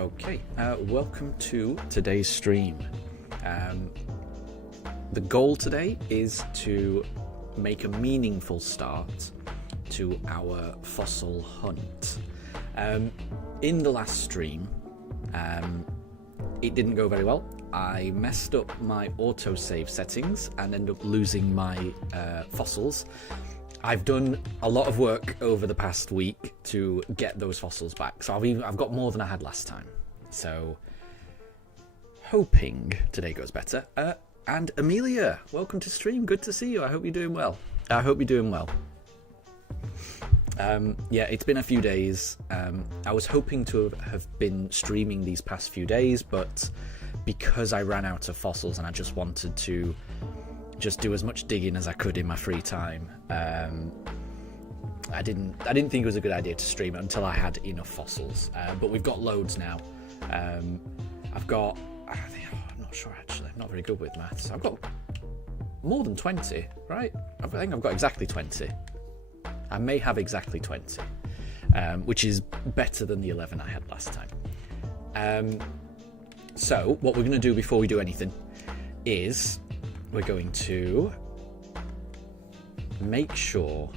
Okay, welcome to today's stream. The goal today is to make a meaningful start to our fossil hunt. In the last stream, it didn't go very well. I messed up my autosave settings and ended up losing my fossils. I've done a lot of work over the past week to get those fossils back, so I've got more than I had last time. So, hoping today goes better. And Amelia, welcome to stream. Good to see you. I hope you're doing well. Yeah, it's been a few days. I was hoping to have been streaming these past few days, but because I ran out of fossils and I just wanted to just do as much digging as I could in my free time, I didn't think it was a good idea to stream it until I had enough fossils. But we've got loads now. I'm not sure actually. I'm not very good with maths. I've got more than 20, right? I think I've got exactly 20. I may have exactly 20, which is better than the 11 I had last time. So what we're going to do before we do anything is we're going to make sure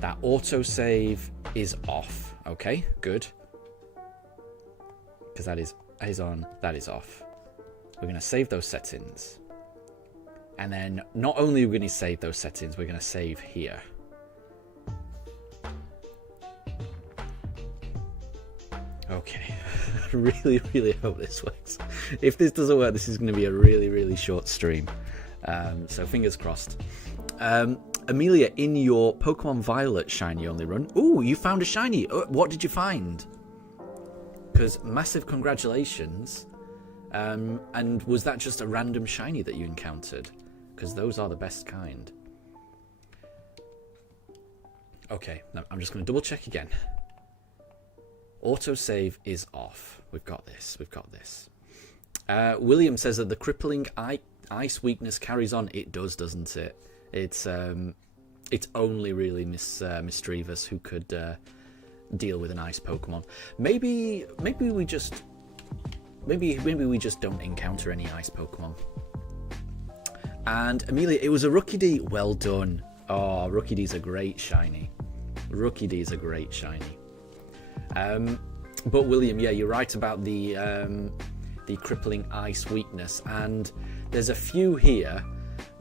that autosave is off. Okay, good. Because that is on, that is off. We're going to save those settings. And then not only are we going to save those settings, we're going to save here. Okay, I really hope this works. If this doesn't work, this is going to be a really short stream. So fingers crossed. Amelia, in your Pokemon Violet shiny only run, ooh, you found a shiny. What did you find? Because massive congratulations. And was that just a random shiny that you encountered? Because those are the best kind. Okay, now I'm just going to double check again. Autosave is off. We've got this. William says that the crippling ice weakness carries on. It does, doesn't it? It's only really Miss Mischievous who could deal with an ice Pokemon. Maybe we just don't encounter any ice Pokemon. And Amelia, it was a Rookie D. Well done. Oh, Rookie D's a great shiny. But William, yeah, you're right about the crippling ice weakness, and there's a few here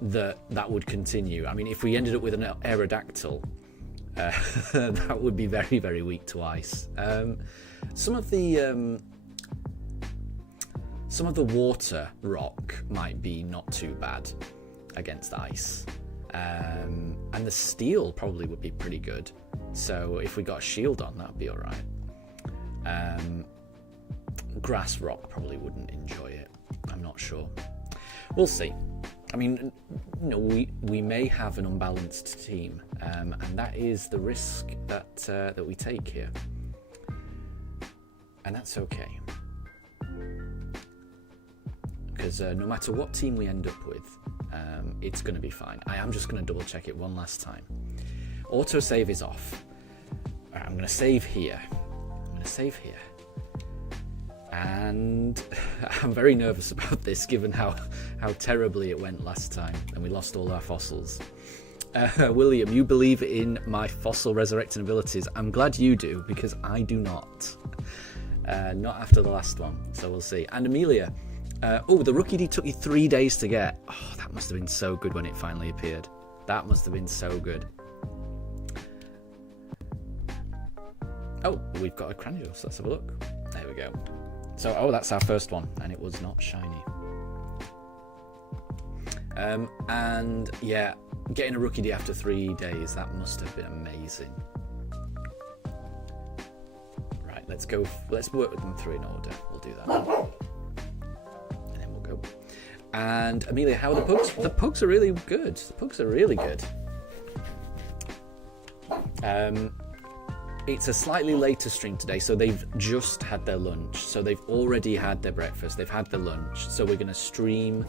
that would continue. I mean, if we ended up with an Aerodactyl, that would be very weak to ice. Some of the water rock might be not too bad against ice, and the steel probably would be pretty good. So if we got a shield on, that'd be all right. Grass rock probably wouldn't enjoy it. I'm not sure. We'll see. I mean, you know, we may have an unbalanced team, and that is the risk that we take here, and that's okay. Because no matter what team we end up with, it's going to be fine. I am just going to double check it one last time. Autosave is off. Right, I'm going to save here. And I'm very nervous about this, given how terribly it went last time, and we lost all our fossils. William, you believe in my fossil resurrecting abilities. I'm glad you do, because I do not. Not after the last one, so we'll see. And Amelia, the Rookie D took you 3 days to get. Oh, that must have been so good when it finally appeared. That must have been so good. Oh, we've got a Cranidos. Let's have a look. There we go. So, that's our first one, and it was not shiny. And yeah, getting a Rookie D after 3 days, that must have been amazing. Right, let's work with them through in order. We'll do that. And then we'll go. And Amelia, how are the Pugs? The Pugs are really good. It's a slightly later stream today, so they've just had their lunch. So they've already had their breakfast, they've had their lunch. So we're going to stream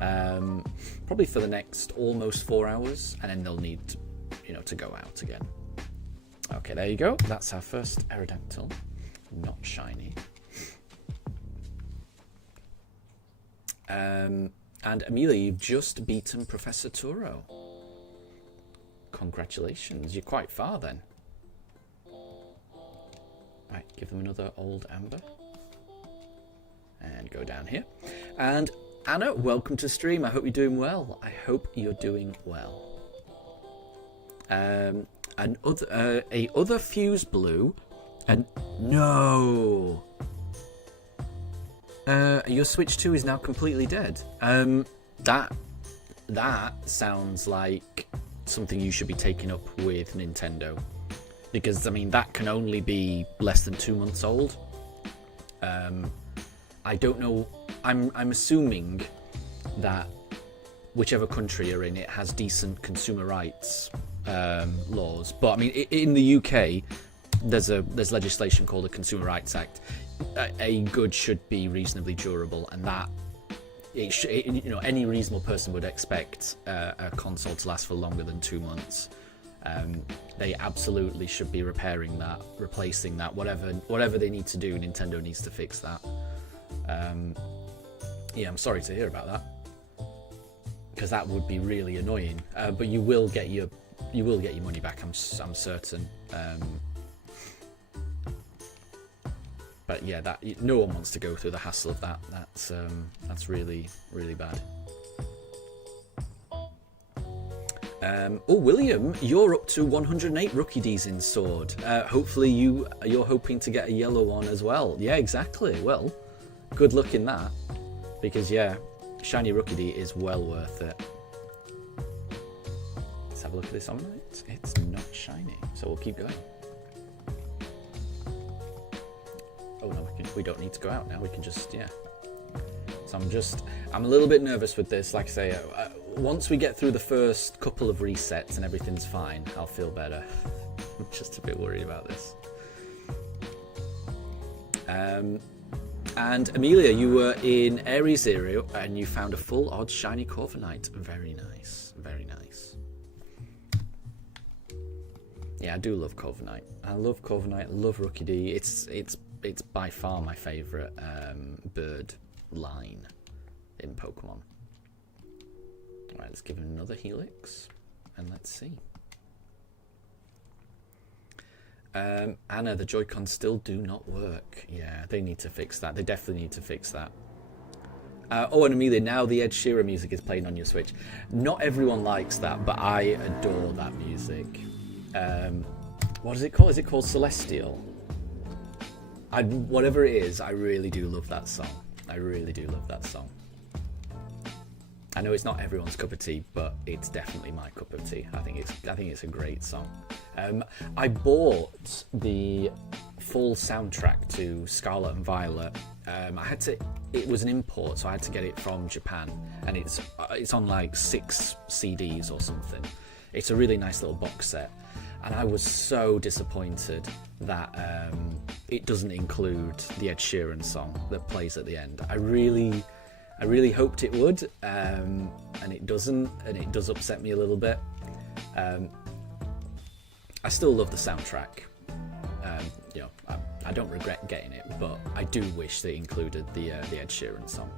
probably for the next almost 4 hours, and then they'll need to go out again. Okay, there you go. That's our first Aerodactyl, not shiny. And Amelia, you've just beaten Professor Turo. Congratulations, you're quite far then. Right, give them another old amber. And go down here. And Anna, welcome to stream. I hope you're doing well. I hope you're doing well. A other fuse blue. And no. Your Switch 2 is now completely dead. That sounds like something you should be taking up with Nintendo, because I mean that can only be less than 2 months old. I don't know. I'm assuming that whichever country you're in, it has decent consumer rights laws. But I mean, in the UK, there's legislation called the Consumer Rights Act. A good should be reasonably durable, and that any reasonable person would expect a console to last for longer than 2 months. They absolutely should be repairing that, replacing that, whatever they need to do. Nintendo needs to fix that. Yeah, I'm sorry to hear about that, because that would be really annoying. But you will get your money back. I'm certain. But yeah, that no one wants to go through the hassle of that. That's really, really bad. William, you're up to 108 Rookie Ds in Sword. Hopefully you're hoping to get a yellow one as well. Yeah, exactly. Well, good luck in that, because yeah, shiny Rookie D is well worth it. Let's have a look at this online. It's not shiny, so we'll keep going. Oh no, we don't need to go out now. We can just, yeah. So I'm a little bit nervous with this. Like I say, once we get through the first couple of resets and everything's fine, I'll feel better. I'm just a bit worried about this. And Amelia, you were in Area Zero and you found a full odd shiny Corviknight. Very nice, very nice. Yeah, I do love Corviknight. I love Corviknight. I love Rookie D. It's by far my favourite bird line in Pokemon. Alright, let's give it another Helix and let's see. Anna, the Joy-Cons still do not work. Yeah, they need to fix that. They definitely need to fix that. Oh, and Amelia, now the Ed Sheeran music is playing on your Switch. Not everyone likes that, but I adore that music. What is it called? Is it called Celestial? Whatever it is, I really do love that song. I really do love that song. I know it's not everyone's cup of tea, but it's definitely my cup of tea. I think it's a great song. I bought the full soundtrack to Scarlet and Violet. It was an import, so I had to get it from Japan, and it's on like 6 CDs or something. It's a really nice little box set. And I was so disappointed that it doesn't include the Ed Sheeran song that plays at the end. I really hoped it would, and it doesn't, and it does upset me a little bit. I still love the soundtrack. I don't regret getting it, but I do wish they included the Ed Sheeran song,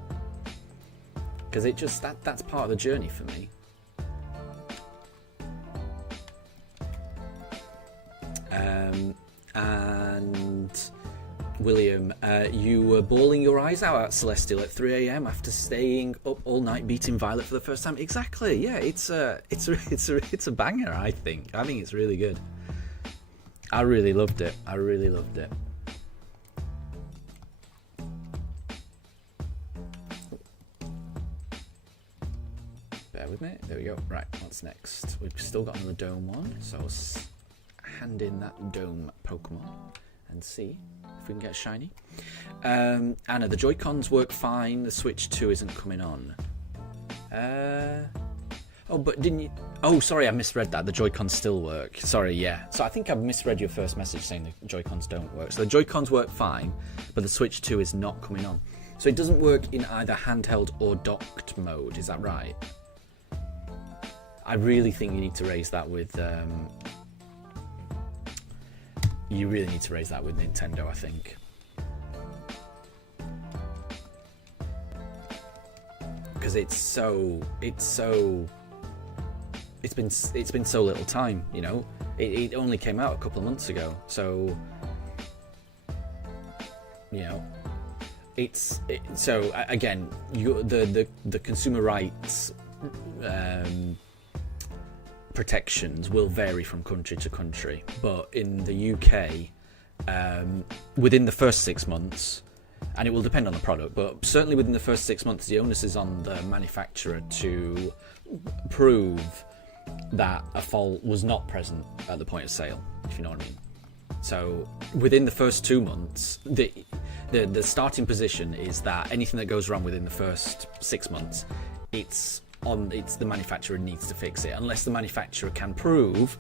because it just that's part of the journey for me. And William, you were bawling your eyes out at Celestial at 3 AM after staying up all night beating Violet for the first time. Exactly. Yeah, it's a banger. I think it's really good. I really loved it. Bear with me. There we go. Right, what's next? We've still got another Dome one, so hand in that Dome Pokemon and see if we can get a shiny. Anna, the Joy-Cons work fine. The Switch 2 isn't coming on. Oh, but didn't you? Oh, sorry, I misread that. The Joy-Cons still work. Sorry, yeah. So I think I misread your first message saying the Joy-Cons don't work. So the Joy-Cons work fine, but the Switch 2 is not coming on. So it doesn't work in either handheld or docked mode. Is that right? I really think you need to raise that with. You really need to raise that with Nintendo, I think. because it's been so little time, you know. It only came out a couple of months ago, so you know, so again, the consumer rights protections will vary from country to country, but in the UK, within the first 6 months, and it will depend on the product, but certainly within the first 6 months, the onus is on the manufacturer to prove that a fault was not present at the point of sale, if you know what I mean. So within the first 2 months, the starting position is that anything that goes wrong within the first 6 months, it's the manufacturer needs to fix it, unless the manufacturer can prove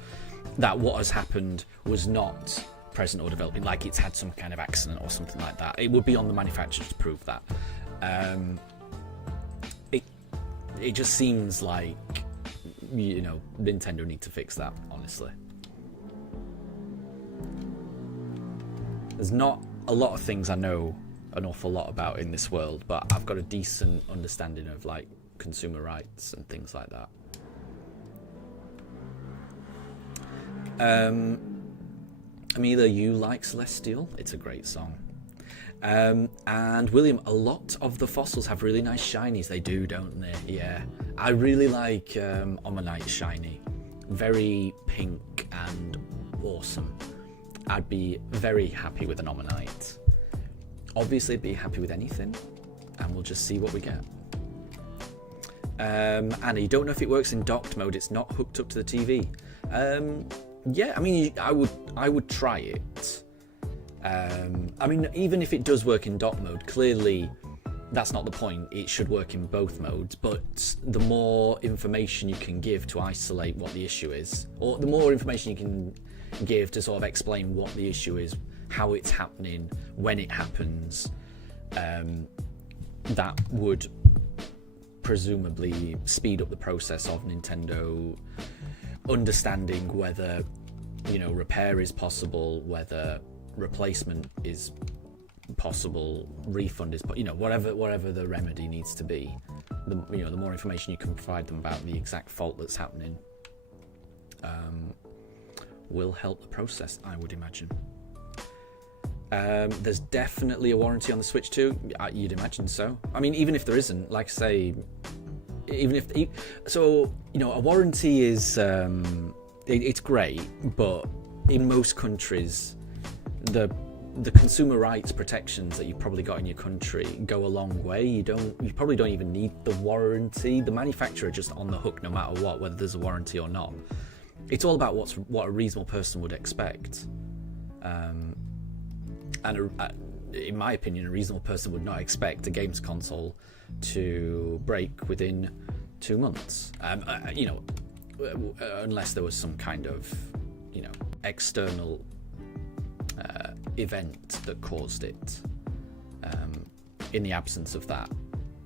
that what has happened was not present or developing, like it's had some kind of accident or something like that. It would be on the manufacturer to prove that. It just seems like, you know, Nintendo need to fix that, honestly. There's not a lot of things I know an awful lot about in this world, but I've got a decent understanding of like consumer rights and things like that. Amelia, you like Celestial? It's a great song. And William, a lot of the fossils have really nice shinies. They do, don't they? Yeah. I really like Omanite shiny. Very pink and awesome. I'd be very happy with an Omanite. Obviously, I'd be happy with anything. And we'll just see what we get. Anna, you don't know if it works in docked mode. It's not hooked up to the TV. Yeah, I mean, I would try it. I mean, even if it does work in dock mode, clearly that's not the point. It should work in both modes, but the more information you can give to isolate what the issue is, or the more information you can give to sort of explain what the issue is, how it's happening, when it happens, that would presumably speed up the process of Nintendo understanding whether, you know, repair is possible, whether replacement is possible, refund is, you know, whatever the remedy needs to be. The more information you can provide them about the exact fault that's happening, will help the process, I would imagine. There's definitely a warranty on the Switch too. You'd imagine so. I mean, even if there isn't, like I say, so you know, a warranty is it's great, but in most countries, the consumer rights protections that you've probably got in your country go a long way. You probably don't even need the warranty. The manufacturer just on the hook no matter what, whether there's a warranty or not. It's all about what a reasonable person would expect. And in my opinion, a reasonable person would not expect a games console to break within 2 months. You know, unless there was some kind of, you know, external event that caused it. In the absence of that,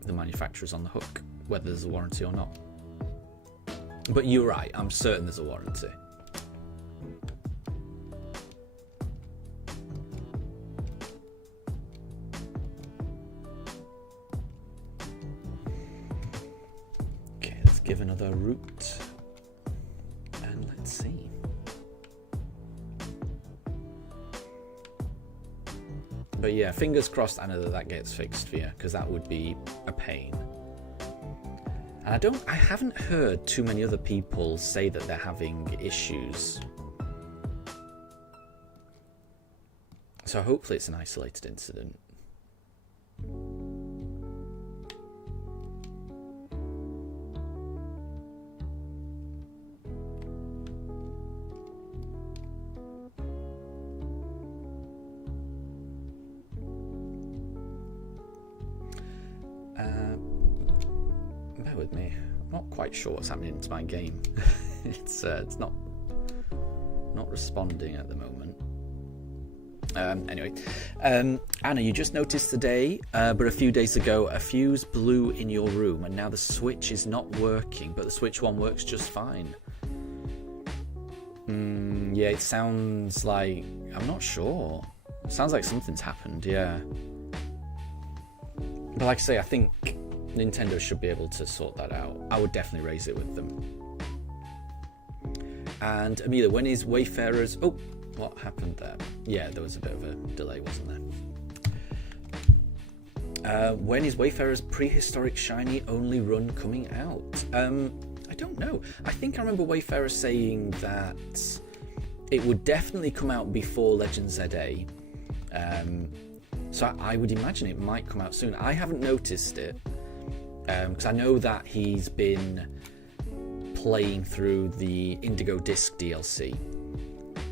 the manufacturer's on the hook, whether there's a warranty or not. But you're right, I'm certain there's a warranty. Okay, let's give another route. And let's see. But yeah, fingers crossed, Anna, that gets fixed for you, because that would be a pain. And I haven't heard too many other people say that they're having issues. So hopefully it's an isolated incident. Bear with me. I'm not quite sure what's happening to my game. It's not responding at the moment. Anyway, Anna, you just noticed today, but a few days ago, a fuse blew in your room, and now the switch is not working, but the Switch one works just fine. Yeah, it sounds like, I'm not sure. It sounds like something's happened, yeah. But like I say, I think Nintendo should be able to sort that out. I would definitely raise it with them. And Amelia, when is Wayfarers... Oh, what happened there? Yeah, there was a bit of a delay, wasn't there? When is Wayfarers Prehistoric Shiny Only Run coming out? I don't know. I think I remember Wayfarers saying that it would definitely come out before Legend ZA. So I would imagine it might come out soon. I haven't noticed it, because I know that he's been playing through the Indigo Disc DLC.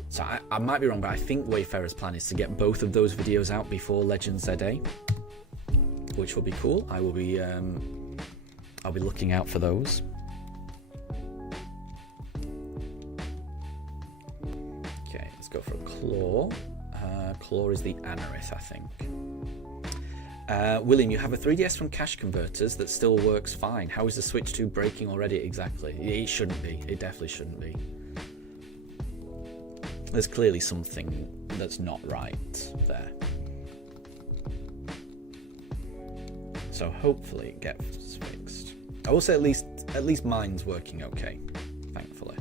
So I might be wrong, but I think Wayfarer's plan is to get both of those videos out before Legend ZA, which will be cool. I'll be looking out for those. Okay, let's go for a Claw. Claw is the Anorith, I think. William, you have a 3DS from Cash Converters that still works fine. How is the Switch 2 breaking already? Exactly. It shouldn't be. It definitely shouldn't be. There's clearly something that's not right there. So hopefully it gets fixed. I will say at least mine's working okay, thankfully.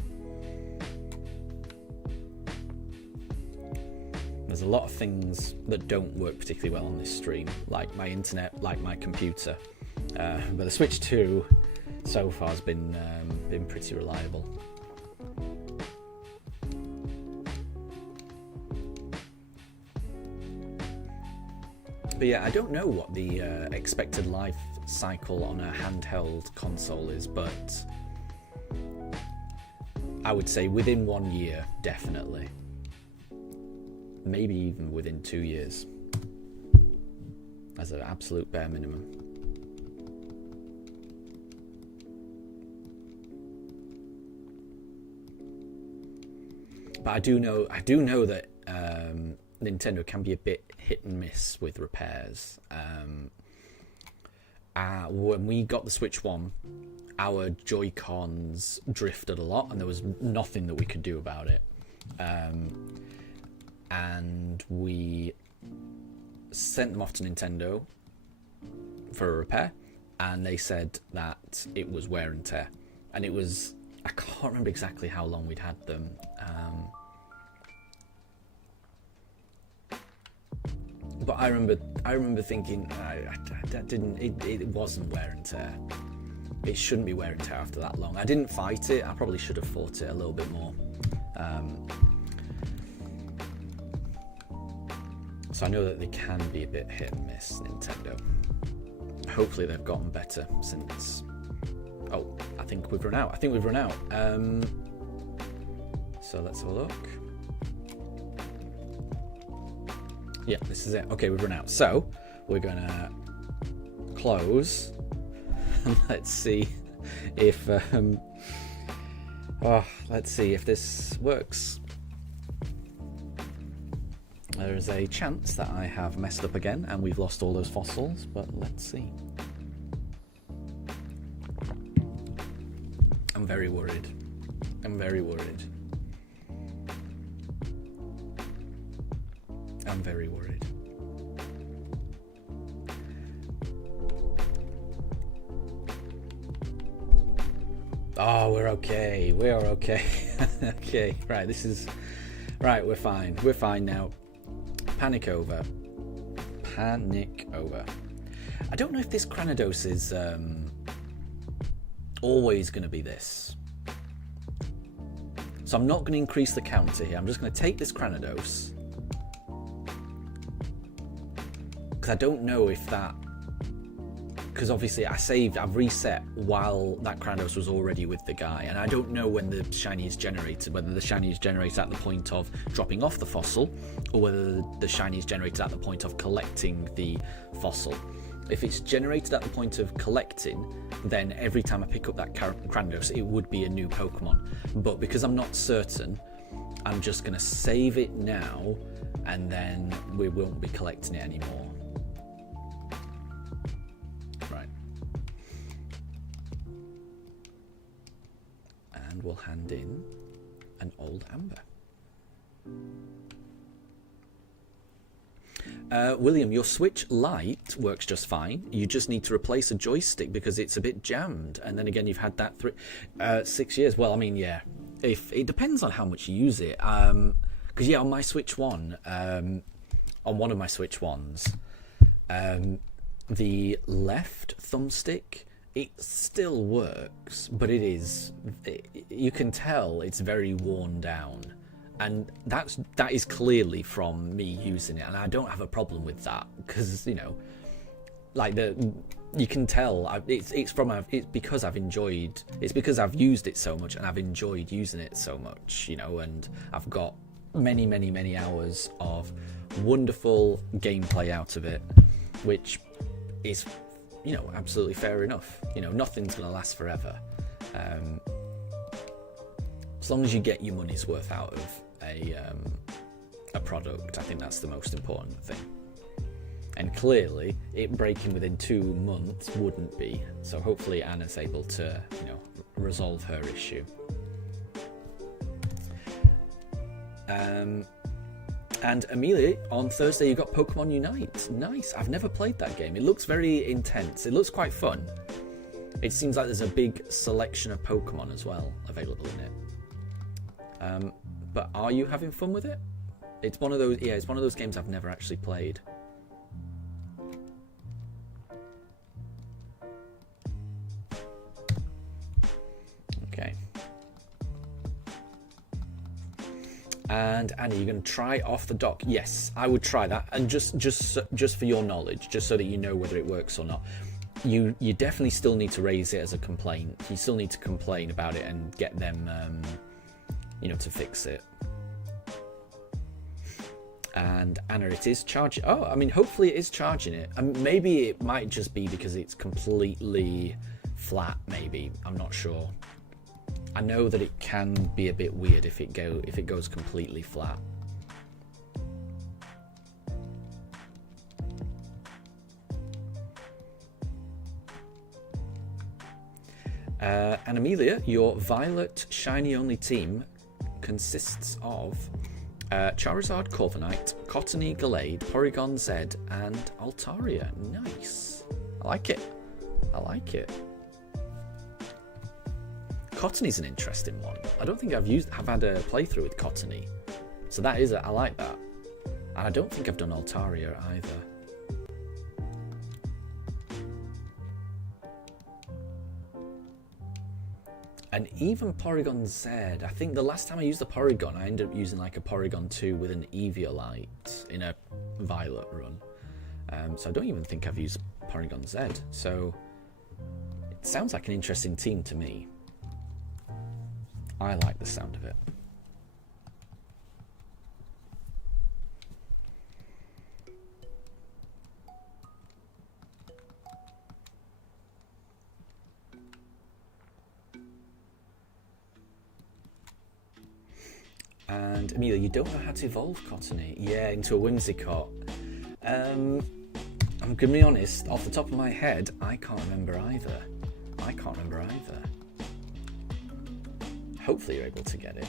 There's a lot of things that don't work particularly well on this stream, like my internet, like my computer. But the Switch 2 so far has been pretty reliable. But yeah, I don't know what the expected life cycle on a handheld console is, but I would say within 1 year, definitely. Maybe even within 2 years, as an absolute bare minimum. But I do know that Nintendo can be a bit hit and miss with repairs. When we got the Switch 1, our Joy-Cons drifted a lot, and there was nothing that we could do about it. And we sent them off to Nintendo for a repair, and they said that it was wear and tear. And it was, I can't remember exactly how long we'd had them. But I remember thinking, it wasn't wear and tear. It shouldn't be wear and tear after that long. I didn't fight it. I probably should have fought it a little bit more. So I know that they can be a bit hit and miss, Nintendo. Hopefully they've gotten better since... Oh, I think we've run out. So let's have a look. Yeah, this is it. Okay, we've run out. So we're gonna close and let's see if let's see if this works. There is a chance that I have messed up again and we've lost all those fossils, but let's see. I'm very worried. I'm very worried. Oh, we're okay. We are okay. Okay, right, this is... Right, we're fine. We're fine now. Panic over. Panic over. I don't know if this Cranidos is always going to be this. So I'm not going to increase the counter here. I'm just going to take this Cranidos. Because I don't know if that... Because obviously I've reset while that Cranidos was already with the guy, and I don't know when the shiny is generated, whether the shiny is generated at the point of dropping off the fossil, or whether the shiny is generated at the point of collecting the fossil. If it's generated at the point of collecting, then every time I pick up that Cranidos, it would be a new Pokemon. But because I'm not certain, I'm just going to save it now, and then we won't be collecting it anymore. And we'll hand in an old Amber. William, your Switch Lite works just fine. You just need to replace a joystick because it's a bit jammed. And then again, you've had that 6 years. Well, I mean, yeah, if it depends on how much you use it. Because yeah, on my Switch One, on one of my Switch Ones, the left thumbstick, it still works, but you can tell it's very worn down. And that is clearly from me using it, and I don't have a problem with that because like you can tell it's because I've used it so much and I've enjoyed using it so much, and I've got many hours of wonderful gameplay out of it, which is absolutely fair enough. Nothing's gonna last forever. As long as you get your money's worth out of a product, I think that's the most important thing. And clearly, it breaking within 2 months wouldn't be. So hopefully Anna's able to, resolve her issue. And Amelia, on Thursday you got Pokemon Unite. Nice. I've never played that game. It looks very intense. It looks quite fun. It seems like there's a big selection of Pokemon as well available in it. But are you having fun with it? It's one of those games I've never actually played. Okay. And Annie, you're going to try off the dock? Yes, I would try that, and just for your knowledge, just so that you know whether it works or not. You definitely still need to raise it as a complaint. You still need to complain about it and get them, to fix it. And Anna, it is charging. Oh, I mean, hopefully it is charging it. Maybe it might just be because it's completely flat. Maybe, I'm not sure. I know that it can be a bit weird if it goes completely flat. And Amelia, your Violet Shiny only team consists of Charizard, Corviknight, Cottony, Gallade, Porygon Z, and Altaria. Nice. I like it. Cottony's an interesting one. I don't think I've had a playthrough with Cottony, so I like that. And I don't think I've done Altaria either. And even Porygon Z, I think the last time I used the Porygon, I ended up using like a Porygon 2 with an Eviolite in a Violet run. So I don't even think I've used Porygon Z. So it sounds like an interesting team to me. I like the sound of it. And Amelia, you don't know how to evolve Cottony? Yeah, into a Whimsicott. I'm gonna be honest, off the top of my head, I can't remember either. Hopefully you're able to get it.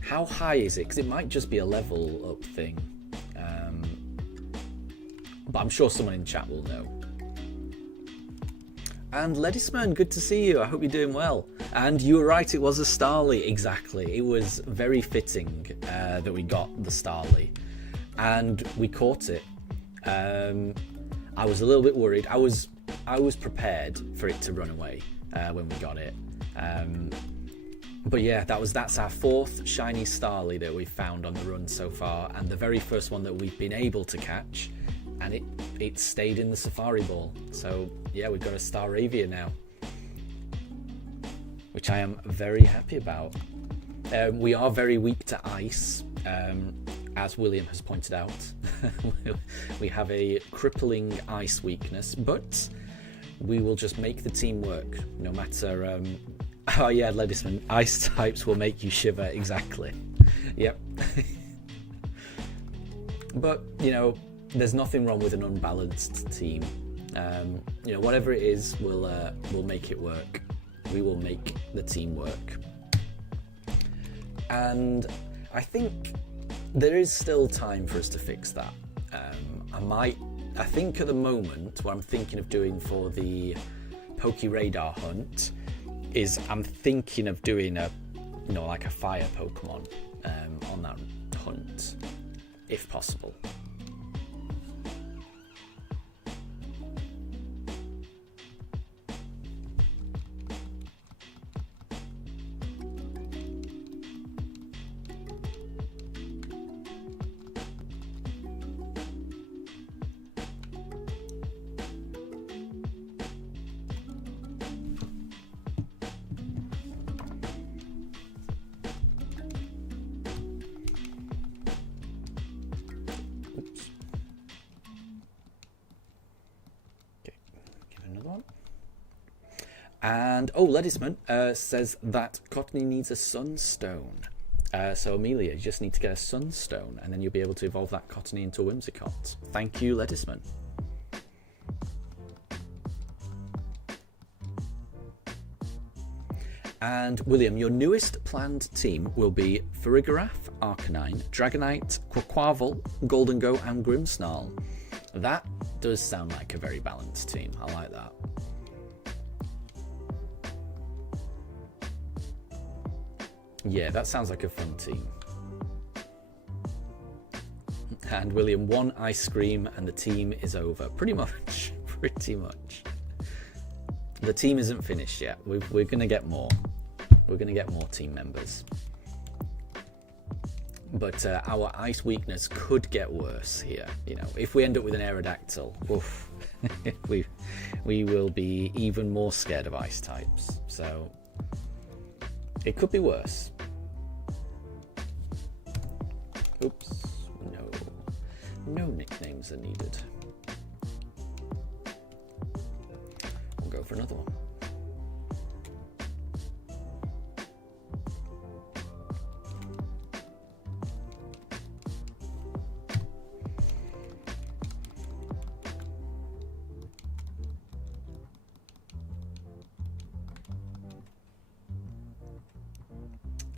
How high is it? Because it might just be a level up thing. But I'm sure someone in chat will know. And Ledisman, good to see you. I hope you're doing well. And you were right, it was a Starly, exactly. It was very fitting that we got the Starly. And we caught it. I was a little bit worried. I was prepared for it to run away when we got it. But yeah, that's our 4th shiny Starly that we've found on the run so far, and the very first one that we've been able to catch, and it stayed in the Safari Ball. So yeah, we've got a Staravia now, which I am very happy about. We are very weak to ice, as William has pointed out. We have a crippling ice weakness, but we will just make the team work, no matter... Oh yeah, Ledisman, ice types will make you shiver, exactly. Yep. But, there's nothing wrong with an unbalanced team. Whatever it is, we'll make it work. We will make the team work. And I think, there is still time for us to fix that. I think at the moment what I'm thinking of doing for the Poke Radar hunt is I'm thinking of doing a, like a fire Pokemon on that hunt, if possible. And Ledisman says that Cottony needs a Sunstone. So Amelia, you just need to get a Sunstone, and then you'll be able to evolve that Cottony into a Whimsicott. Thank you, Ledisman. And William, your newest planned team will be Farigiraf, Arcanine, Dragonite, Quaquaval, Goldengo, and Grimmsnarl. That does sound like a very balanced team. I like that. Yeah, that sounds like a fun team. And William, one ice cream and the team is over. Pretty much. Pretty much. The team isn't finished yet. We're going to get more. We're going to get more team members. But our ice weakness could get worse here. If we end up with an Aerodactyl, oof, we will be even more scared of ice types. So it could be worse. Oops, no nicknames are needed. We'll go for another one.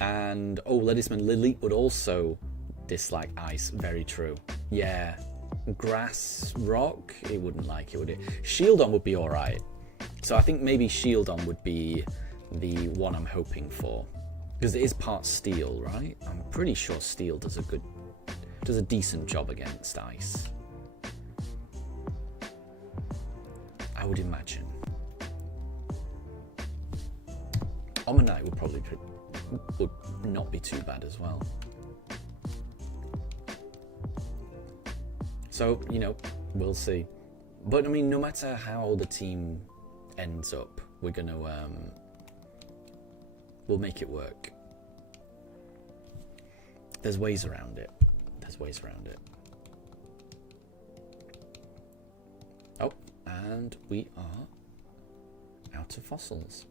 And Ledisman, Lily would also dislike ice. Very true. Yeah, grass, rock, it wouldn't like it, would it? Shieldon would be alright. So I think maybe Shieldon would be the one I'm hoping for, because it is part steel, right? I'm pretty sure steel does a decent job against ice, I would imagine. Omanyte would not be too bad as well. So, we'll see. But I mean, no matter how the team ends up, we're gonna we'll make it work. There's ways around it. Oh, and we are out of fossils.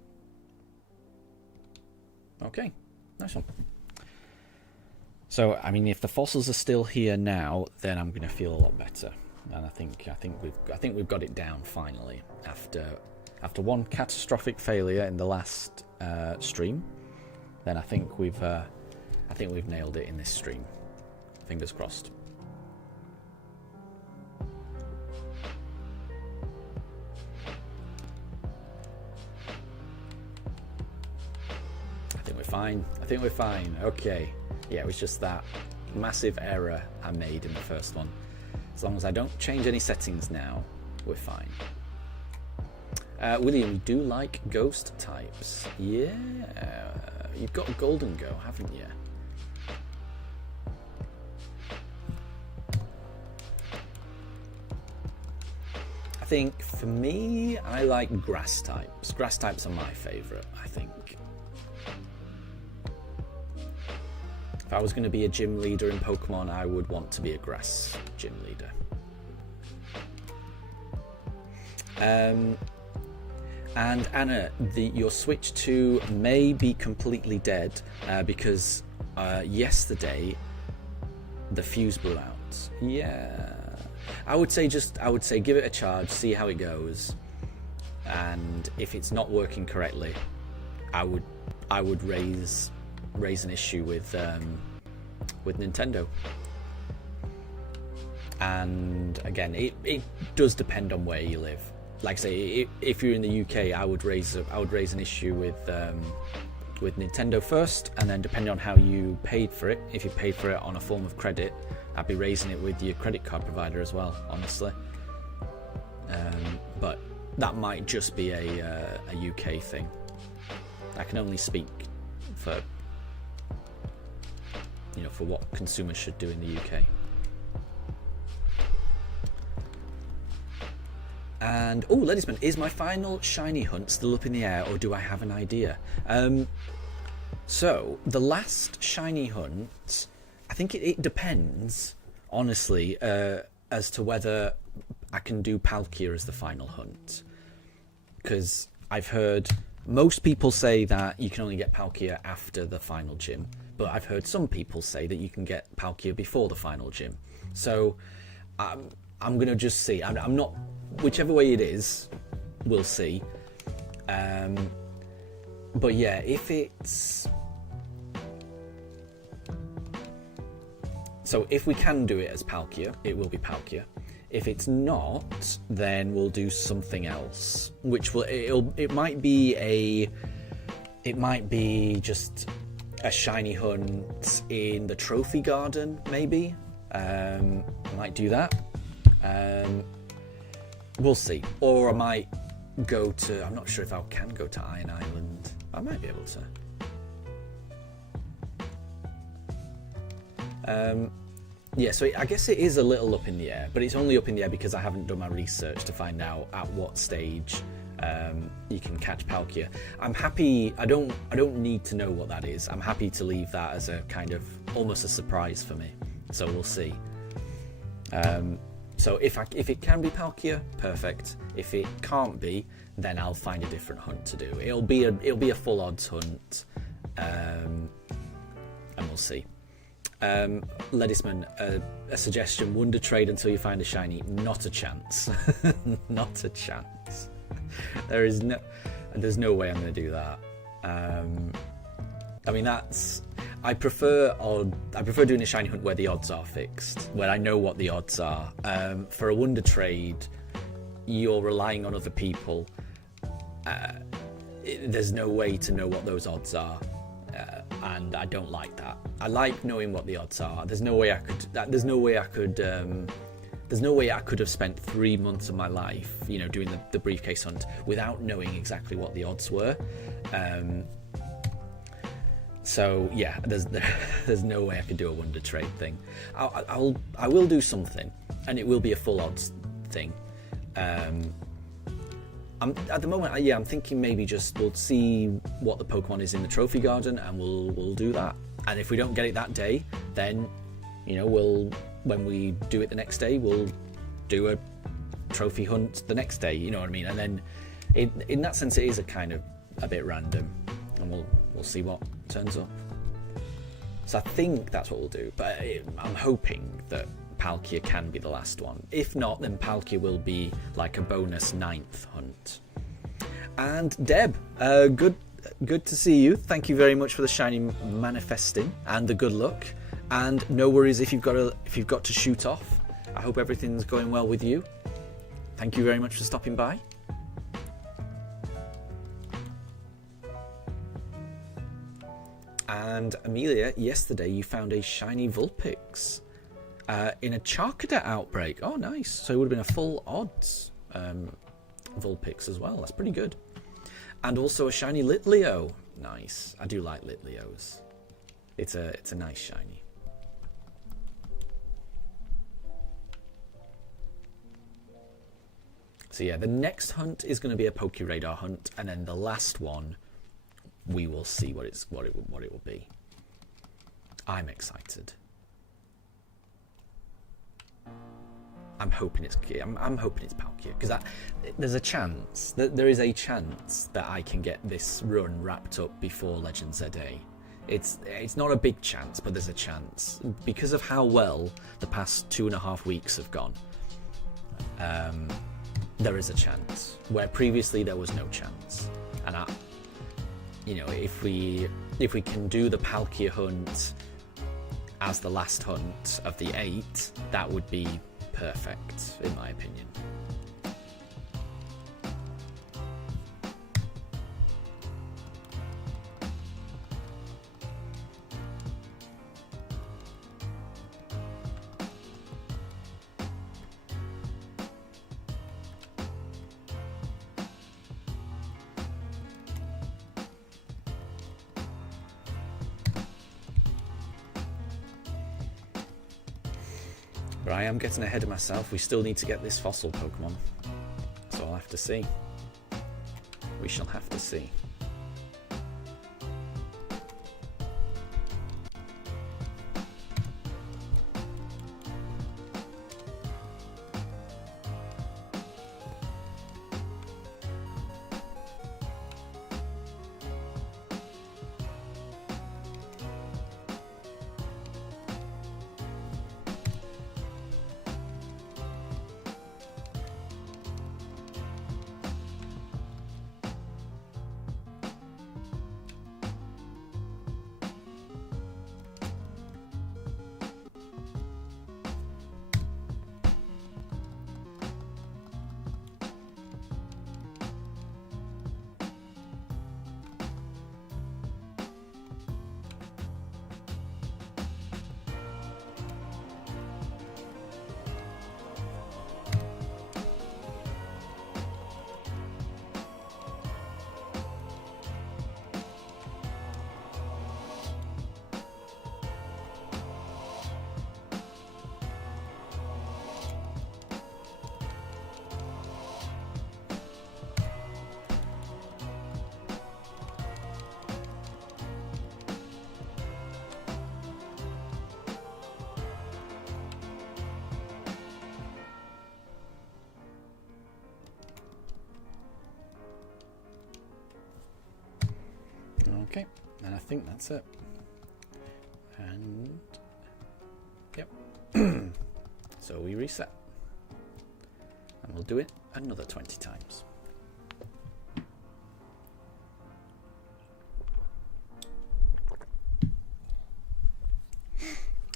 Okay, nice one. So, I mean, if the fossils are still here now, then I'm going to feel a lot better, and I think we've got it down finally after one catastrophic failure in the last stream. Then I think we've nailed it in this stream. Fingers crossed. I think we're fine. Okay. Yeah, it was just that massive error I made in the first one. As long as I don't change any settings now, we're fine. William, you do like ghost types. Yeah. You've got Goldengo, haven't you? I think for me, I like grass types. Grass types are my favourite, I think. If I was going to be a gym leader in Pokemon, I would want to be a grass gym leader. And Anna, your Switch 2 may be completely dead because yesterday the fuse blew out. Yeah, I would say give it a charge, see how it goes, and if it's not working correctly, I would raise an issue with with Nintendo. And again, it does depend on where you live. Like I say, if you're in the UK, I would raise an issue with Nintendo first, and then depending on how you paid for it, if you paid for it on a form of credit, I'd be raising it with your credit card provider as well, honestly. But that might just be a UK thing. I can only speak for for what consumers should do in the UK. And Ladiesman, is my final shiny hunt still up in the air, or do I have an idea? So the last shiny hunt, I think it depends, honestly, as to whether I can do Palkia as the final hunt. Because I've heard most people say that you can only get Palkia after the final gym, but I've heard some people say that you can get Palkia before the final gym. So I'm going to just see. I'm not... Whichever way it is, we'll see. But yeah, if it's... So if we can do it as Palkia, it will be Palkia. If it's not, then we'll do something else, which it might be just a shiny hunt in the trophy garden, maybe. I might do that. We'll see. Or I might go to... I'm not sure if I can go to Iron Island. I might be able to. Yeah, so I guess it is a little up in the air, but it's only up in the air because I haven't done my research to find out at what stage you can catch Palkia. I'm happy... I don't need to know what that is. I'm happy to leave that as a kind of... almost a surprise for me. So we'll see. So if it can be Palkia, perfect. If it can't be, then I'll find a different hunt to do. It'll be a full odds hunt, and we'll see. Ledisman, a suggestion: Wonder Trade until you find a shiny. Not a chance. Not a chance. There's no way I'm going to do that. I mean, that's... I prefer doing a shiny hunt where the odds are fixed, where I know what the odds are. For a Wonder Trade, you're relying on other people. There's no way to know what those odds are, and I don't like that. I like knowing what the odds are. There's no way I could have spent 3 months of my life, doing the briefcase hunt without knowing exactly what the odds were. So yeah, there's no way I could do a Wonder Trade thing. I will do something, and it will be a full odds thing. At the moment, I'm thinking maybe just we'll see what the Pokemon is in the Trophy Garden, and we'll do that. And if we don't get it that day, then when we do it the next day, we'll do a trophy hunt the next day. You know what I mean? And then in that sense, it is a bit random, and we'll see what turns up. So I think that's what we'll do, but I'm hoping that Palkia can be the last one. If not, then Palkia will be like a bonus 9th hunt. And Deb, good to see you. Thank you very much for the shiny manifesting and the good luck. And no worries if you've got to shoot off. I hope everything's going well with you. Thank you very much for stopping by. And Amelia, yesterday you found a shiny Vulpix in a Charcadet outbreak. Oh, nice. So it would have been a full odds Vulpix as well. That's pretty good. And also a shiny Litleo. Nice. I do like Litleos. It's a nice shiny. So yeah, the next hunt is going to be a Pokeradar hunt, and then the last one, we will see what it will be. I'm excited. I'm hoping it's Palkia, because there's a chance that there is a chance that I can get this run wrapped up before Legends ZA. It's not a big chance, but there's a chance because of how well the past 2.5 weeks have gone. There is a chance where previously there was no chance, and if we can do the Palkia hunt as the last hunt of the 8, that would be perfect, in my opinion. But I am getting ahead of myself. We still need to get this fossil Pokemon. So I'll have to see. We shall have to see. Okay, and I think that's it. And yep. So we reset. And we'll do it another 20 times.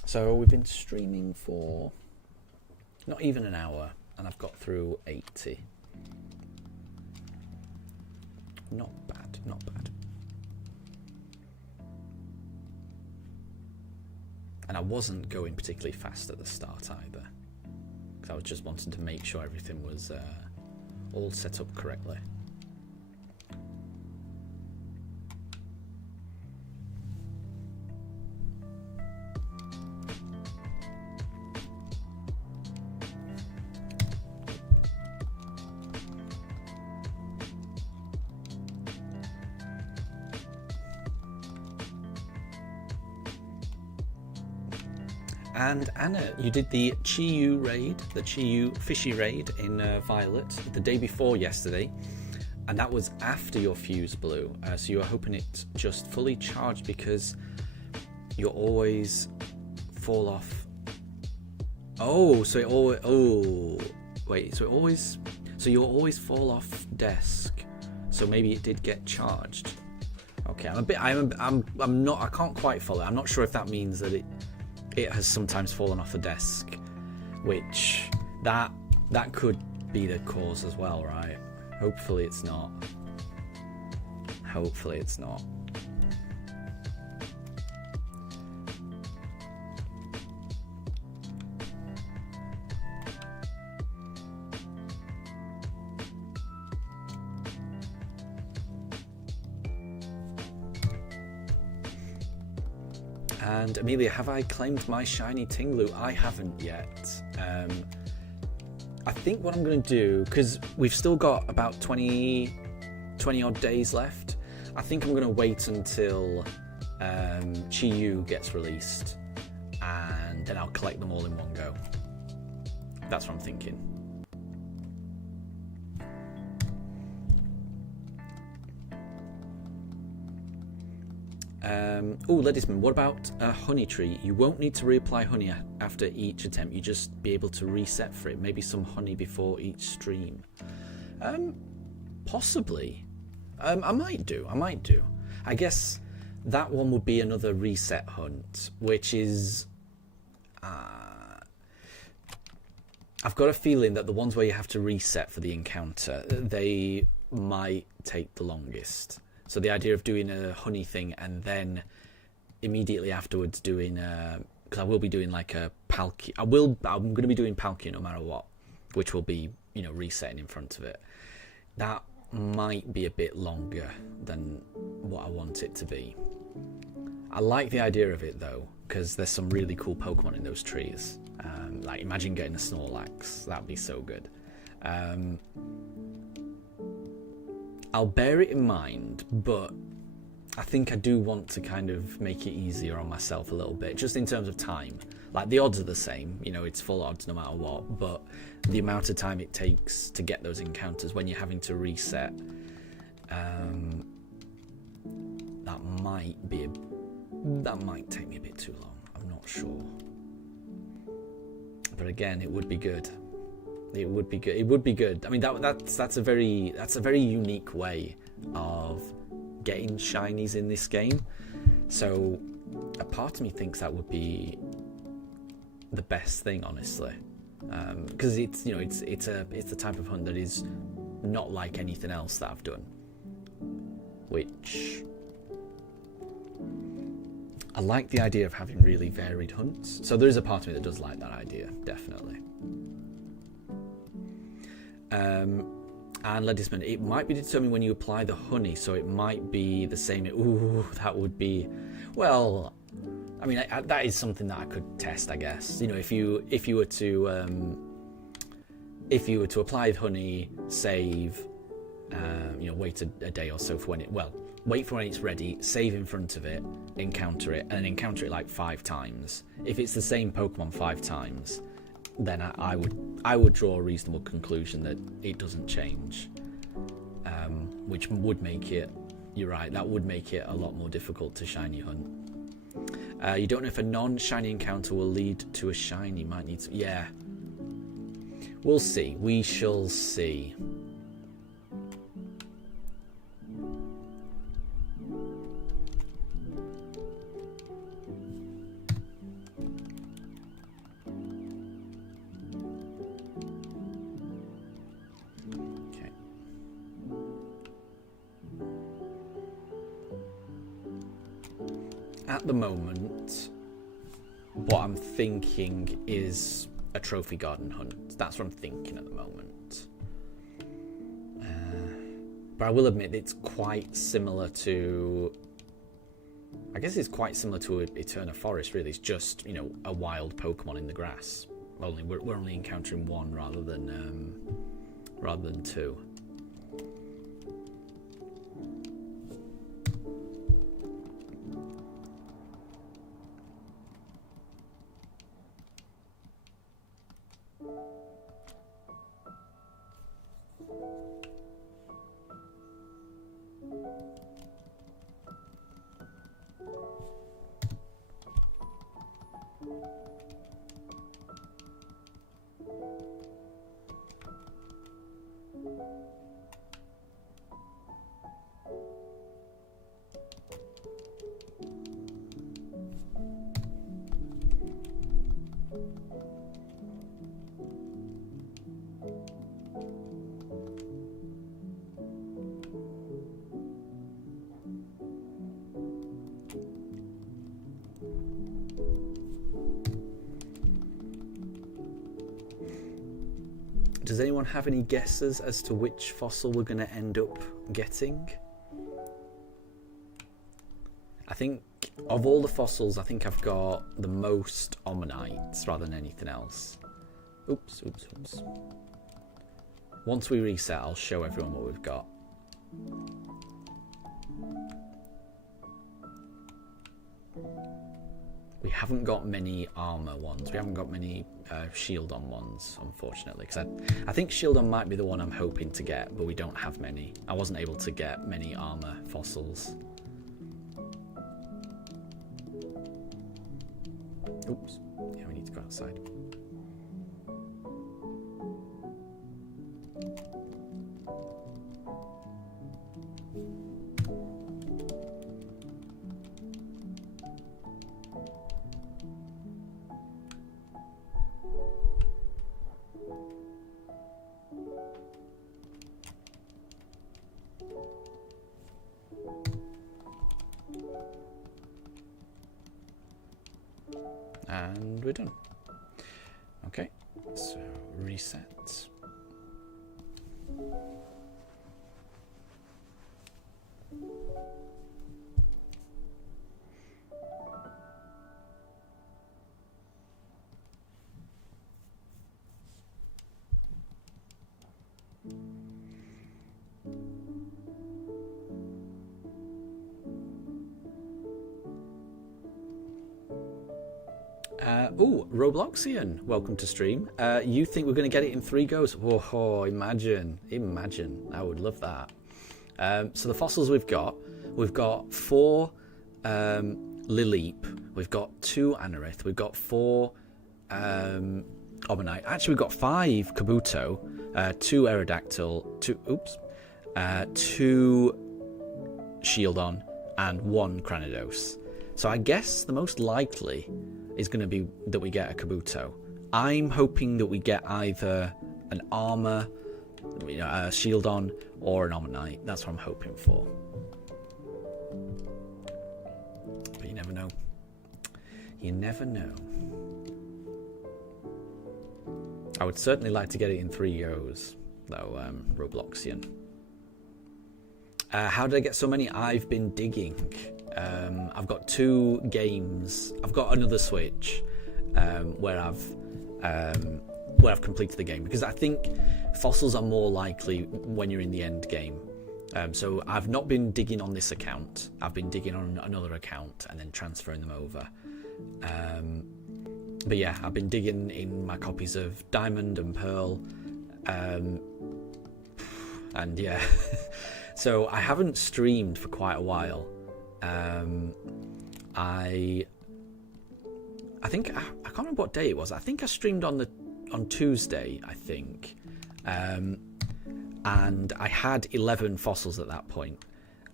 So we've been streaming for not even an hour, and I've got through 80. Not bad, not bad. And I wasn't going particularly fast at the start either, because I was just wanting to make sure everything was all set up correctly. And Anna, you did the Chi-Yu raid, the Chi-Yu fishy raid in Violet the day before yesterday, and that was after your fuse blew. So you were hoping it just fully charged because you always fall off. Oh, so it always. Oh, wait. So you always fall off desk. So maybe it did get charged. Okay, I'm not. I can't quite follow. I'm not sure if that means that it has sometimes fallen off the desk, which that could be the cause as well, right? Hopefully it's not. Hopefully it's not. And Amelia, have I claimed my shiny Tinglu? I haven't yet. I think what I'm going to do, because we've still got about 20 odd days left, I think I'm going to wait until Chi-Yu gets released, and then I'll collect them all in one go. That's what I'm thinking. Oh, Ledisman, what about a honey tree? You won't need to reapply honey after each attempt. You just be able to reset for it. Maybe some honey before each stream. Possibly. I might do. I guess that one would be another reset hunt, which is I've got a feeling that the ones where you have to reset for the encounter, they might take the longest. So the idea of doing a honey thing and then immediately afterwards doing because I will be doing like a Palkia. I'm going to be doing Palkia no matter what, which will be, you know, resetting in front of it. That might be a bit longer than what I want it to be. I like the idea of it though, because there's some really cool Pokemon in those trees. Like imagine getting a Snorlax, that'd be so good. I'll bear it in mind, but I think I do want to kind of make it easier on myself a little bit, just in terms of time. Like the odds are the same, you know, it's full odds no matter what, but the amount of time it takes to get those encounters when you're having to reset, that might take me a bit too long. I'm not sure. But again, it would be good. It would be good. It would be good. I mean, that's a very unique way of getting shinies in this game. So a part of me thinks that would be the best thing, honestly, because it's, you know, it's the type of hunt that is not like anything else that I've done, which I like the idea of having really varied hunts. So there is a part of me that does like that idea, definitely. And Ledisman, it might be determined when you apply the honey, so it might be the same. Ooh, that would be, well, I mean, that is something that I could test, I guess. You know, if you were to apply the honey, save, you know, wait a day or so for when it, well, wait for when it's ready, save in front of it, encounter it, and then encounter it like 5 times. If it's the same Pokemon 5 times, then I would draw a reasonable conclusion that it doesn't change, which would make it, you're right, that would make it a lot more difficult to shiny hunt. You don't know if a non-shiny encounter will lead to a shiny. Might need to, yeah. We'll see. We shall see. At the moment, what I'm thinking is a trophy garden hunt. That's what I'm thinking at the moment. But I will admit it's quite similar to, I guess it's quite similar to Eterna Forest, really. It's just, you know, a wild Pokemon in the grass. We're only encountering one rather than 2. Does anyone have any guesses as to which fossil we're going to end up getting? I think of all the fossils, I think I've got the most Ommonites rather than anything else. Oops. Once we reset, I'll show everyone what we've got. We haven't got many armor ones. We haven't got many shield on ones, unfortunately. Because I think shield on might be the one I'm hoping to get, but we don't have many. I wasn't able to get many armor fossils. Oops. Yeah, we need to go outside. And we're done. Okay, so reset. Robloxian, welcome to stream. You think we're going to get it in 3 goes? Whoa, imagine. I would love that. So the fossils we've got 4 Lileep, we've got 2 Anorith, we've got 4 Obanite. Actually, we've got 5 Kabuto, 2 Aerodactyl, 2 Shieldon, and 1 Cranidos. So I guess the most likely is going to be that we get a Kabuto. I'm hoping that we get either an Armor, a Shieldon, or an Omanite. That's what I'm hoping for. But you never know. You never know. I would certainly like to get it in 3 goes, though, Robloxian. How did I get so many? I've been digging. I've got 2 games. I've got another Switch where I've completed the game, because I think fossils are more likely when you're in the end game. So I've not been digging on this account. I've been digging on another account and then transferring them over. But yeah, I've been digging in my copies of Diamond and Pearl. And yeah, so I haven't streamed for quite a while. I think I can't remember what day it was. I think I streamed on Tuesday, I think, and I had 11 fossils at that point,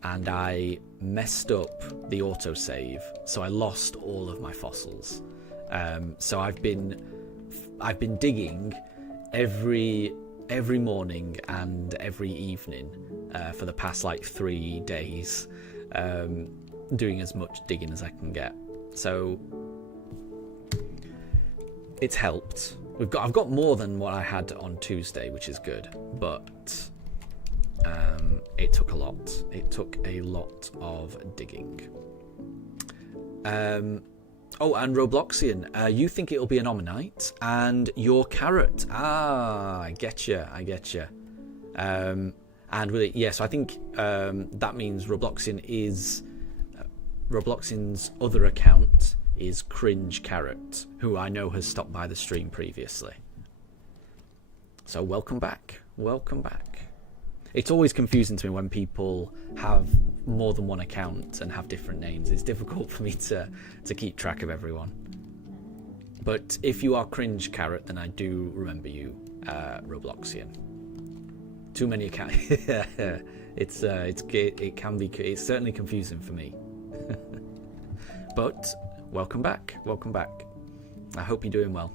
and I messed up the autosave, so I lost all of my fossils. So I've been digging every morning and every evening for the past 3 days. Doing as much digging as I can get, so it's helped. I've got more than what I had on Tuesday, which is good, but it took a lot. It took a lot of digging. And Robloxian, you think it'll be an Omanite, and your Carrot. I get you. And really, yeah, so I think that means Robloxian's other account is Cringe Carrot, who I know has stopped by the stream previously. So welcome back. It's always confusing to me when people have more than one account and have different names. It's difficult for me to keep track of everyone. But if you are Cringe Carrot, then I do remember you, Robloxian. Too many accounts. It's certainly confusing for me. But welcome back. I hope you're doing well.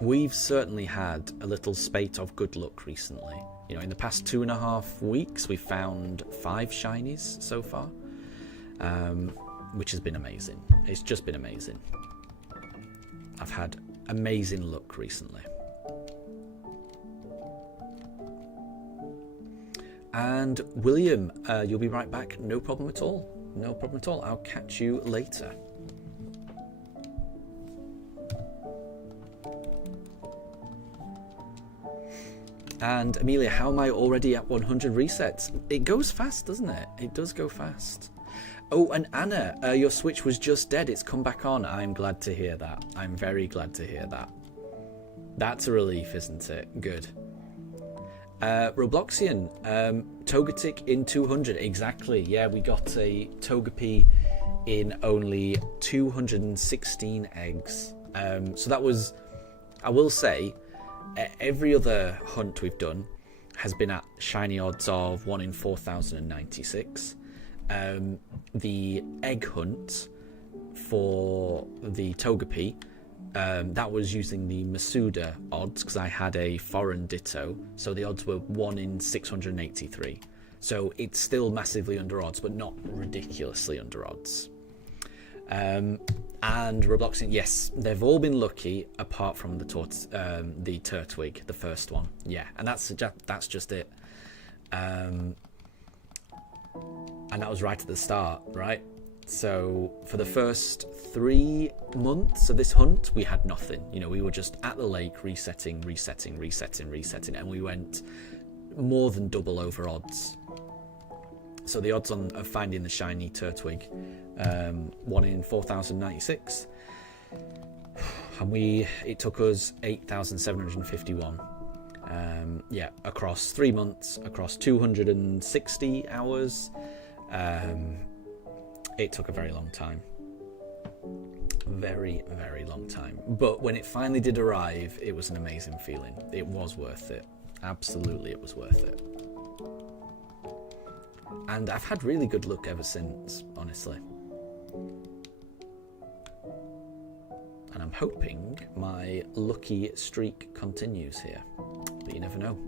We've certainly had a little spate of good luck recently. In the past 2.5 weeks, we've found 5 shinies so far, which has been amazing. It's just been amazing. I've had amazing luck recently. And William, you'll be right back. No problem at all. I'll catch you later. And Amelia, how am I already at 100 resets? It goes fast, doesn't it? It does go fast. Oh, and Anna, your Switch was just dead. It's come back on. I'm glad to hear that. I'm very glad to hear that. That's a relief, isn't it? Good. Robloxian, Togetic in 200. Exactly. Yeah, we got a Togepi in only 216 eggs. So that was, I will say, every other hunt we've done has been at shiny odds of 1 in 4,096. The egg hunt for the Togepi that was using the Masuda odds because I had a foreign ditto, so the odds were 1 in 683. So it's still massively under odds, but not ridiculously under odds. And Robloxian, yes, they've all been lucky apart from the Turtwig, the first one. Yeah, and that's just it. And that was right at the start, right? So for the first 3 months of this hunt, we had nothing. You know, we were just at the lake resetting, and we went more than double over odds. So the odds of finding the shiny Turtwig, 1 in 4,096, and it took us 8,751. Yeah, across 3 months, across 260 hours. It took a very long time. Very, very long time. But when it finally did arrive, it was an amazing feeling. It was worth it. Absolutely, it was worth it. And I've had really good luck ever since, honestly. And I'm hoping my lucky streak continues here. But you never know.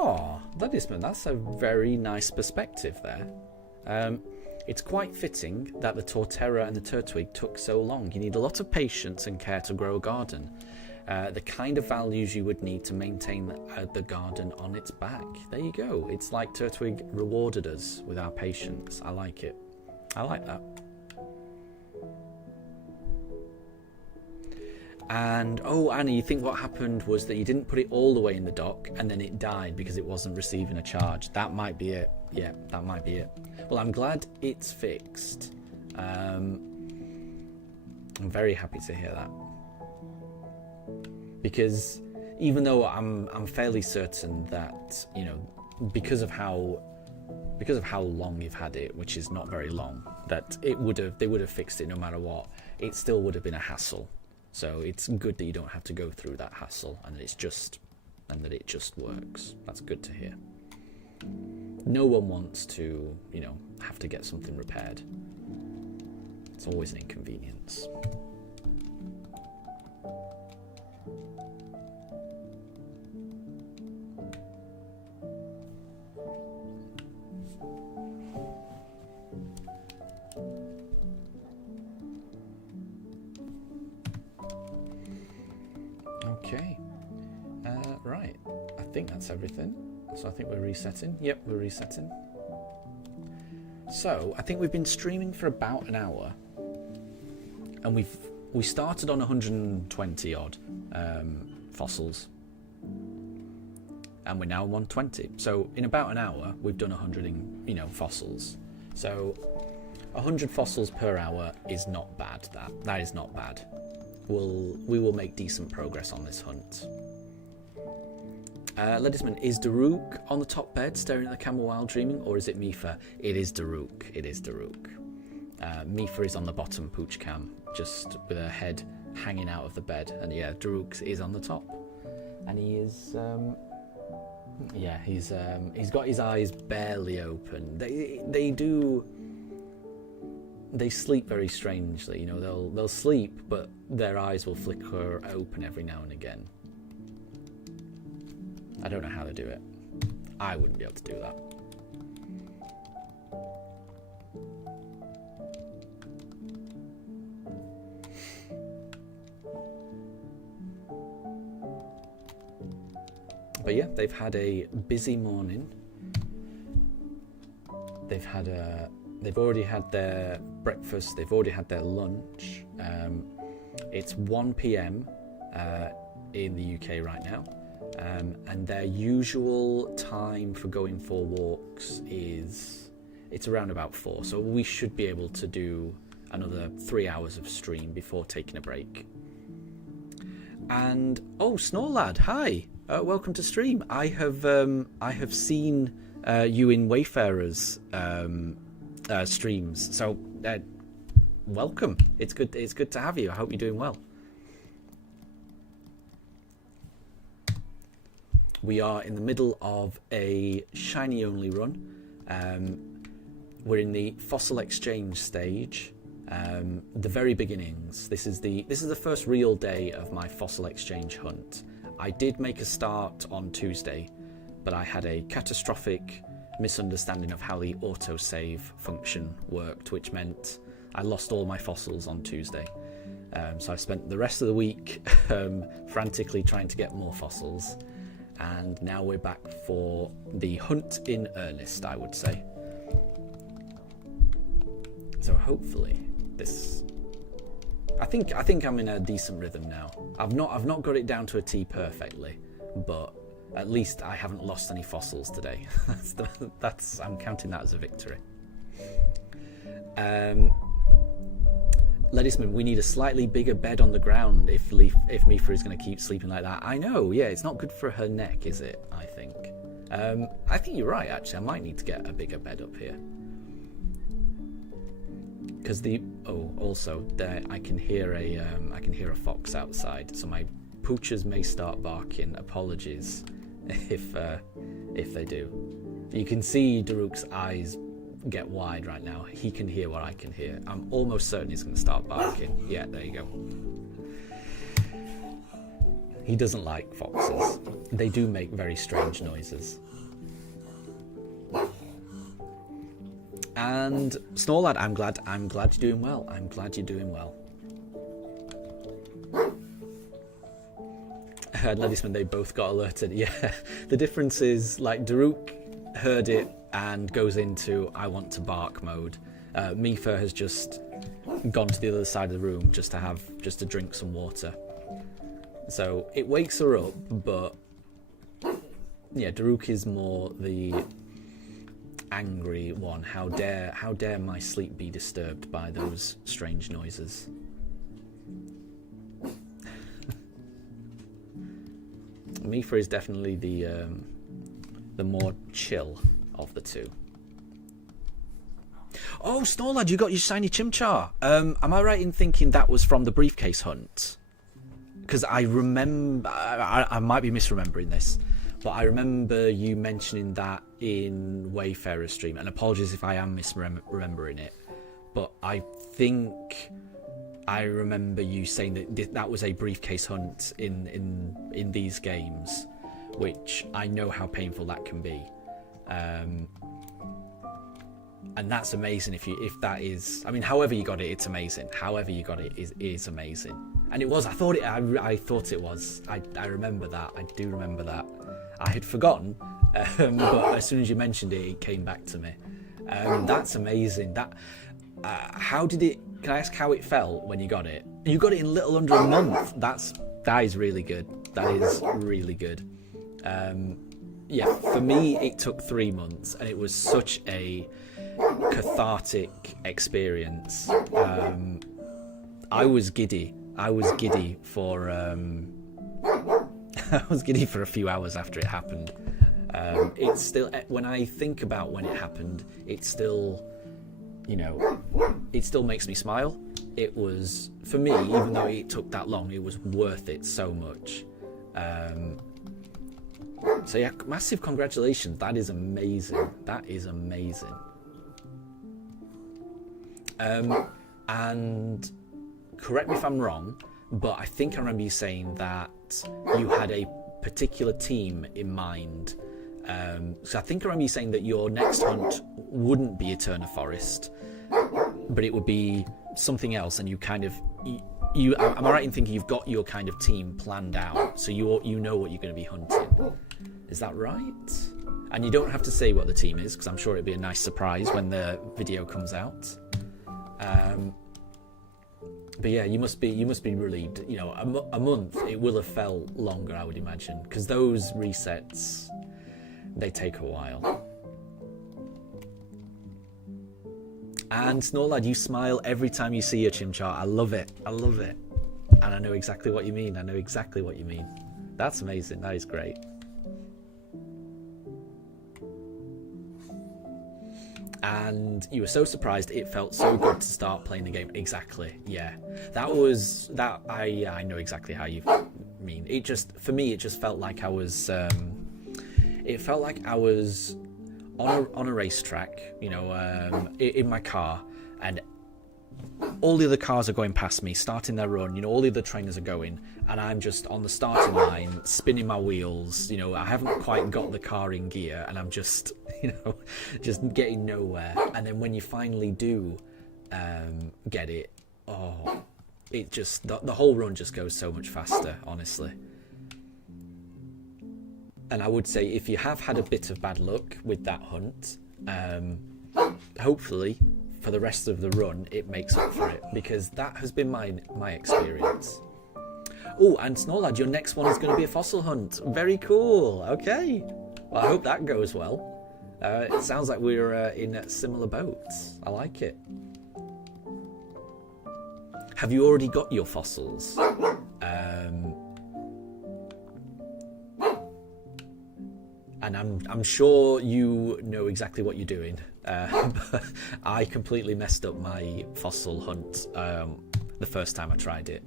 Oh, that's a very nice perspective there. It's quite fitting that the Torterra and the Turtwig took so long. You need a lot of patience and care to grow a garden. The kind of values you would need to maintain the garden on its back. There you go. It's like Turtwig rewarded us with our patience. I like it. I like that. And, oh, Annie, you think what happened was that you didn't put it all the way in the dock and then it died because it wasn't receiving a charge. That might be it. Yeah, that might be it. Well, I'm glad it's fixed. I'm very happy to hear that. Because even though I'm fairly certain that, you know, because of how long you've had it, which is not very long, that they would have fixed it no matter what, it still would have been a hassle. So it's good that you don't have to go through that hassle and that it just works. That's good to hear. No one wants to, you know, have to get something repaired. It's always an inconvenience. Okay, right, I think that's everything. So I think we're resetting. Yep, we're resetting. So I think we've been streaming for about an hour, and we started on 120 odd fossils, and we're now on 120. So in about an hour, we've done 100 fossils. So 100 fossils per hour is not bad. That is not bad. We will make decent progress on this hunt. Ledisman, is Daruk on the top bed staring at the camera while dreaming, or is it Mifa? It is Daruk. It is Daruk. Mifa is on the bottom pooch cam, just with her head hanging out of the bed. And yeah, Daruk is on the top. And he is Yeah, he's got his eyes barely open. They sleep very strangely. You know, they'll sleep, but their eyes will flicker open every now and again. I don't know how they do it. I wouldn't be able to do that. But yeah, they've had a busy morning. They've already had their breakfast. They've already had their lunch. It's 1 p.m. In the UK right now, and their usual time for going for walks it's around about 4. So we should be able to do another 3 hours of stream before taking a break. And Snorlad, hi. Welcome to stream. I have seen you in Wayfarer's streams, so welcome. It's good to have you. I hope you're doing well. We are in the middle of a shiny only run. We're in the fossil exchange stage, the very beginnings. This is the first real day of my fossil exchange hunt. I did make a start on Tuesday, but I had a catastrophic misunderstanding of how the autosave function worked, which meant I lost all my fossils on Tuesday. So I spent the rest of the week frantically trying to get more fossils, and now we're back for the hunt in earnest, I would say. So hopefully this... I think I'm in a decent rhythm now. I've not got it down to a T perfectly, but at least I haven't lost any fossils today. I'm counting that as a victory. Ledisman, we need a slightly bigger bed on the ground if Mifa is going to keep sleeping like that. I know, yeah, it's not good for her neck, is it? I think. I think you're right. Actually, I might need to get a bigger bed up here. Because also there I can hear a fox outside, so my poochers may start barking. Apologies if they do. You can see Daruk's eyes get wide right now. He can hear what I can hear. I'm almost certain he's going to start barking. Yeah, there you go. He doesn't like foxes. They do make very strange noises. And Snorlad, I'm glad you're doing well. I'm glad you're doing well. Ledisman, they both got alerted. Yeah, the difference is like Daruk heard it and goes into I want to bark mode. Mifa has just gone to the other side of the room just to drink some water. So it wakes her up, but yeah, Daruk is more the angry one. How dare my sleep be disturbed by those strange noises. Mifa is definitely the more chill of the two. Oh, Snorlad, you got your shiny Chimchar. Am I right in thinking that was from the briefcase hunt? Because I remember, I might be misremembering this, but I remember you mentioning that in Wayfarer's stream, and apologies if I am misremembering it, but I think I remember you saying that that was a briefcase hunt in these games, which I know how painful that can be. And that's amazing if that is, I mean, however you got it, it's amazing. However you got it is amazing. And it was, I thought it was. I remember that. I do remember that. I had forgotten, but as soon as you mentioned it, it came back to me. That's amazing. That how did it? Can I ask how it felt when you got it? You got it in little under a month. That is really good. That is really good. Yeah, for me it took 3 months, and it was such a cathartic experience. I was giddy. I was giddy for I was giddy for a few hours after it happened. It's still, when I think about when it happened, it still, it still makes me smile. It was, for me, even though it took that long, it was worth it so much. So yeah, massive congratulations. That is amazing. That is amazing. And correct me if I'm wrong, but I think I remember you saying that you had a particular team in mind. So I think I remember you saying that your next hunt wouldn't be Eterna Forest, but it would be something else, and you kind of... am I right in thinking you've got your kind of team planned out, so you know what you're going to be hunting? Is that right? And you don't have to say what the team is, because I'm sure it'd be a nice surprise when the video comes out. But yeah, you must be relieved. You know, a month, it will have felt longer, I would imagine, because those resets, they take a while. And Snorlad, you smile every time you see your Chimchar. I love it. I love it. And I know exactly what you mean. I know exactly what you mean. That's amazing. That is great. And you were so surprised. It felt so good to start playing the game. Exactly. Yeah. I know exactly how you mean. It just, for me, it just felt like I was, it felt like I was on a racetrack, you know, in my car, and all the other cars are going past me, starting their run, you know, all the other trainers are going, and I'm just on the starting line, spinning my wheels, you know, I haven't quite got the car in gear, and I'm just, you know, just getting nowhere. And then when you finally do get it, oh, it just, the whole run just goes so much faster, honestly. And I would say if you have had a bit of bad luck with that hunt, hopefully for the rest of the run it makes up for it, because that has been my experience. Oh, and Snorlad, your next one is going to be a fossil hunt. Very cool. Okay. Well, I hope that goes well. It sounds like we're in similar boats. I like it. Have you already got your fossils? And I'm sure you know exactly what you're doing. But I completely messed up my fossil hunt the first time I tried it.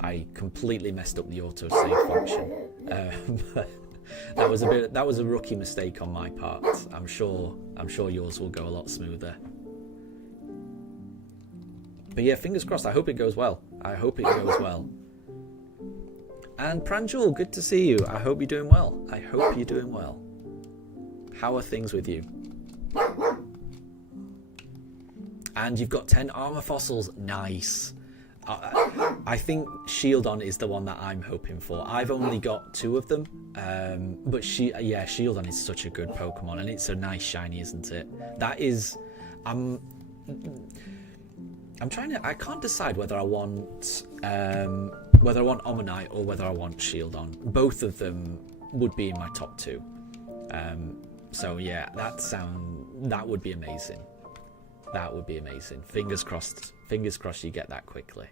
I completely messed up the autosave function. But that was a rookie mistake on my part. I'm sure yours will go a lot smoother. But yeah, fingers crossed. I hope it goes well. I hope it goes well. And Pranjul, good to see you. I hope you're doing well. I hope you're doing well. How are things with you? And you've got 10 armor fossils. Nice. I think Shieldon is the one that I'm hoping for. I've only got 2 of them. But Shieldon is such a good Pokemon, and it's a nice shiny, isn't it? That is... I'm trying to... I can't decide whether I want Omanyte or whether I want Shieldon. Both of them would be in my top 2. So yeah, that would be amazing. That would be amazing. Fingers crossed you get that quickly.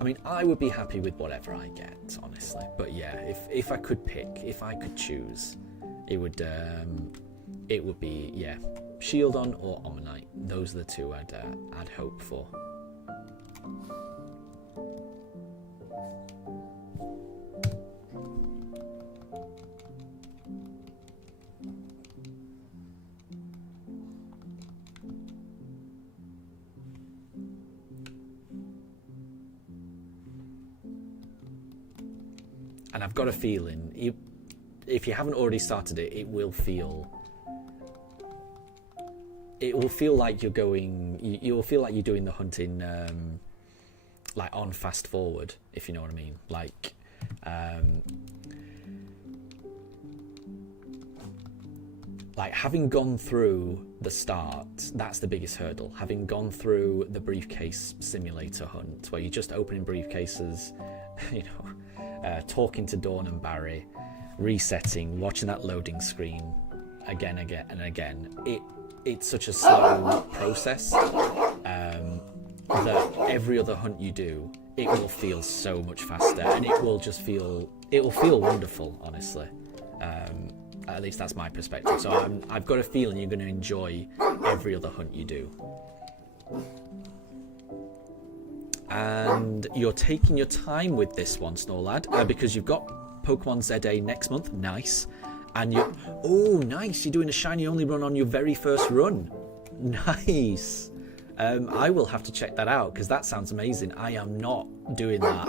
I mean, I would be happy with whatever I get, honestly. But yeah, if I could pick, if I could choose, it would be, yeah, Shieldon or Omanyte. Those are the 2 I'd hope for. And I've got a feeling, if you haven't already started it, it will feel like you're going. You'll feel like you're doing the hunting, like on fast forward, if you know what I mean. Like, having gone through the start, that's the biggest hurdle. Having gone through the briefcase simulator hunt, where you're just opening briefcases, you know. Talking to Dawn and Barry, resetting, watching that loading screen again and again. It's such a slow process that every other hunt you do, it will feel so much faster, and it will feel wonderful, honestly. At least that's my perspective. So I've got a feeling you're going to enjoy every other hunt you do. and you're taking your time with this one, Snorlad, because you've got Pokemon ZA next month. Nice. And nice, you're doing a shiny only run on your very first run. Nice. I will have to check that out, because that sounds amazing. I am not doing that.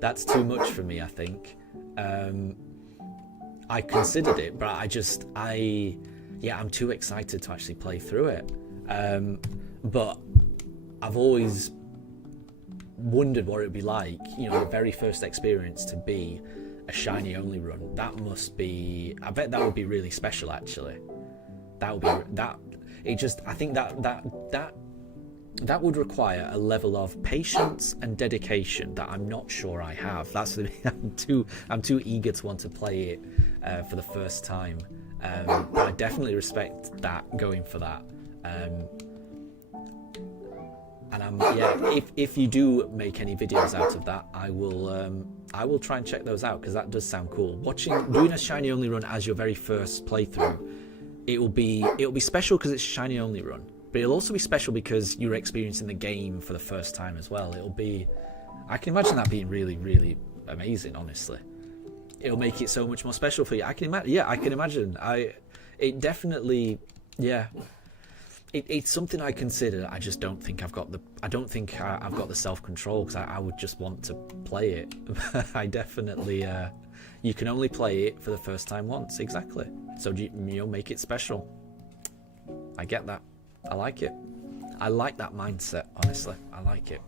That's too much for me, I think. I considered it, but I'm too excited to actually play through it. But I've always wondered what it would be like, the very first experience to be a shiny only run. I bet that would be really special, actually. I think that would require a level of patience and dedication that I'm not sure I have. That's I'm too eager to want to play it for the first time. But I definitely respect that, going for that. If you do make any videos out of that, I will try and check those out, because that does sound cool. Doing a shiny only run as your very first playthrough, it'll be special because it's a shiny only run, but it'll also be special because you're experiencing the game for the first time as well. I can imagine that being really, really amazing. Honestly, it'll make it so much more special for you. I can imagine. It definitely, yeah. It's something I consider. I just don't think I've got the self-control, because I would just want to play it. I definitely, you can only play it for the first time once, exactly. So make it special. I get that. I like it. I like that mindset, honestly. I like it.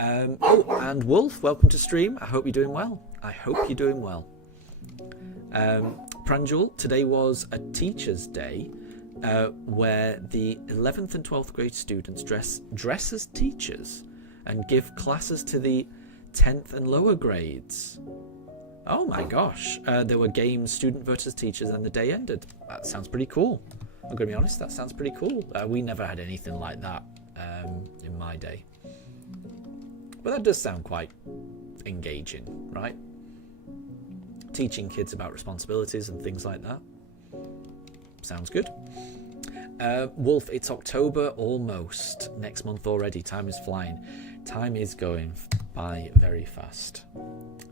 And Wolf, welcome to stream. I hope you're doing well. Pranjul, today was a teacher's day, where the 11th and 12th grade students dress as teachers and give classes to the 10th and lower grades. Oh my gosh. There were games, student versus teachers, and the day ended. That sounds pretty cool. I'm going to be honest, that sounds pretty cool. We never had anything like that in my day. But that does sound quite engaging, right? Teaching kids about responsibilities and things like that. Sounds good. Wolf, it's October almost. Next month already. Time is flying. Time is going by very fast.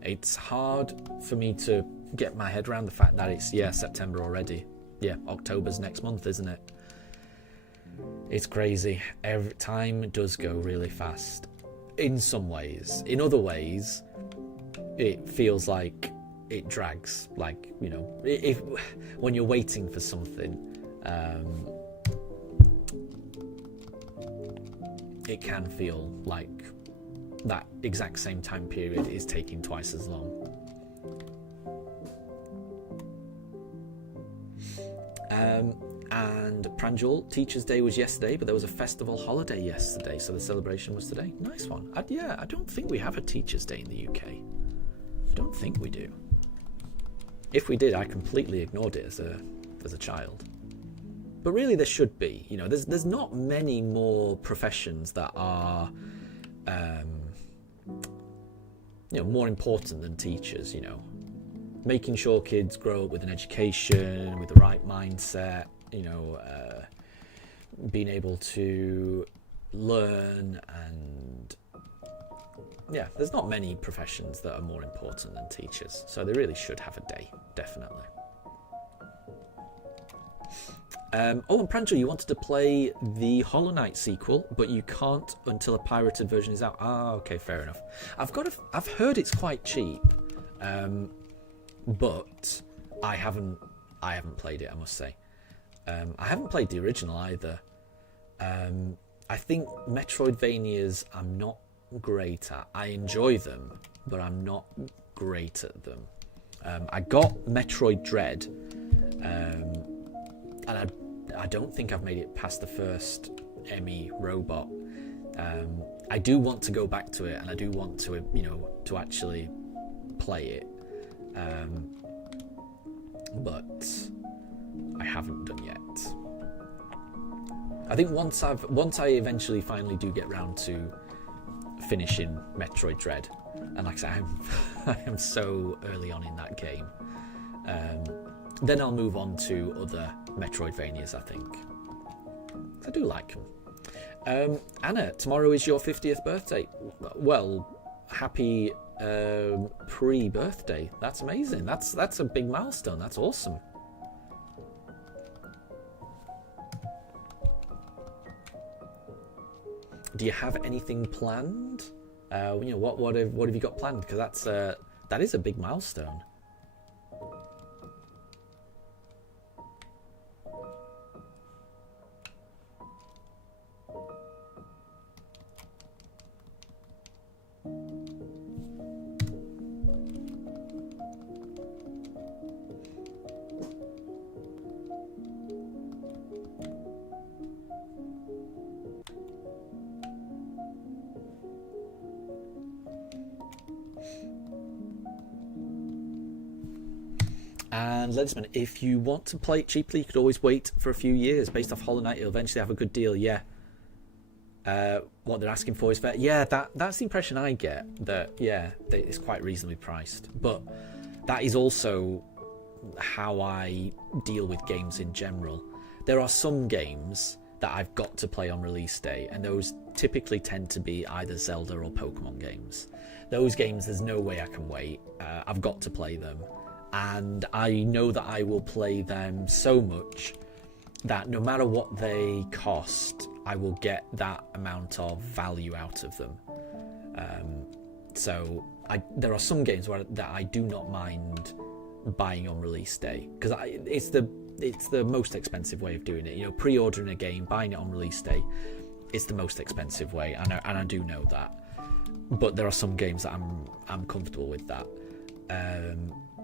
It's hard for me to get my head around the fact that it's, September already. Yeah, October's next month, isn't it? It's crazy. Time does go really fast. In some ways. In other ways, it feels like it drags. Like, when you're waiting for something, it can feel like that exact same time period is taking twice as long. And Pranjul, Teacher's Day was yesterday, but there was a festival holiday yesterday, so the celebration was today. Nice one. I don't think we have a Teacher's Day in the UK. I don't think we do. If we did, I completely ignored it as a child. But really, there should be. There's not many more professions that are, more important than teachers. Making sure kids grow up with an education, with the right mindset. Being able to learn, and there's not many professions that are more important than teachers. So they really should have a day, definitely. And Pranjul, you wanted to play the Hollow Knight sequel, but you can't until a pirated version is out. Okay, fair enough. I've heard it's quite cheap, but I haven't played it, I must say. I haven't played the original either. I think Metroidvanias I'm not great at. I enjoy them, but I'm not great at them. I got Metroid Dread, and I don't think I've made it past the first Emmy robot. I do want to go back to it, and I do want to, to actually play it. But I haven't done yet. I think once I eventually finally do get round to finishing Metroid Dread, and like I say, I am so early on in that game, then I'll move on to other Metroidvanias, I think. I do like them. Anna, tomorrow is your 50th birthday. Well, happy pre-birthday. That's amazing. That's a big milestone. That's awesome. Do you have anything planned? What have you got planned? Because that is a big milestone. And Ledisman, if you want to play it cheaply, you could always wait for a few years. Based off Hollow Knight, you'll eventually have a good deal. Yeah. What they're asking for is fair. Yeah, that's the impression I get. That it's quite reasonably priced. But that is also how I deal with games in general. There are some games that I've got to play on release day, and those typically tend to be either Zelda or Pokemon games. Those games, there's no way I can wait. I've got to play them. And I know that I will play them so much that no matter what they cost, I will get that amount of value out of them. So there are some games that I do not mind buying on release day, because it's the most expensive way of doing it. Pre-ordering a game, buying it on release day, it's the most expensive way, and I do know that. But there are some games that I'm comfortable with that.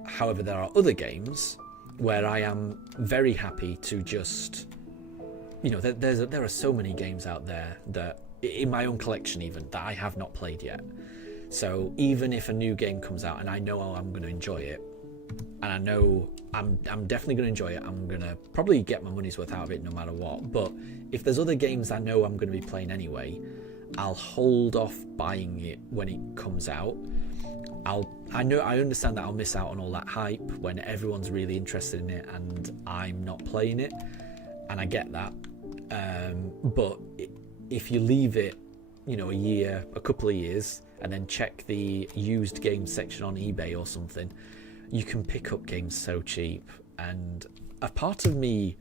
However, there are other games where I am very happy to just, there are so many games out there that, in my own collection even, that I have not played yet. So even if a new game comes out and I know I'm going to enjoy it, and I know I'm definitely going to enjoy it, I'm going to probably get my money's worth out of it no matter what. But if there's other games I know I'm going to be playing anyway, I'll hold off buying it when it comes out. I understand that I'll miss out on all that hype when everyone's really interested in it and I'm not playing it, and I get that. But if you leave it, a year, a couple of years, and then check the used games section on eBay or something, you can pick up games so cheap. And a part of me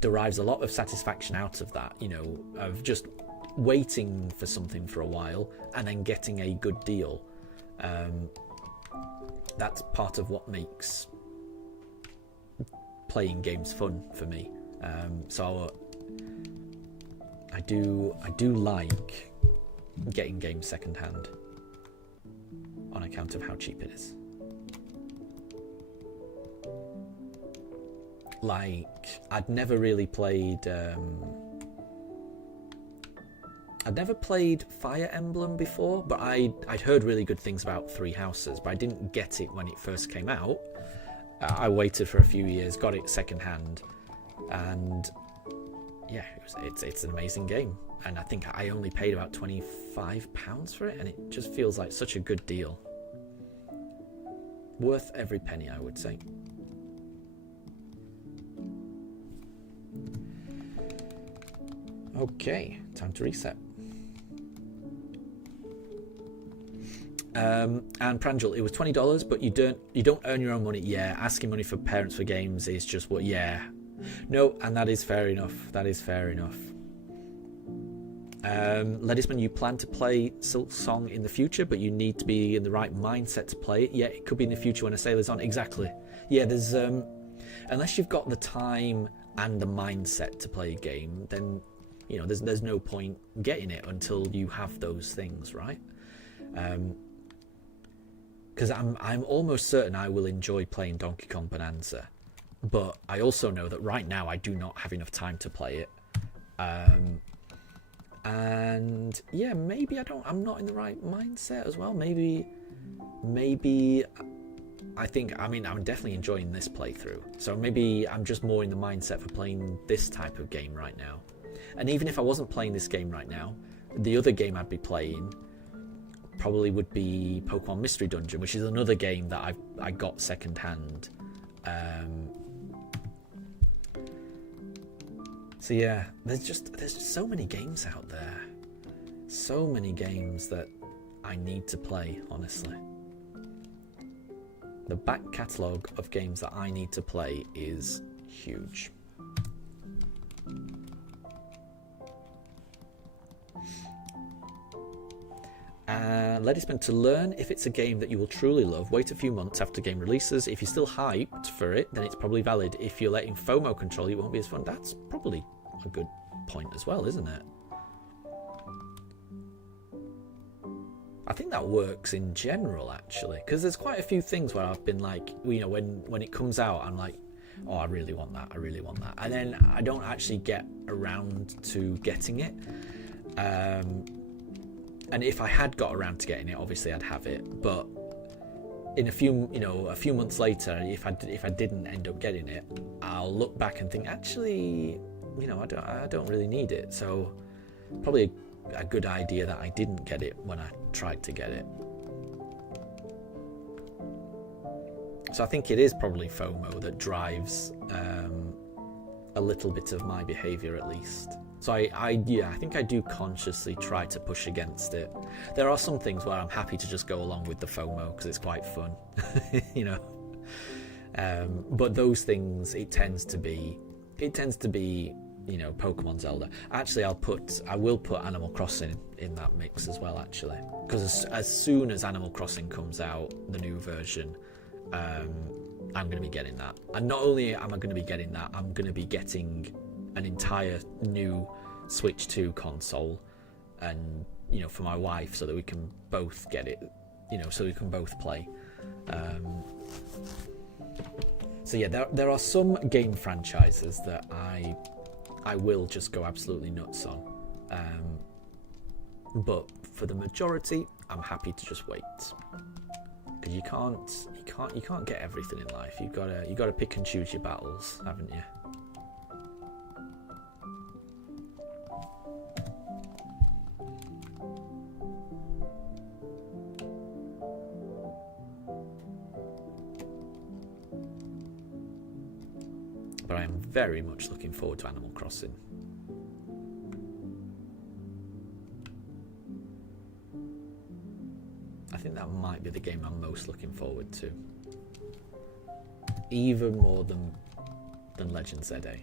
derives a lot of satisfaction out of that, of just waiting for something for a while and then getting a good deal. That's part of what makes playing games fun for me. So I do like getting games secondhand on account of how cheap it is. Like, I'd never really played Fire Emblem before, but I'd heard really good things about Three Houses, but I didn't get it when it first came out. I waited for a few years, got it secondhand, and yeah, it's an amazing game. And I think I only paid about £25 for it, and it just feels like such a good deal. Worth every penny, I would say. Okay, time to reset. And Pranjal, it was $20, but you don't earn your own money. Yeah, asking money for parents for games is just what. Yeah, no, and that is fair enough. Ledisman, you plan to play Silk Song in the future, but you need to be in the right mindset to play it. Yeah, it could be in the future when a sale is on. Exactly. Yeah, there's unless you've got the time and the mindset to play a game, then there's no point getting it until you have those things, right? Because I'm almost certain I will enjoy playing Donkey Kong Bonanza, but I also know that right now I do not have enough time to play it. And yeah, maybe I'm not in the right mindset as well. Maybe I'm definitely enjoying this playthrough, so maybe I'm just more in the mindset for playing this type of game right now. And even if I wasn't playing this game right now, the other game I'd be playing probably would be Pokemon Mystery Dungeon, which is another game that I got secondhand. So yeah, there's just so many games out there. So many games that I need to play, honestly. The back catalogue of games that I need to play is huge. Let it spend to learn if it's a game that you will truly love. Wait a few months after game releases. If you're still hyped for it, then it's probably valid. If you're letting FOMO control you, it won't be as fun. That's probably a good point as well, isn't it? I think that works in general, actually, because there's quite a few things where I've been like, you know, when it comes out, I'm like, oh, I really want that, and then I don't actually get around to getting it. And if I had got around to getting it, obviously I'd have it. But in a few months later, if I didn't end up getting it, I'll look back and think, actually, you know, I don't really need it. So probably a good idea that I didn't get it when I tried to get it. So I think it is probably FOMO that drives a little bit of my behaviour, at least. So I think I do consciously try to push against it. There are some things where I'm happy to just go along with the FOMO because it's quite fun, you know. But those things, it tends to be, you know, Pokemon Zelda. Actually, I will put Animal Crossing in that mix as well, actually, because as soon as Animal Crossing comes out, the new version, I'm going to be getting that. And not only am I going to be getting that, I'm going to be getting an entire new Switch 2 console, and, you know, for my wife, so that we can both get it, you know, so we can both play. So yeah, there are some game franchises that I will just go absolutely nuts on, but for the majority, I'm happy to just wait, because you can't get everything in life. You gotta pick and choose your battles, haven't you? But I am very much looking forward to Animal Crossing. I think that might be the game I'm most looking forward to, even more than Legend ZA.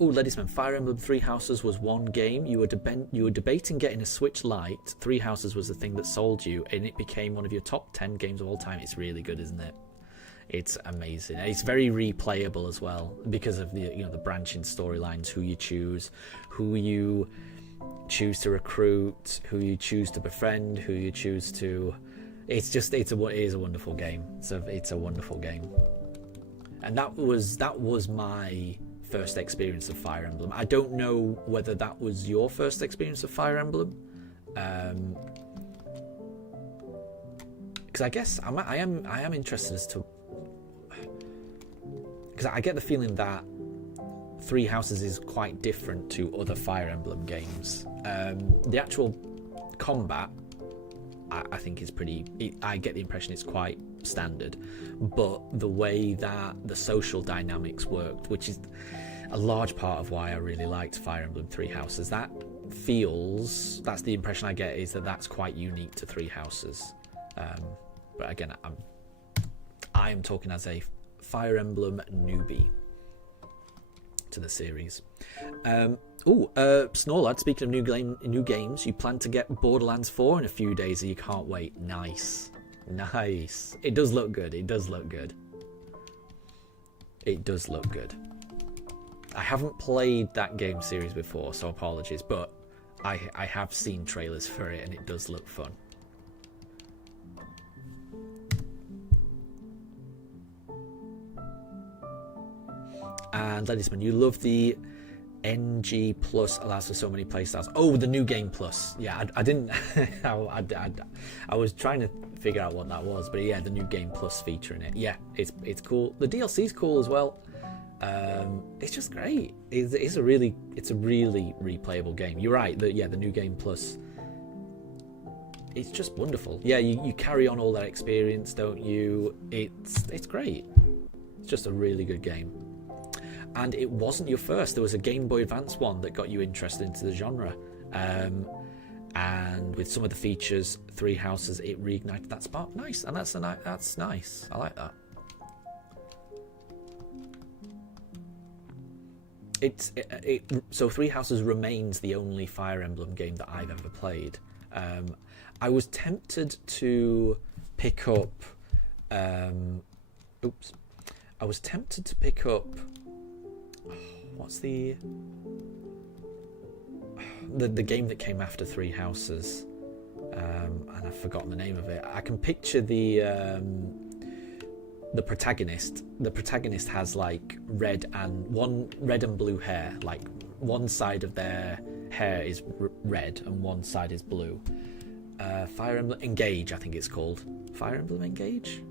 Ledisman, Fire Emblem Three Houses was one game. You were debating getting a Switch Lite. Three Houses was the thing that sold you, and it became one of your top 10 games of all time. It's really good, isn't it? It's amazing. It's very replayable as well because of the branching storylines, who you choose to recruit, who you choose to befriend, who you choose to. It is a wonderful game. It's a wonderful game, and that was my first experience of Fire Emblem. I don't know whether that was your first experience of Fire Emblem, because I guess I am interested as to, because I get the feeling that Three Houses is quite different to other Fire Emblem games. The actual combat, I think, is pretty. I get the impression it's quite standard, but the way that the social dynamics worked, which is a large part of why I really liked Fire Emblem Three Houses, that's the impression I get, is that that's quite unique to Three Houses. But again, I am talking as a Fire Emblem newbie to the series. Snorlad, speaking of new games, you plan to get Borderlands 4 in a few days, and you can't wait. Nice. It does look good. I haven't played that game series before, so apologies, but I have seen trailers for it, and it does look fun. And Ledisman, you love the NG Plus allows for so many playstyles. Oh, the new game plus. Yeah, I didn't. I was trying to figure out what that was, but yeah, the new game plus feature in it. Yeah, it's cool. The DLC's cool as well. It's just great. It's a really replayable game. You're right. The new game plus. It's just wonderful. Yeah, you carry on all that experience, don't you? It's great. It's just a really good game. And it wasn't your first. There was a Game Boy Advance one that got you interested into the genre. And with some of the features, Three Houses, it reignited that spark. Nice. And that's nice. I like that. So Three Houses remains the only Fire Emblem game that I've ever played. I was tempted to pick up. I was tempted to pick up. What's the game that came after Three Houses? And I've forgotten the name of it. I can picture the protagonist. The protagonist has like red and blue hair. Like one side of their hair is red and one side is blue. Fire Emblem Engage, I think it's called. Fire Emblem Engage?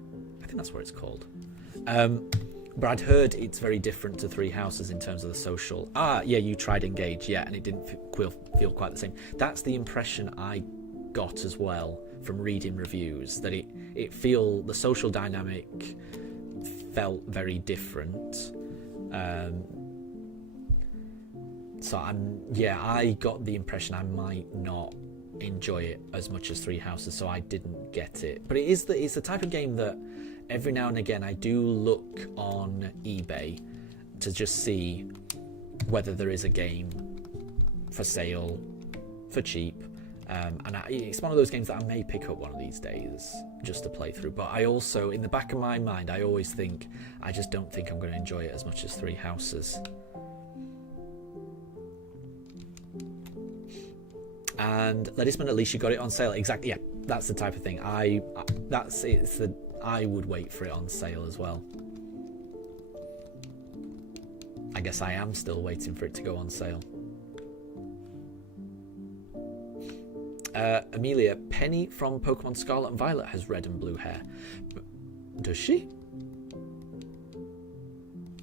I think that's what it's called. But I'd heard it's very different to Three Houses in terms of the social. Yeah, you tried Engage, yeah, and it didn't feel quite the same. That's the impression I got as well from reading reviews, that the social dynamic felt very different. So I got the impression I might not enjoy it as much as Three Houses, so I didn't get it. But it's the type of game that every now and again I do look on eBay to just see whether there is a game for sale for cheap, and it's one of those games that I may pick up one of these days just to play through. But I also, in the back of my mind, I always think I just don't think I'm going to enjoy it as much as Three Houses. And Ledisman, at least you got it on sale. Exactly, yeah, that's the type of thing. I would wait for it on sale as well. I guess I am still waiting for it to go on sale. Amelia, Penny from Pokemon Scarlet and Violet has red and blue hair. Does she?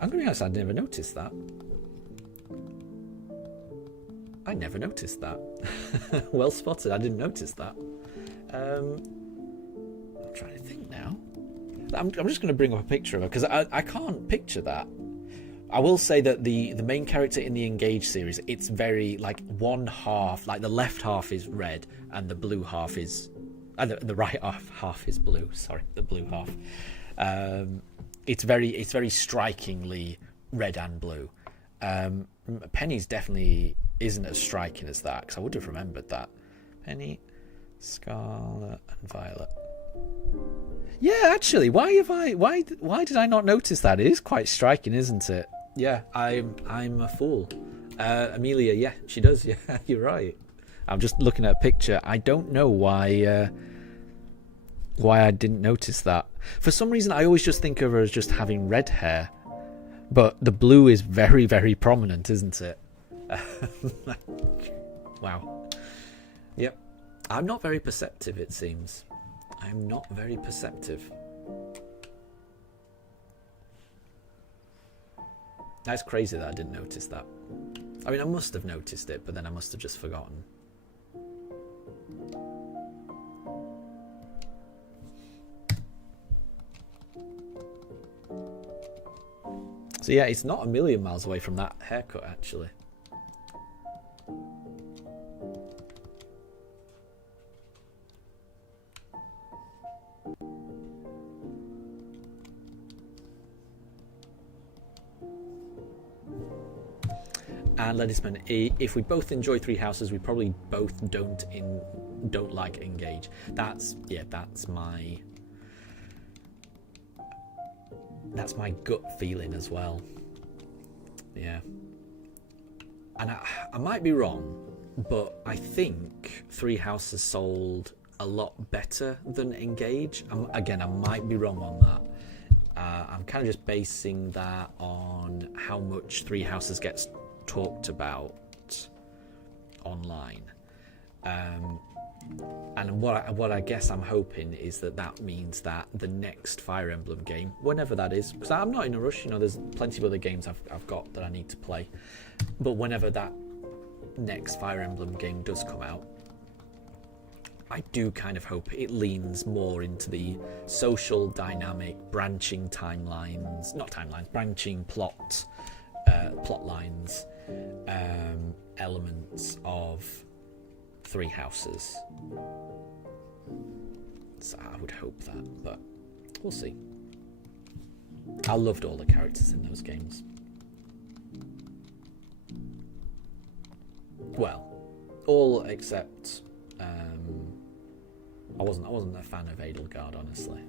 I'm going to be honest, I never noticed that. I never noticed that. Well spotted, I didn't notice that. I'm trying to think now. I'm just going to bring up a picture of her because I can't picture that. I will say that the main character in the Engage series, it's very like one half, like the left half is red and the blue half is, the right half is blue. Sorry, the blue half. It's very strikingly red and blue. Penny's definitely isn't as striking as that, because I would have remembered that. Penny, Scarlet and Violet. Yeah, actually, why did I not notice that? It is quite striking, isn't it? Yeah, I'm a fool. Amelia, yeah, she does. Yeah, you're right. I'm just looking at a picture. I don't know why I didn't notice that. For some reason, I always just think of her as just having red hair, but the blue is very, very prominent, isn't it? Wow. Yep. I'm not very perceptive, it seems. I'm not very perceptive. That's crazy that I didn't notice that. I mean, I must have noticed it, but then I must have just forgotten. So yeah, it's not a million miles away from that haircut, actually. And Ledisman, if we both enjoy Three Houses, we probably both don't like Engage. That's my gut feeling as well. Yeah. And I might be wrong, but I think Three Houses sold a lot better than Engage. Again, I might be wrong on that. I'm kind of just basing that on how much Three Houses gets talked about online. And what I guess I'm hoping is that means that the next Fire Emblem game, whenever that is, because I'm not in a rush, you know, there's plenty of other games I've got that I need to play, but whenever that next Fire Emblem game does come out, I do kind of hope it leans more into the social dynamic, branching timelines, not timelines, branching plot lines, elements of Three Houses. So I would hope that, but we'll see. I loved all the characters in those games. Well, all except I wasn't a fan of Edelgard, honestly.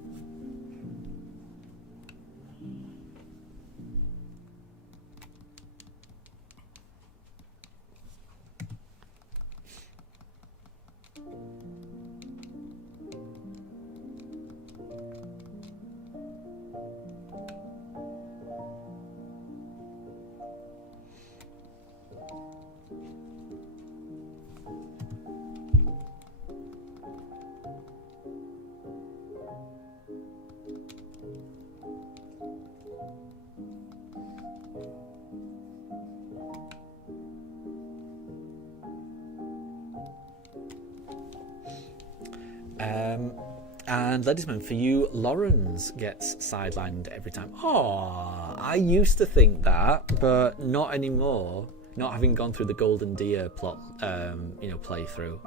And Ledisman, for you, Lawrence gets sidelined every time. Oh, I used to think that, but not anymore. Not having gone through the Golden Deer plot, playthrough.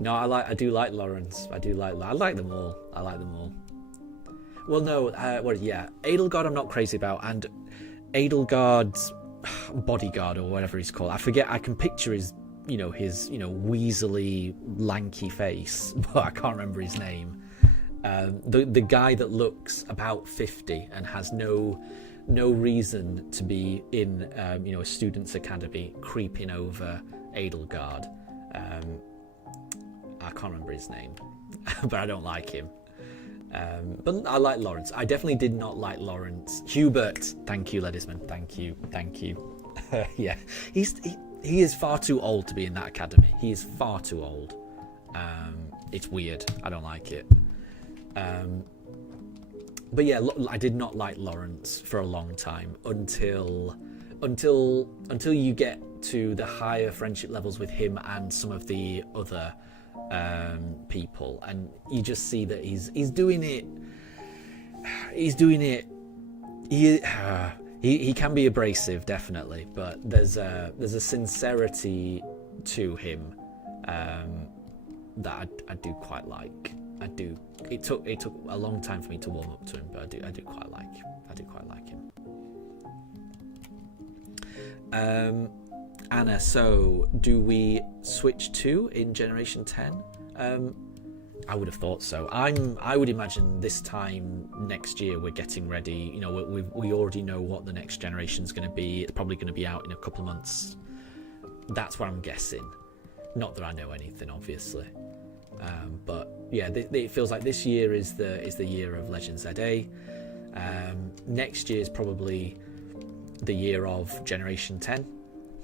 No, I do like Lawrence. I like them all. I like them all. Well, no, Edelgard I'm not crazy about, and Edelgard's bodyguard or whatever he's called. I forget. I can picture his weaselly, lanky face, but I can't remember his name. The guy that looks about 50 and has no reason to be in a student's academy creeping over Edelgard. I can't remember his name, but I don't like him. But I like Lawrence. I definitely did not like Lawrence. Hubert, thank you, Ledisman. Thank you. Yeah, he is far too old to be in that academy. He is far too old. It's weird. I don't like it. But yeah, I did not like Lawrence for a long time until you get to the higher friendship levels with him and some of the other people, and you just see that he's doing it. He can be abrasive, definitely, but there's a sincerity to him that I do quite like. I do. It took a long time for me to warm up to him, but I do quite like him. Anna, so do we switch to in Generation 10? I would have thought so. I would imagine this time next year we're getting ready. You know, we already know what the next generation's going to be. It's probably going to be out in a couple of months. That's what I'm guessing. Not that I know anything, obviously. But yeah, it feels like this year is the year of Legend ZA. Next year is probably the year of Generation 10,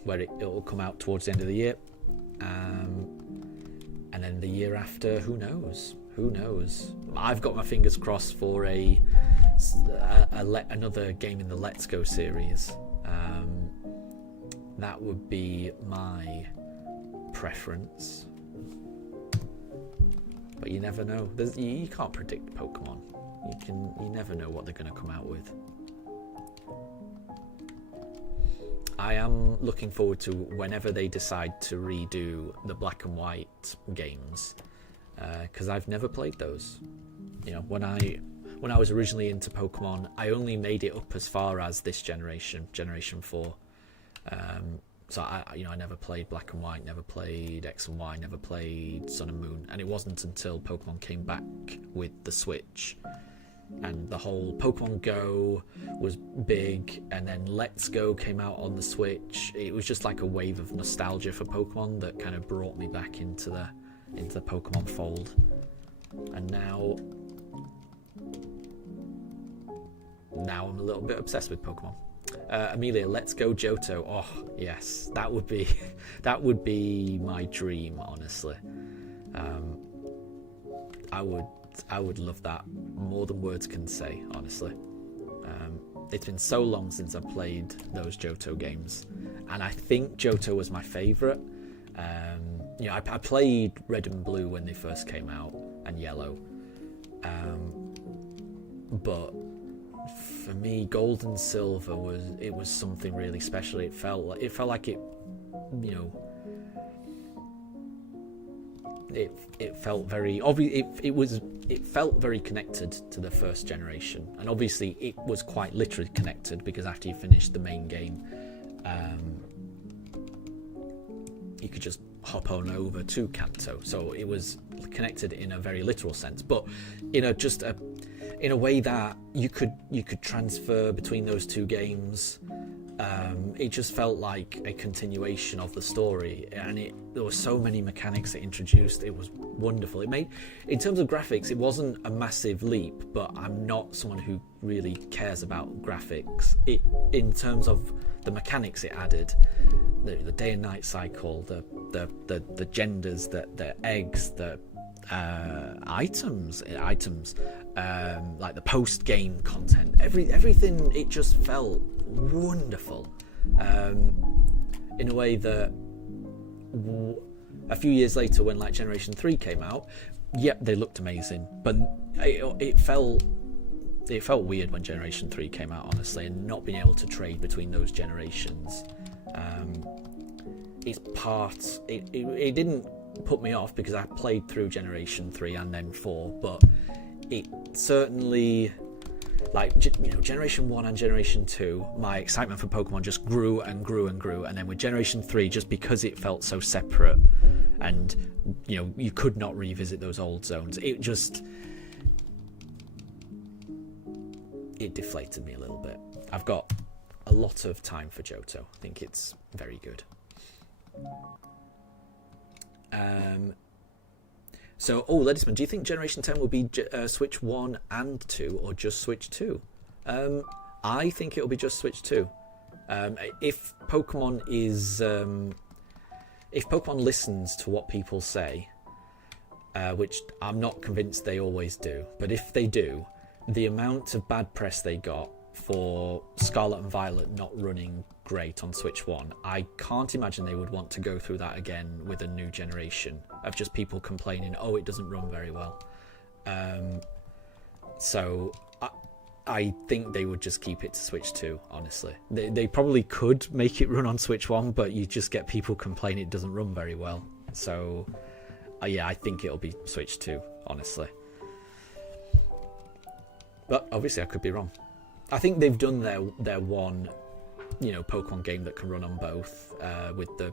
where it will come out towards the end of the year. And then the year after, who knows? I've got my fingers crossed for another game in the Let's Go series. That would be my preference. But you never know. You can't predict Pokemon. You never know what they're going to come out with. I am looking forward to whenever they decide to redo the Black and White games, because I've never played those. You know, when I was originally into Pokemon, I only made it up as far as this Generation 4. So I never played Black and White, never played X and Y, never played Sun and Moon, and it wasn't until Pokemon came back with the Switch. And the whole Pokemon Go was big, and then Let's Go came out on the Switch. It was just like a wave of nostalgia for Pokemon that kind of brought me back into the Pokemon fold. And now I'm a little bit obsessed with Pokemon. Amelia, let's go Johto. Oh yes, that would be my dream, honestly. I would love that more than words can say, honestly. It's been so long since I've played those Johto games, and I think Johto was my favourite. I played Red and Blue when they first came out, and Yellow, but for me, Gold and Silver was something really special. It felt like it, it felt very obvious. It felt very connected to the first generation, and obviously it was quite literally connected, because after you finished the main game, you could just hop on over to Kanto. So it was connected in a very literal sense, but in a way that you could transfer between those two games. It just felt like a continuation of the story, and there were so many mechanics it introduced. It was wonderful. It made, in terms of graphics, it wasn't a massive leap, but I'm not someone who really cares about graphics. In terms of the mechanics it added, the day and night cycle, the genders, the eggs, the items, like the post game content, everything, it just felt wonderful, in a way that a few years later, when like Generation 3 came out, yep, they looked amazing, but it felt weird when Generation 3 came out, honestly, and not being able to trade between those generations. It didn't put me off, because I played through Generation 3 and then 4, but it certainly, Generation 1 and Generation 2, my excitement for Pokemon just grew and grew and grew, and then with Generation 3, just because it felt so separate, and you could not revisit those old zones, it deflated me a little bit. I've got a lot of time for Johto. I think it's very good. Ledisman, do you think Generation 10 will be Switch 1 and 2, or just Switch 2? I think it'll be just Switch 2. If Pokemon listens to what people say, which I'm not convinced they always do, but if they do, the amount of bad press they got for Scarlet and Violet not running great on Switch 1, I can't imagine they would want to go through that again with a new generation of just people complaining, oh, it doesn't run very well. So I think they would just keep it to Switch 2, honestly. They probably could make it run on Switch 1, but you just get people complaining it doesn't run very well. So I think it'll be Switch 2, honestly. But obviously I could be wrong. I think they've done their one, Pokemon game that can run on both, with the,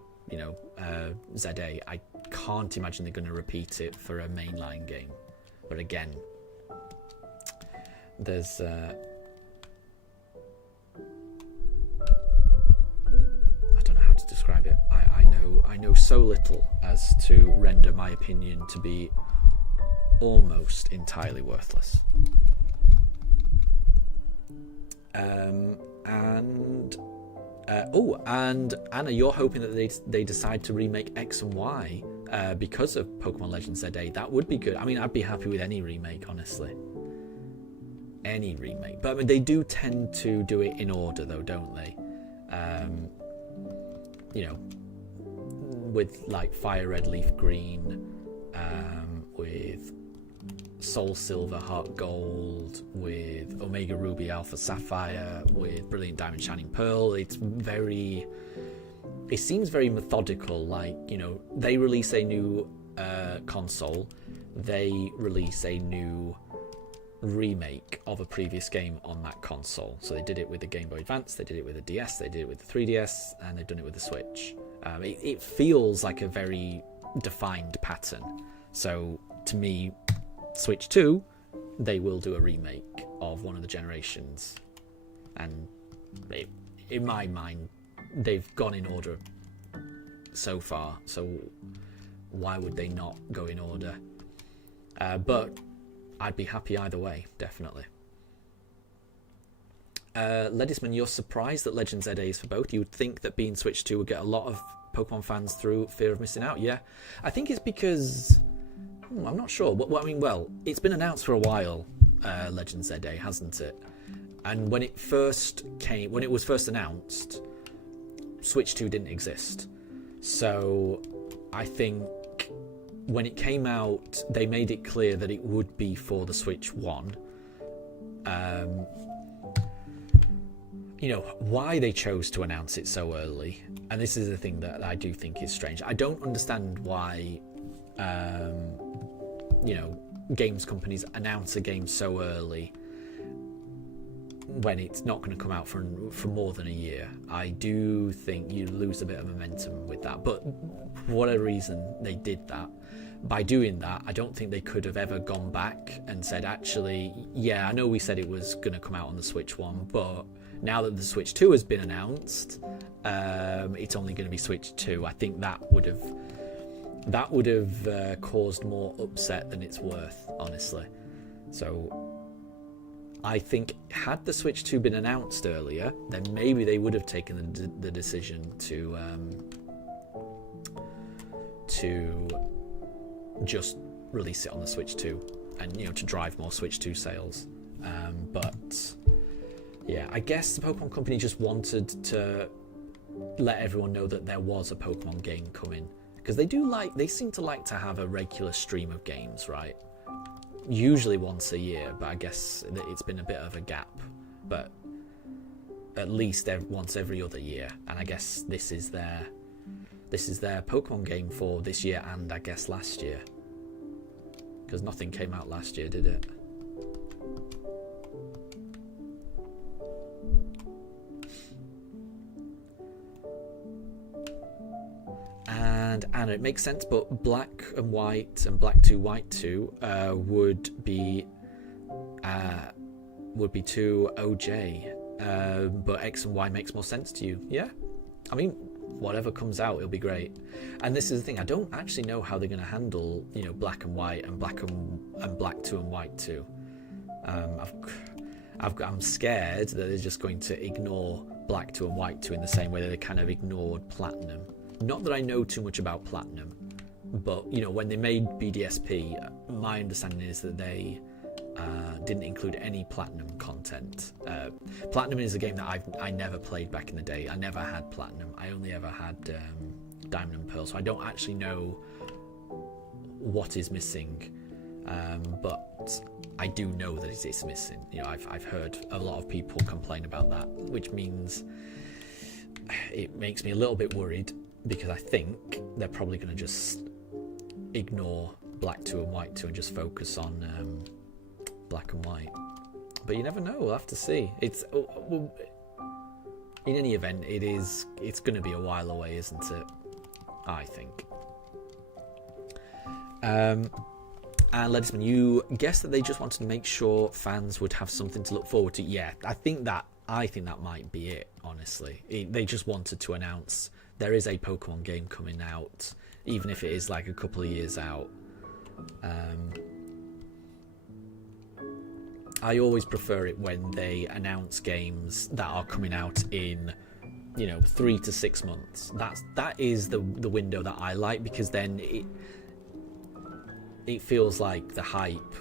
ZA. I can't imagine they're going to repeat it for a mainline game. But again, there's I don't know how to describe it. I know so little as to render my opinion to be almost entirely worthless. And Anna, you're hoping that they decide to remake X and Y because of Pokemon Legends ZA. That would be good. I mean, I'd be happy with any remake, honestly. Any remake. But I mean, they do tend to do it in order, though, don't they? With like Fire Red, Leaf Green, with Soul Silver, Heart Gold, with Omega Ruby, Alpha Sapphire, with Brilliant Diamond, Shining Pearl. It seems very methodical. Like, they release a new console, they release a new remake of a previous game on that console. So they did it with the Game Boy Advance, they did it with the DS, they did it with the 3DS, and they've done it with the Switch. It feels like a very defined pattern. So to me, Switch 2, they will do a remake of one of the generations, and in my mind they've gone in order so far, so why would they not go in order? But I'd be happy either way, definitely. Ledisman, you're surprised that Legend ZA is for both. You would think that being Switch 2 would get a lot of Pokemon fans through fear of missing out. Yeah, I think it's because I'm not sure. I mean, it's been announced for a while, Legend ZA, hasn't it? And when it was first announced, Switch 2 didn't exist. So I think when it came out, they made it clear that it would be for the Switch 1. Why they chose to announce it so early, and this is the thing that I do think is strange. I don't understand why, games companies announce a game so early when it's not going to come out for more than a year. I do think you lose a bit of momentum with that, but for whatever reason they did that. By doing that, I don't think they could have ever gone back and said, actually, yeah, I know we said it was going to come out on the Switch 1, but now that the Switch 2 has been announced, it's only going to be Switch 2. I think that would have caused more upset than it's worth, honestly. So I think had the Switch 2 been announced earlier, then maybe they would have taken the decision to just release it on the Switch 2 and to drive more Switch 2 sales. But yeah, I guess the Pokemon Company just wanted to let everyone know that there was a Pokemon game coming, because they seem to like to have a regular stream of games, right? Usually once a year, but I guess it's been a bit of a gap, but at least once every other year. And I guess this is their Pokemon game for this year and I guess last year, because nothing came out last year, did it? And it makes sense, but Black and White and Black 2 White 2 would be 2 OJ, but X and Y makes more sense to you. Yeah, I mean, whatever comes out, it'll be great. And this is the thing, I don't actually know how they're going to handle Black and White and Black 2 and White 2. I'm scared that they're just going to ignore Black 2 and White 2 in the same way that they kind of ignored Platinum. Not that I know too much about Platinum, but when they made BDSP, my understanding is that they didn't include any Platinum content. Platinum is a game that I never played back in the day. I never had Platinum. I only ever had Diamond and Pearl, so I don't actually know what is missing. But I do know that it is missing. I've heard a lot of people complain about that, which means it makes me a little bit worried, because I think they're probably going to just ignore Black 2 and White 2 and just focus on Black and White. But you never know, we'll have to see. It's in any event, it's going to be a while away, isn't it? I think. And Ledisman, you guessed that they just wanted to make sure fans would have something to look forward to. Yeah, I think that might be it, honestly. They just wanted to announce there is a Pokemon game coming out, even if it is like a couple of years out. I always prefer it when they announce games that are coming out in 3 to 6 months. That is the window that I like, because then it feels like the hype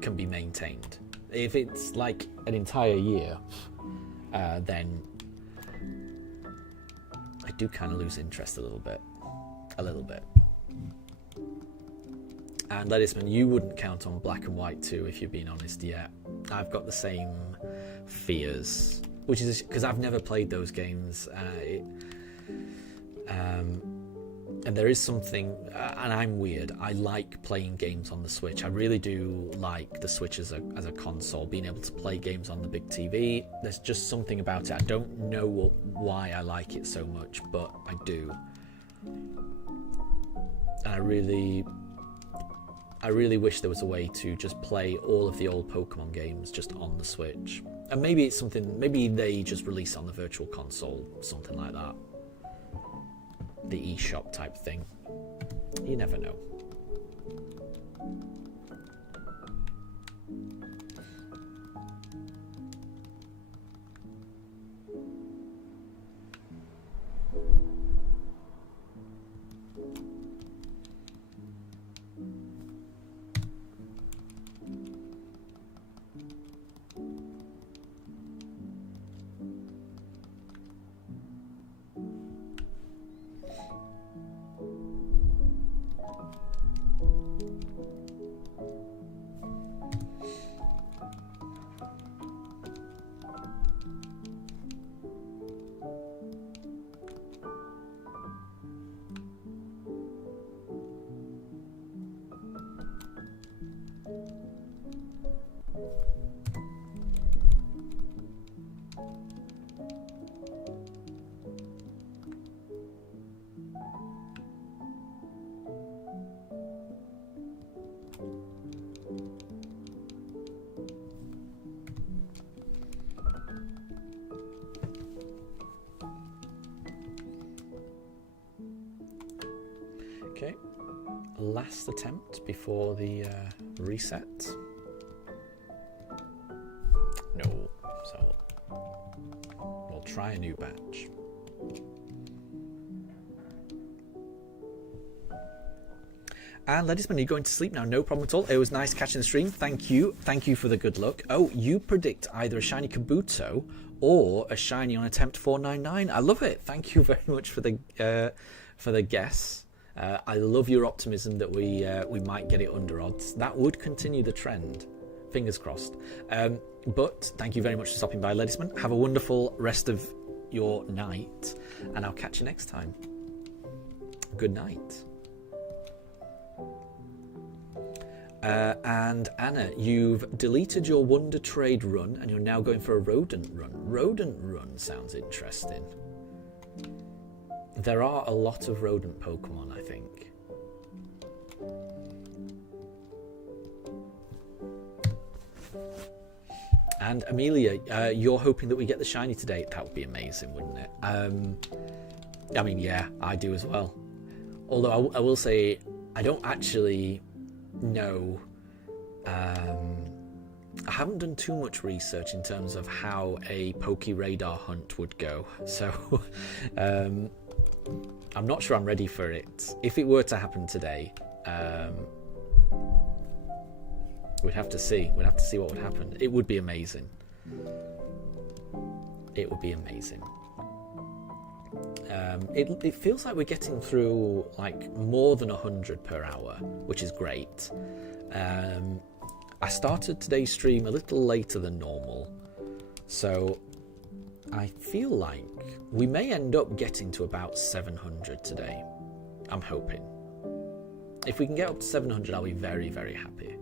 can be maintained. If it's like an entire year, then I do kind of lose interest a little bit. And Ledisman, you wouldn't count on Black and White 2 if you're being honest yet. I've got the same fears, which is because I've never played those games. And there is something, and I'm weird, I like playing games on the Switch. I really do like the Switch as a console, being able to play games on the big TV. There's just something about it. I don't know why I like it so much, but I do. And I really wish there was a way to just play all of the old Pokemon games just on the Switch. And maybe it's something, maybe they just release it on the Virtual Console, something like that. The eShop type thing. You never know. Okay. Last attempt before the reset. No. So we'll try a new batch. And Ledisman, you're going to sleep now. No problem at all. It was nice catching the stream. Thank you. Thank you for the good luck. Oh, you predict either a shiny Kabuto or a shiny on attempt 499. I love it. Thank you very much for the guess. I love your optimism that we might get it under odds. That would continue the trend. Fingers crossed. But thank you very much for stopping by, Ledisman. Have a wonderful rest of your night, and I'll catch you next time. Good night. And Anna, you've deleted your Wonder Trade run and you're now going for a Rodent run. Rodent run sounds interesting. There are a lot of rodent Pokemon, I think. And Amelia, you're hoping that we get the shiny today. That would be amazing, wouldn't it? I mean, yeah, I do as well. Although I will say, I don't actually know. I haven't done too much research in terms of how a Poke Radar hunt would go. So I'm not sure I'm ready for it. If it were to happen today, we'd have to see. We'd have to see what would happen. It would be amazing. It would be amazing. It feels like we're getting through like more than 100 per hour, which is great. I started today's stream a little later than normal, so I feel like we may end up getting to about 700 today. I'm hoping. If we can get up to 700, I'll be very, very happy.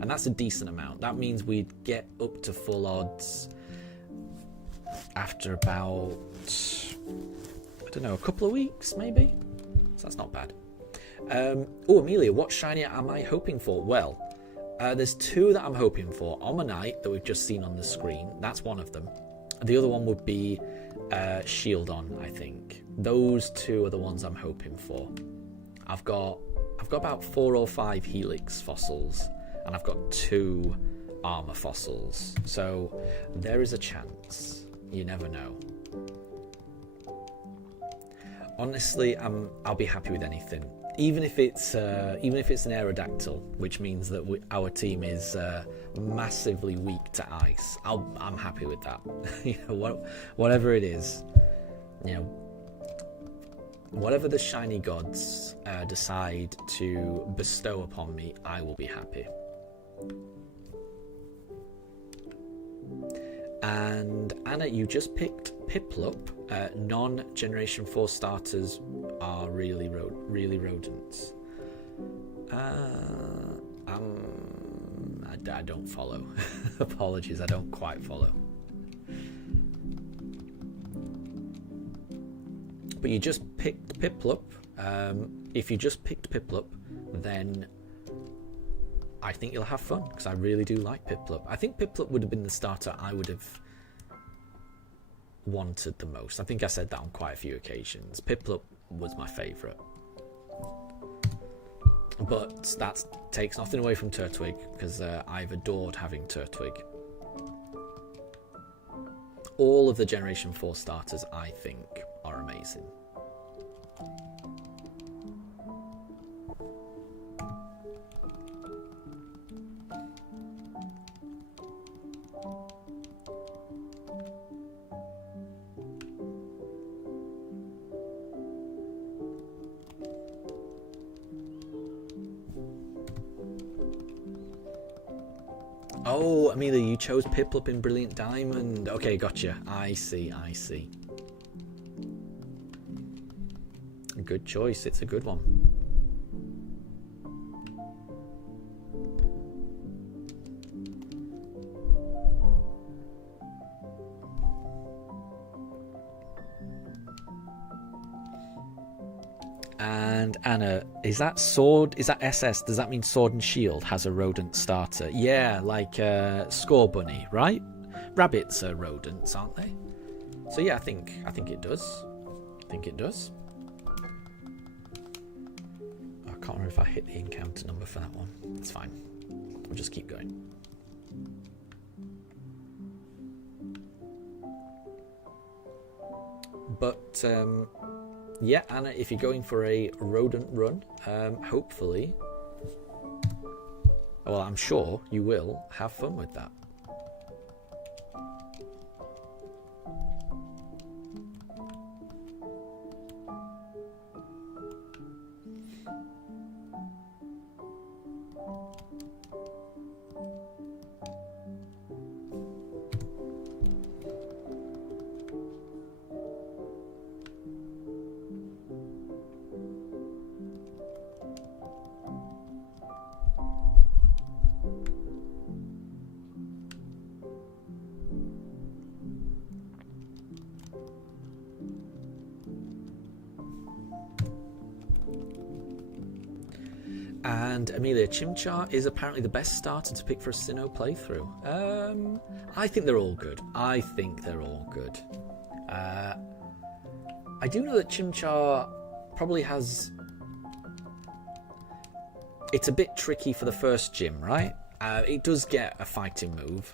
And that's a decent amount. That means we'd get up to full odds after about, I don't know, a couple of weeks maybe. So that's not bad. Oh, Amelia, what shiny am I hoping for? Well, there's two that I'm hoping for. Omanyte, that we've just seen on the screen. That's one of them. The other one would be Shieldon, I think. Those two are the ones I'm hoping for. I've got about 4 or 5 Helix fossils, and I've got 2 Armor fossils. So there is a chance. You never know. Honestly, I'll be happy with anything. Even if it's an Aerodactyl, which means that our team is massively weak to ice, I'm happy with that. You know, whatever it is, you know, whatever the shiny gods decide to bestow upon me, I will be happy. And Anna, you just picked Piplup. Non-Generation 4 starters are really rodents. I don't follow. Apologies, I don't quite follow. But you just picked Piplup. If you just picked Piplup, then I think you'll have fun, because I really do like Piplup. I think Piplup would have been the starter I would have wanted the most. I think I said that on quite a few occasions. Piplup was my favourite. But that takes nothing away from Turtwig, because I've adored having Turtwig. All of the Generation 4 starters, I think, are amazing. Oh, Amelia, you chose Piplup in Brilliant Diamond. Okay, gotcha. I see. Good choice. It's a good one. And Anna, is that sword? Is that SS? Does that mean Sword and Shield has a rodent starter? Yeah, like Score Bunny, right? Rabbits are rodents, aren't they? So yeah, I think it does. I think it does. can't remember if I hit the encounter number for that one. It's fine. We'll just keep going. But yeah, Anna, if you're going for a rodent run, hopefully, well, I'm sure you will have fun with that. And Amelia, Chimchar is apparently the best starter to pick for a Sinnoh playthrough. I think they're all good. I do know that Chimchar probably has... It's a bit tricky for the first gym, right? It does get a fighting move,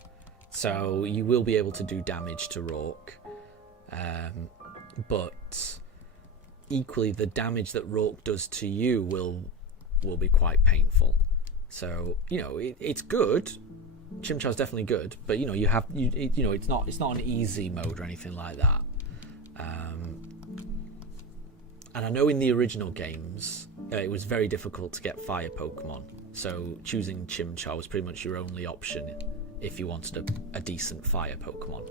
so you will be able to do damage to Rourke. But equally, the damage that Rourke does to you will be quite painful. So, you know, it's good. Chimchar's definitely good, but you know, it's not an easy mode or anything like that. And I know in the original games, it was very difficult to get fire Pokemon. So choosing Chimchar was pretty much your only option if you wanted a decent fire Pokemon.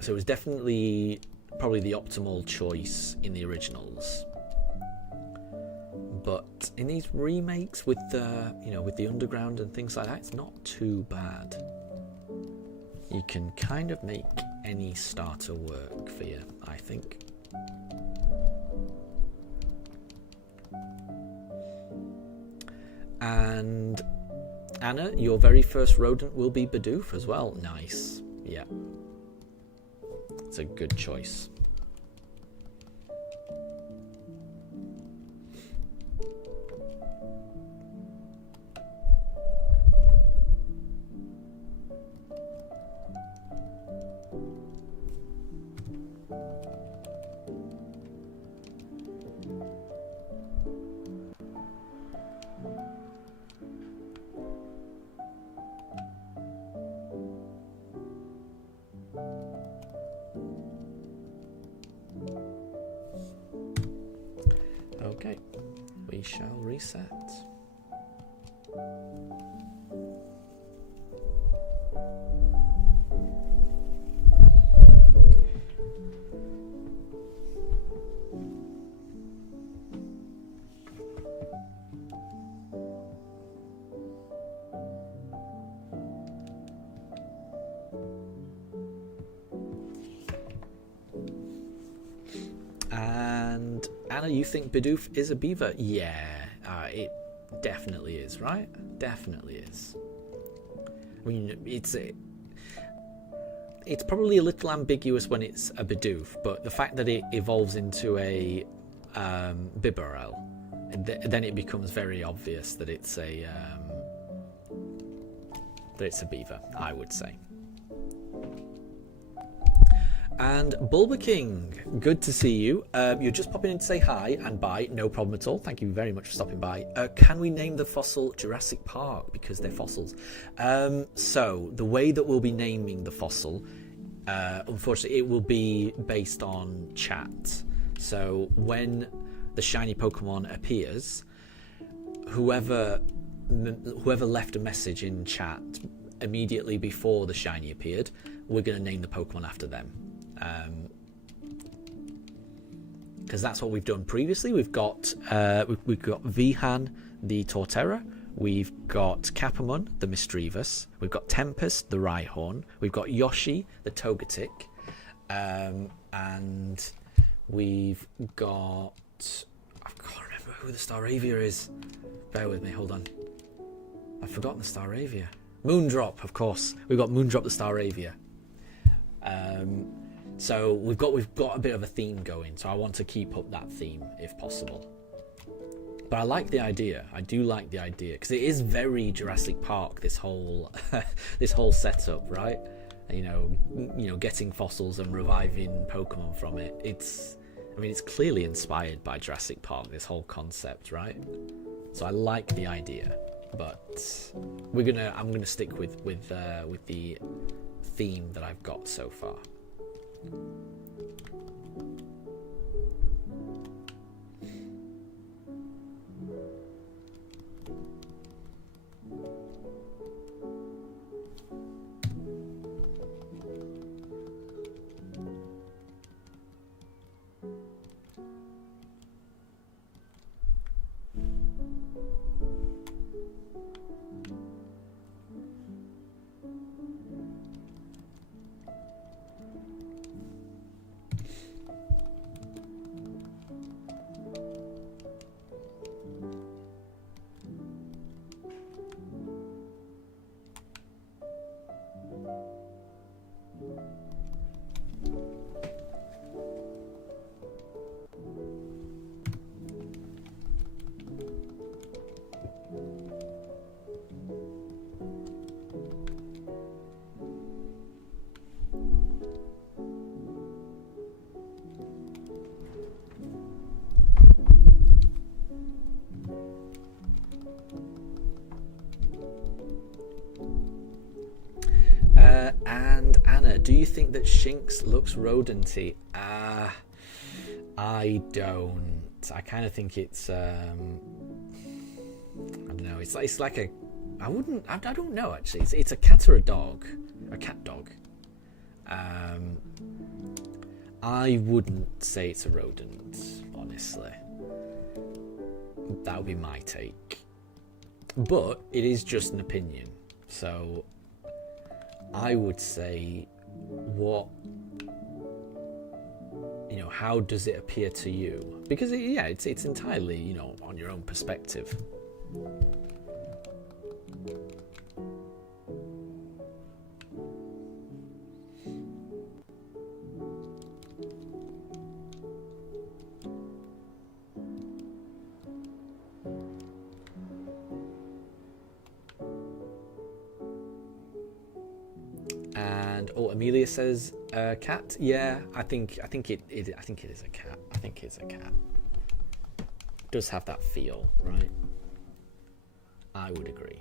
So it was definitely probably the optimal choice in the originals. But in these remakes with the underground and things like that, it's not too bad. You can kind of make any starter work for you, I think. And Anna, your very first rodent will be Bidoof as well. Nice. Yeah. It's a good choice. Okay, we shall reset. And Anna, you think Bidoof is a beaver? Yeah, it definitely is, right? Definitely is. I mean, it's probably a little ambiguous when it's a Bidoof, but the fact that it evolves into a Bibarel, then it becomes very obvious that it's a beaver, I would say. And Bulba King, good to see you. You're just popping in to say hi and bye. No problem at all. Thank you very much for stopping by. Can we name the fossil Jurassic Park because they're fossils? So the way that we'll be naming the fossil, unfortunately, it will be based on chat. So when the shiny Pokemon appears, whoever left a message in chat immediately before the shiny appeared, we're going to name the Pokemon after them. Because that's what we've done previously. We've got Vihan, the Torterra. We've got Capamon, the Misdreavus. We've got Tempest, the Rhyhorn. We've got Yoshi, the Togetic. And we've got... I can't remember who the Staravia is. Bear with me, hold on. I've forgotten the Staravia. Moondrop, of course. We've got Moondrop, the Staravia. So we've got a bit of a theme going, so I want to keep up that theme if possible. But I like the idea. I do like the idea because it is very Jurassic Park. This whole this whole setup, right? You know, getting fossils and reviving Pokemon from it. I mean, it's clearly inspired by Jurassic Park. This whole concept, right? So I like the idea, but I'm gonna stick with the theme that I've got so far. And Anna, do you think that Shinx looks rodenty? I don't. I kind of think it's I don't know. It's like a. I don't know actually. It's a cat or a dog, a cat dog. I wouldn't say it's a rodent, honestly. That would be my take. But it is just an opinion, so I would say, how does it appear to you? Because it's entirely, on your own perspective. And Amelia says cat. Yeah, I think it is a cat. I think it's a cat. It does have that feel, right? I would agree.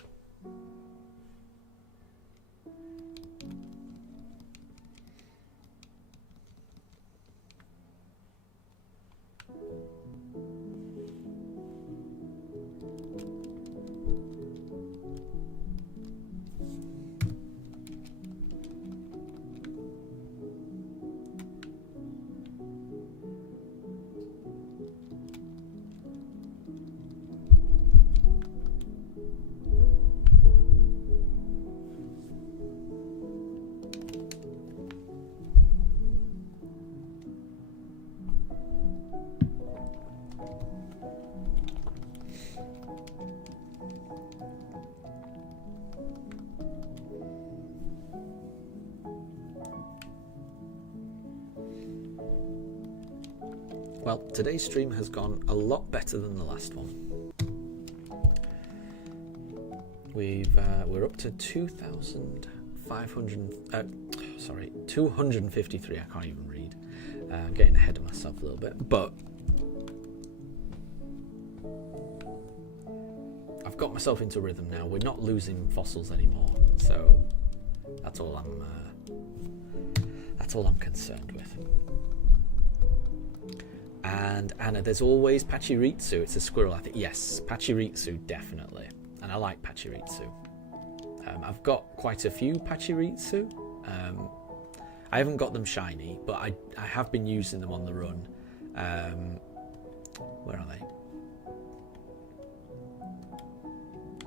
Well, today's stream has gone a lot better than the last one. We're up to 253. I can't even read. I'm getting ahead of myself a little bit, but I've got myself into rhythm now. We're not losing fossils anymore, so that's all I'm concerned with. And Anna, there's always Pachirisu. It's a squirrel, I think. Yes, Pachirisu, definitely. And I like Pachirisu. I've got quite a few Pachirisu. I haven't got them shiny, but I have been using them on the run. Where are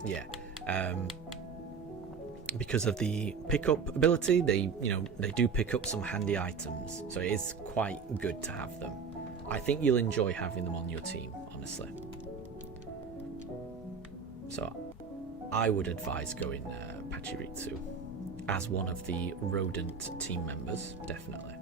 they? Yeah. Because of the pickup ability, they do pick up some handy items. So it is quite good to have them. I think you'll enjoy having them on your team, honestly. So I would advise going Pachirisu as one of the rodent team members, definitely.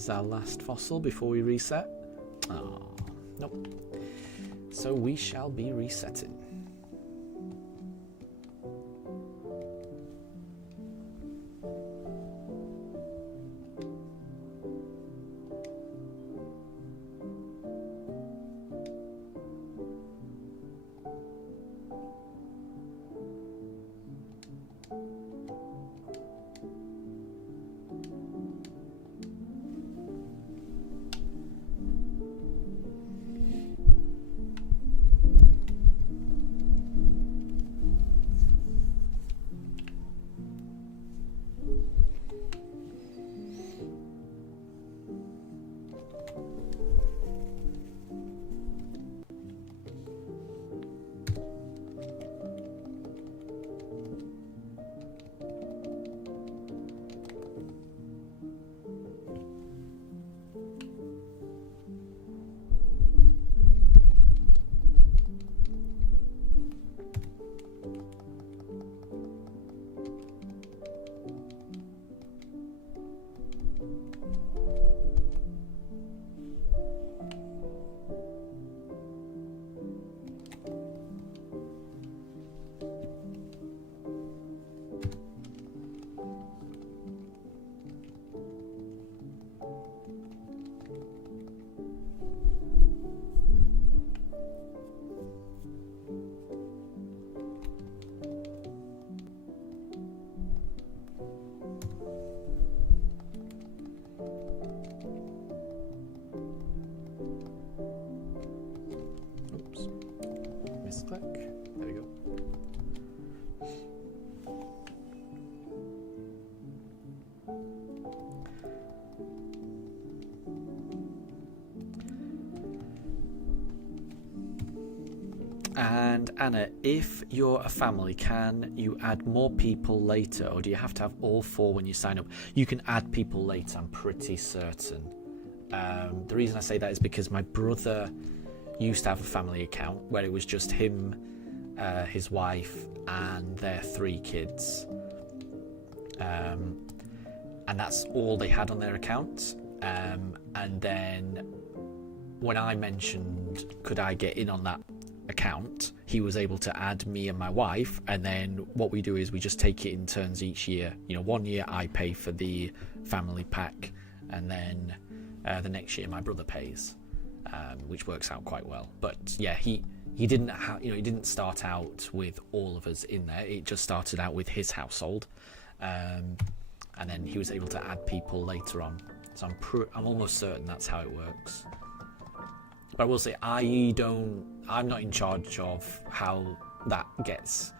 This is our last fossil before we reset. Oh, nope. So we shall be resetting. Misclick. There we go. And Anna, if you're a family, can you add more people later, or do you have to have all 4 when you sign up? You can add people later, I'm pretty certain. The reason I say that is because my brother used to have a family account where it was just him, his wife, and their 3 kids. And that's all they had on their account. And then when I mentioned, could I get in on that account, he was able to add me and my wife, and then what we do is we just take it in turns each year. You know, 1 year I pay for the family pack, and then the next year my brother pays, which works out quite well. But yeah, he didn't he didn't start out with all of us in there. It just started out with his household, and then he was able to add people later on. So I'm almost certain that's how it works. But I will say I'm not in charge of how that gets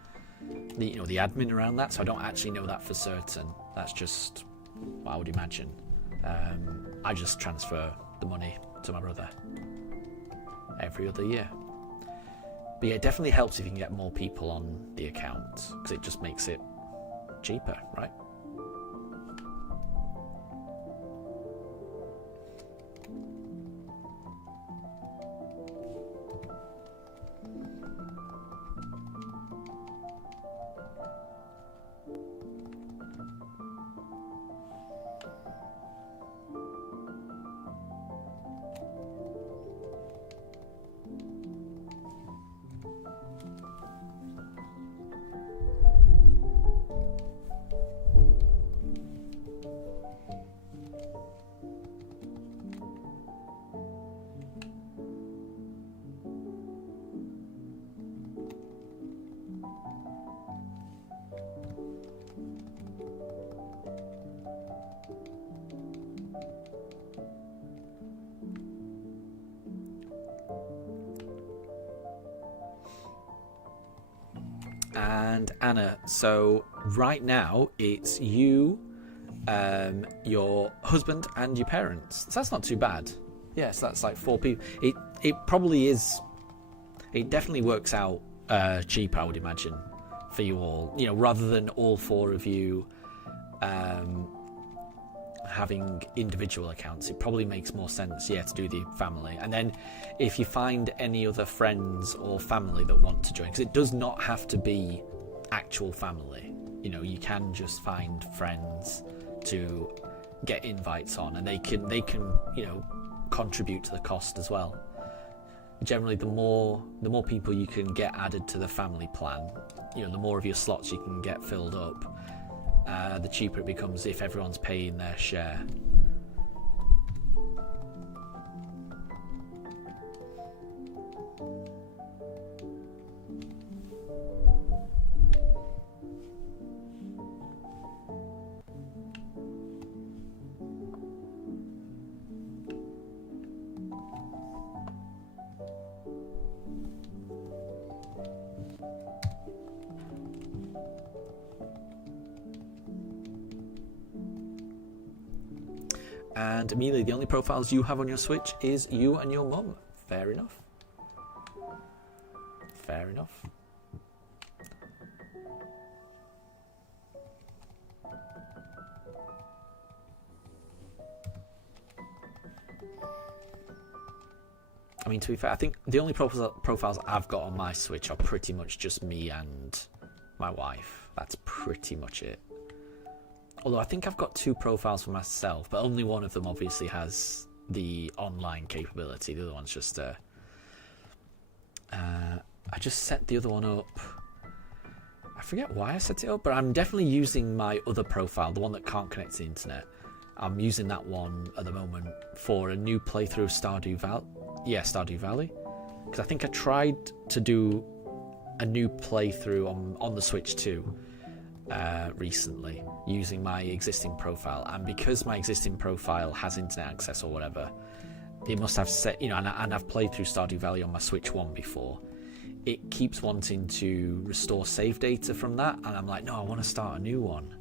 the admin around that, so I don't actually know that for certain. That's just what I would imagine. I just transfer the money to my brother every other year. But yeah, it definitely helps if you can get more people on the account, because it just makes it cheaper, right? And Anna, so right now it's you, your husband and your parents. So that's not too bad. Yeah, so that's like 4 people. It probably is. It definitely works out cheaper, I would imagine, for you all. You know, rather than all 4 of you having individual accounts, it probably makes more sense, to do the family. And then if you find any other friends or family that want to join, because it does not have to be actual family. You know, you can just find friends to get invites on, and they can you know, contribute to the cost as well. Generally, the more people you can get added to the family plan, you know, the more of your slots you can get filled up, the cheaper it becomes if everyone's paying their share. And Amelia, the only profiles you have on your Switch is you and your mum. Fair enough. Fair enough. I mean, to be fair, I think the only profiles I've got on my Switch are pretty much just me and my wife. That's pretty much it. Although I think I've got 2 profiles for myself, but only one of them obviously has the online capability. The other one's just I just set the other one up. I forget why I set it up, but I'm definitely using my other profile, the one that can't connect to the internet. I'm using that one at the moment for a new playthrough of Stardew Valley. Because I think I tried to do a new playthrough on the Switch too. Recently using my existing profile, and because my existing profile has internet access or whatever, it must have set, you know, and I've played through Stardew Valley on my Switch 1 before. It keeps wanting to restore save data from that, and I'm like, no, I want to start a new one.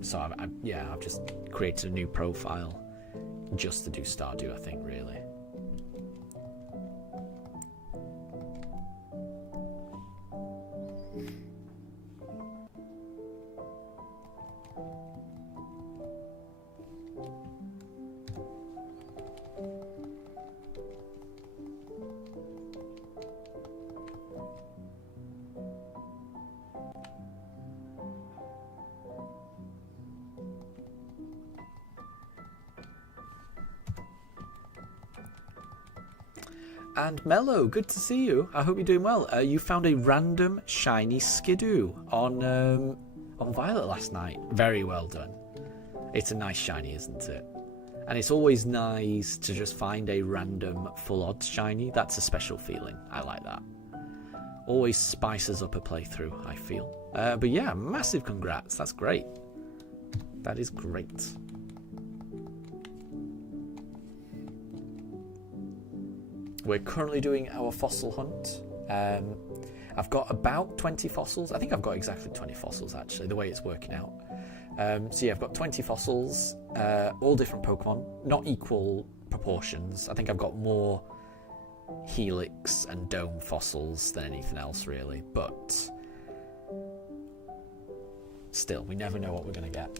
So I've just created a new profile just to do Stardew, I think, really. And Mello, good to see you. I hope you're doing well. You found a random shiny Skidoo on Violet last night. Very well done. It's a nice shiny, isn't it? And it's always nice to just find a random full odds shiny. That's a special feeling. I like that. Always spices up a playthrough, I feel. But yeah, massive congrats. That's great. That is great. We're currently doing our fossil hunt. I've got about 20 fossils. I think I've got exactly 20 fossils, actually, the way it's working out. So yeah, I've got 20 fossils, all different Pokemon, not equal proportions. I think I've got more Helix and Dome fossils than anything else, really. But still, we never know what we're going to get.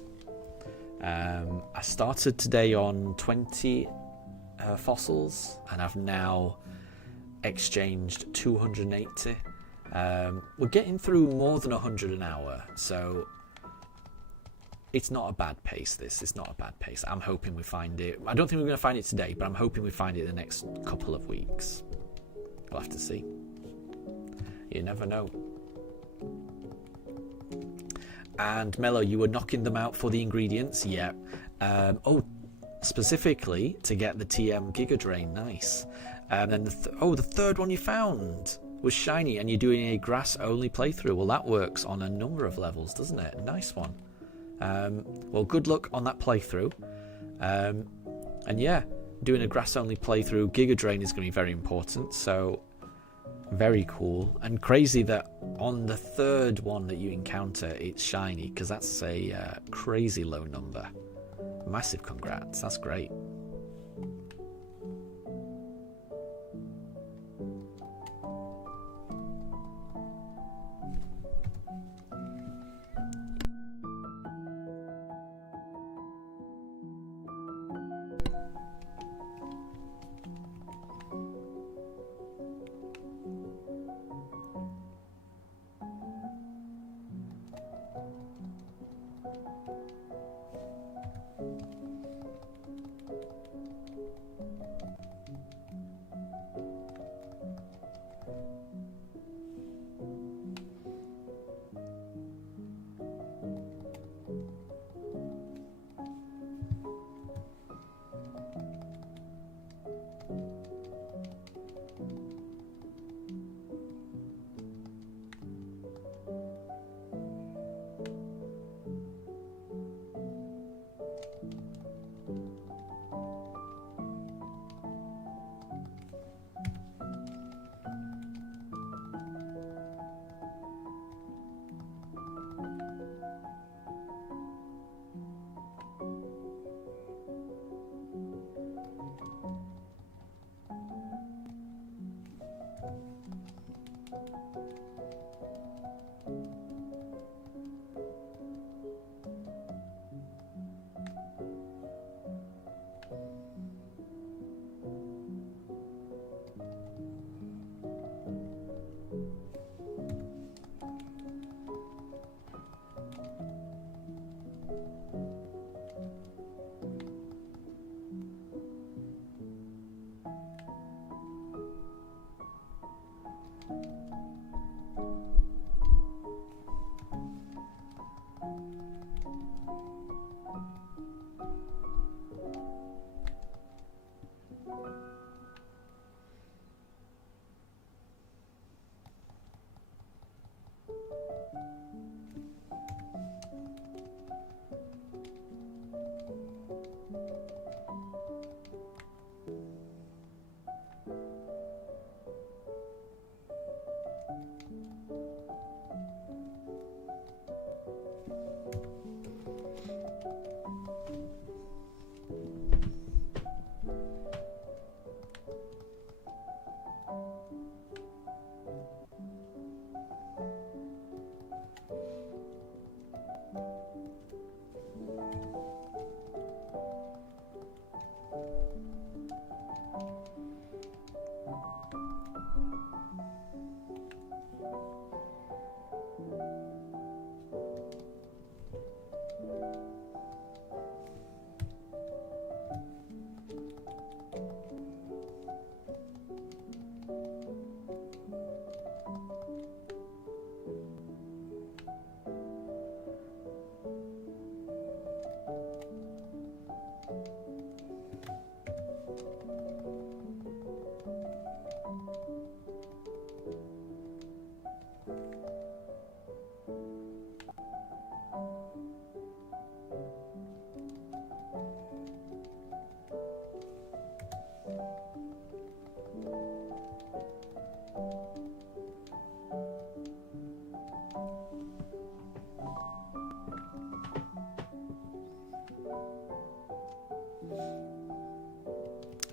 I started today on 20 fossils, and I've now exchanged 280. We're getting through more than 100 an hour, so it's not a bad pace. It's not a bad pace. I'm hoping we find it. I don't think we're going to find it today, but I'm hoping we find it in the next couple of weeks. We'll have to see. You never know. And Mello, you were knocking them out for the ingredients? Yeah. Specifically to get the TM Giga Drain. Nice. And then the third one you found was shiny, and you're doing a grass only playthrough. Well, that works on a number of levels, doesn't it? Nice one. Well, good luck on that playthrough. And yeah, doing a grass only playthrough, Giga Drain is going to be very important. So very cool, and crazy that on the third one that you encounter it's shiny, because that's a crazy low number. Massive congrats, that's great.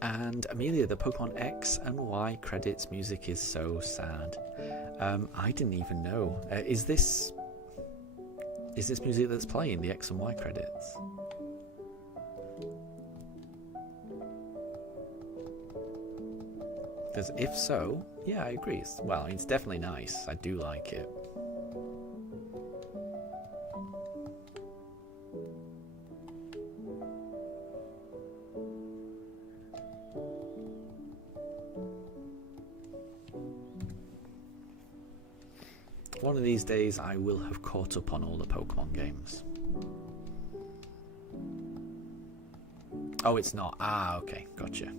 And Amelia, the Pokemon X and Y credits music is so sad. I didn't even know. Is this music that's playing, the X and Y credits? Because if so, yeah, I agree. Well, it's definitely nice. I do like it. One of these days I will have caught up on all the Pokemon games. Oh, it's not. Ah, okay, gotcha.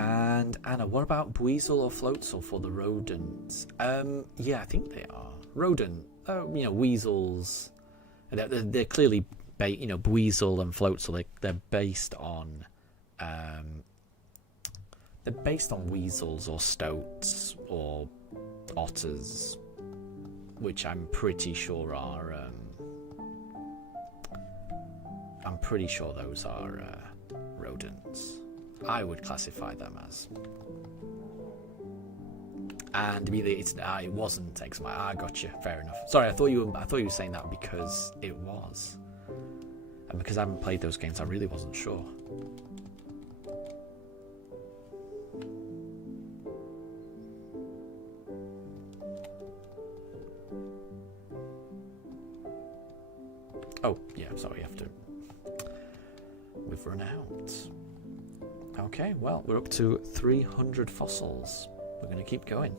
And Anna, what about Buizel or Floatzel for the rodents? Yeah, I think they are. Rodent, weasels. They're clearly, Buizel and Floatzel. They're based on, weasels or stoats or otters, which I'm pretty sure are. I'm pretty sure those are rodents. I would classify them as. And immediately it wasn't X. I gotcha. Fair enough. Sorry, I thought you were saying that because it was, and because I haven't played those games, I really wasn't sure. Oh yeah, sorry. We've run out. Okay, well, we're up to 300 fossils. We're going to keep going.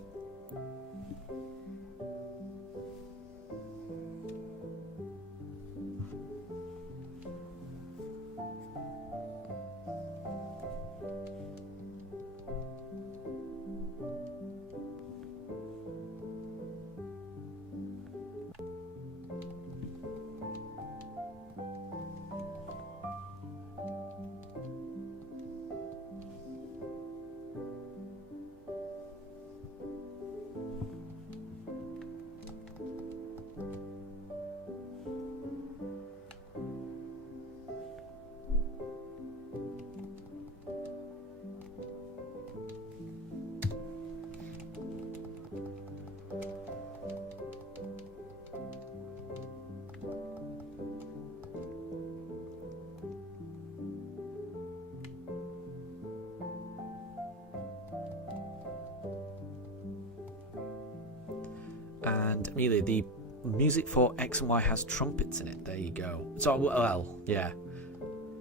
And Amelia, the music for X and Y has trumpets in it. There you go. So, well, yeah.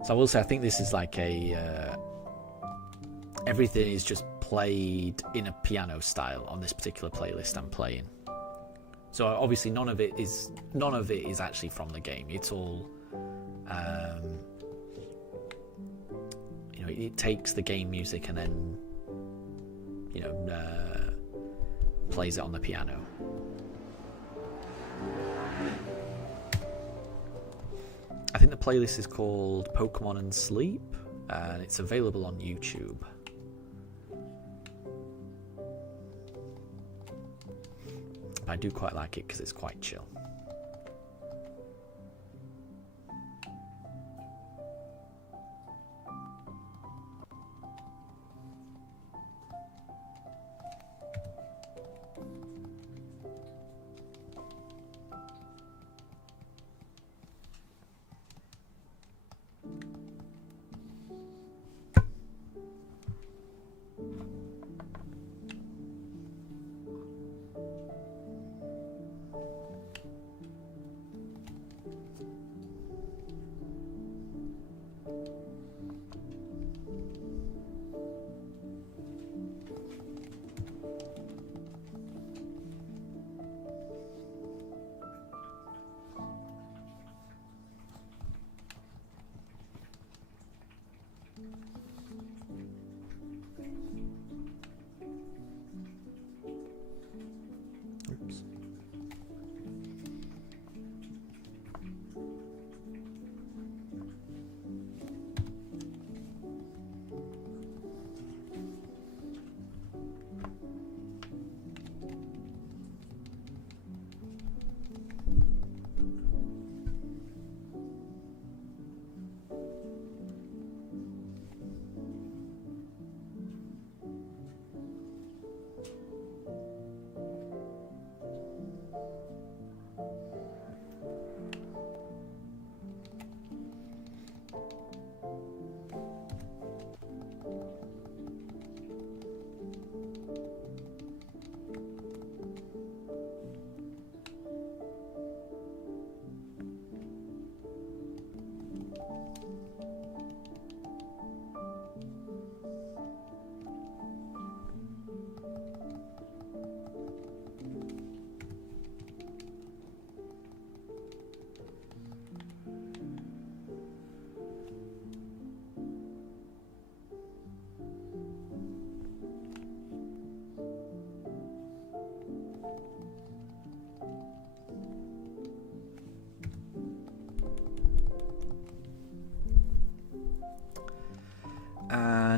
So I will say, I think this is like everything is just played in a piano style on this particular playlist I'm playing. So obviously none of it is actually from the game. It's all, it takes the game music and then, plays it on the piano. I think the playlist is called Pokemon and Sleep, and it's available on YouTube. But I do quite like it because it's quite chill.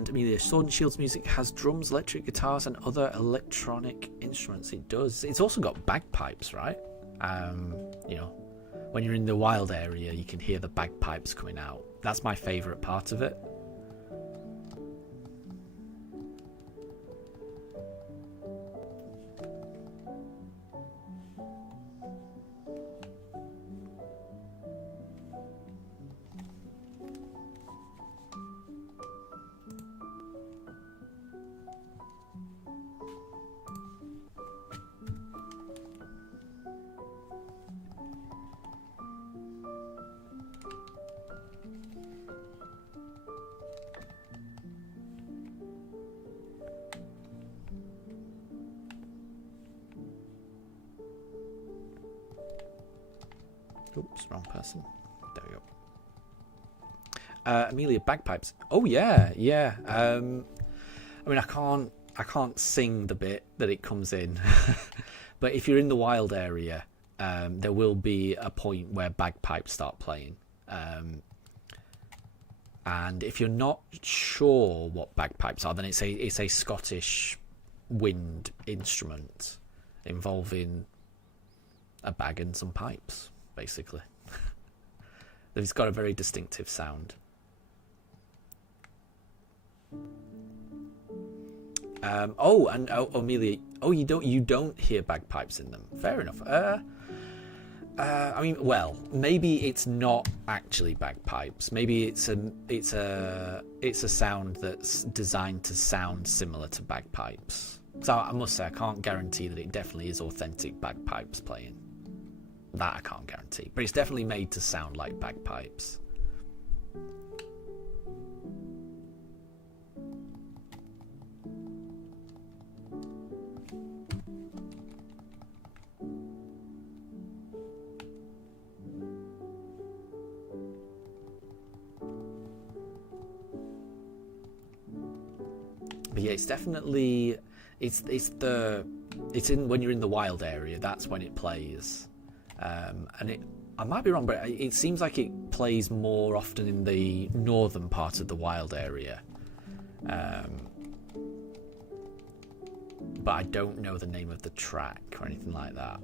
And Amelia, Sword and Shield's music has drums, electric guitars, and other electronic instruments. It does. It's also got bagpipes, right? You know, when you're in the wild area, you can hear the bagpipes coming out. That's my favourite part of it. Oops, wrong person. There we go. Amelia, bagpipes. Oh yeah, yeah. I mean, I can't sing the bit that it comes in, but if you're in the wild area, there will be a point where bagpipes start playing. And if you're not sure what bagpipes are, then it's a Scottish wind instrument involving a bag and some pipes. Basically, it's got a very distinctive sound. Amelia, you don't hear bagpipes in them. Fair enough. I mean, well, maybe it's not actually bagpipes. Maybe it's a sound that's designed to sound similar to bagpipes. So I must say, I can't guarantee that it definitely is authentic bagpipes playing. That I can't guarantee, but it's definitely made to sound like bagpipes. But yeah, it's definitely it's in when you're in the wild area. That's when it plays. And I might be wrong, but it seems like it plays more often in the northern part of the wild area. But I don't know the name of the track or anything like that.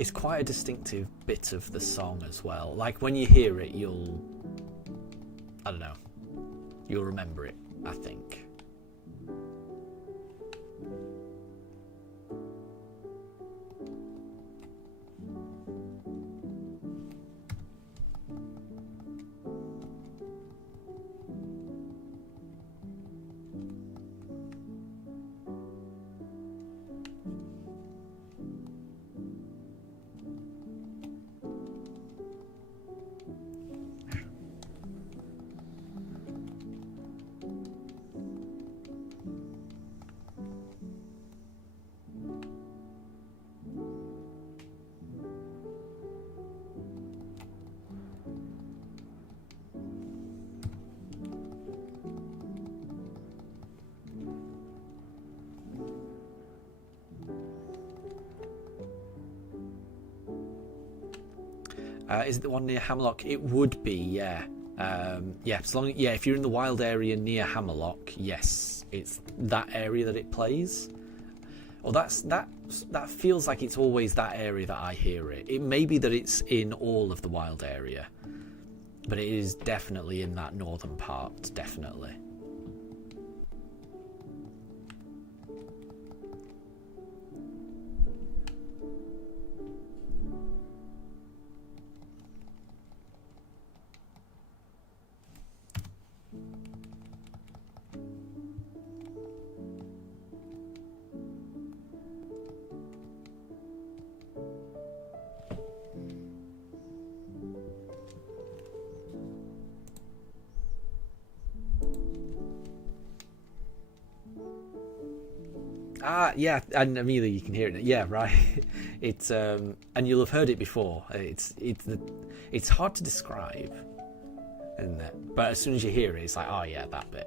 It's quite a distinctive bit of the song as well. Like when you hear it, I don't know, you'll remember it, I think. Is it the one near Hammerlock? It would be, yeah. If you're in the wild area near Hammerlock, yes, it's that area that it plays. Or that feels like it's always that area that I hear it. It may be that it's in all of the wild area, but it is definitely in that northern part, definitely. Yeah, and Amelia, you can hear it. Yeah, right. It's and you'll have heard it before. It's hard to describe, isn't it? But as soon as you hear it, it's like, oh yeah, that bit.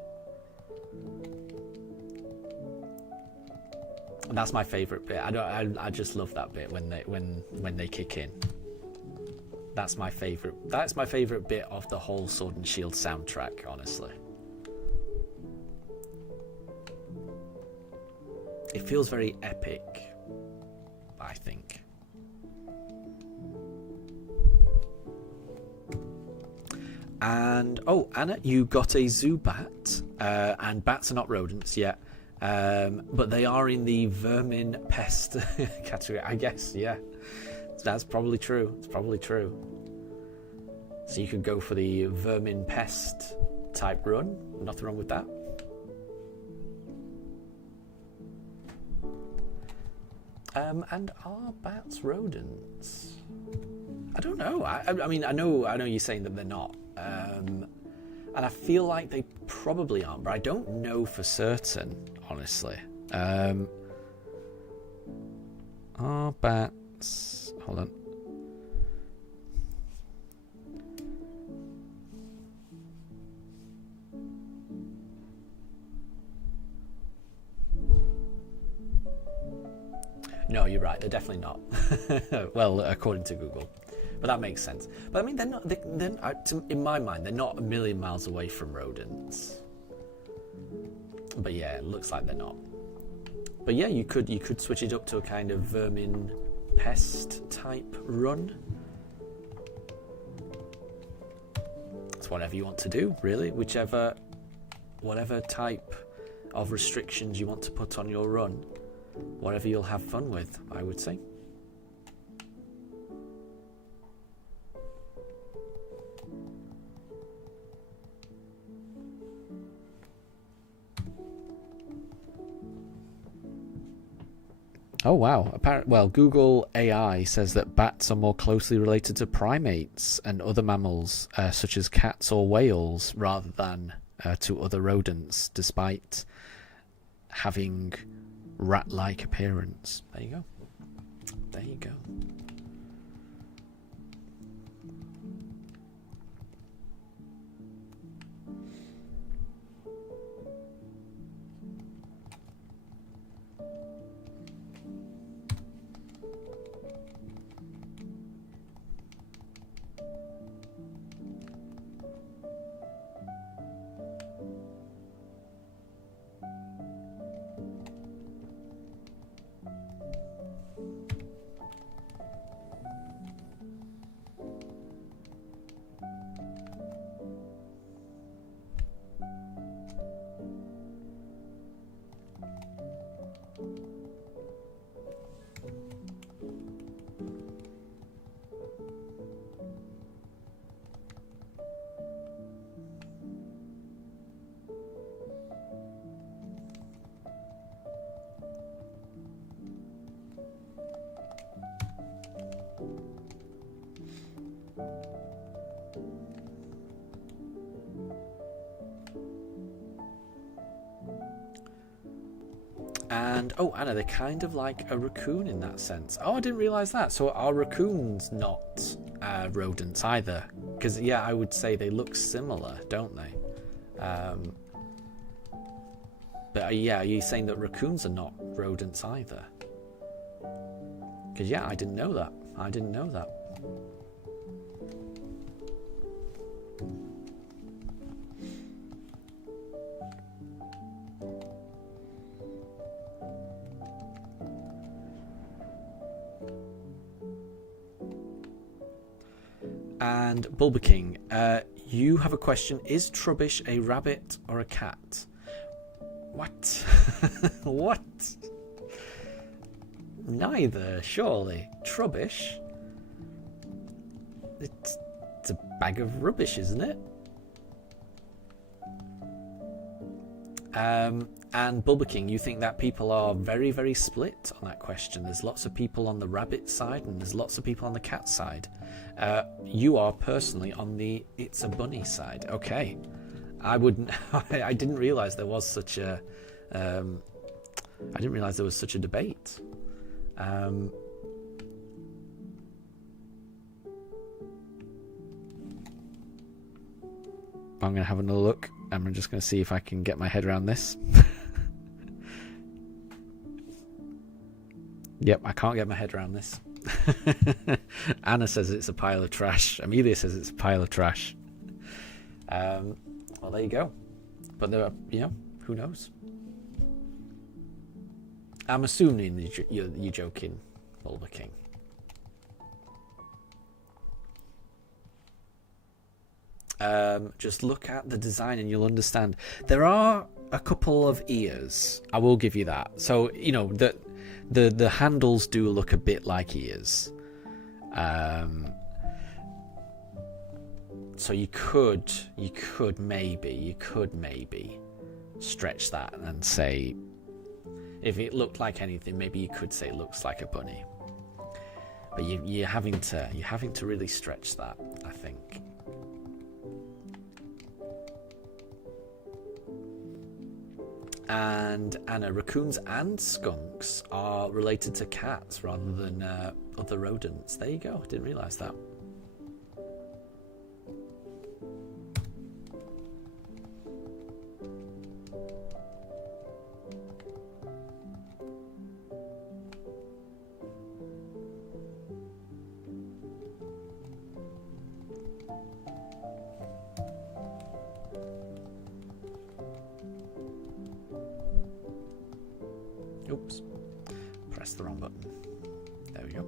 That's my favourite bit. I just love that bit when they kick in. That's my favourite. That's my favourite bit of the whole Sword and Shield soundtrack, honestly. It feels very epic, I think. And oh, Anna, you got a Zubat, and bats are not rodents yet, but they are in the vermin pest category, I guess. Yeah, that's probably true. It's probably true. So you could go for the vermin pest type run. Nothing wrong with that. And are bats rodents? I don't know. I mean, I know you're saying that they're not. And I feel like they probably aren't, but I don't know for certain, honestly. Are bats... Hold on. No, you're right. They're definitely not. Well, according to Google. But that makes sense. But I mean, they're not. In my mind, they're not a million miles away from rodents. But yeah, it looks like they're not. But yeah, you could switch it up to a kind of vermin pest type run. It's whatever you want to do, really. Whatever type of restrictions you want to put on your run. Whatever you'll have fun with, I would say. Oh wow. Well, Google AI says that bats are more closely related to primates and other mammals, such as cats or whales, rather than to other rodents, despite having rat-like appearance. There you go. There you go. And, oh, Anna, they're kind of like a raccoon in that sense. Oh, I didn't realise that. So are raccoons not rodents either? Because, yeah, I would say they look similar, don't they? But, yeah, are you saying that raccoons are not rodents either? Because, yeah, I didn't know that. I didn't know that. And Bulba King, you have a question. Is Trubbish a rabbit or a cat? What? What? Neither, surely. Trubbish? It's a bag of rubbish, isn't it? And Bulba King, you think that people are very, very split on that question. There's lots of people on the rabbit side and there's lots of people on the cat side. You are personally on the it's a bunny side. Okay. I wouldn't. I didn't realise there was such a. I didn't realise there was such a debate. I'm going to have another look. I'm just going to see if I can get my head around this. Yep, I can't get my head around this. Anna says it's a pile of trash. Amelia says it's a pile of trash. Well, there you go. But there are, who knows? I'm assuming you're joking, Bulba King. Just look at the design and you'll understand. There are a couple of ears. I will give you that. So, the handles do look a bit like ears. So you could maybe stretch that and say, if it looked like anything, maybe you could say it looks like a bunny. But you're having to really stretch that, I think. And Anna, raccoons and skunks are related to cats rather than other rodents. There you go. Didn't realise that. Oops, press the wrong button. There we go.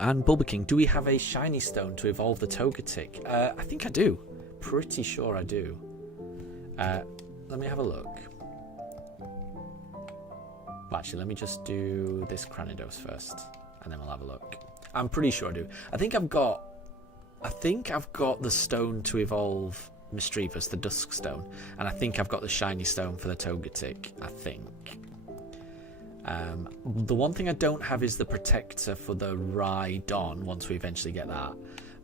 And Bulba King, do we have a shiny stone to evolve the Togetic? I think I do. Pretty sure I do. Let me have a look. Well, actually, let me just do this Cranidos first, and then we'll have a look. I'm pretty sure I do. I think I've got the stone to evolve Mischievous, the Dusk Stone, and I think I've got the shiny stone for the Togetic. I think. The one thing I don't have is the protector for the Rhydon once we eventually get that,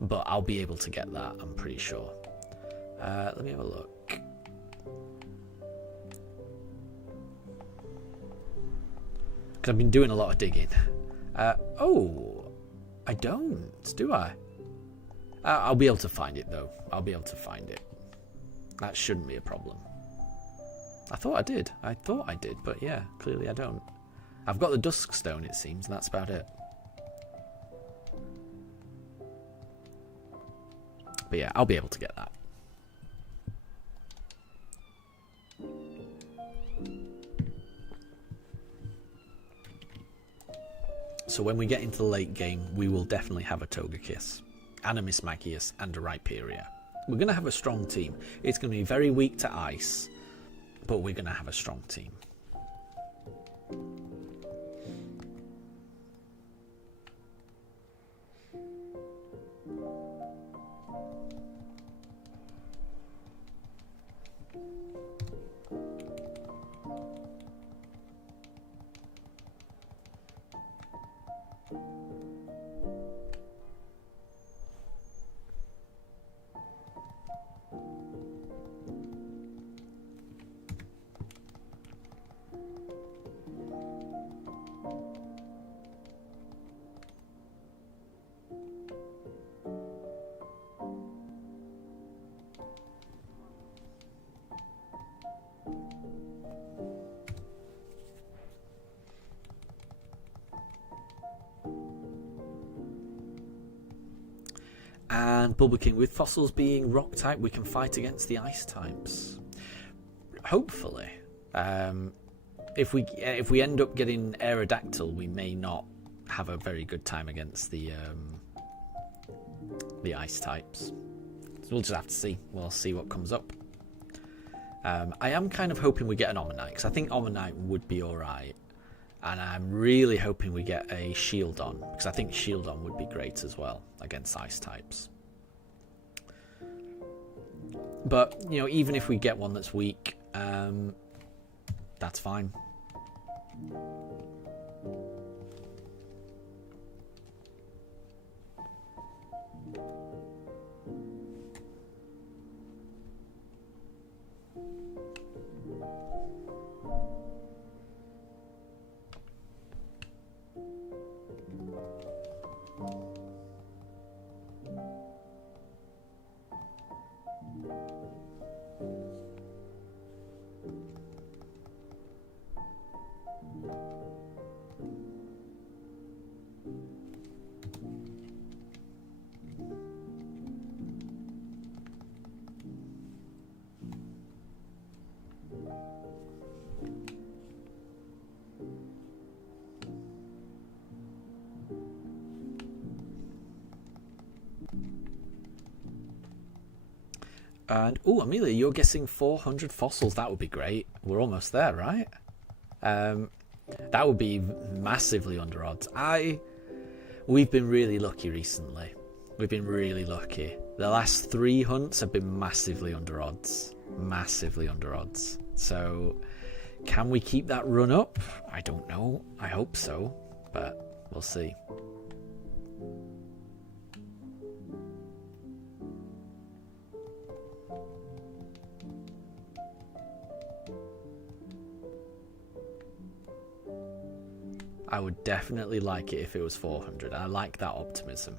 but I'll be able to get that, I'm pretty sure. Let me have a look. Because I've been doing a lot of digging. Oh, I don't, do I? I'll be able to find it though. I'll be able to find it. That shouldn't be a problem. I thought I did, but yeah, clearly I don't. I've got the Dusk Stone, it seems, and that's about it. But yeah, I'll be able to get that. So when we get into the late game, we will definitely have a Togekiss, and a Mismagius, and a Rhyperior. We're going to have a strong team. It's going to be very weak to ice, but we're going to have a strong team. And Bulba King, with fossils being rock type, we can fight against the ice types. Hopefully. If we end up getting Aerodactyl, we may not have a very good time against the ice types. So we'll just have to see. We'll see what comes up. I am kind of hoping we get an Omanyte, because I think Omanyte would be alright. And I'm really hoping we get a Shieldon, because I think Shieldon would be great as well against ice types. But, you know, even if we get one that's weak, that's fine. And, oh, Amelia, you're guessing 400 fossils. That would be great. We're almost there, right? That would be massively under odds. We've been really lucky recently. We've been really lucky. The last 3 hunts have been massively under odds. Massively under odds. So, can we keep that run up? I don't know. I hope so. But we'll see. I would definitely like it if it was 400. I like that optimism.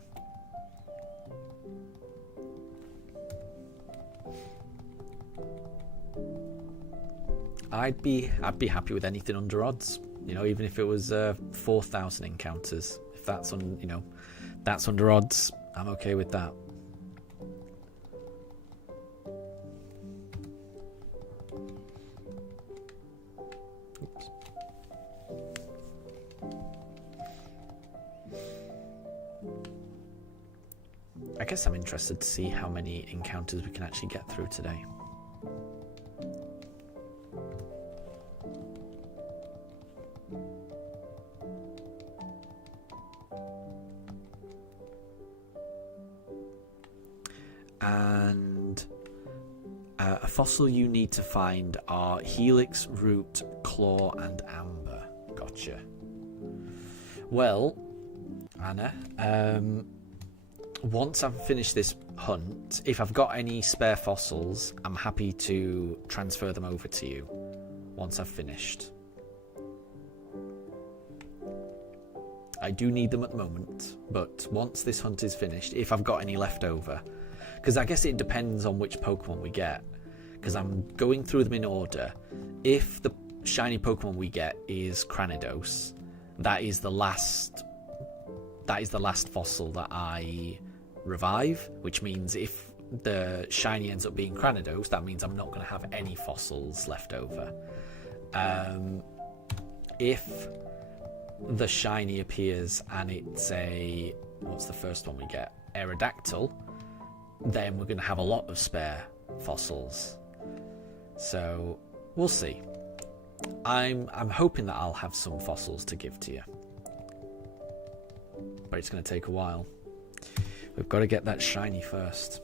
I'd be happy with anything under odds. You know, even if it was 4,000 encounters. If that's that's under odds, I'm okay with that. Oops. I guess I'm interested to see how many encounters we can actually get through today. And a fossil you need to find are Helix, Root, Claw, and Amber. Gotcha. Well, Anna, once I've finished this hunt, if I've got any spare fossils, I'm happy to transfer them over to you once I've finished. I do need them at the moment, but once this hunt is finished, if I've got any left over, because I guess it depends on which Pokemon we get, because I'm going through them in order. If the shiny Pokemon we get is Cranidos, that is the last fossil that I revive, which means if the shiny ends up being Cranidos, that means I'm not going to have any fossils left over. If the shiny appears and it's what's the first one we get? Aerodactyl, then we're going to have a lot of spare fossils. So we'll see. I'm hoping that I'll have some fossils to give to you, but it's going to take a while. We've got to get that shiny first.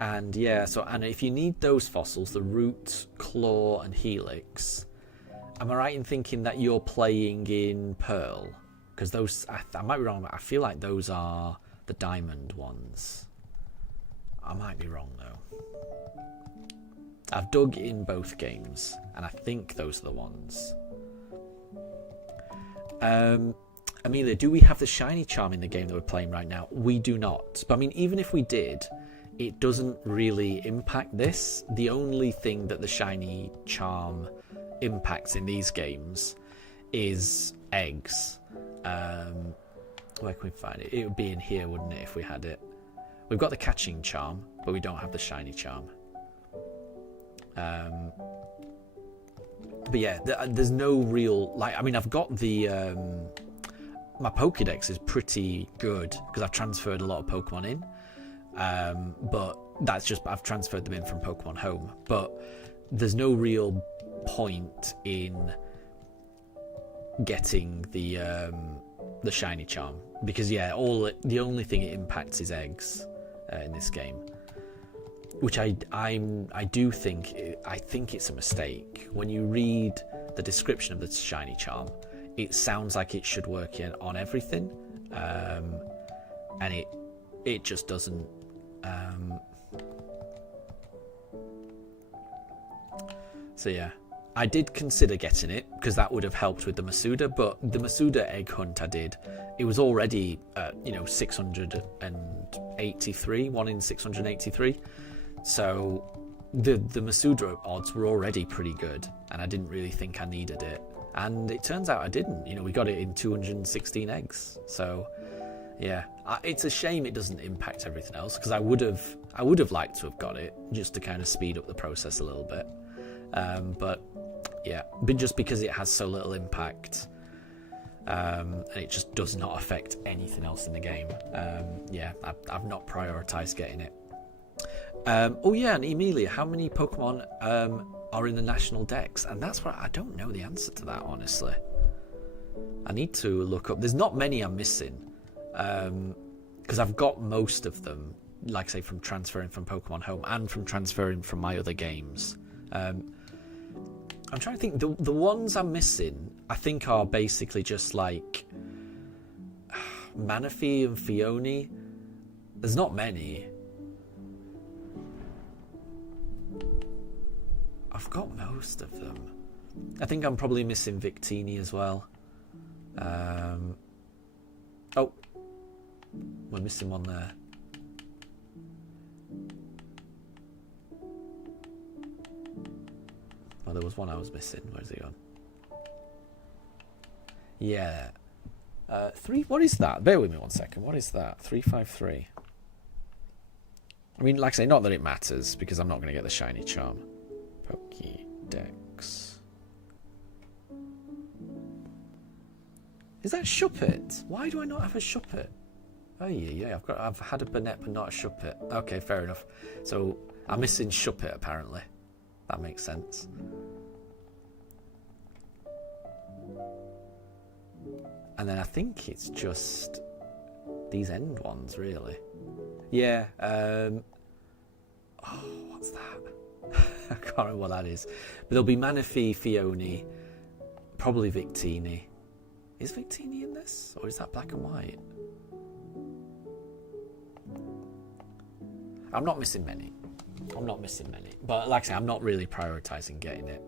And yeah, so Anna, if you need those fossils, the Root, Claw, and Helix, am I right in thinking that you're playing in Pearl? Because those, I might be wrong, but I feel like those are the diamond ones. I might be wrong though. I've dug in both games, and I think those are the ones. Amelia, do we have the shiny charm in the game that we're playing right now? We do not. But I mean, even if we did, it doesn't really impact this. The only thing that the shiny charm impacts in these games is eggs. Where can we find it? It would be in here, wouldn't it, if we had it? We've got the catching charm, but we don't have the shiny charm. But yeah, there's no real, like, I mean, I've got the my Pokédex is pretty good because I've transferred a lot of Pokemon in. But that's just, I've transferred them in from Pokemon Home. But there's no real point in getting the shiny charm because the only thing it impacts is eggs in this game, which I think it's a mistake. When you read the description of the shiny charm, it sounds like it should work on everything, and it just doesn't. So yeah, I did consider getting it because that would have helped with the Masuda, but the Masuda egg hunt I did, it was already 683, 1 in 683. So the Masuda odds were already pretty good, and I didn't really think I needed it. And it turns out I didn't. We got it in 216 eggs. So yeah, it's a shame it doesn't impact everything else because I would have liked to have got it just to kind of speed up the process a little bit. But yeah, but just because it has so little impact, and it just does not affect anything else in the game. Yeah, I've not prioritized getting it. Oh yeah, and Emilia, how many Pokemon are in the national dex? And that's what I don't know the answer to that, honestly. I need to look up. There's not many I'm missing, because I've got most of them, like I say, from transferring from Pokemon Home and from transferring from my other games. I'm trying to think. The ones I'm missing, I think, are basically just like Manaphy and Fione. There's not many. I've got most of them. I think I'm probably missing Victini as well. Oh, we're missing one there. Oh, there was one I was missing. Where's he gone? Yeah. 3. What is that? Bear with me 1 second. What is that? 353. I mean, like I say, not that it matters because I'm not going to get the shiny charm. Pokédex. Is that Shuppet? Why do I not have a Shuppet? Oh yeah. I've had a Banette but not a Shuppet. Okay, fair enough. So I'm missing Shuppet apparently. That makes sense. And then I think it's just these end ones, really. Yeah. What's that? I can't remember what that is. But there'll be Manaphy, Fione, probably Victini. Is Victini in this? Or is that black and white? I'm not missing many. But like I say, I'm not really prioritizing getting it.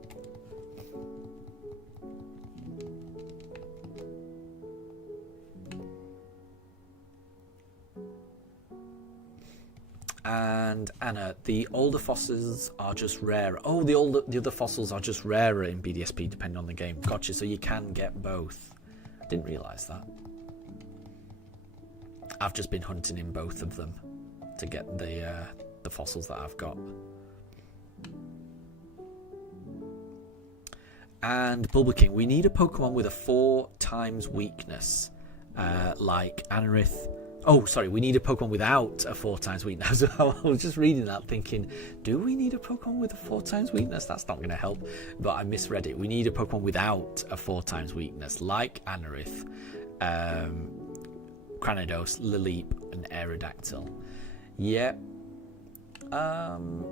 And Anna, the older fossils are just rarer. Oh, the other fossils are just rarer in BDSP depending on the game. Gotcha, so you can get both. I didn't realise that. I've just been hunting in both of them to get the fossils that I've got. And Bulbaking, we need a Pokemon with a 4 times weakness, like Anorith. Oh, sorry, we need a Pokemon without a 4 times weakness. I was just reading that thinking, do we need a Pokemon with a 4 times weakness? That's not going to help, but I misread it. We need a Pokemon without a 4 times weakness, like Anorith, Cranidos, Lileep, and Aerodactyl. Yeah. I'm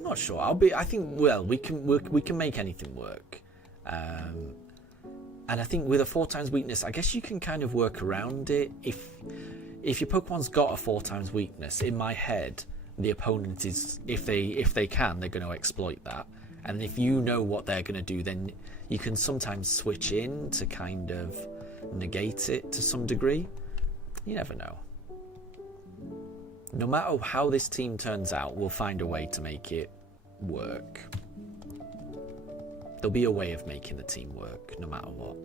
not sure. We can make anything work. And I think with a 4 times weakness, I guess you can kind of work around it. If your Pokemon's got a 4 times weakness, in my head, the opponent is, if they can, they're going to exploit that. And if you know what they're going to do, then you can sometimes switch in to kind of negate it to some degree. You never know. No matter how this team turns out, we'll find a way to make it work. There'll be a way of making the team work, no matter what.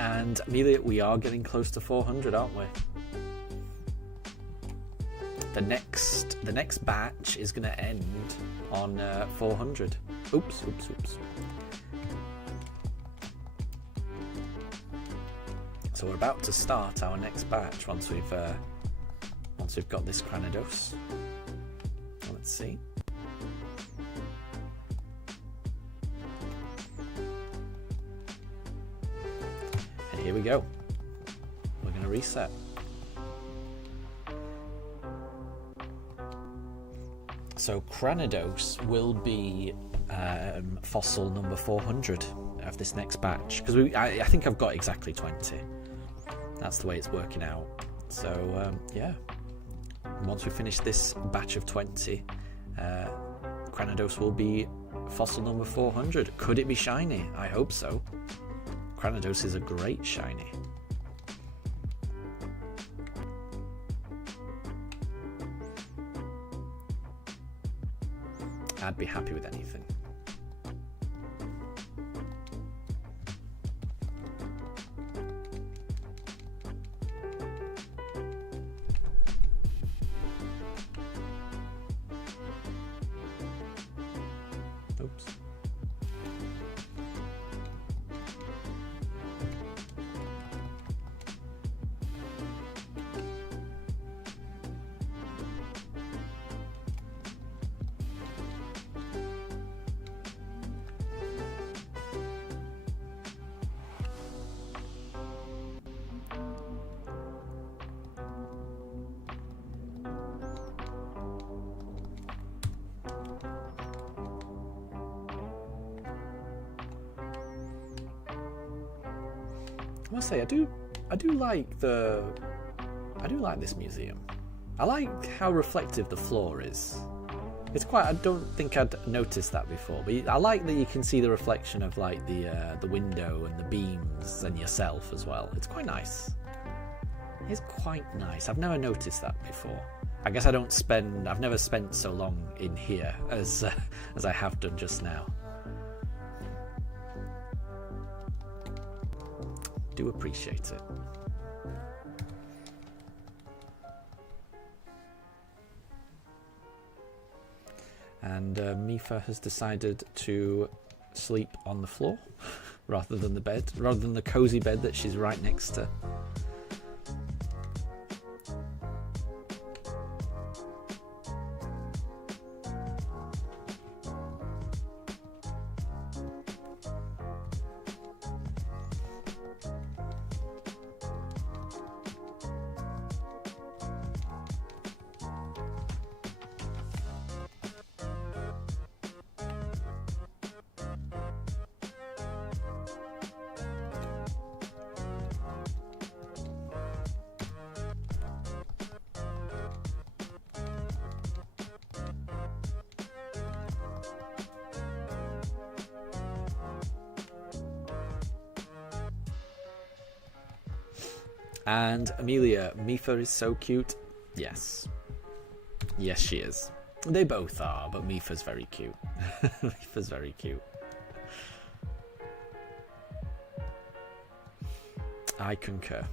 And Amelia, we are getting close to 400, aren't we? The next batch is going to end on 400. Oops. So we're about to start our next batch once we've got this Cranidos. Let's see. And here we go. We're going to reset. So Cranidos will be fossil number 400 of this next batch, because I think I've got exactly 20. That's the way it's working out. So yeah, once we finish this batch of 20, Cranidos will be fossil number 400. Could it be shiny? I hope so. Cranidos is a great shiny. I'd be happy with anything. Oops. I must say, I do like this museum. I like how reflective the floor is. It's quite. I don't think I'd noticed that before, but I like that you can see the reflection of like the window and the beams and yourself as well. It's quite nice. It's quite nice. I've never noticed that before. I guess I've never spent so long in here as I have done just now. Do appreciate it. And Mifa has decided to sleep on the floor rather than the cozy bed that she's right next to. And Amelia, Mifa is so cute. Yes. Yes, she is. They both are, but Mifa's very cute. Mifa's very cute. I concur.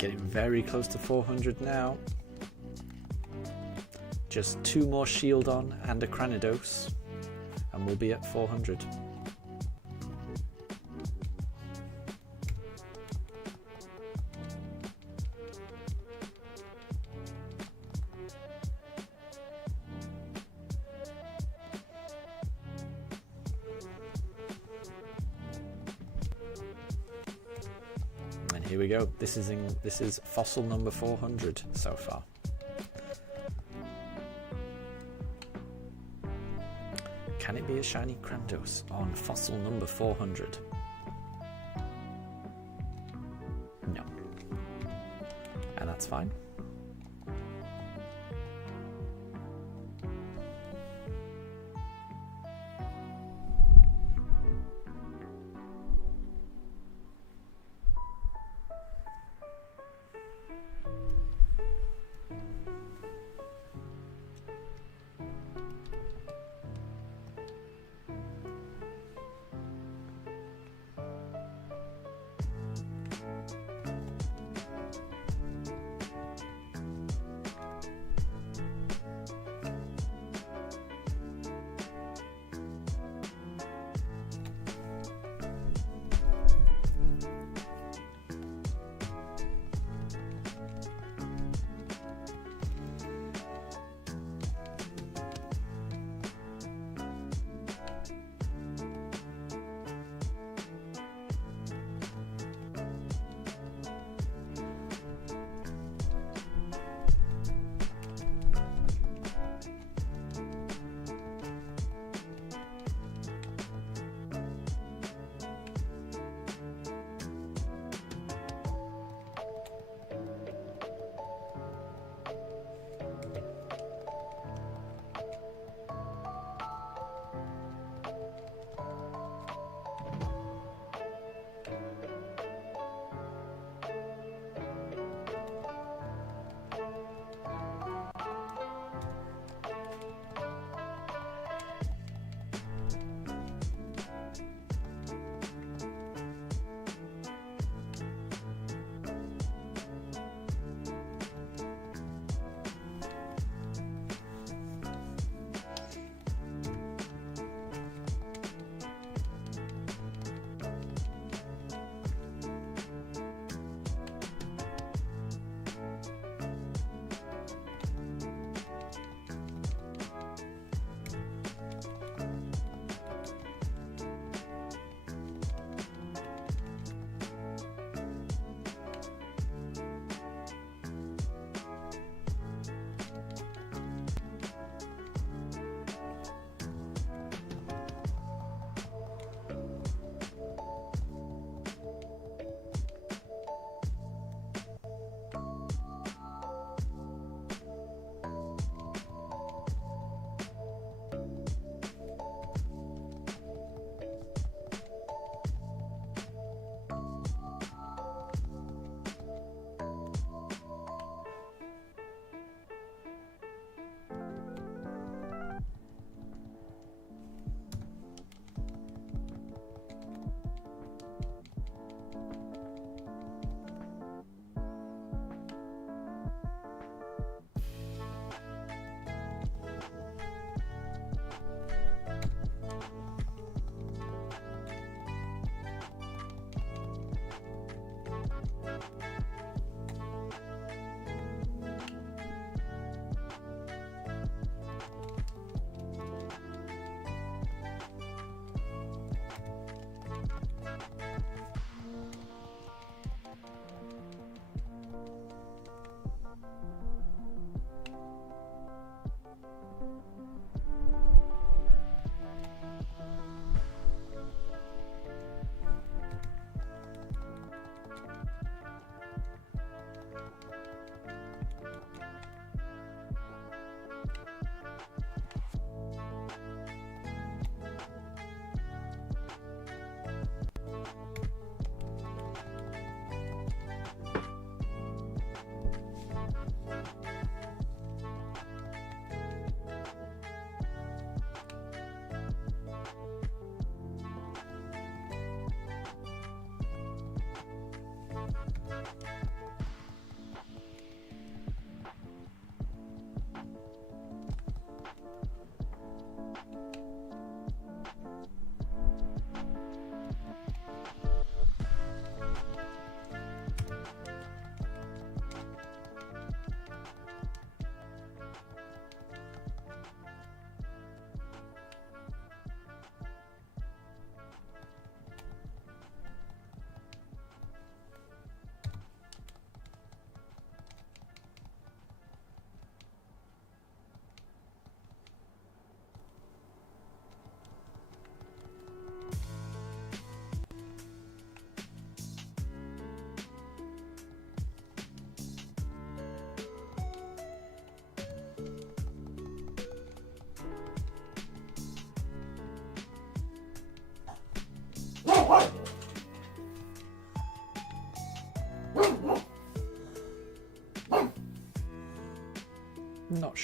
Getting very close to 400 now. Just 2 more shield on and a Cranidos, and we'll be at 400. And here we go. This is fossil number 400 so far. Can it be a shiny Cranidos on fossil number 400? No. And that's fine.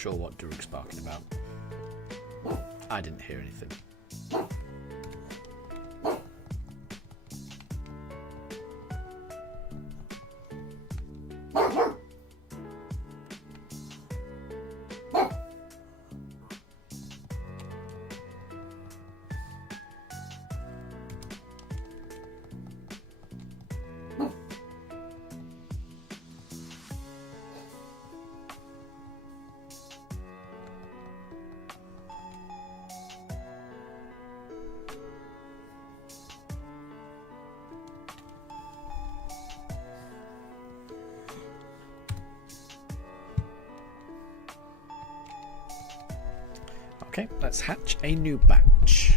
sure what Daruk's barking about. I didn't hear anything. Okay, let's hatch a new batch.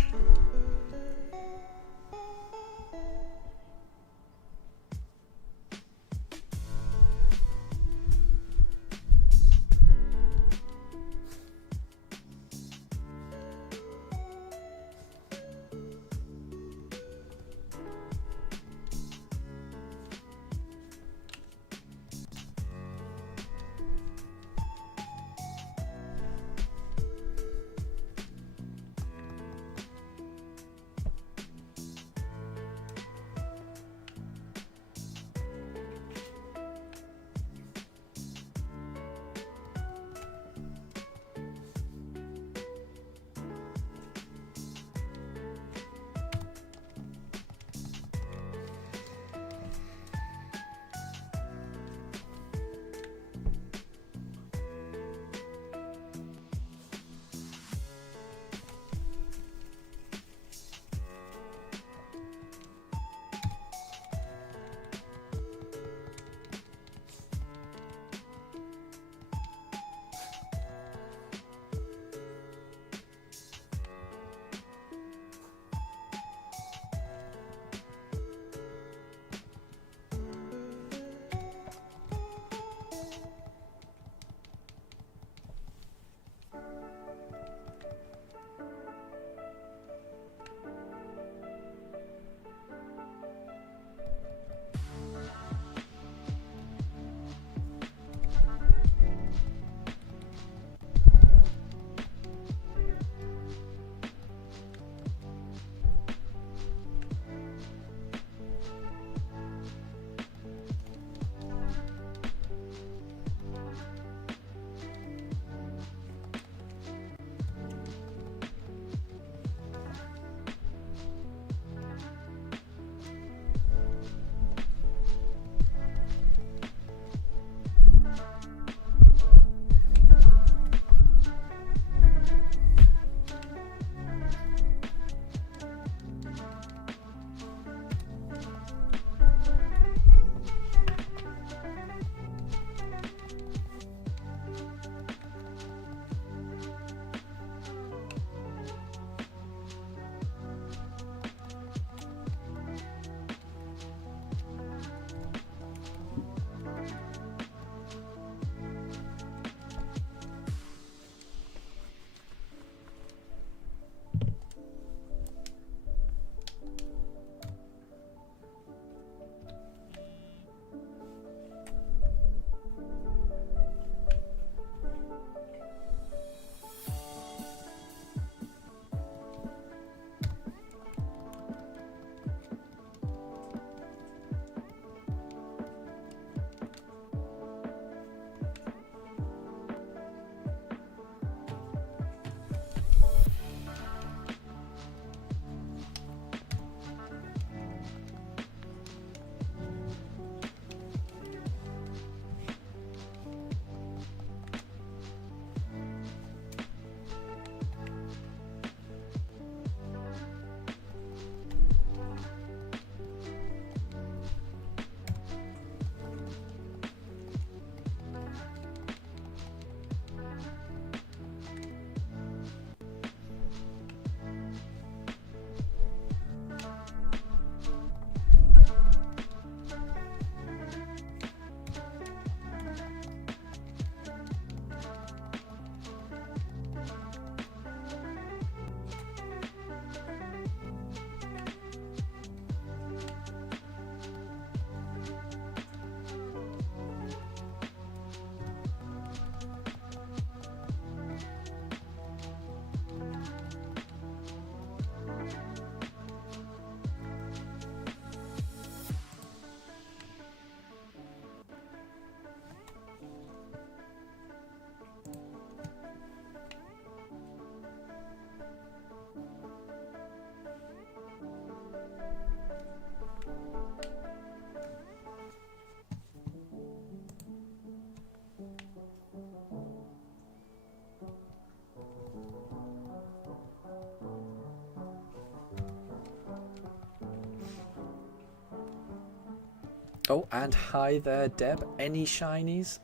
Oh, and hi there, Deb. Any shinies?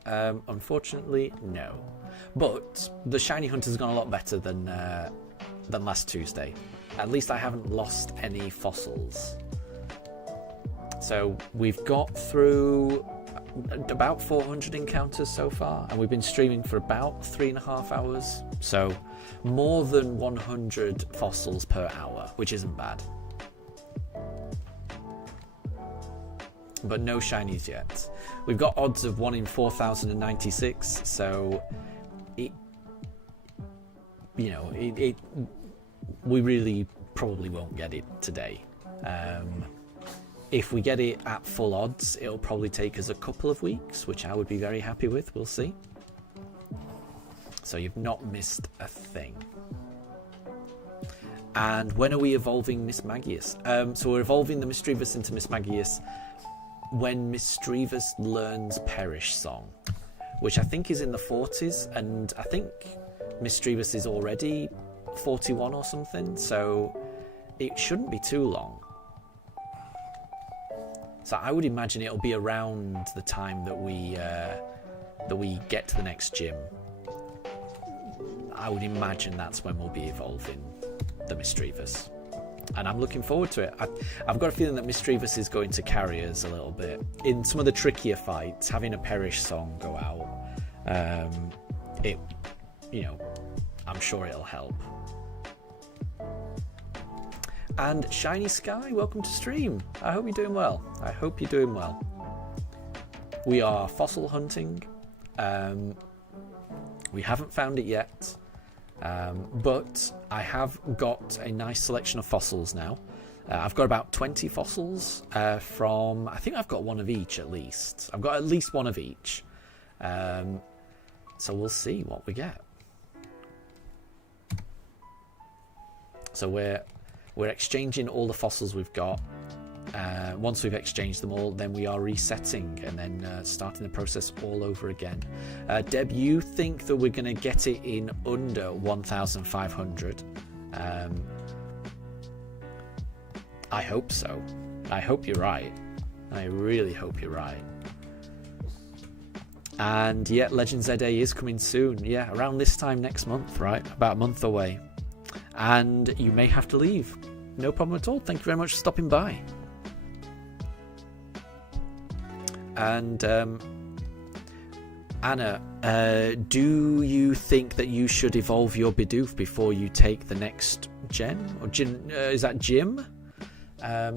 Unfortunately, no. But the shiny hunt has gone a lot better than last Tuesday. At least I haven't lost any fossils. So we've got through about 400 encounters so far, and we've been streaming for about 3.5 hours. So more than 100 fossils per hour, which isn't bad. But no shinies yet. We've got odds of 1 in 4,096, so we really probably won't get it today. If we get it at full odds, it'll probably take us a couple of weeks, which I would be very happy with. We'll see. So you've not missed a thing. And when are we evolving Miss Magius? So we're evolving the Misdreavus into Miss Magius when Misdreavus learns Perish Song, which I think is in the 40s, and I think Misdreavus is already 41 or something, so it shouldn't be too long. So I would imagine it'll be around the time that we get to the next gym. I would imagine that's when we'll be evolving the Misdreavus. And I'm looking forward to it. I've got a feeling that Misdreavus is going to carry us a little bit. In some of the trickier fights, having a Perish Song go out, I'm sure it'll help. And Shiny Sky, welcome to stream. I hope you're doing well. We are fossil hunting. We haven't found it yet. But I have got a nice selection of fossils now. I've got about 20 fossils from, I think I've got one of each at least. I've got at least one of each. So we'll see what we get. So we're exchanging all the fossils we've got. Once we've exchanged them all, then we are resetting and then starting the process all over again. Deb, you think that we're going to get it in under 1,500? I hope so. I hope you're right. I really hope you're right. And yeah, Legend ZA is coming soon. Yeah, around this time next month, right? About a month away. And you may have to leave. No problem at all. Thank you very much for stopping by. And Anna, do you think that you should evolve your Bidoof before you take the next gen? Or is that gym? I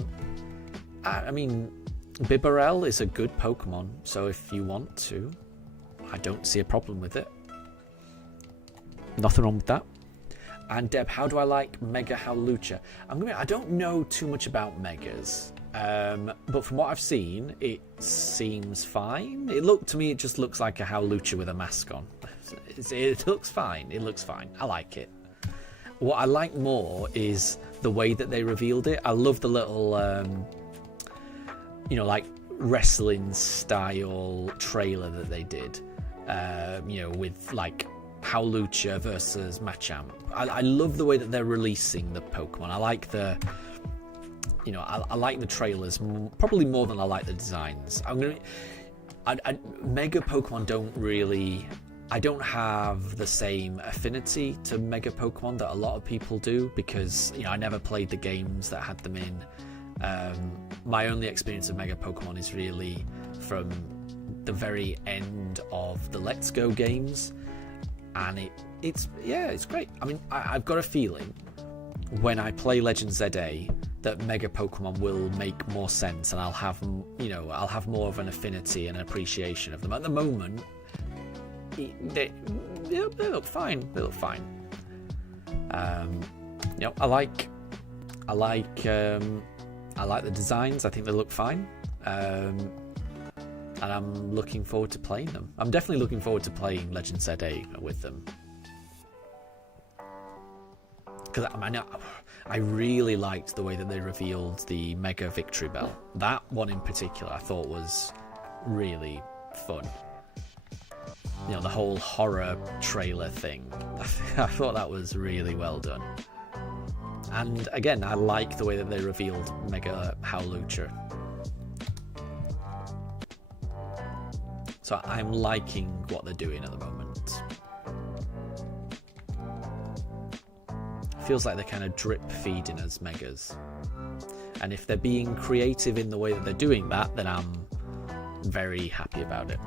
mean, Bibarel is a good Pokemon, so if you want to, I don't see a problem with it. Nothing wrong with that. And Deb, how do I like Mega Howlucha? I don't know too much about Megas. But from what I've seen, it seems fine. To me, it just looks like a Howlucha with a mask on. It looks fine. I like it. What I like more is the way that they revealed it. I love the little, like wrestling style trailer that they did. With like Howlucha versus Machamp. I love the way that they're releasing the Pokemon. I like the trailers probably more than I like the designs. Mega Pokemon I don't have the same affinity to Mega Pokemon that a lot of people do because I never played the games that had them in. My only experience of Mega Pokemon is really from the very end of the Let's Go games, and it's great. I mean, I've got a feeling when I play Legend ZA that Mega Pokemon will make more sense, and I'll have more of an affinity and appreciation of them. At the moment, they look fine. I like the designs. I think they look fine. And I'm looking forward to playing them. I'm definitely looking forward to playing Legend ZA with them. Because I really liked the way that they revealed the Mega Victory Bell. That one in particular I thought was really fun. The whole horror trailer thing. I thought that was really well done. And again, I like the way that they revealed Mega Howlucha. So I'm liking what they're doing at the moment. Feels like they're kind of drip feeding us megas. And if they're being creative in the way that they're doing that, then I'm very happy about it.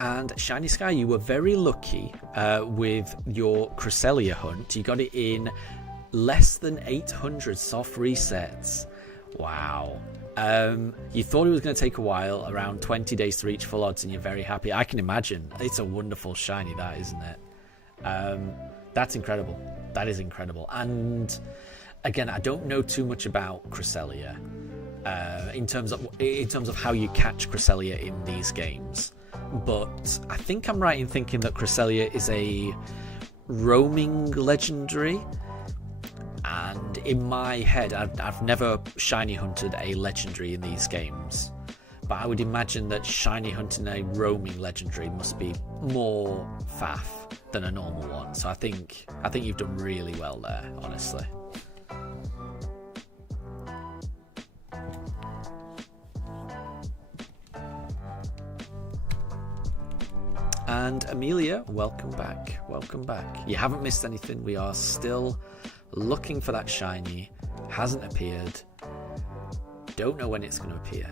And Shiny Sky, you were very lucky with your Cresselia hunt. You got it in less than 800 soft resets. Wow. You thought it was going to take a while, around 20 days to reach full odds, and you're very happy. I can imagine. It's a wonderful shiny, that, isn't it? That's incredible. That is incredible. And again, I don't know too much about Cresselia in terms of how you catch Cresselia in these games. But I think I'm right in thinking that Cresselia is a roaming legendary. And in my head, I've never shiny hunted a legendary in these games. But I would imagine that shiny hunting a roaming legendary must be more faff than a normal one. So I think you've done really well there, honestly. And Amelia, welcome back. Welcome back. You haven't missed anything. We are still looking for that shiny. Hasn't appeared. Don't know when it's going to appear.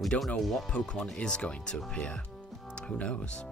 We don't know what Pokemon is going to appear. Who knows?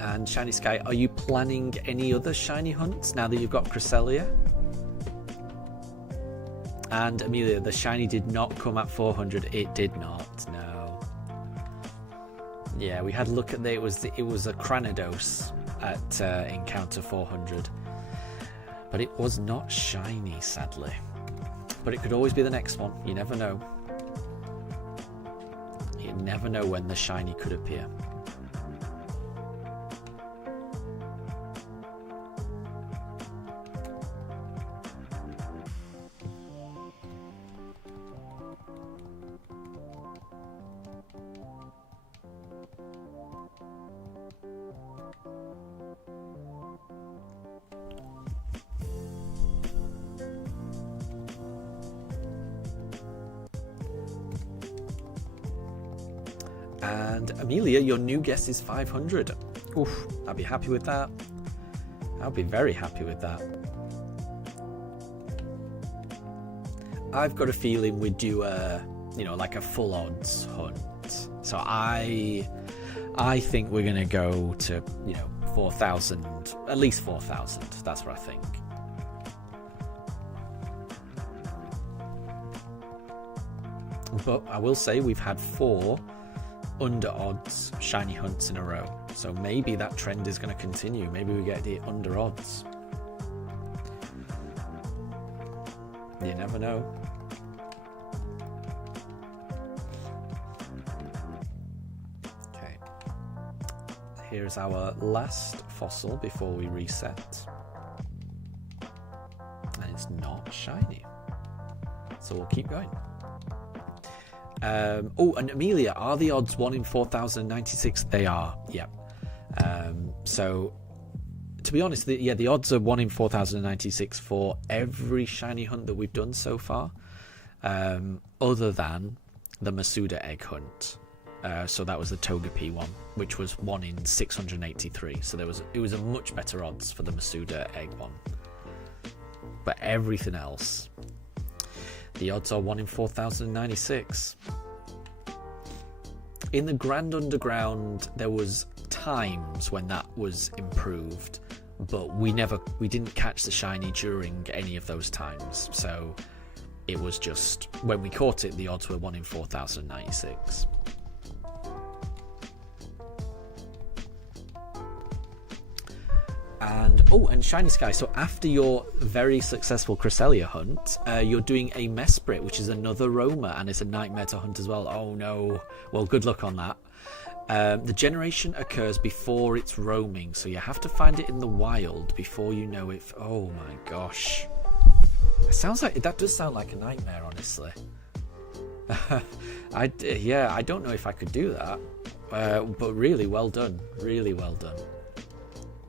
And Shiny Sky, are you planning any other shiny hunts now that you've got Cresselia? And Amelia, the shiny did not come at 400. It did not. No. Yeah, we had a look at it. It was a Cranidos at Encounter 400, but it was not shiny, sadly. But it could always be the next one. You never know. You never know when the shiny could appear. And Amelia, your new guess is 500. Oof, I'll be happy with that. I'll be very happy with that. I've got a feeling we'd do like a full odds hunt. So I think we're gonna go to 4,000, at least 4,000. That's what I think. But I will say we've had 4 under odds shiny hunts in a row, so maybe that trend is going to continue. Maybe we get the under odds. You never know. Okay, here's our last fossil before we reset, and it's not shiny, so we'll keep going. And Amelia, are the odds 1 in 4,096? They are, yeah. So to be honest, the odds are 1 in 4,096 for every shiny hunt that we've done so far, other than the Masuda egg hunt. So that was the Togepi one, which was 1 in 683. So it was a much better odds for the Masuda egg one. But everything else, the odds are 1 in 4,096. In the Grand Underground, there was times when that was improved, but we didn't catch the shiny during any of those times. So it was just, when we caught it, the odds were 1 in 4,096. And Shiny Sky, so after your very successful Cresselia hunt, you're doing a Mesprit, which is another roamer, and it's a nightmare to hunt as well. Oh no. Well, good luck on that. The generation occurs before it's roaming, so you have to find it in the wild before you know it. Oh my gosh. That does sound like a nightmare, honestly. I don't know if I could do that. But really well done. Really well done.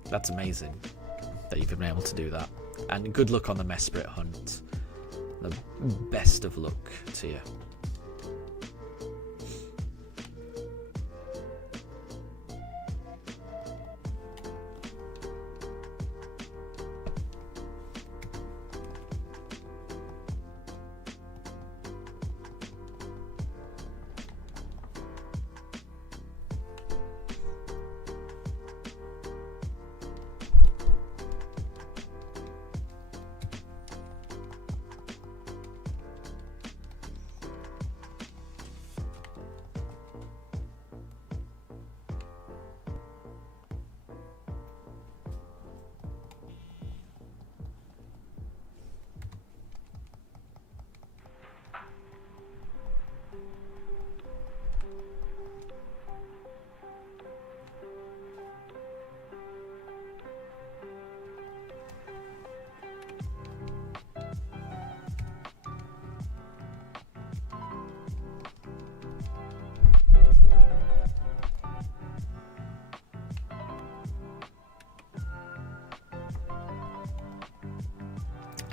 That's amazing that you've been able to do that. And good luck on the Mesprit hunt. The best of luck to you.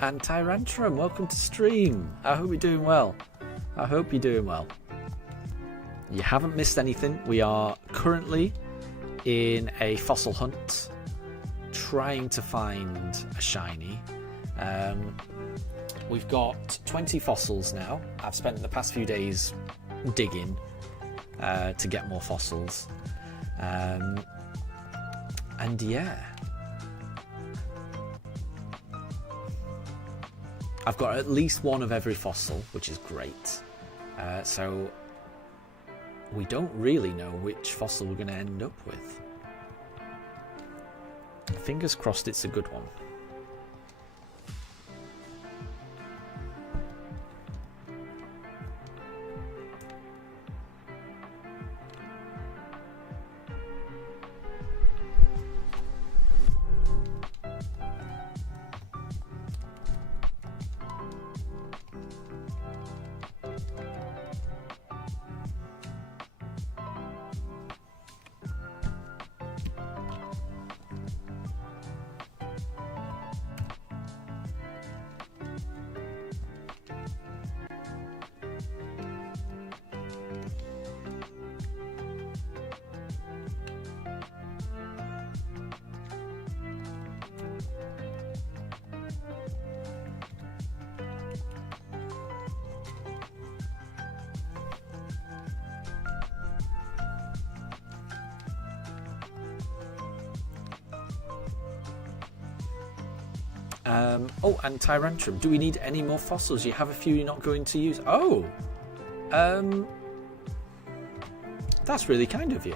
And Tyrantrum, welcome to stream. I hope you're doing well. I hope you're doing well. You haven't missed anything. We are currently in a fossil hunt, trying to find a shiny. We've got 20 fossils now. I've spent the past few days digging to get more fossils. And yeah. I've got at least one of every fossil, which is great. So we don't really know which fossil we're going to end up with. Fingers crossed it's a good one. Oh, and Tyrantrum, do we need any more fossils? You have a few you're not going to use. Oh! That's really kind of you.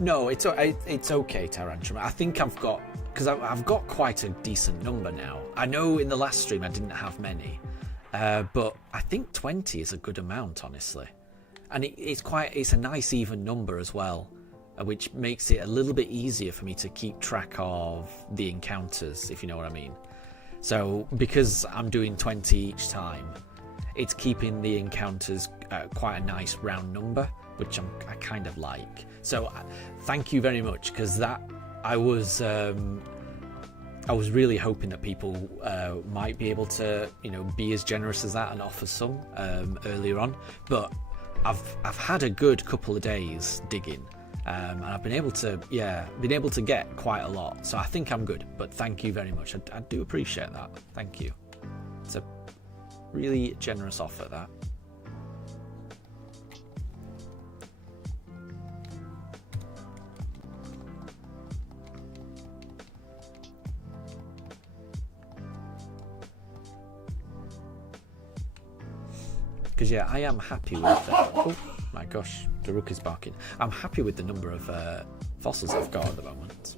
No, it's okay, Tyrantrum. I think I've got... Because I've got quite a decent number now. I know in the last stream I didn't have many. But I think 20 is a good amount, honestly. And it's a nice even number as well, which makes it a little bit easier for me to keep track of the encounters, if you know what I mean. So because I'm doing 20 each time, it's keeping the encounters quite a nice round number, which I kind of like. So thank you very much, because that I was really hoping that people might be able to, be as generous as that and offer some earlier on. But I've had a good couple of days digging, and I've been able to get quite a lot. So I think I'm good. But thank you very much. I do appreciate that. Thank you. It's a really generous offer, that. Because I am happy with oh my gosh, the rook is barking. I'm happy with the number of fossils I've got at the moment.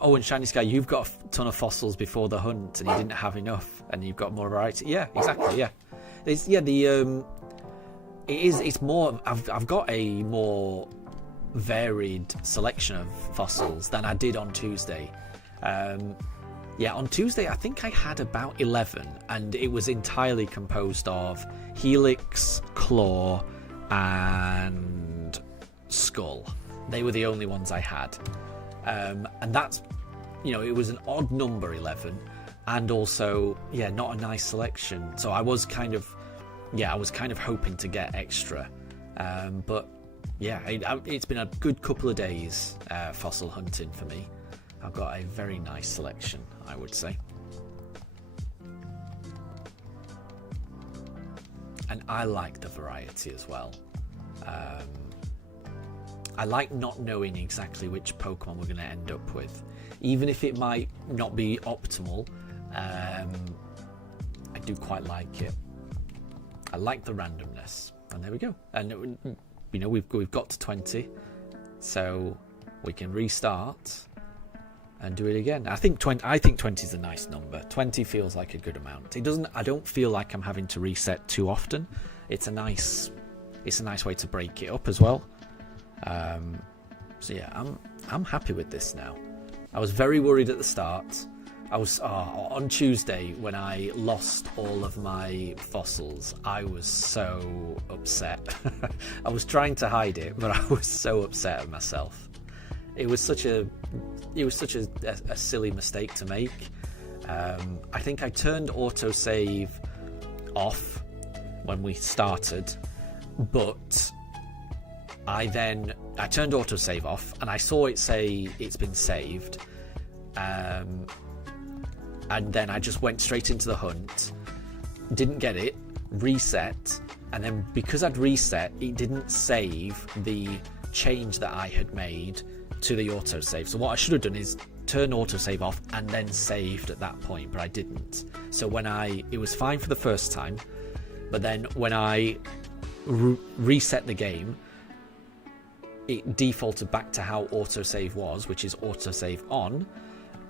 Oh, and Shiny Sky, you've got a ton of fossils before the hunt, and you didn't have enough, and you've got more variety. Yeah, exactly. Yeah, it's it's more. I've got a more varied selection of fossils than I did on Tuesday. Yeah, on Tuesday I think I had about 11, and it was entirely composed of Helix, Claw, and Skull. They were the only ones I had. And that's, it was an odd number, 11, and also, not a nice selection. So I was kind of hoping to get extra. But it's been a good couple of days fossil hunting for me. I've got a very nice selection, I would say. And I like the variety as well. I like not knowing exactly which Pokemon we're going to end up with. Even if it might not be optimal, I do quite like it. I like the randomness. And there we go. And, we've got to 20. So we can restart and do it again. I think 20 is a nice number. 20 feels like a good amount. I don't feel like I'm having to reset too often. It's a nice way to break it up as well. So I'm happy with this now. I was very worried at the start. I was on Tuesday when I lost all of my fossils. I was so upset. I was trying to hide it, but I was so upset at myself. It was such a silly mistake to make. I think I turned autosave off when we started, but I turned autosave off and I saw it say it's been saved, and then I just went straight into the hunt, didn't get it, reset, and then because I'd reset, it didn't save the change that I had made to the autosave. So what I should have done is turn autosave off and then saved at that point, but I didn't. So it was fine for the first time, but then when I reset the game, it defaulted back to how autosave was, which is autosave on.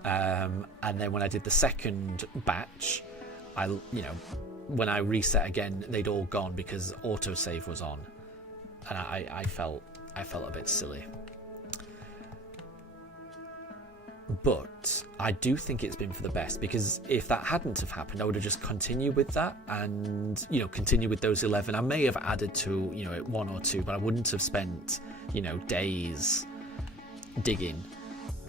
And then when I did the second batch, when I reset again, they'd all gone because autosave was on, and I felt a bit silly. But I do think it's been for the best, because if that hadn't have happened, I would have just continued with that and, continue with those 11. I may have added to, one or two, but I wouldn't have spent, days digging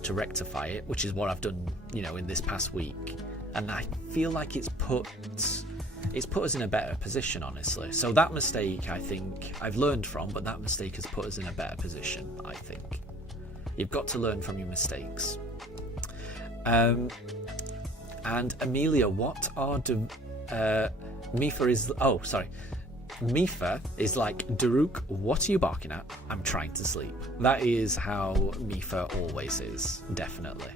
to rectify it, which is what I've done, in this past week. And I feel like it's put us in a better position, honestly. So that mistake, I think, I've learned from, but that mistake has put us in a better position, I think. You've got to learn from your mistakes. And Amelia, what are Mifa is like, Daruk, what are you barking at? I'm trying to sleep. That is how Mifa always is, definitely.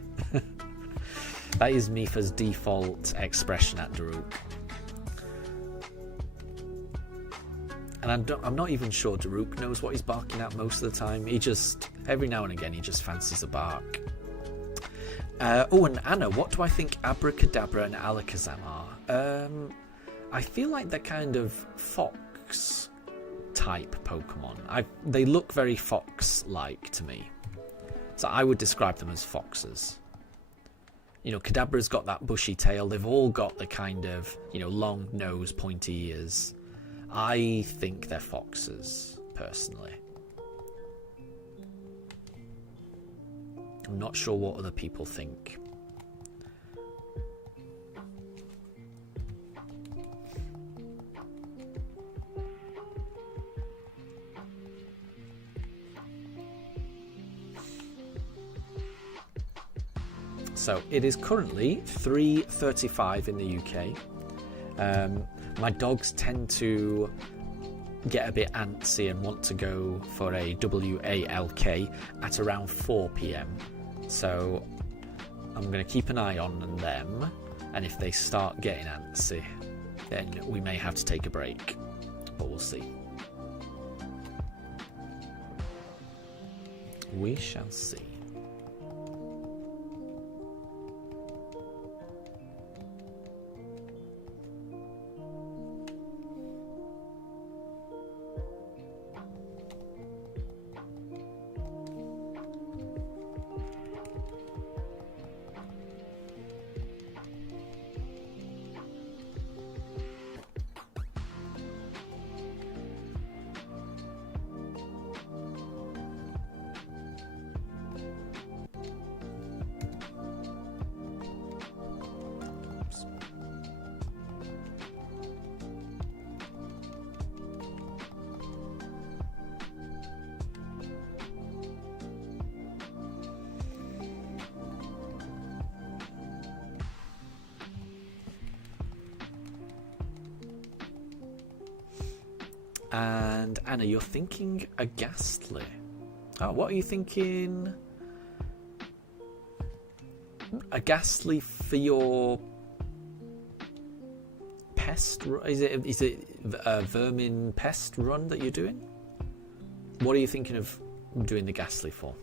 That is Mifa's default expression at Daruk. And I'm not even sure Daruk knows what he's barking at most of the time. He just, every now and again, he just fancies a bark. And Anna, what do I think Abracadabra and Alakazam are? I feel like they're kind of fox type Pokemon. They look very fox-like to me. So I would describe them as foxes. You know, Kadabra's got that bushy tail. They've all got the kind of, you know, long nose, pointy ears. I think they're foxes, personally. I'm not sure what other people think. So it is currently 3:35 in the UK. My dogs tend to get a bit antsy and want to go for a WALK at around 4 PM. So I'm going to keep an eye on them, and if they start getting antsy, then we may have to take a break, but we'll see. We shall see. And Anna, you're thinking a ghastly. Oh, what are you thinking? A ghastly for your pest? Is it a vermin pest run that you're doing? What are you thinking of doing the ghastly for?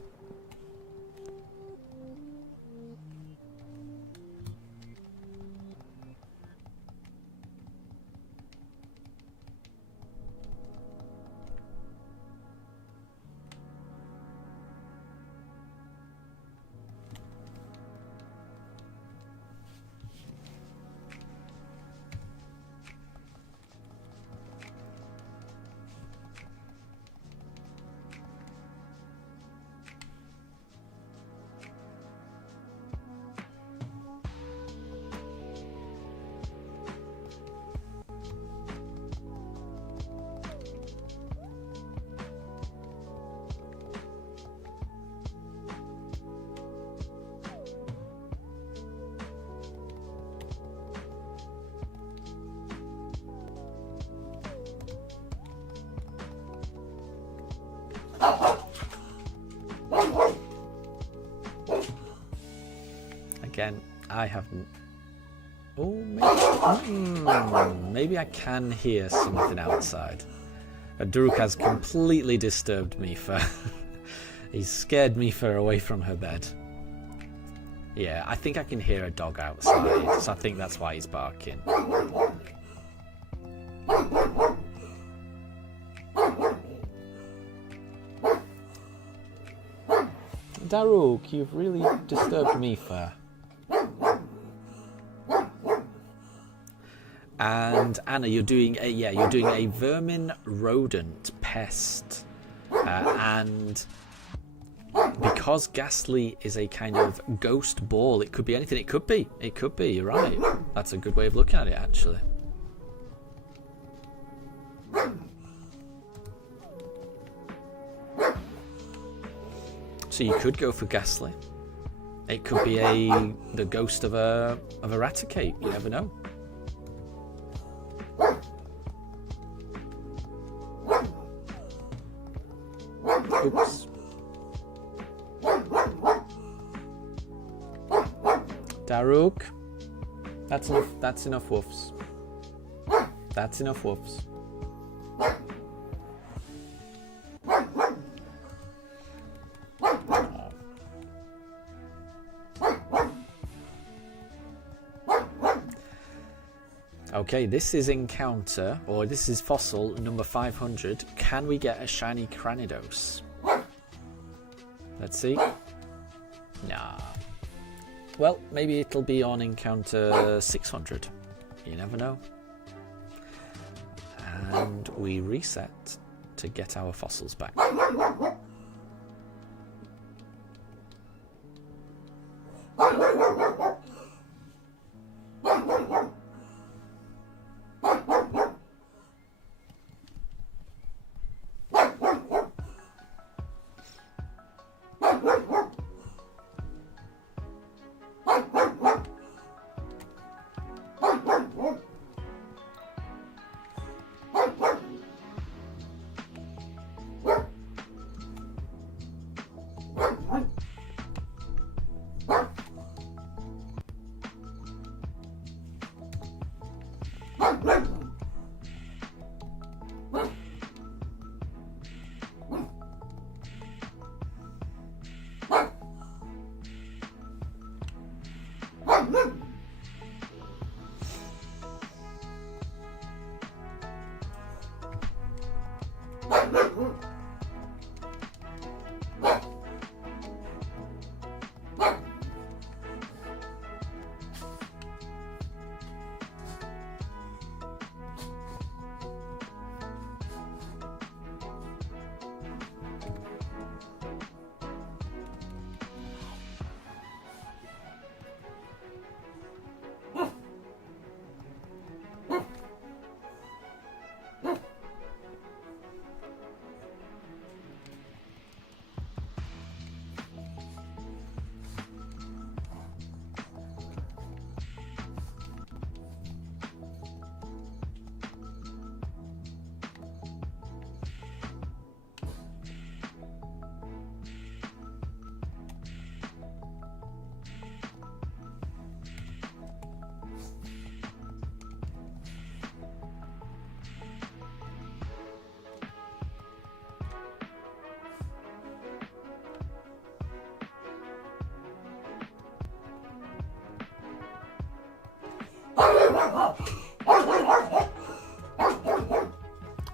Again, I haven't. Oh, maybe I can hear something outside. Daruk has completely disturbed me for. He's scared me for away from her bed. Yeah, I think I can hear a dog outside, so I think that's why he's barking. Daruk, you've really disturbed me for. And Anna, you're doing a vermin rodent pest, and because ghastly is a kind of ghost ball, it could be anything. It could be. You're right. That's a good way of looking at it, actually. So you could go for ghastly. It could be the ghost of a Raticate. You never know. Oops. Daruk, that's enough. That's enough woofs. That's enough woofs. Okay, this is encounter, or this is fossil number 500. Can we get a shiny Cranidos? Let's see. Nah. well, maybe it'll be on encounter 600. You never know. And we reset to get our fossils back.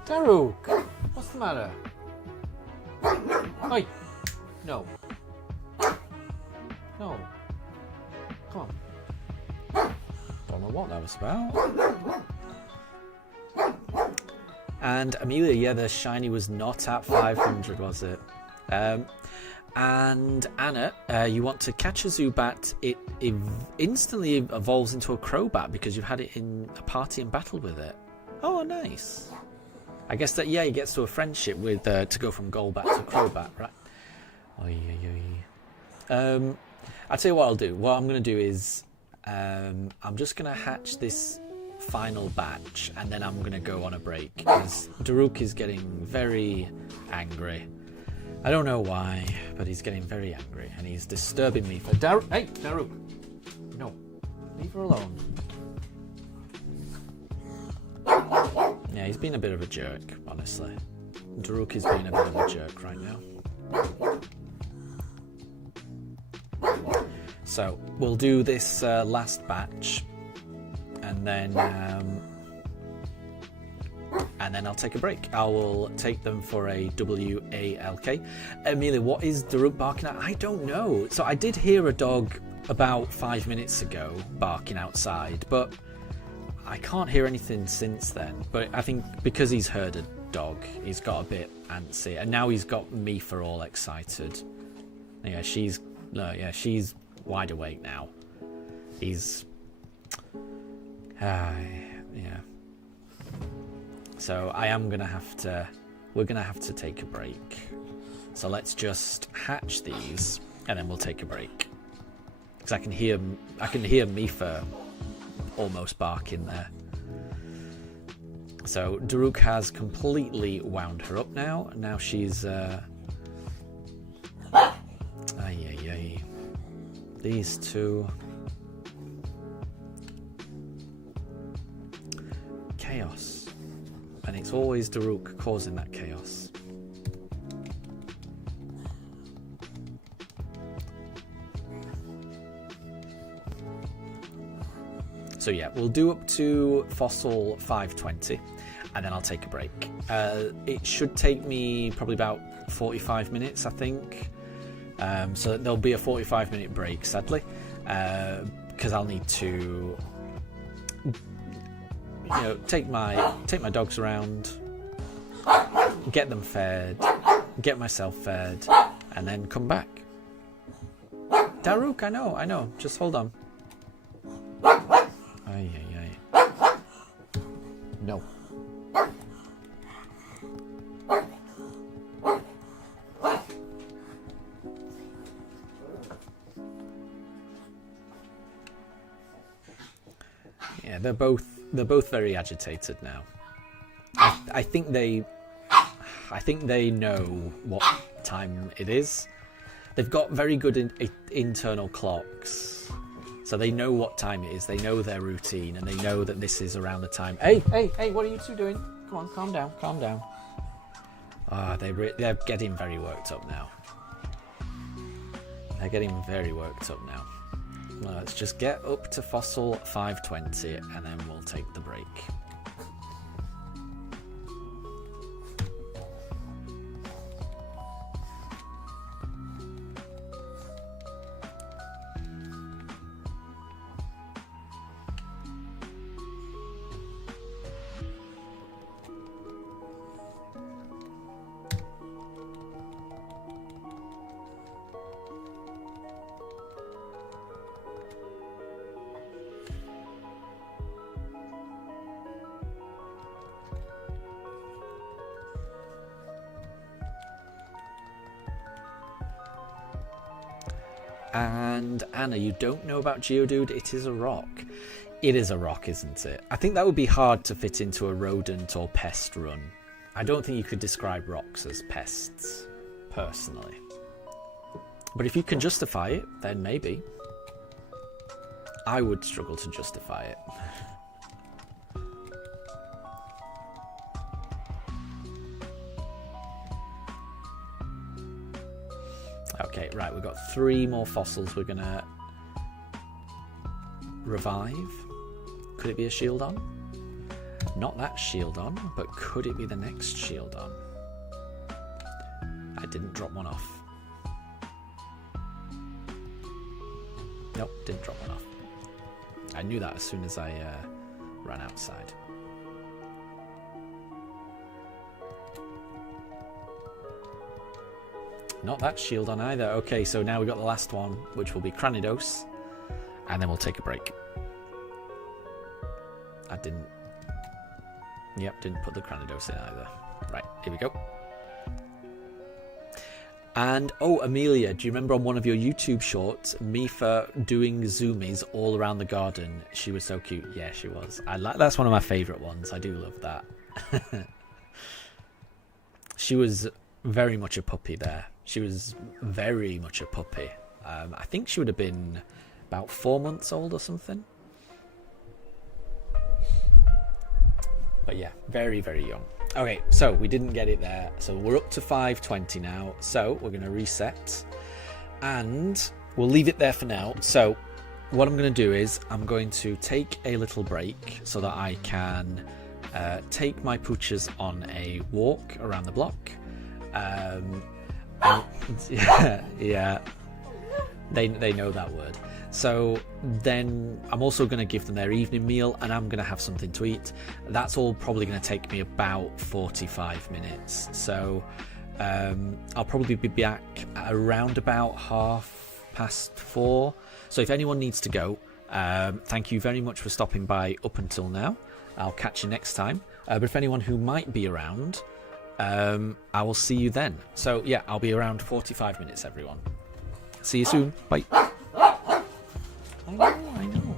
Daruk, what's the matter? Oi! No. No. Come on. Don't know what that was about. And Amelia, yeah, the shiny was not at 500, was it? And Anna, you want to catch a Zubat. It instantly evolves into a Crobat because you've had it in a party and battle with it. Oh, nice. I guess that, yeah, he gets to a friendship with to go from Golbat to Crobat, right? Oy, oy, oy. I'll tell you what I'll do. What I'm going to do is I'm just going to hatch this final batch and then I'm going to go on a break because Daruk is getting very angry. I don't know why, but he's getting very angry and he's disturbing me for Hey, Daruk! No, leave her alone. Yeah, he's been a bit of a jerk, honestly. Daruk is being a bit of a jerk right now. So, we'll do this last batch, and then I'll take a break. I will take them for a WALK. Amelia, what is Daruk barking at? I don't know. So I did hear a dog about 5 minutes ago barking outside, but I can't hear anything since then. But I think because he's heard a dog, he's got a bit antsy, and now he's got me for all excited. Yeah, she's wide awake now. He's yeah. So we're gonna have to take a break. So let's just hatch these and then we'll take a break. Because I can hear Mifa almost barking there. So Daruk has completely wound her up now. Now she's these two. Chaos. And it's always Daruk causing that chaos. So yeah, we'll do up to fossil 520 and then I'll take a break. It should take me probably about 45 minutes, I think. So there'll be a 45-minute break, sadly. because I'll need to, take my dogs around, get them fed, get myself fed, and then come back. Daruk, I know. Just hold on. Ay. No. Yeah, they're both very agitated now. I think they know what time it is. They've got very good internal clocks, so they know what time it is. They know their routine, and they know that this is around the time. Hey! What are you two doing? Come on, calm down. They're getting very worked up now. Well, let's just get up to fossil 520, and then we'll take the break. And Anna, you don't know about Geodude? It is a rock. It is a rock, isn't it? I think that would be hard to fit into a rodent or pest run. I don't think you could describe rocks as pests, personally. But if you can justify it, then maybe. I would struggle to justify it. Okay, right, we've got 3 more fossils we're going to revive. Could it be a shield on? Not that shield on, but could it be the next shield on? I didn't drop one off. Nope, didn't drop one off. I knew that as soon as I ran outside. Not that shield on either. Okay, so now we've got the last one, which will be Cranidos, and then we'll take a break. I didn't... Yep, didn't put the Cranidos in either. Right, here we go. And, oh, Amelia, do you remember on one of your YouTube shorts, Mifa doing zoomies all around the garden? She was so cute. Yeah, she was. That's one of my favourite ones. I do love that. She was very much a puppy there. She was very much a puppy. I think she would have been about 4 months old or something. But yeah, very, very young. Okay, so we didn't get it there. So we're up to 520 now. So we're going to reset. And we'll leave it there for now. So what I'm going to do is I'm going to take a little break so that I can take my pooches on a walk around the block. Yeah, they know that word. So then I'm also going to give them their evening meal, and I'm going to have something to eat. That's all probably going to take me about 45 minutes. So I'll probably be back around about 4:30. So if anyone needs to go, thank you very much for stopping by up until now. I'll catch you next time. But if anyone who might be around, I will see you then. So yeah, I'll be around 45 minutes, everyone. See you soon. Bye. I know.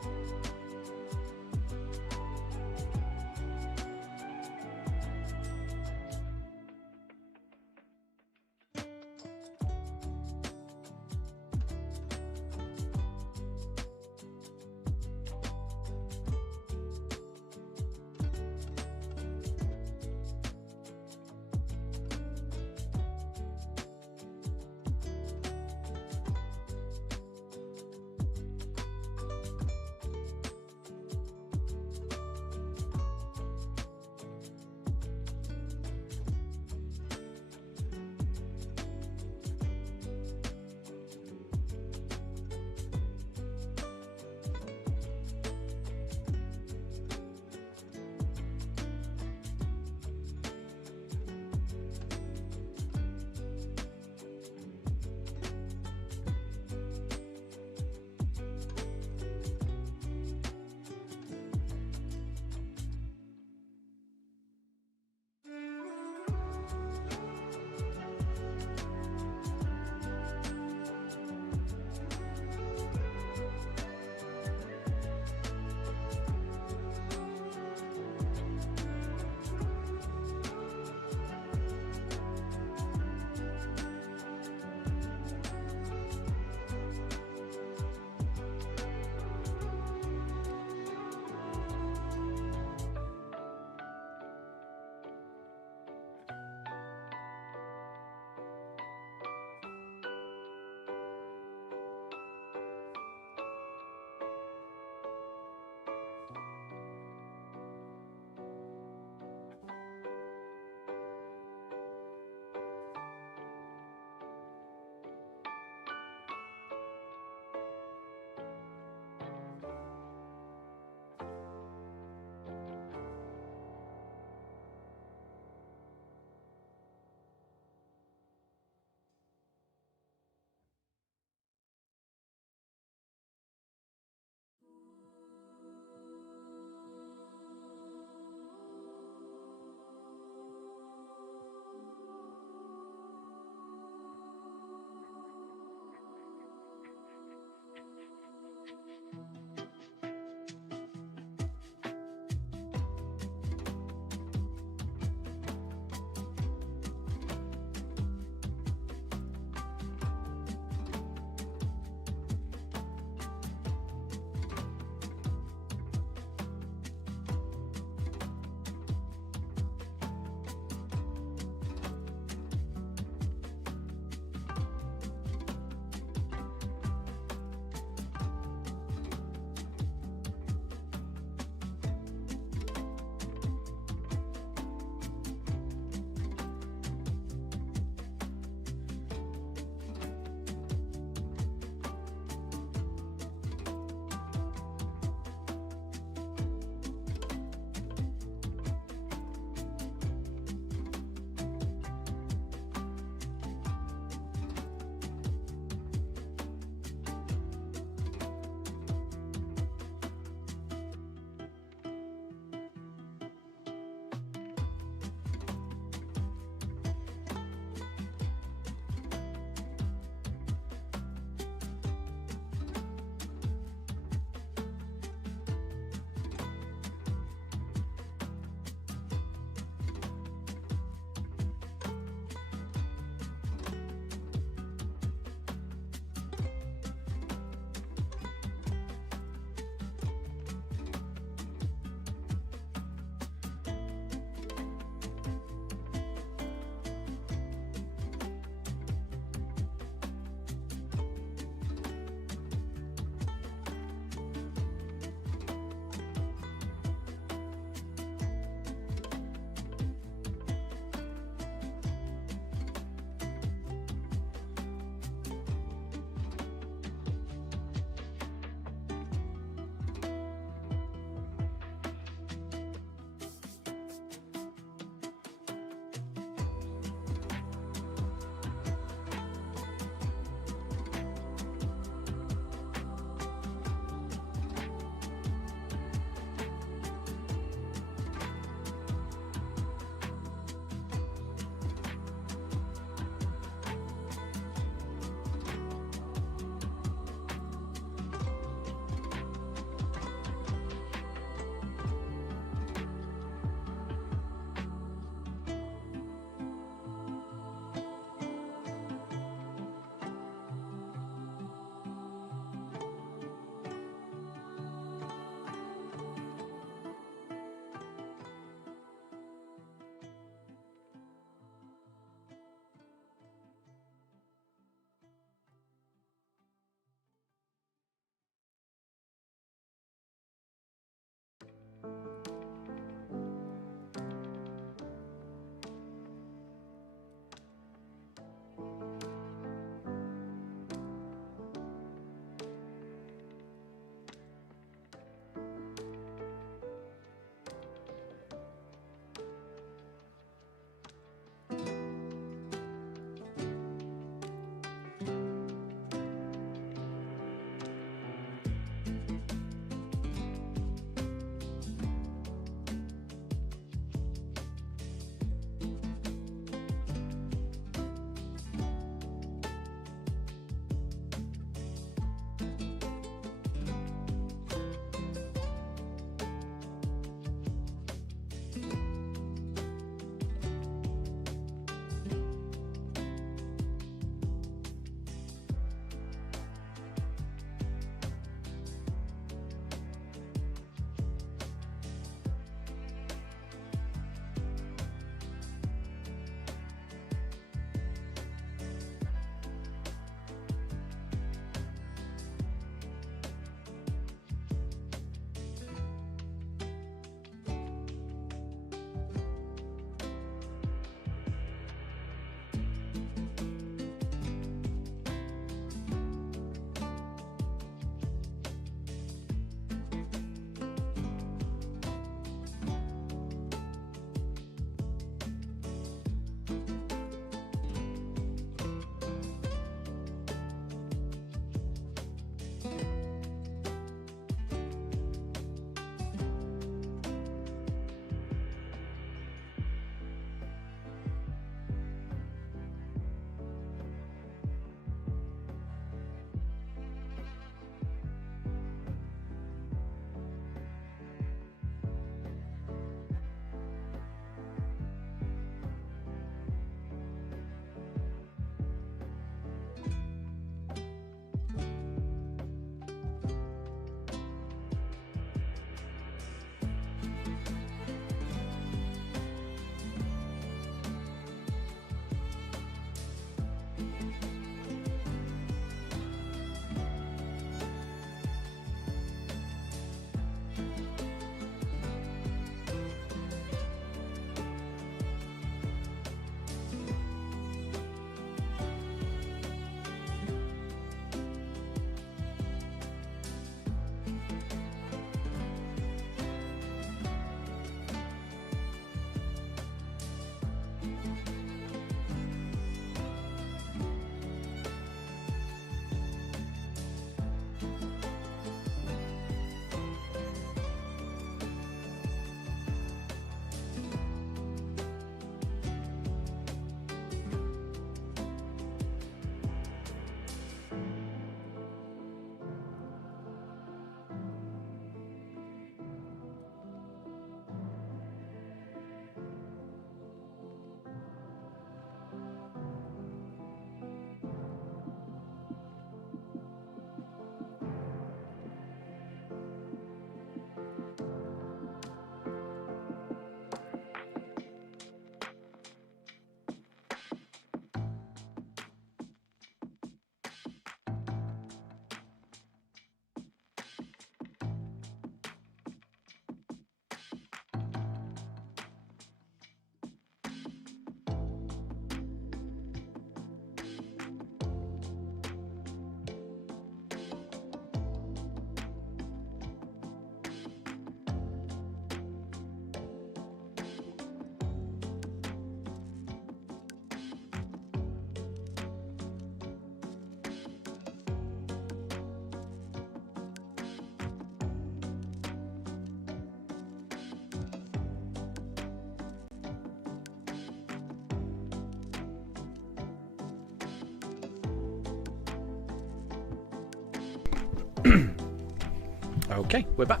Okay, we're back.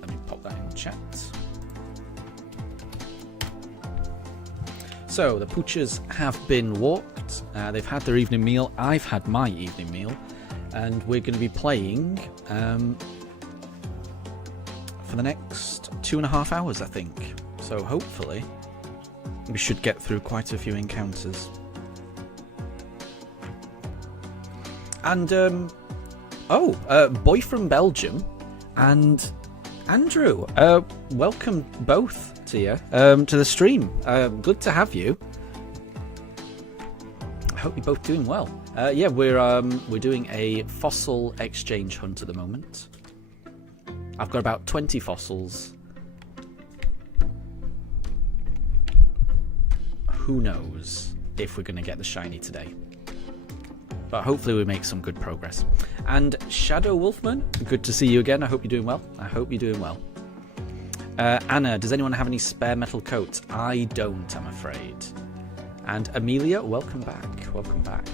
Let me pop that in chat. So, the poochers have been walked. They've had their evening meal. I've had my evening meal. And we're going to be playing for the next 2.5 hours, I think. So, hopefully, we should get through quite a few encounters. And, Boy from Belgium and Andrew, welcome both to you, to the stream. Good to have you. I hope you're both doing well. Yeah, we're doing a fossil exchange hunt at the moment. I've got about 20 fossils. Who knows if we're going to get the shiny today. But hopefully we make some good progress. And Shadow Wolfman, good to see you again. I hope you're doing well. I hope you're doing well. Anna, does anyone have any spare metal coats? I don't, I'm afraid. And Amelia, welcome back. Welcome back.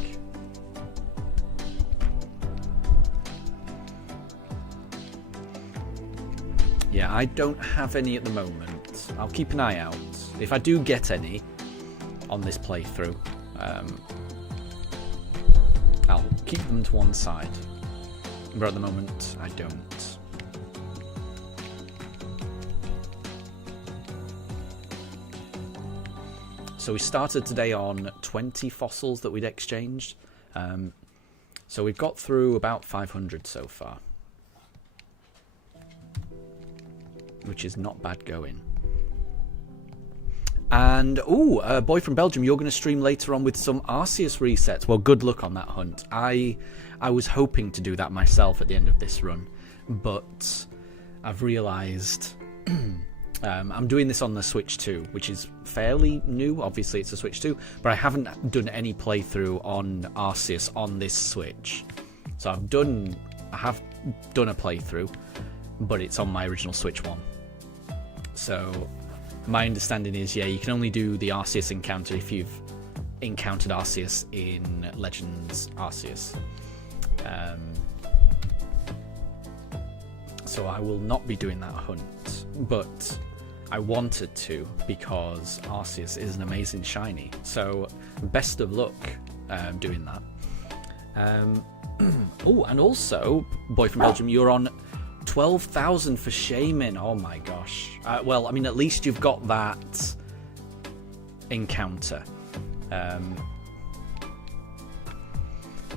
Yeah, I don't have any at the moment. I'll keep an eye out. If I do get any on this playthrough, I'll keep them to one side. But at the moment, I don't. So we started today on 20 fossils that we'd exchanged. So we've got through about 500 so far. Which is not bad going. And, Boy from Belgium, you're going to stream later on with some Arceus resets. Well, good luck on that hunt. I was hoping to do that myself at the end of this run, but I've realised I'm doing this on the Switch 2, which is fairly new. Obviously, it's a Switch 2, but I haven't done any playthrough on Arceus on this Switch. So I have done a playthrough, but it's on my original Switch one. So my understanding is, yeah, you can only do the Arceus encounter if you've encountered Arceus in Legends Arceus. So I will not be doing that hunt, but I wanted to because Arceus is an amazing shiny. So best of luck doing that. And also, Boy from Belgium, you're on 12,000 for Shaman. Oh my gosh. Well, I mean, at least you've got that encounter.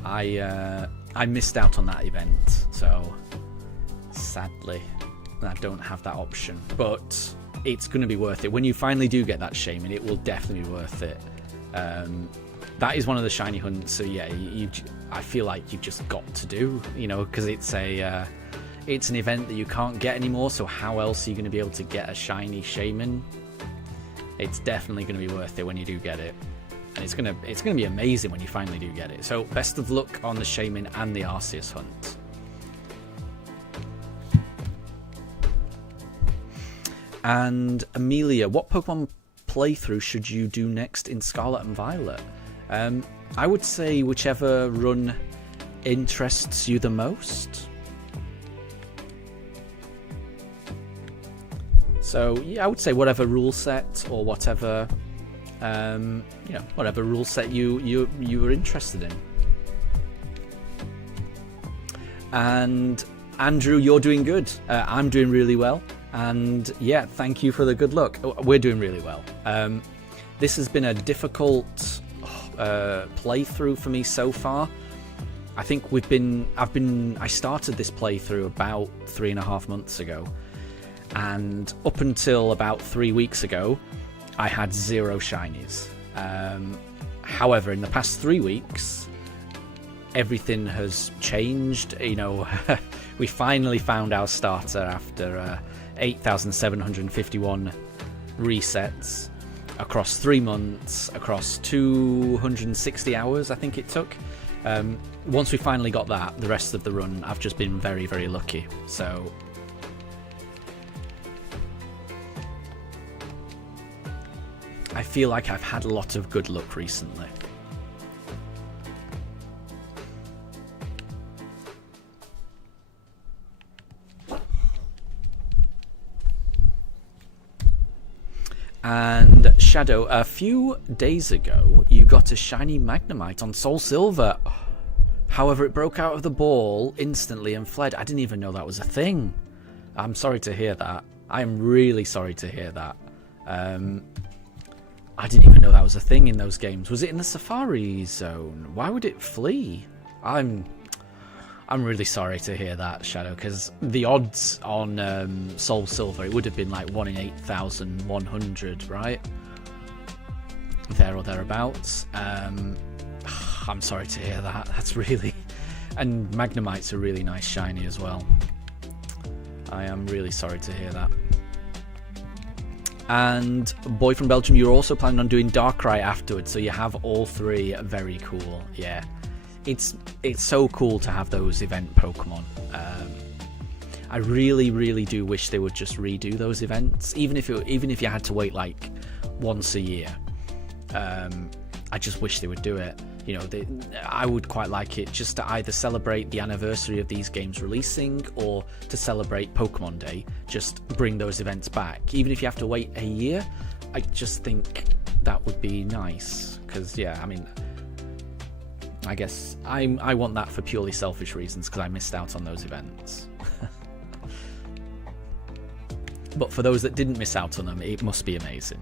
I missed out on that event, so sadly I don't have that option. But it's going to be worth it. When you finally do get that Shaman, it will definitely be worth it. That is one of the shiny hunts, so yeah, I feel like you've just got to do, because it's an event that you can't get anymore, so how else are you going to be able to get a shiny Shaman? It's definitely going to be worth it when you do get it. And it's going to be amazing when you finally do get it. So best of luck on the Shaman and the Arceus hunt. And Amelia, what Pokemon playthrough should you do next in Scarlet and Violet? I would say whichever run interests you the most. So yeah, I would say whatever rule set or whatever, whatever rule set you were interested in. And Andrew, you're doing good. I'm doing really well. And yeah, thank you for the good luck. We're doing really well. This has been a difficult playthrough for me so far. I think I started this playthrough about 3.5 months ago. And up until about 3 weeks ago, I had 0 shinies. However, in the past 3 weeks, everything has changed. We finally found our starter after 8,751 resets across 3 months, across 260 hours, I think it took. Once we finally got that, the rest of the run, I've just been very, very lucky. So I feel like I've had a lot of good luck recently. And Shadow, a few days ago, you got a shiny Magnemite on Soul Silver. However, it broke out of the ball instantly and fled. I didn't even know that was a thing. I'm sorry to hear that. I am really sorry to hear that. I didn't even know that was a thing in those games. Was it in the Safari Zone? Why would it flee? I'm really sorry to hear that, Shadow, because the odds on Soul Silver, it would have been like 1 in 8,100, right? There or thereabouts. I'm sorry to hear that. That's really... And Magnemite's a really nice shiny as well. I am really sorry to hear that. And Boy from Belgium, you're also planning on doing Darkrai afterwards, so you have all three. Very cool. Yeah. It's so cool to have those event Pokemon. I really, really do wish they would just redo those events, even if you had to wait like once a year. I just wish they would do it. You know, I would quite like it just to either celebrate the anniversary of these games releasing or to celebrate Pokemon Day. Just bring those events back, even if you have to wait a year. I just think that would be nice because, yeah, I mean, I guess I want that for purely selfish reasons because I missed out on those events. But for those that didn't miss out on them, it must be amazing.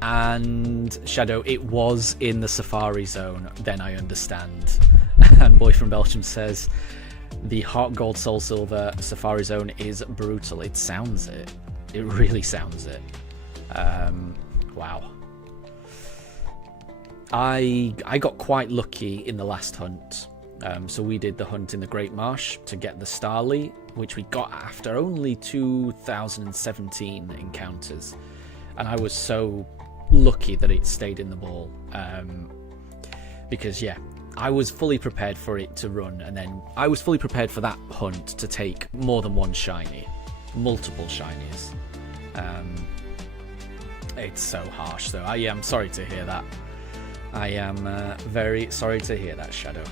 And Shadow, it was in the Safari Zone, then I understand. And Boy from Belgium says, the Heart Gold Soul Silver Safari Zone is brutal. It sounds it. It really sounds it. Wow. I got quite lucky in the last hunt. So we did the hunt in the Great Marsh to get the Starly, which we got after only 2017 encounters. And I was so lucky that it stayed in the ball. Because, yeah, I was fully prepared for it to run. And then I was fully prepared for that hunt to take more than one shiny. Multiple shinies. It's so harsh, though. I am sorry to hear that. I am very sorry to hear that, Shadow.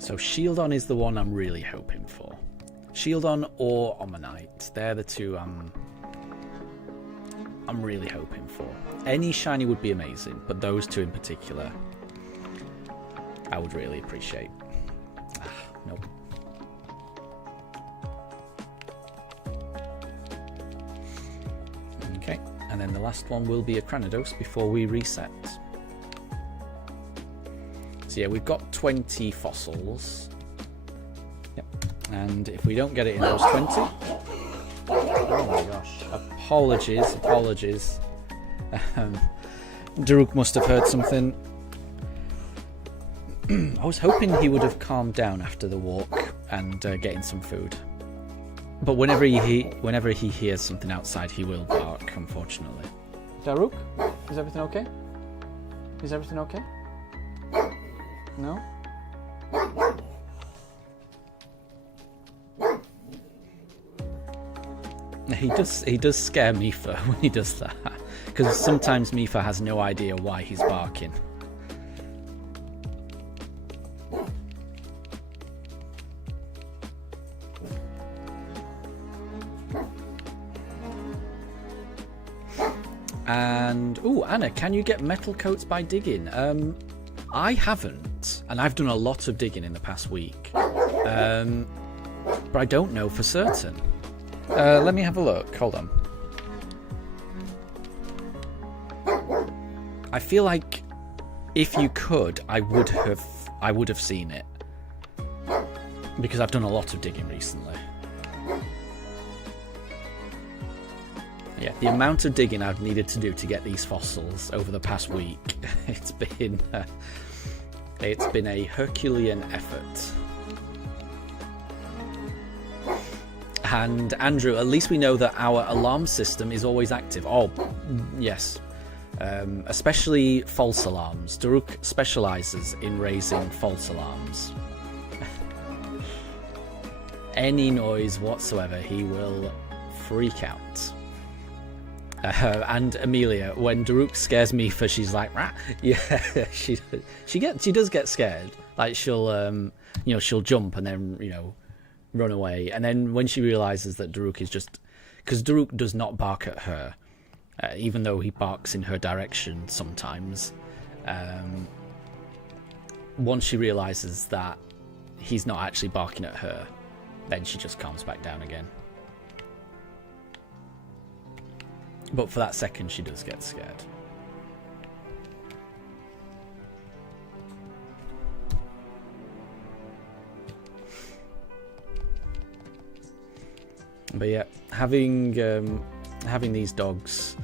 So Shieldon is the one I'm really hoping for. Shieldon or Omanite. They're the two I'm really hoping for. Any shiny would be amazing, but those two in particular, I would really appreciate. Nope. Okay, and then the last one will be a Cranidos before we reset. So yeah, we've got 20 fossils. Yep. And if we don't get it in those 20... Oh my gosh. Apologies. Daruk must have heard something. I was hoping he would have calmed down after the walk and getting some food. But whenever he hears something outside, he will bark, unfortunately. Daruk, is everything okay? Is everything okay? No? He does scare Mifa when he does that, because sometimes Mifa has no idea why he's barking. And, oh, Anna, can you get metal coats by digging? I haven't, and I've done a lot of digging in the past week. But I don't know for certain. Let me have a look. Hold on. I feel like if you could, I would have seen it. Because I've done a lot of digging recently. Yeah, the amount of digging I've needed to do to get these fossils over the past week, it's been a Herculean effort. And Andrew, at least we know that our alarm system is always active. Oh, yes. Especially false alarms. Daruk specialises in raising false alarms. Any noise whatsoever, he will freak out. And Amelia, when Daruk scares me, for she's like, rah, yeah, she does get scared. Like she'll she'll jump and then run away. And then when she realizes that Daruk is just, because Daruk does not bark at her, even though he barks in her direction sometimes. Once she realizes that he's not actually barking at her, then she just calms back down again. But for that second, she does get scared. But yeah, having these dogs,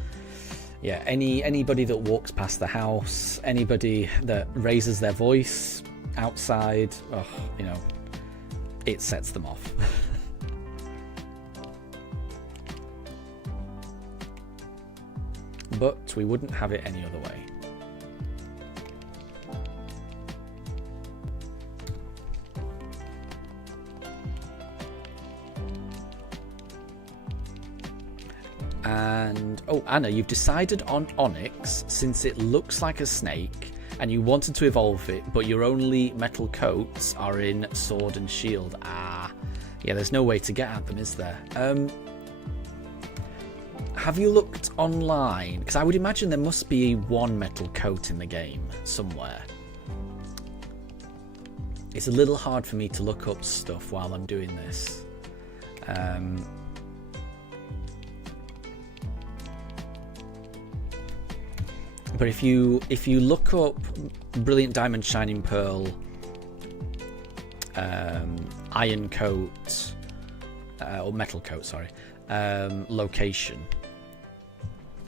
yeah, anybody that walks past the house, anybody that raises their voice outside, it sets them off. But we wouldn't have it any other way. And, oh, Anna, you've decided on Onyx since it looks like a snake and you wanted to evolve it, but your only metal coats are in Sword and Shield. Ah, yeah, there's no way to get at them, is there? Have you looked online? Because I would imagine there must be one metal coat in the game somewhere. It's a little hard for me to look up stuff while I'm doing this. But if you look up Brilliant Diamond Shining Pearl, Iron Coat, or Metal Coat, sorry, location,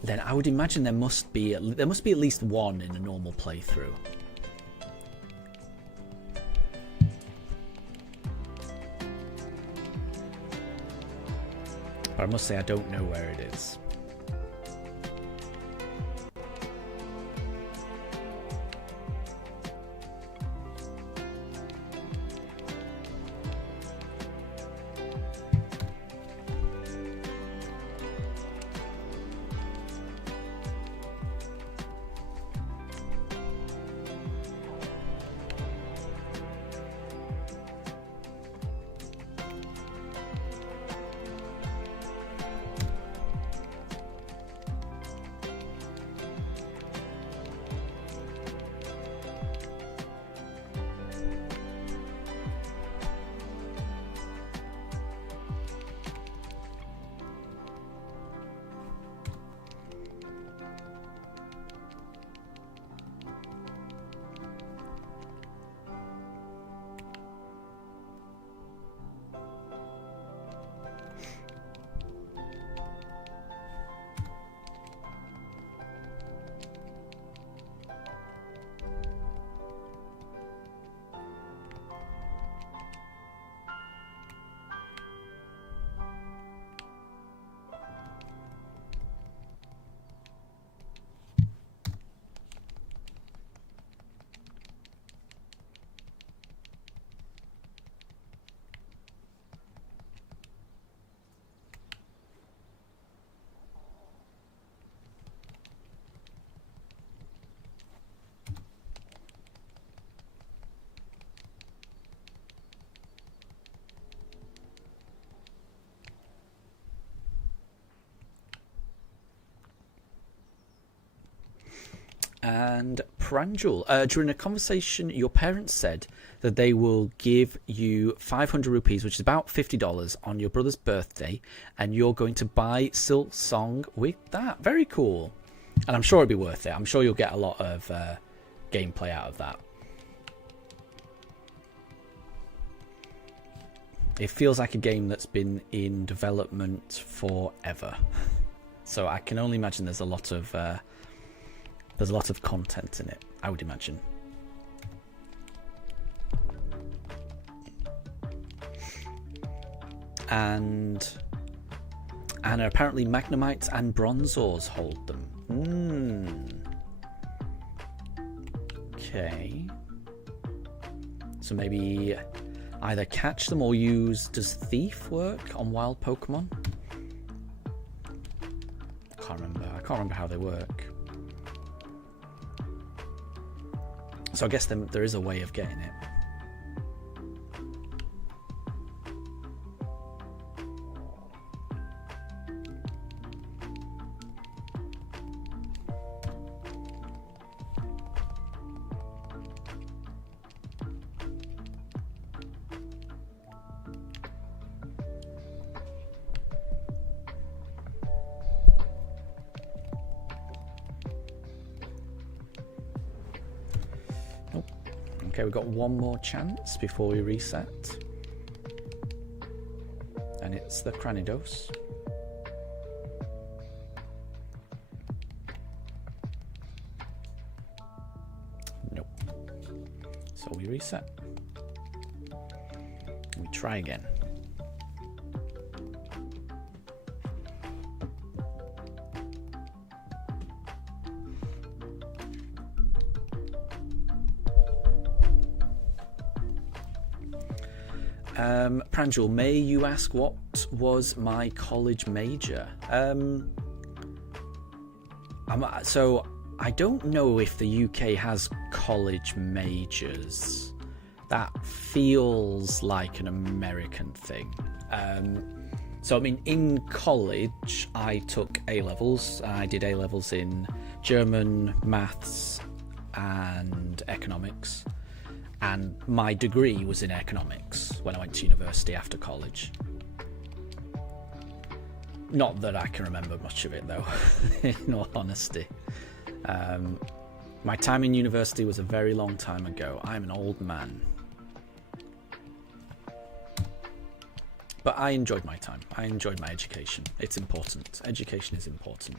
then I would imagine there must be at least one in a normal playthrough. But I must say I don't know where it is. And Pranjul, during a conversation, your parents said that they will give you 500 rupees, which is about $50, on your brother's birthday, and you're going to buy Silksong with that. Very cool. And I'm sure it'll be worth it. I'm sure you'll get a lot of gameplay out of that. It feels like a game that's been in development forever. So I can only imagine there's a lot of content in it, I would imagine. And apparently Magnemites and Bronzors hold them. Okay. So maybe either catch them or use... Does Thief work on wild Pokemon? I can't remember how they work. So I guess there is a way of getting it. Okay, we've got one more chance before we reset. And it's the Cranidos. Nope. So we reset. We try again. Pranjul, may you ask what was my college major? So I don't know if the UK has college majors. That feels like an American thing. So I mean, in college, I took A-levels. I did A-levels in German, maths, and economics. And my degree was in economics when I went to university after college. Not that I can remember much of it, though, in all honesty. My time in university was a very long time ago. I'm an old man. But I enjoyed my time. I enjoyed my education. It's important. Education is important.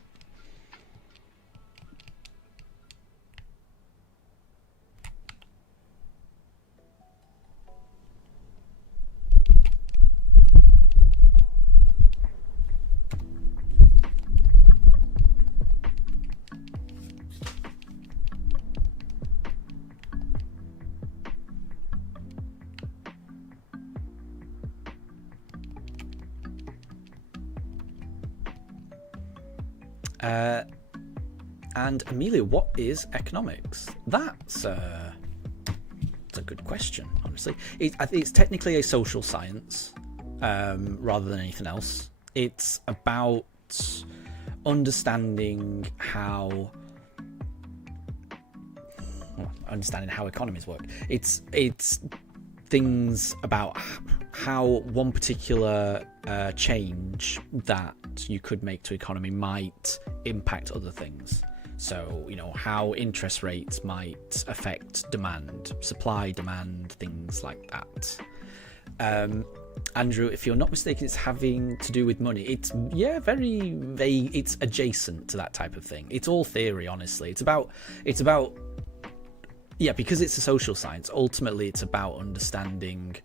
And Amelia, what is economics? That's a good question, honestly. I think it's technically a social science rather than anything else. It's about understanding how economies work. It's things about how one particular change that you could make to economy might impact other things. So, you know, how interest rates might affect demand, supply, demand, things like that. Andrew, if you're not mistaken, it's having to do with money. It's, yeah, very vague. It's adjacent to that type of thing. It's all theory, honestly. It's about, yeah, because it's a social science, ultimately it's about understanding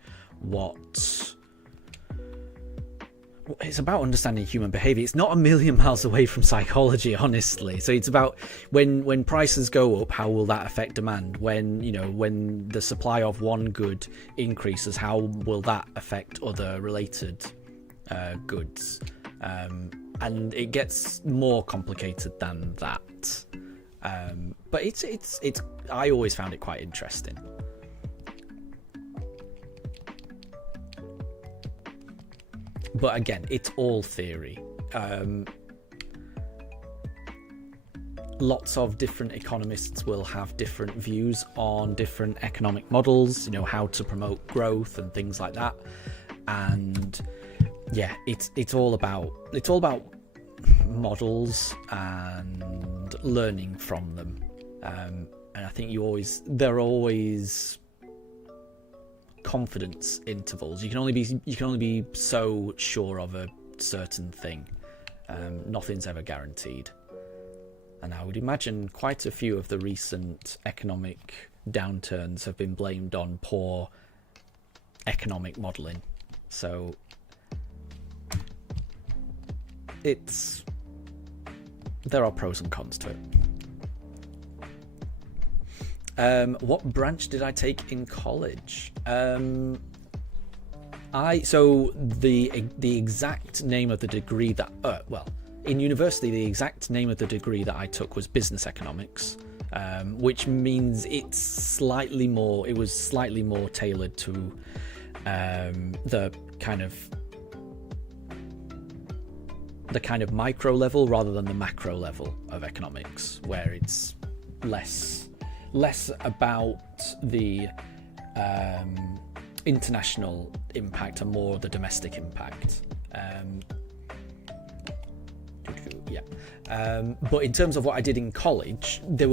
it's about understanding human behavior. It's not a million miles away from psychology, honestly. So it's about when prices go up, how will that affect demand? When the supply of one good increases, how will that affect other related goods? And it gets more complicated than that. But it's I always found it quite interesting. But again, it's all theory. lots of different economists will have different views on different economic models, you know, how to promote growth and things like that. And yeah, it's all about models and learning from them. And I think there are always confidence intervals. You can only be so sure of a certain thing. Nothing's ever guaranteed. And I would imagine quite a few of the recent economic downturns have been blamed on poor economic modelling. So there are pros and cons to it. What branch did I take in college? The exact name of the degree that in university, the exact name of the degree that I took was business economics, which means it was slightly more tailored to the kind of micro level rather than the macro level of economics, where it's less about the international impact and more the domestic impact. But in terms of what I did in college, in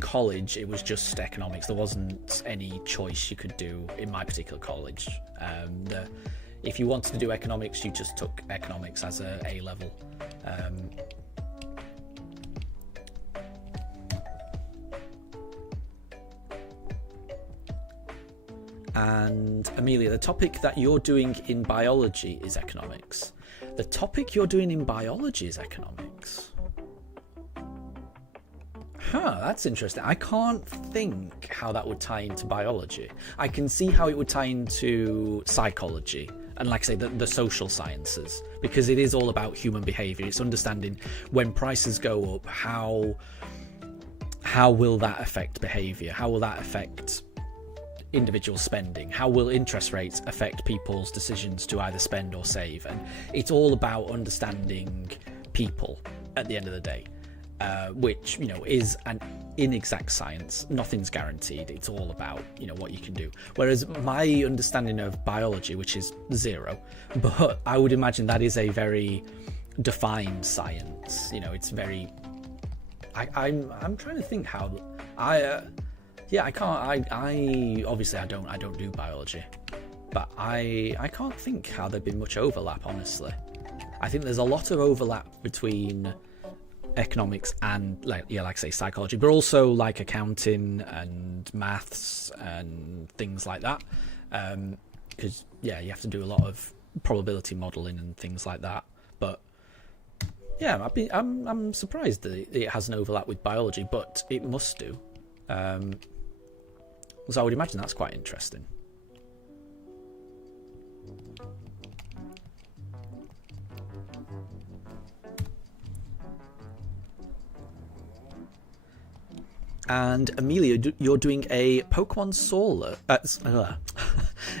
college it was just economics. There wasn't any choice you could do in my particular college. If you wanted to do economics, you just took economics as a A-level. And Amelia, the topic that you're doing in biology is economics. The topic you're doing in biology is economics. That's interesting. I can't think how that would tie into biology. I can see how it would tie into psychology and, like I say, the social sciences, because it is all about human behavior. It's understanding when prices go up, how will that affect behavior? How will that affect individual spending? How will interest rates affect people's decisions to either spend or save? And it's all about understanding people at the end of the day, which, you know, is an inexact science. Nothing's guaranteed. It's all about, you know, what you can do. Whereas my understanding of biology, which is zero, but I would imagine that is a very defined science. You know, it's very. I'm trying to think how I can't. I obviously I don't do biology, but I can't think how there'd been much overlap. Honestly, I think there's a lot of overlap between economics and like I say, psychology, but also like accounting and maths and things like that. Because you have to do a lot of probability modelling and things like that. But yeah, I'm surprised that it has an overlap with biology, but it must do. So I would imagine that's quite interesting. And Amelia, you're doing a Pokemon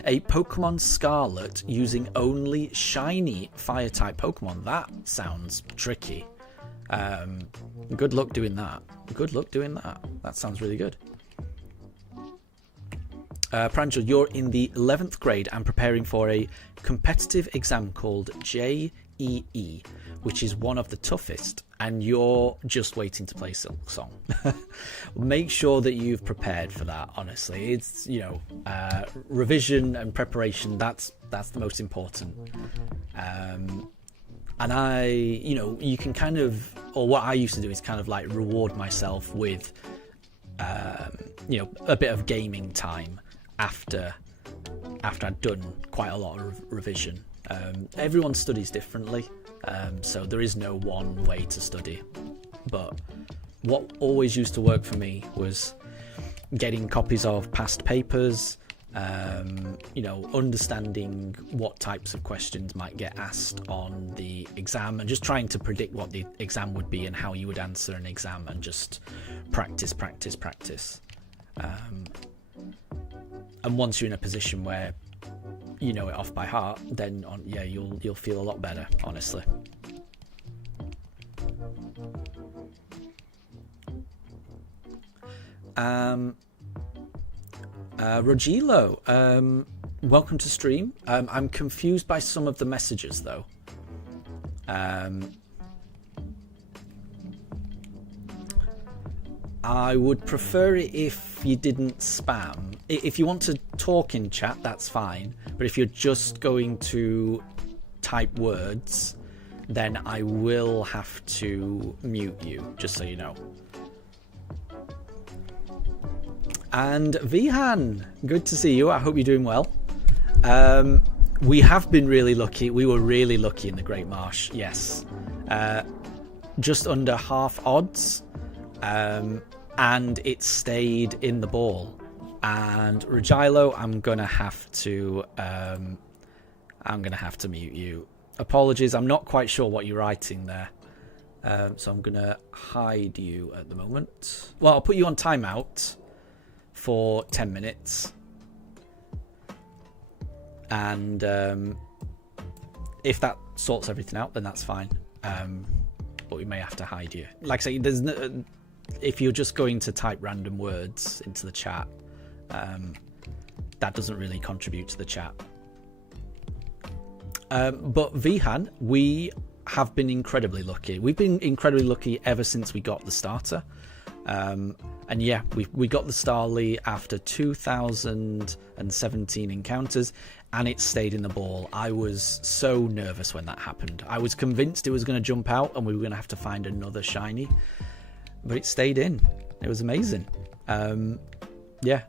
a Pokemon Scarlet using only shiny fire-type Pokemon. That sounds tricky. Good luck doing that. That sounds really good. Pranjal, you're in the 11th grade and preparing for a competitive exam called JEE, which is one of the toughest, and you're just waiting to play Silk Song. Make sure that you've prepared for that, honestly. It's, revision and preparation, that's the most important. And you can kind of, or what I used to do is kind of like reward myself with, a bit of gaming time after I'd done quite a lot of revision. Everyone studies differently, so there is no one way to study. But what always used to work for me was getting copies of past papers, understanding what types of questions might get asked on the exam, and just trying to predict what the exam would be and how you would answer an exam, and just practice. And once you're in a position where you know it off by heart, then you'll feel a lot better, honestly. Rogilo, welcome to stream. I'm confused by some of the messages though. I would prefer it if you didn't spam. If you want to talk in chat, that's fine. But if you're just going to type words, then I will have to mute you, just so you know. And Vihan, good to see you. I hope you're doing well. We have been really lucky. We were really lucky in the Great Marsh, yes. Just under half odds. And it stayed in the ball. And Regilo, I'm gonna have to mute you. Apologies, I'm not quite sure what you're writing there. So I'm gonna hide you at the moment. Well, I'll put you on timeout for 10 minutes. And if that sorts everything out, then that's fine. But we may have to hide you. Like I say, there's no, if you're just going to type random words into the chat, that doesn't really contribute to the chat. But Vihan, we have been incredibly lucky. We've been incredibly lucky ever since we got the starter. And yeah, we got the Starly after 2017 encounters, and it stayed in the ball. I was so nervous when that happened. I was convinced it was going to jump out and we were going to have to find another shiny, but it stayed in. It was amazing. Yeah.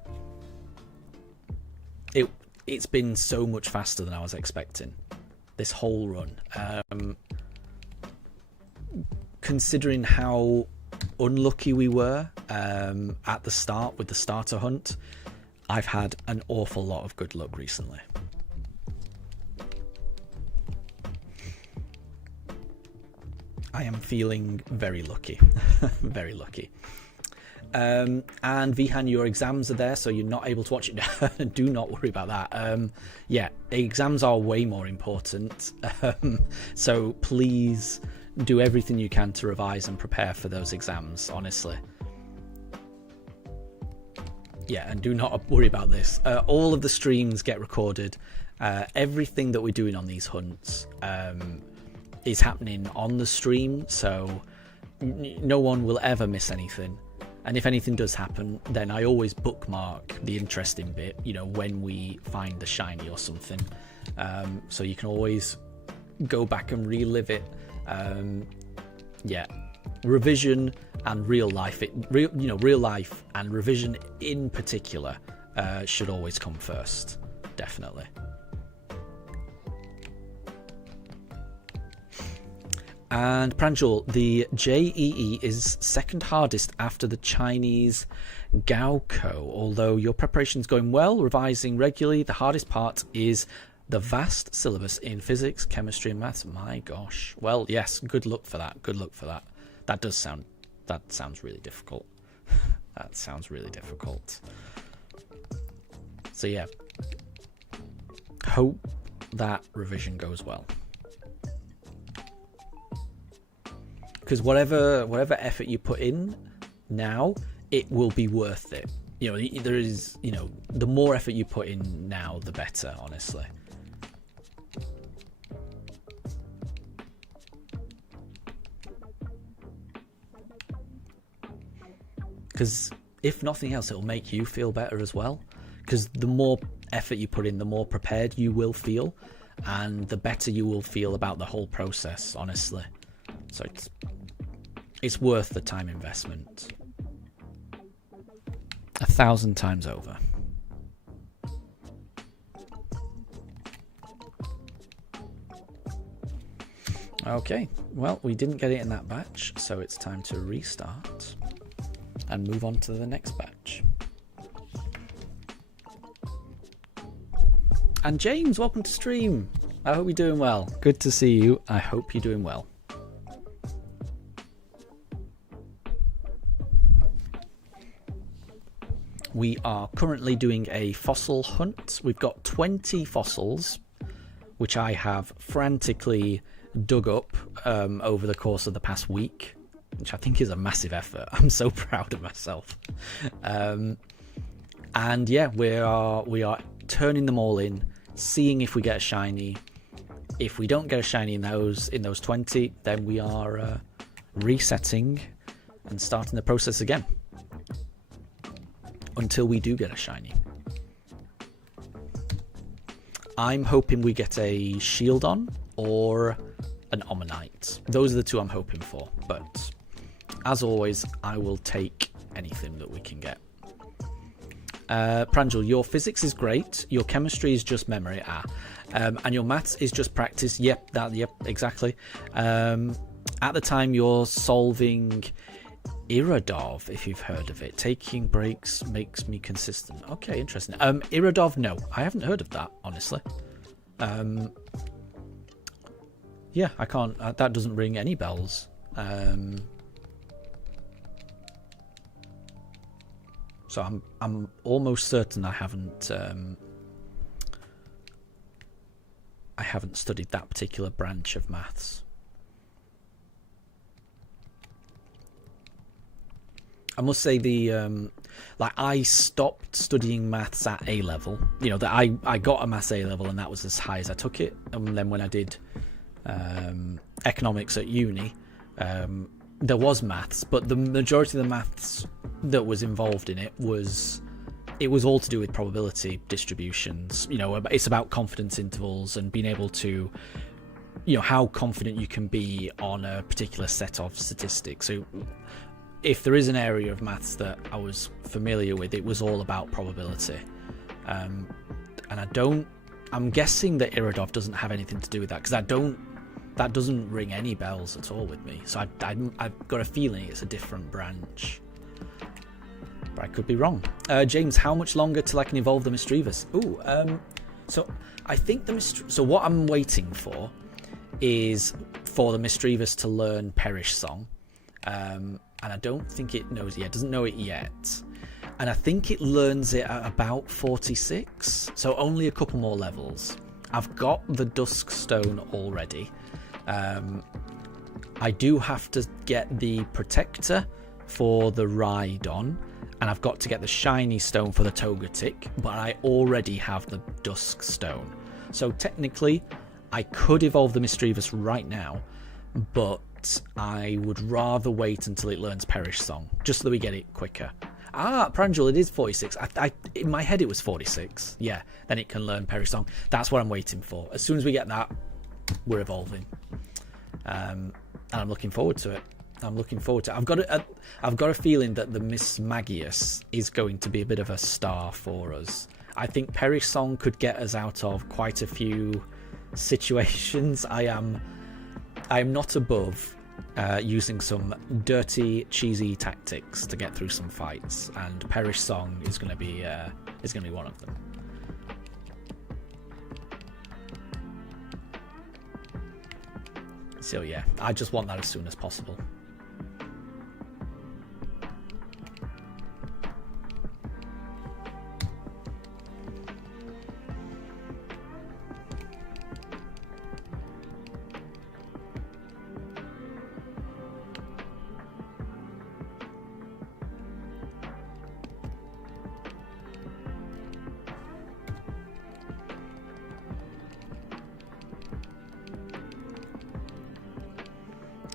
It's been so much faster than I was expecting, this whole run. Considering how unlucky we were at the start with the starter hunt, I've had an awful lot of good luck recently. I am feeling very lucky. Very lucky. And Vihan, your exams are there, so you're not able to watch it. Do not worry about that. Yeah, exams are way more important. So please do everything you can to revise and prepare for those exams, honestly. Yeah, and do not worry about this. All of the streams get recorded. Everything that we're doing on these hunts is happening on the stream, so no one will ever miss anything. And if anything does happen, then I always bookmark the interesting bit, you know, when we find the shiny or something. So you can always go back and relive it. Yeah, revision and real life, real life and revision in particular should always come first, definitely. And Pranjul, the JEE is second hardest after the Chinese Gaoko. Although your preparation's going well, revising regularly, the hardest part is the vast syllabus in physics, chemistry and maths. My gosh. Well, yes, good luck for that. Good luck for that. That sounds really difficult. That sounds really difficult. So yeah, hope that revision goes well. Because whatever effort you put in now, it will be worth it. You know, there is, you know, the more effort you put in now, the better, honestly. Because if nothing else, it'll make you feel better as well. Because the more effort you put in, the more prepared you will feel, and the better you will feel about the whole process, honestly. So it's worth the time investment 1,000 times over. Okay, well, we didn't get it in that batch, so it's time to restart and move on to the next batch. And James, welcome to stream. I hope you're doing well. Good to see you. I hope you're doing well. We are currently doing a fossil hunt. We've got 20 fossils, which I have frantically dug up over the course of the past week. which I think is a massive effort. I'm so proud of myself. And yeah, we are turning them all in, seeing if we get a shiny. If we don't get a shiny in those 20, then we are resetting and starting the process again until we do get a shiny. I'm hoping we get a Shieldon or an Omanyte. Those are the two I'm hoping for, but as always, I will take anything that we can get. Pranjul, your physics is great, your chemistry is just memory, and your maths is just practice. Yep, exactly. At the time you're solving Irodov, if you've heard of it. Taking breaks makes me consistent. Okay, interesting. Irodov, no, I haven't heard of that, honestly. Yeah, I can't. That doesn't ring any bells. So I'm almost certain I haven't studied that particular branch of maths. I must say I stopped studying maths at A level. You know, that I got a maths A level and that was as high as I took it. And then when I did economics at uni, there was maths, but the majority of the maths that was involved in it was all to do with probability distributions. You know, it's about confidence intervals and being able to, you know, how confident you can be on a particular set of statistics. So if there is an area of maths that I was familiar with, it was all about probability. And I'm guessing that Irodov doesn't have anything to do with that, because that doesn't ring any bells at all with me. So I've got a feeling it's a different branch. But I could be wrong. James, how much longer till I can evolve the Misdreavus? So I think so what I'm waiting for is for the Misdreavus to learn Perish Song. And I don't think it knows it yet. Doesn't know it yet. And I think it learns it at about 46. So only a couple more levels. I've got the Dusk Stone already. I do have to get the Protector for the Rhydon. And I've got to get the Shiny Stone for the Togetic. But I already have the Dusk Stone. So technically, I could evolve the Misdreavus right now. But I would rather wait until it learns Perish Song, just so that we get it quicker. Pranjul, it is 46. In my head it was 46. Yeah, then it can learn Perish Song. That's what I'm waiting for. As soon as we get that, we're evolving. And I'm looking forward to it. I've got a feeling that the Miss Magius is going to be a bit of a star for us. I think Perish Song could get us out of quite a few situations. I am not above using some dirty, cheesy tactics to get through some fights, and Perish Song is going to be one of them. So yeah, I just want that as soon as possible.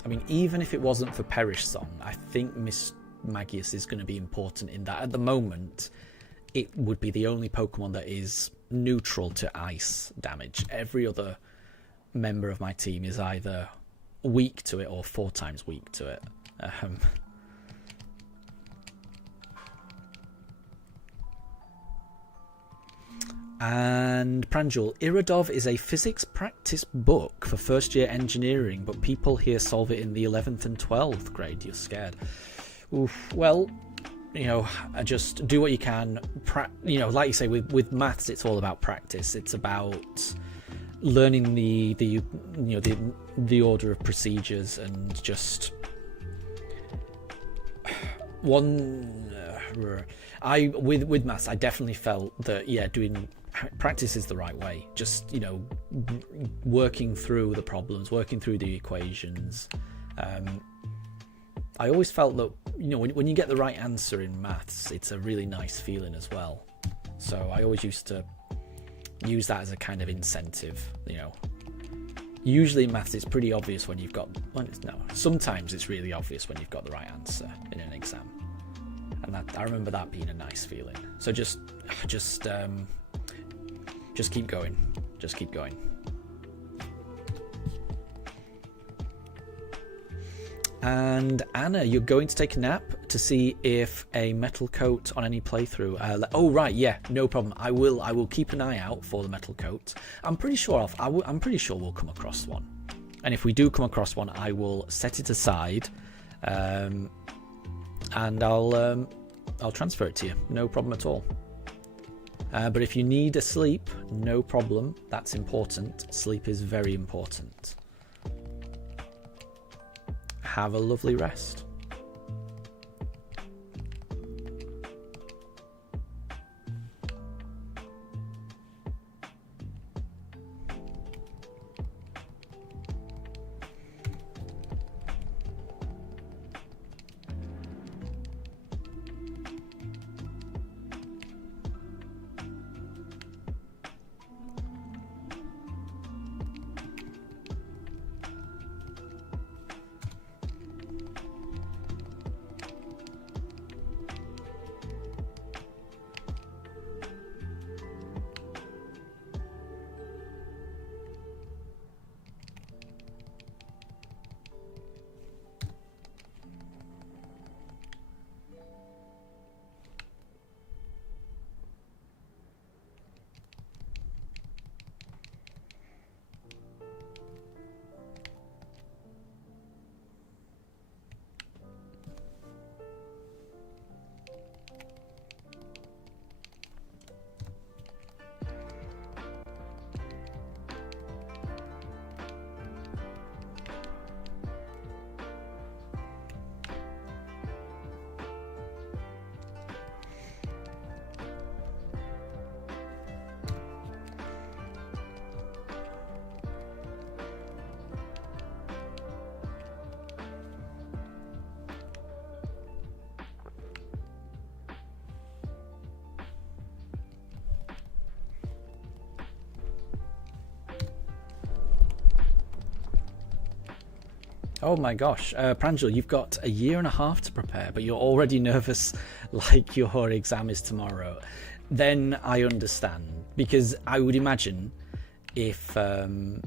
I mean, even if it wasn't for Perish Song, I think Miss Magius is going to be important in that. At the moment, it would be the only Pokemon that is neutral to ice damage. Every other member of my team is either weak to it or 4 times weak to it. And Pranjul, Irodov is a physics practice book for first year engineering, but people here solve it in the 11th and 12th grade. You're scared. Oof. Well, you know, just do what you can. You know, like you say, with maths, it's all about practice. It's about learning the order of procedures, and just with maths, I definitely felt that doing practice is the right way. Just, you know, working through the problems, working through the equations, I always felt that, you know, when you get the right answer in maths, it's a really nice feeling as well. So I always used to use that as a kind of incentive, you know. Usually in maths it's pretty obvious when you've got, well, no, sometimes it's really obvious when you've got the right answer in an exam. And that, I remember that being a nice feeling. So just keep going. Just keep going. And Anna, you're going to take a nap to see if a metal coat on any playthrough. Oh right, yeah, no problem. I will keep an eye out for the metal coat. I'm pretty sure I'm pretty sure we'll come across one. And if we do come across one, I will set it aside, and I'll transfer it to you. No problem at all. But if you need a sleep, no problem. That's important. Sleep is very important. Have a lovely rest. Oh my gosh, Pranjal, you've got a year and a half to prepare, but you're already nervous like your exam is tomorrow. Then I understand, because I would imagine if the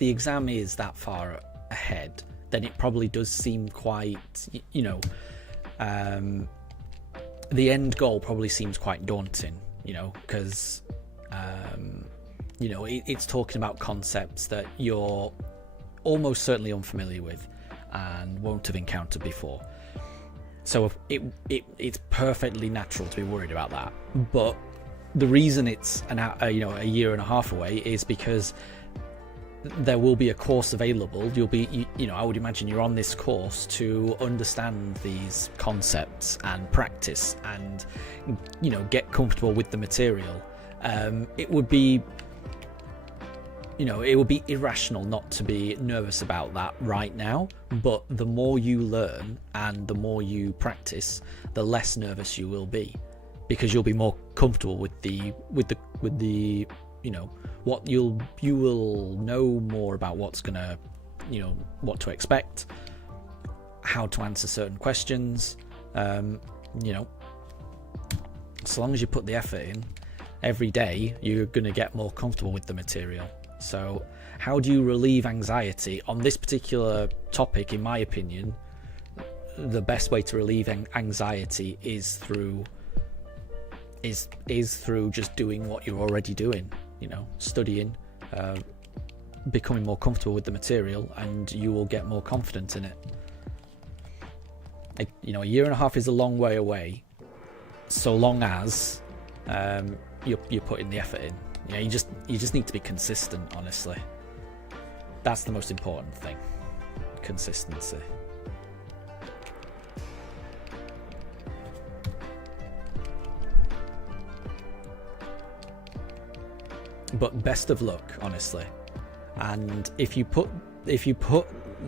exam is that far ahead, then it probably does seem quite, you know, the end goal probably seems quite daunting, you know, because, you know, it's talking about concepts that you're almost certainly unfamiliar with and won't have encountered before. So it's perfectly natural to be worried about that. But the reason it's a year and a half away is because there will be a course available. You'll be, you know, I would imagine you're on this course to understand these concepts and practice and, you know, get comfortable with the material. It would be, you know, it would be irrational not to be nervous about that right now, but the more you learn and the more you practice, the less nervous you will be, because you'll be more comfortable with the you know, what you will know more about what's gonna, you know, what to expect, how to answer certain questions. You know, so long as you put the effort in every day, you're gonna get more comfortable with the material. So how do you relieve anxiety on this particular topic? In my opinion, the best way to relieve anxiety is through just doing what you're already doing, you know, studying, becoming more comfortable with the material, and you will get more confident in it. You know, a year and a half is a long way away, so long as you're putting the effort in. You know, you just need to be consistent, honestly. That's the most important thing. Consistency. But best of luck, honestly. And if you put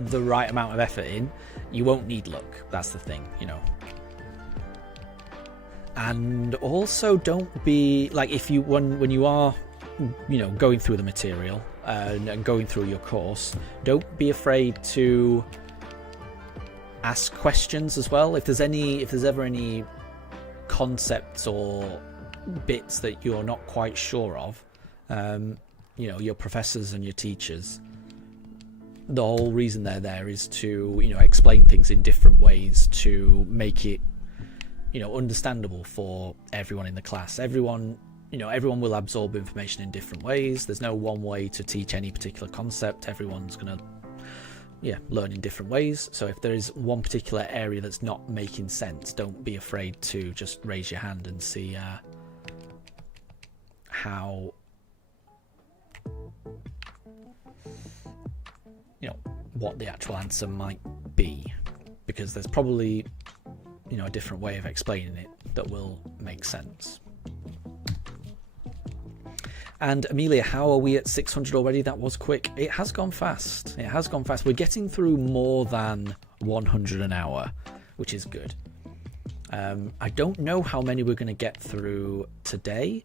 the right amount of effort in, you won't need luck. That's the thing, you know. And also, don't be like, if you when you are, you know, going through the material and going through your course, don't be afraid to ask questions as well. If there's ever any concepts or bits that you're not quite sure of, you know, your professors and your teachers, the whole reason they're there is to, you know, explain things in different ways to make it, you know, understandable for everyone in the class. Everyone will absorb information in different ways. There's no one way to teach any particular concept. Everyone's gonna learn in different ways. So if there is one particular area that's not making sense, don't be afraid to just raise your hand and see how, you know, what the actual answer might be, because there's probably, you know, a different way of explaining it that will make sense. And Amelia, how are we at 600 already? That was quick. It has gone fast. It has gone fast. We're getting through more than 100 an hour, which is good. I don't know how many we're going to get through today.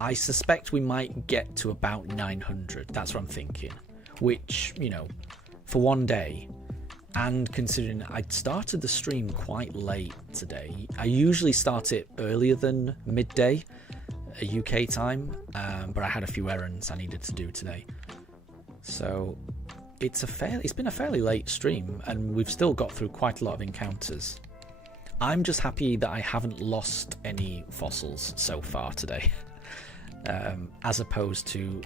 I suspect we might get to about 900. That's what I'm thinking. Which, you know, for one day, and considering I started the stream quite late today, I usually start it earlier than midday, UK time, but I had a few errands I needed to do today. So it's been a fairly late stream, and we've still got through quite a lot of encounters. I'm just happy that I haven't lost any fossils so far today, as opposed to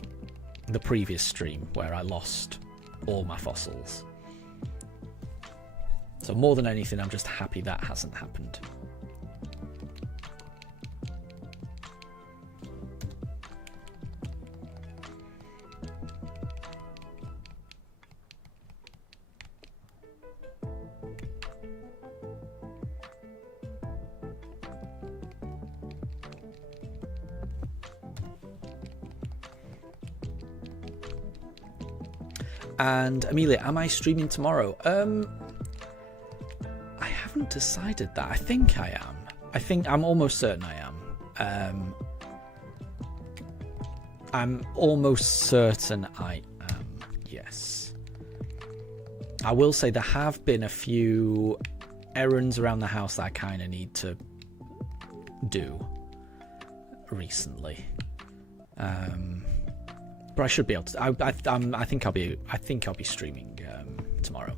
the previous stream where I lost all my fossils. So more than anything, I'm just happy that hasn't happened. And Amelia, am I streaming tomorrow? I haven't decided that. I think I am. I'm almost certain I am. I'm almost certain I am, yes. I will say there have been a few errands around the house that I kind of need to do recently. But I should be able to. I think I'll be streaming tomorrow.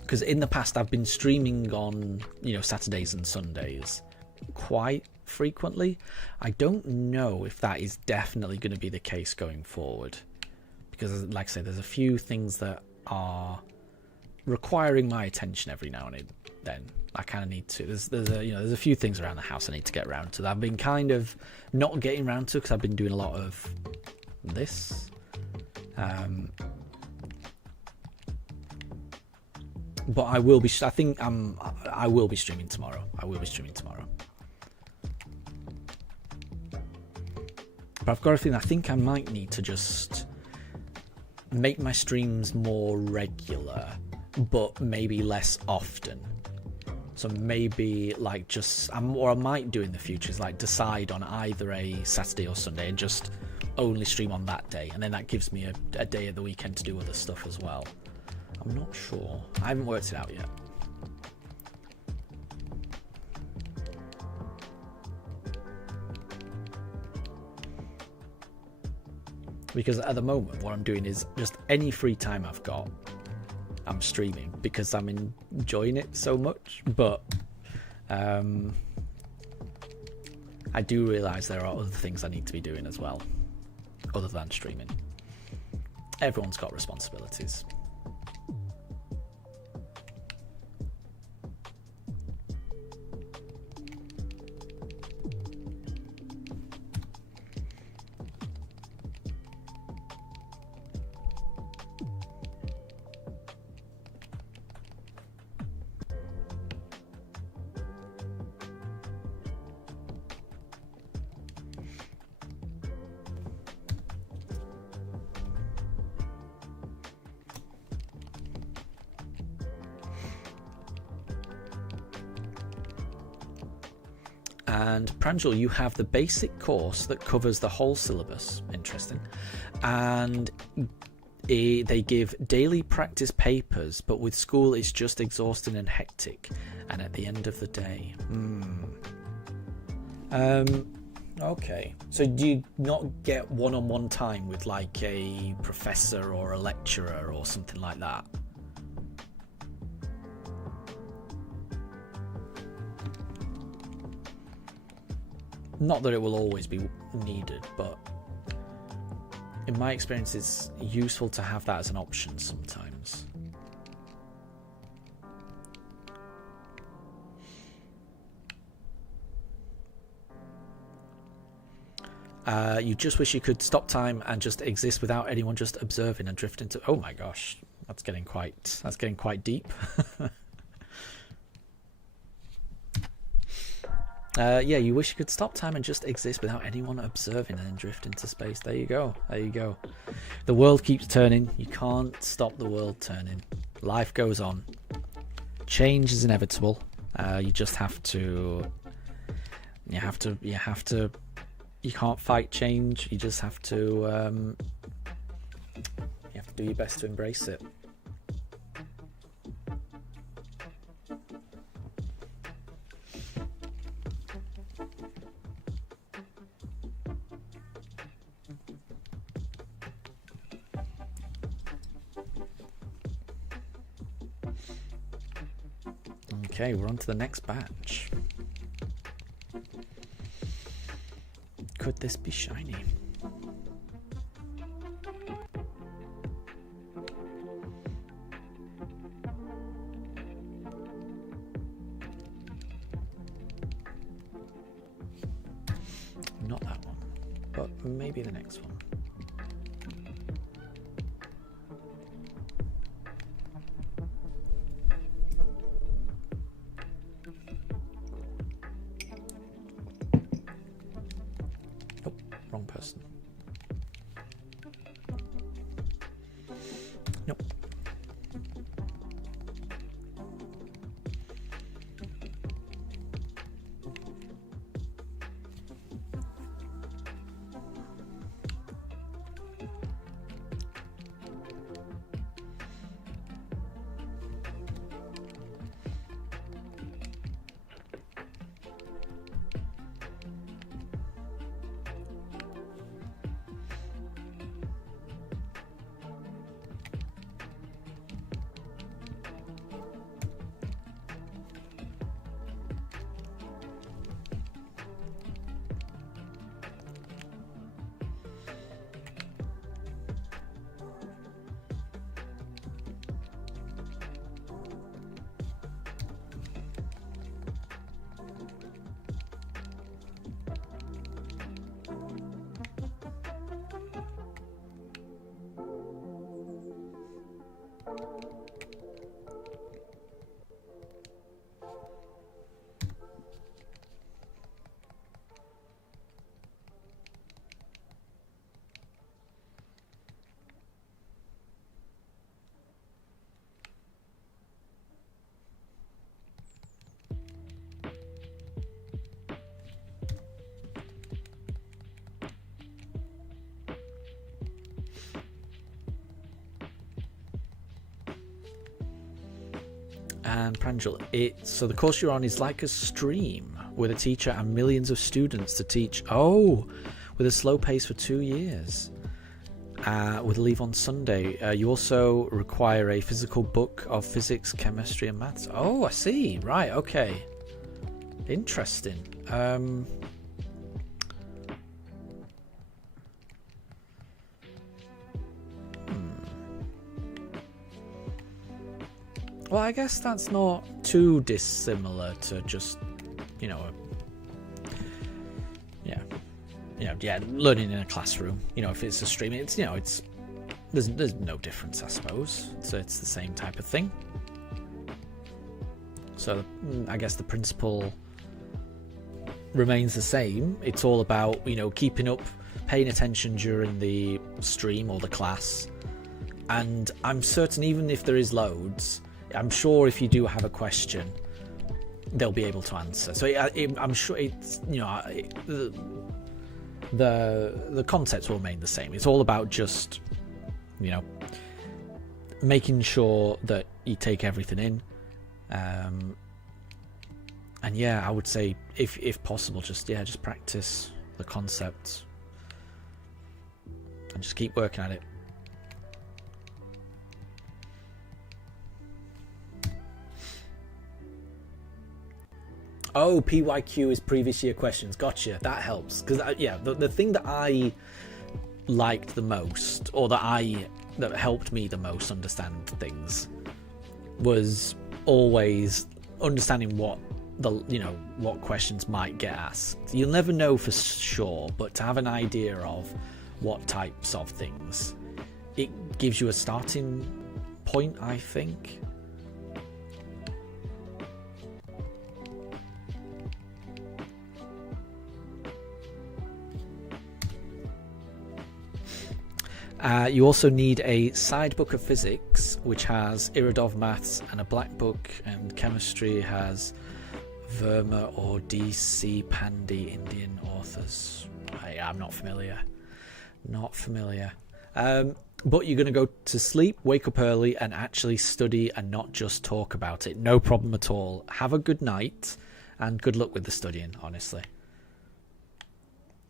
Because in the past I've been streaming on, you know, Saturdays and Sundays quite frequently. I don't know if that is definitely going to be the case going forward, because, like I say, there's a few things that are requiring my attention every now and then. I kind of need to. There's a few things around the house I need to get around to that I've been kind of not getting around to because I've been doing a lot of this. But I will be. I will be streaming tomorrow. But I've got a feeling. I think I might need to just make my streams more regular, but maybe less often. So maybe like or I might do in the future is like decide on either a Saturday or Sunday and just only stream on that day, and then that gives me a day of the weekend to do other stuff as well. I'm not sure. I haven't worked it out yet. Because at the moment what I'm doing is just any free time I've got, I'm streaming because I'm enjoying it so much. But I do realise there are other things I need to be doing as well, other than streaming. Everyone's got responsibilities. And Pranjal, you have the basic course that covers the whole syllabus. Interesting. And they give daily practice papers, but with school it's just exhausting and hectic. And at the end of the day, okay. So do you not get one-on-one time with like a professor or a lecturer or something like that? Not that it will always be needed, but in my experience it's useful to have that as an option sometimes. You just wish you could stop time and just exist without anyone, just observing and drift into... Oh my gosh, that's getting quite deep. Yeah, you wish you could stop time and just exist without anyone observing and then drift into space. There you go. There you go. The world keeps turning. You can't stop the world turning. Life goes on. Change is inevitable. You just have to... You can't fight change. You just have to... you have to do your best to embrace it. Okay, we're on to the next batch. Could this be shiny? Not that one, but maybe the next one. Wrong person. Nope. And Pranjal, so the course you're on is like a stream with a teacher and millions of students to teach. Oh, with a slow pace for 2 years. With leave on Sunday. You also require a physical book of physics, chemistry, and maths. Oh, I see. Right. Okay. Interesting. Well, I guess that's not too dissimilar to just, learning in a classroom. If it's a stream, it's there's no difference, I suppose. So it's the same type of thing. So I guess the principle remains the same. It's all about keeping up, paying attention during the stream or the class, and I'm certain even if there is loads. I'm sure if you do have a question, they'll be able to answer. So I'm sure it's, you know, the concepts will remain the same. It's all about just, you know, making sure that you take everything in, and yeah, I would say if possible, just practice the concepts and just keep working at it. Oh, PYQ is previous year questions. Gotcha. That helps. Because, yeah, the thing that I liked the most, or that helped me the most understand things, was always understanding what what questions might get asked. You'll never know for sure, but to have an idea of what types of things, it gives you a starting point, I think. You also need a side book of physics, which has Iridov maths, and a black book, and chemistry has Verma or D.C. Pandey, Indian authors. I'm not familiar. But you're going to go to sleep, wake up early, and actually study and not just talk about it. No problem at all. Have a good night, and good luck with the studying, honestly.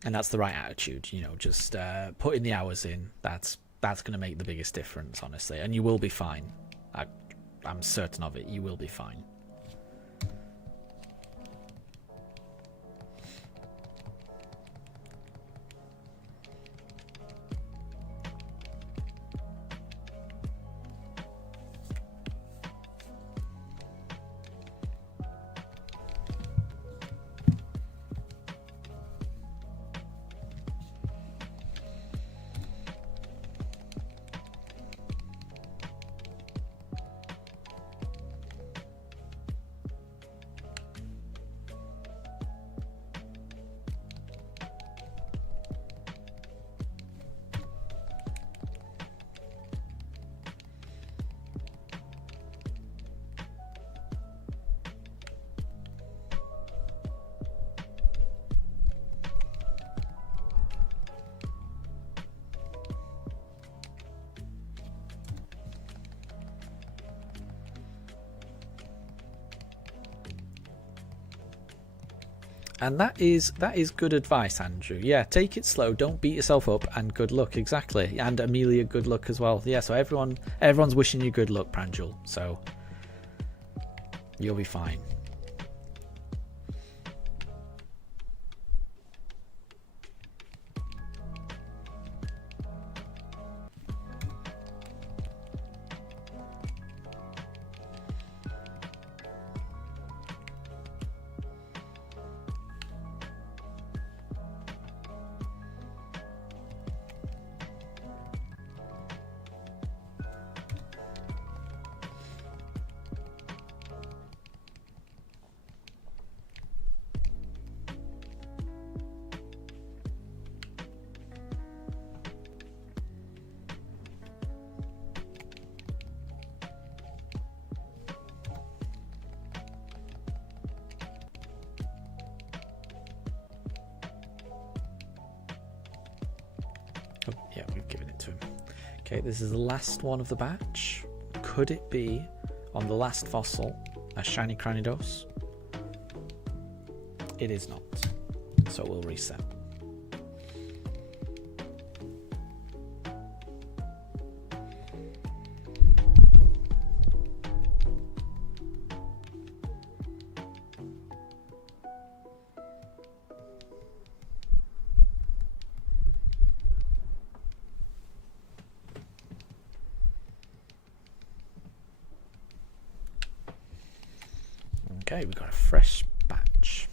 And that's the right attitude, you know, just putting the hours in. That's going to make the biggest difference, honestly. And you will be fine. I'm certain of it. You will be fine. And that is good advice, Andrew. Yeah, take it slow, don't beat yourself up, and good luck. Exactly. And Amelia, good luck as well. Yeah, so everyone's wishing you good luck, Pranjul. So you'll be fine. Oh, yeah, we've given it to him. Okay, this is the last one of the batch. Could it be, on the last fossil, a shiny Cranidos? It is not. So we'll reset. Okay, we've got a fresh batch.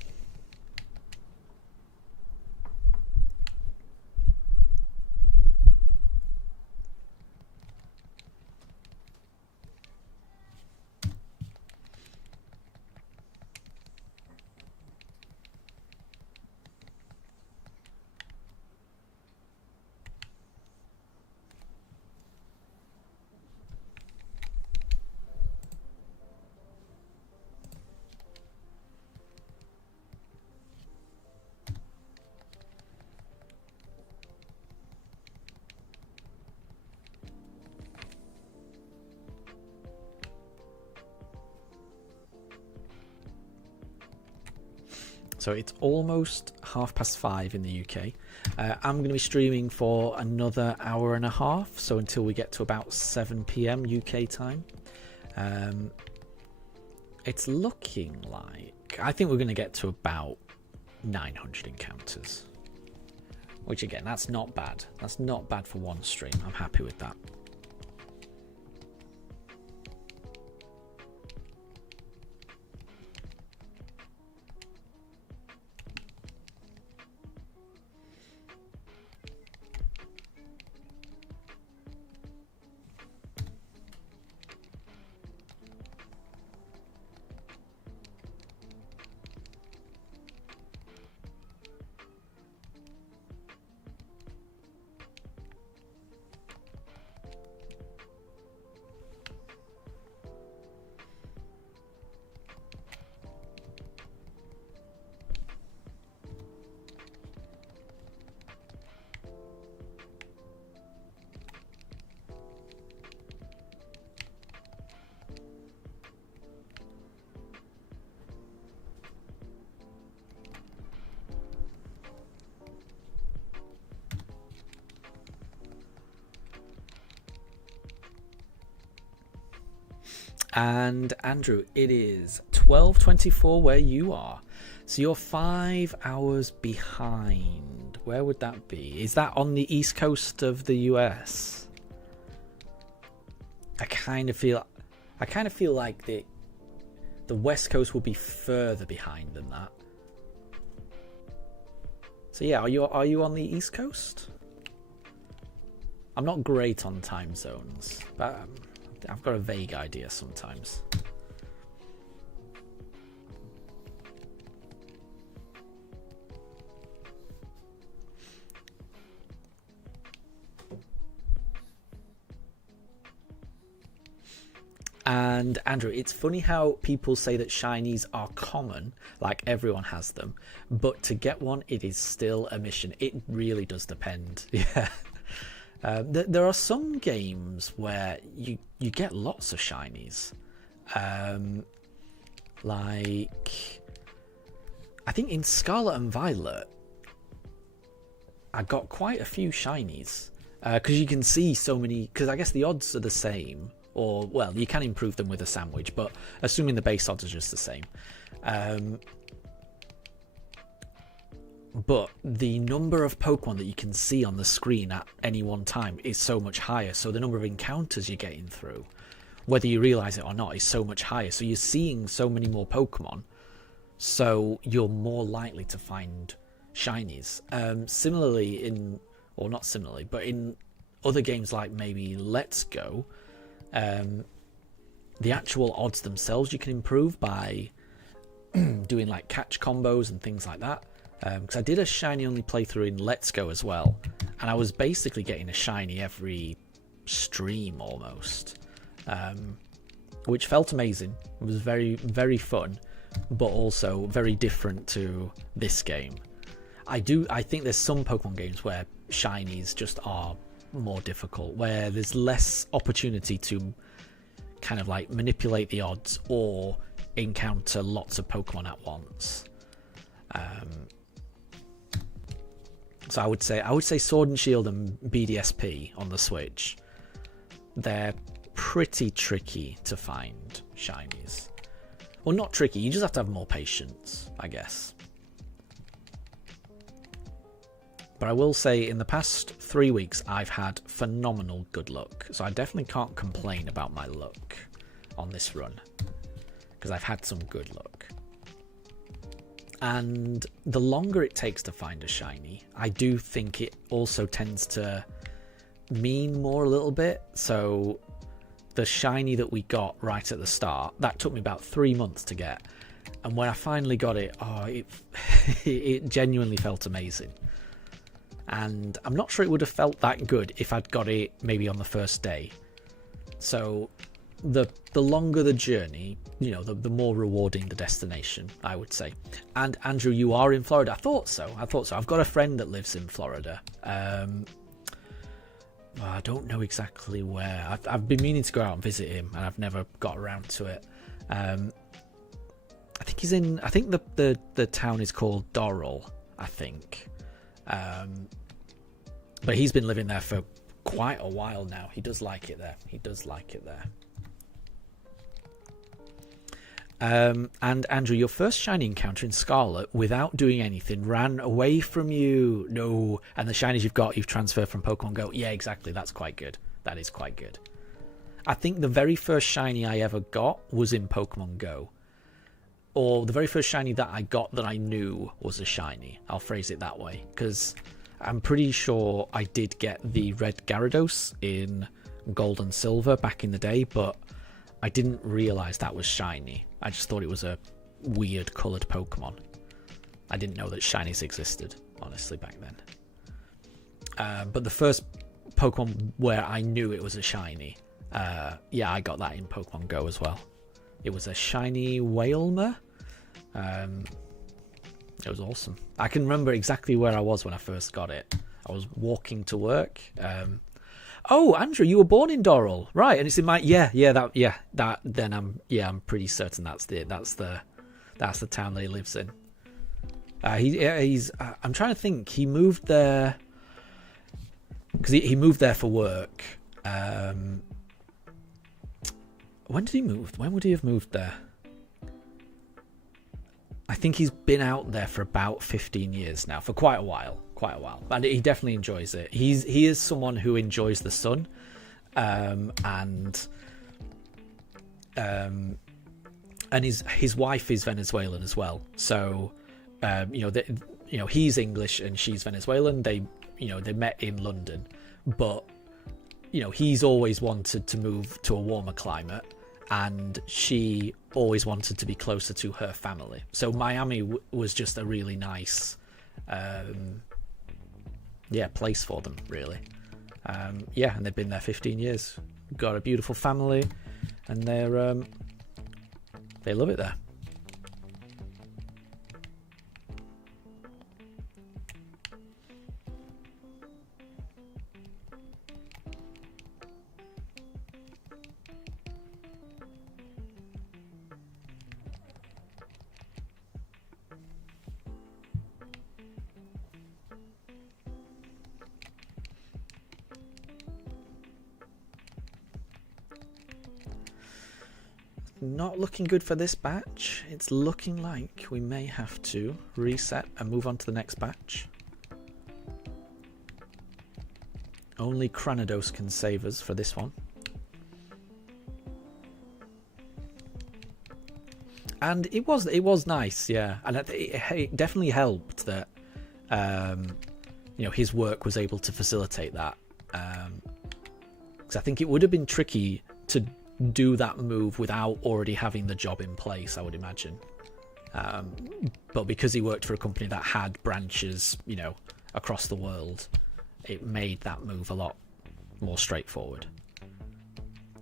So it's almost 5:30 in the UK. I'm going to be streaming for another hour and a half, so until we get to about 7 p.m. UK time. It's looking like, I think we're going to get to about 900 encounters. Which again, that's not bad. That's not bad for one stream. I'm happy with that. And Andrew, it is 12:24 where you are. So you're 5 hours behind. Where would that be? Is that on the east coast of the US? I kind of feel like the west coast will be further behind than that. So yeah, are you on the east coast? I'm not great on time zones, but I've got a vague idea sometimes. And Andrew, it's funny how people say that shinies are common, like everyone has them, but to get one, it is still a mission. It really does depend. Yeah. There are some games where you get lots of shinies. Like, I think in Scarlet and Violet, I got quite a few shinies. Because you can see so many, because I guess the odds are the same. Or, well, you can improve them with a sandwich, but assuming the base odds are just the same. But the number of Pokemon that you can see on the screen at any one time is so much higher. So the number of encounters you're getting through, whether you realise it or not, is so much higher. So you're seeing so many more Pokemon, so you're more likely to find shinies. Similarly or not similarly, but in other games like maybe Let's Go, the actual odds themselves you can improve by doing like catch combos and things like that. Because I did a shiny only playthrough in Let's Go as well, and I was basically getting a shiny every stream almost, which felt amazing. It was very, very fun, but also very different to this game. I think there's some Pokemon games where shinies just are more difficult, where there's less opportunity to kind of like manipulate the odds or encounter lots of Pokemon at once. So I would say Sword and Shield and BDSP on the Switch, they're pretty tricky to find shinies. Well, not tricky, you just have to have more patience, I guess. But I will say in the past 3 weeks, I've had phenomenal good luck. So I definitely can't complain about my luck on this run, because I've had some good luck. And the longer it takes to find a shiny, I do think it also tends to mean more a little bit. So the shiny that we got right at the start, that took me about 3 months to get. And when I finally got it, it genuinely felt amazing. And I'm not sure it would have felt that good if I'd got it maybe on the first day. So the longer the journey, the more rewarding the destination, I would say. And Andrew, you are in Florida. I thought so. I've got a friend that lives in Florida. I don't know exactly where. I've been meaning to go out and visit him, and I've never got around to it. I think he's in. I think the town is called Doral. I think, but he's been living there for quite a while now. He does like it there. He does like it there. And Andrew, your first shiny encounter in Scarlet without doing anything ran away from you. No, and the shinies you've transferred from Pokemon Go. Yeah, exactly. That's quite good. That is quite good. I think the very first shiny I ever got was in Pokemon Go. Or the very first shiny that I got that I knew was a shiny. I'll phrase it that way. Because I'm pretty sure I did get the red Gyarados in Gold and Silver back in the day, but I didn't realise that was shiny. I just thought it was a weird coloured Pokemon. I didn't know that shinies existed, honestly, back then. But the first Pokemon where I knew it was a shiny, yeah, I got that in Pokemon Go as well. It was a shiny Wailmer. It was awesome. I can remember exactly where I was when I first got it. I was walking to work. Oh, Andrew, you were born in Doral, right? And it's in my I'm pretty certain that's the town that he lives in. He's I'm trying to think. He moved there because he moved there for work. When did he move? When would he have moved there? I think he's been out there for about 15 years now, for quite a while, and he definitely enjoys it. He is someone who enjoys the sun, and his wife is Venezuelan as well. So, he's English and she's Venezuelan. They met in London, but he's always wanted to move to a warmer climate. And she always wanted to be closer to her family. So Miami was just a really nice, place for them, really. And they've been there 15 years. Got a beautiful family, and they love it there. Not looking good for this batch. It's looking like we may have to reset and move on to the next batch. Only Cranidos can save us for this one. And it was nice, yeah. And it definitely helped that his work was able to facilitate that. Because I think it would have been tricky to do that move without already having the job in place, I would imagine. But because he worked for a company that had branches, across the world, it made that move a lot more straightforward.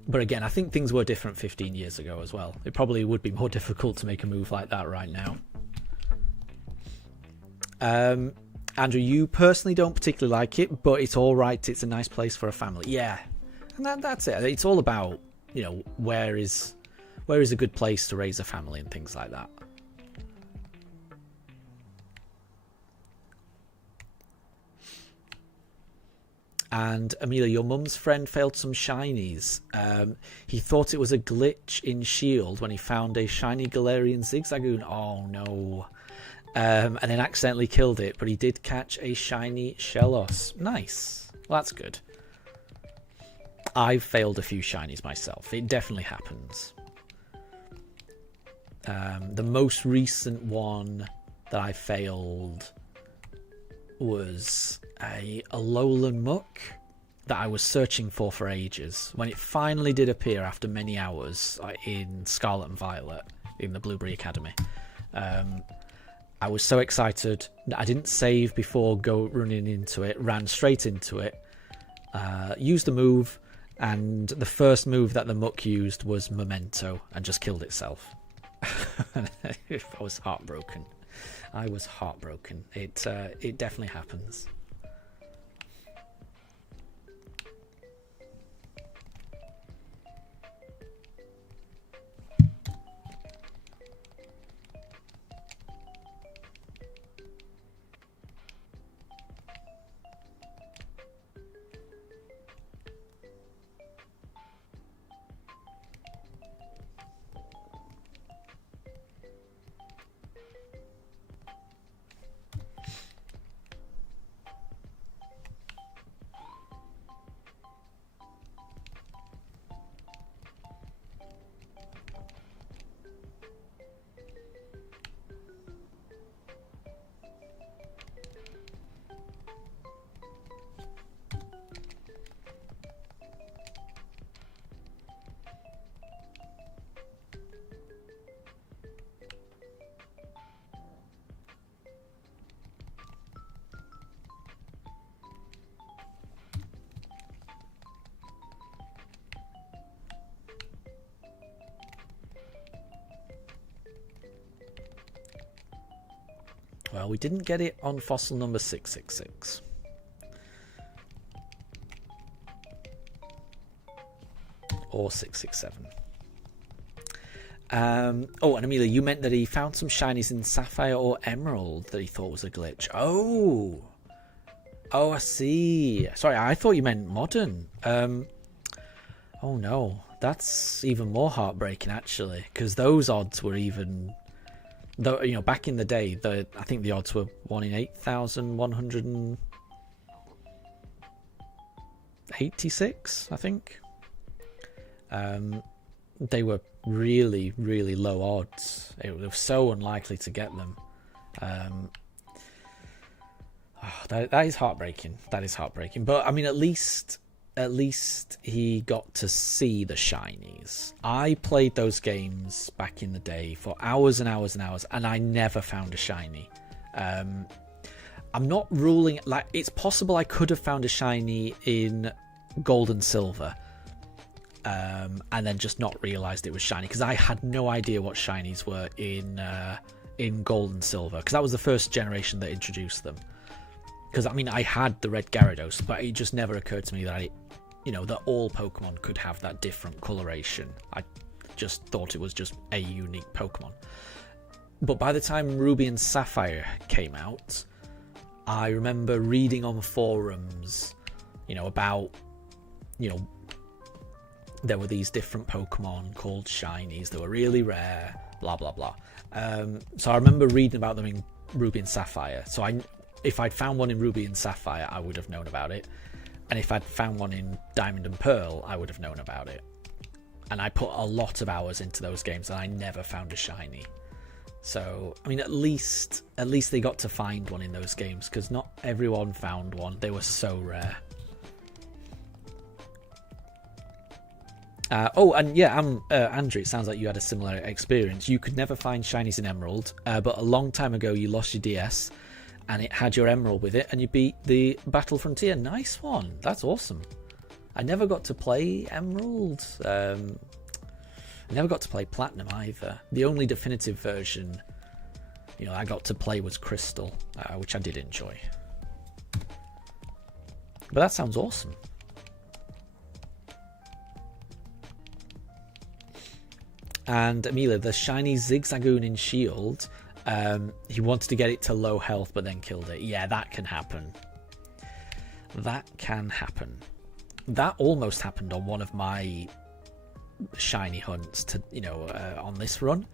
But again, I think things were different 15 years ago as well. It probably would be more difficult to make a move like that right now. Andrew, you personally don't particularly like it, but it's all right. It's a nice place for a family. Yeah, and that's it. It's all about where is a good place to raise a family and things like that. And Amelia, your mum's friend failed some shinies. He thought it was a glitch in Shield when he found a shiny Galarian Zigzagoon. Oh no. And then accidentally killed it, but he did catch a shiny Shellos. Nice. Well, that's good. I've failed a few shinies myself. It definitely happens. The most recent one that I failed was a Alolan Muck that I was searching for ages. When it finally did appear after many hours in Scarlet and Violet in the Blueberry Academy, I was so excited that I didn't save before running into it, ran straight into it, used the move, and the first move that the Muck used was Memento and just killed itself. I was heartbroken. It definitely happens. Well, we didn't get it on fossil number 666. Or 667. Oh, and Amelia, you meant that he found some shinies in Sapphire or Emerald that he thought was a glitch. Oh, I see. Sorry, I thought you meant Modern. Oh no, that's even more heartbreaking actually, because those odds were even, though, you know, back in the day, I think the odds were 1 in 8,186, I think. They were really, really low odds. It was so unlikely to get them. That is heartbreaking. That is heartbreaking. But I mean, at least he got to see the shinies. I played those games back in the day for hours and hours and hours, and I never found a shiny. I'm not ruling, like, it's possible I could have found a shiny in Gold and Silver. And then just not realised it was shiny, because I had no idea what shinies were in Gold and Silver, because that was the first generation that introduced them. Because I mean, I had the red Gyarados, but it just never occurred to me that that all Pokemon could have that different coloration. I just thought it was just a unique Pokemon. But by the time Ruby and Sapphire came out, I remember reading on forums, about, there were these different Pokemon called shinies that were really rare, blah, blah, blah. So I remember reading about them in Ruby and Sapphire. So if I'd found one in Ruby and Sapphire, I would have known about it. And if I'd found one in Diamond and Pearl, I would have known about it. And I put a lot of hours into those games, and I never found a shiny. So, I mean, at least they got to find one in those games, because not everyone found one. They were so rare. And yeah, Andrew, it sounds like you had a similar experience. You could never find shinies in Emerald, but a long time ago you lost your DS and it had your Emerald with it, and you beat the Battle Frontier. Nice one. That's awesome. I never got to play Emerald. I never got to play Platinum either. The only definitive version, I got to play was Crystal, which I did enjoy. But that sounds awesome. And Amelia, the shiny Zigzagoon in Shield, he wanted to get it to low health but then killed it. Yeah, that can happen. That can happen. That almost happened on one of my shiny hunts on this run.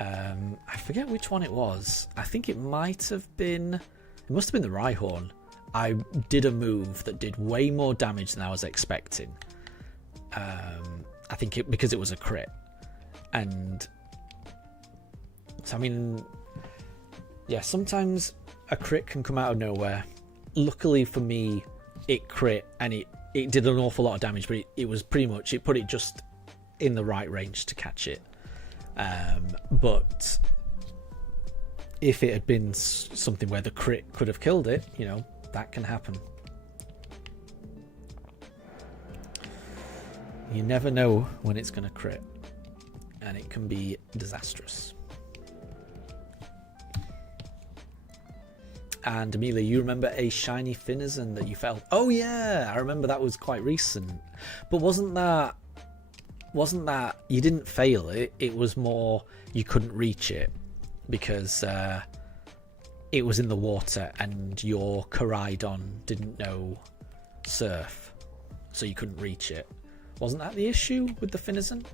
I forget which one it was. I think it must have been the Rhyhorn. I did a move that did way more damage than I was expecting. I think because it was a crit. And so, I mean, yeah, sometimes a crit can come out of nowhere. Luckily for me, it crit and it did an awful lot of damage, but it was pretty much, it put it just in the right range to catch it. But if it had been something where the crit could have killed it, that can happen. You never know when it's going to crit. And it can be disastrous. And Amelia, you remember a shiny Finizen that you felt? Oh yeah, I remember that was quite recent. But wasn't that you didn't fail it? It was more you couldn't reach it because it was in the water and your Koraidon didn't know Surf, so you couldn't reach it. Wasn't that the issue with the Finizen?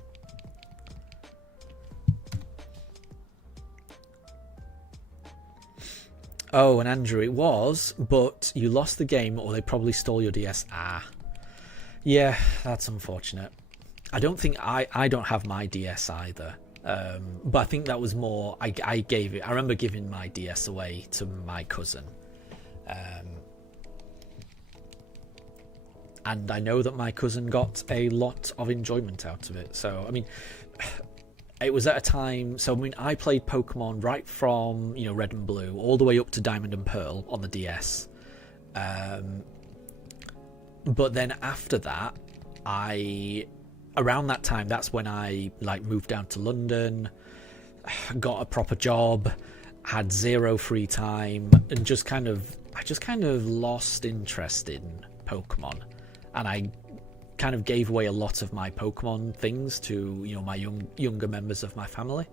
Oh, and Andrew, it was, but you lost the game or they probably stole your DS. Yeah, that's unfortunate. I don't think I don't have my DS either. But I think that was more, I remember giving my DS away to my cousin. And I know that my cousin got a lot of enjoyment out of it. So, I mean, it was at a time, so I mean, I played Pokemon right from, Red and Blue all the way up to Diamond and Pearl on the DS. But then after that, around that time, that's when I moved down to London, got a proper job, had zero free time, and I just kind of lost interest in Pokemon, and I kind of gave away a lot of my Pokemon things to, you know, my younger members of my family,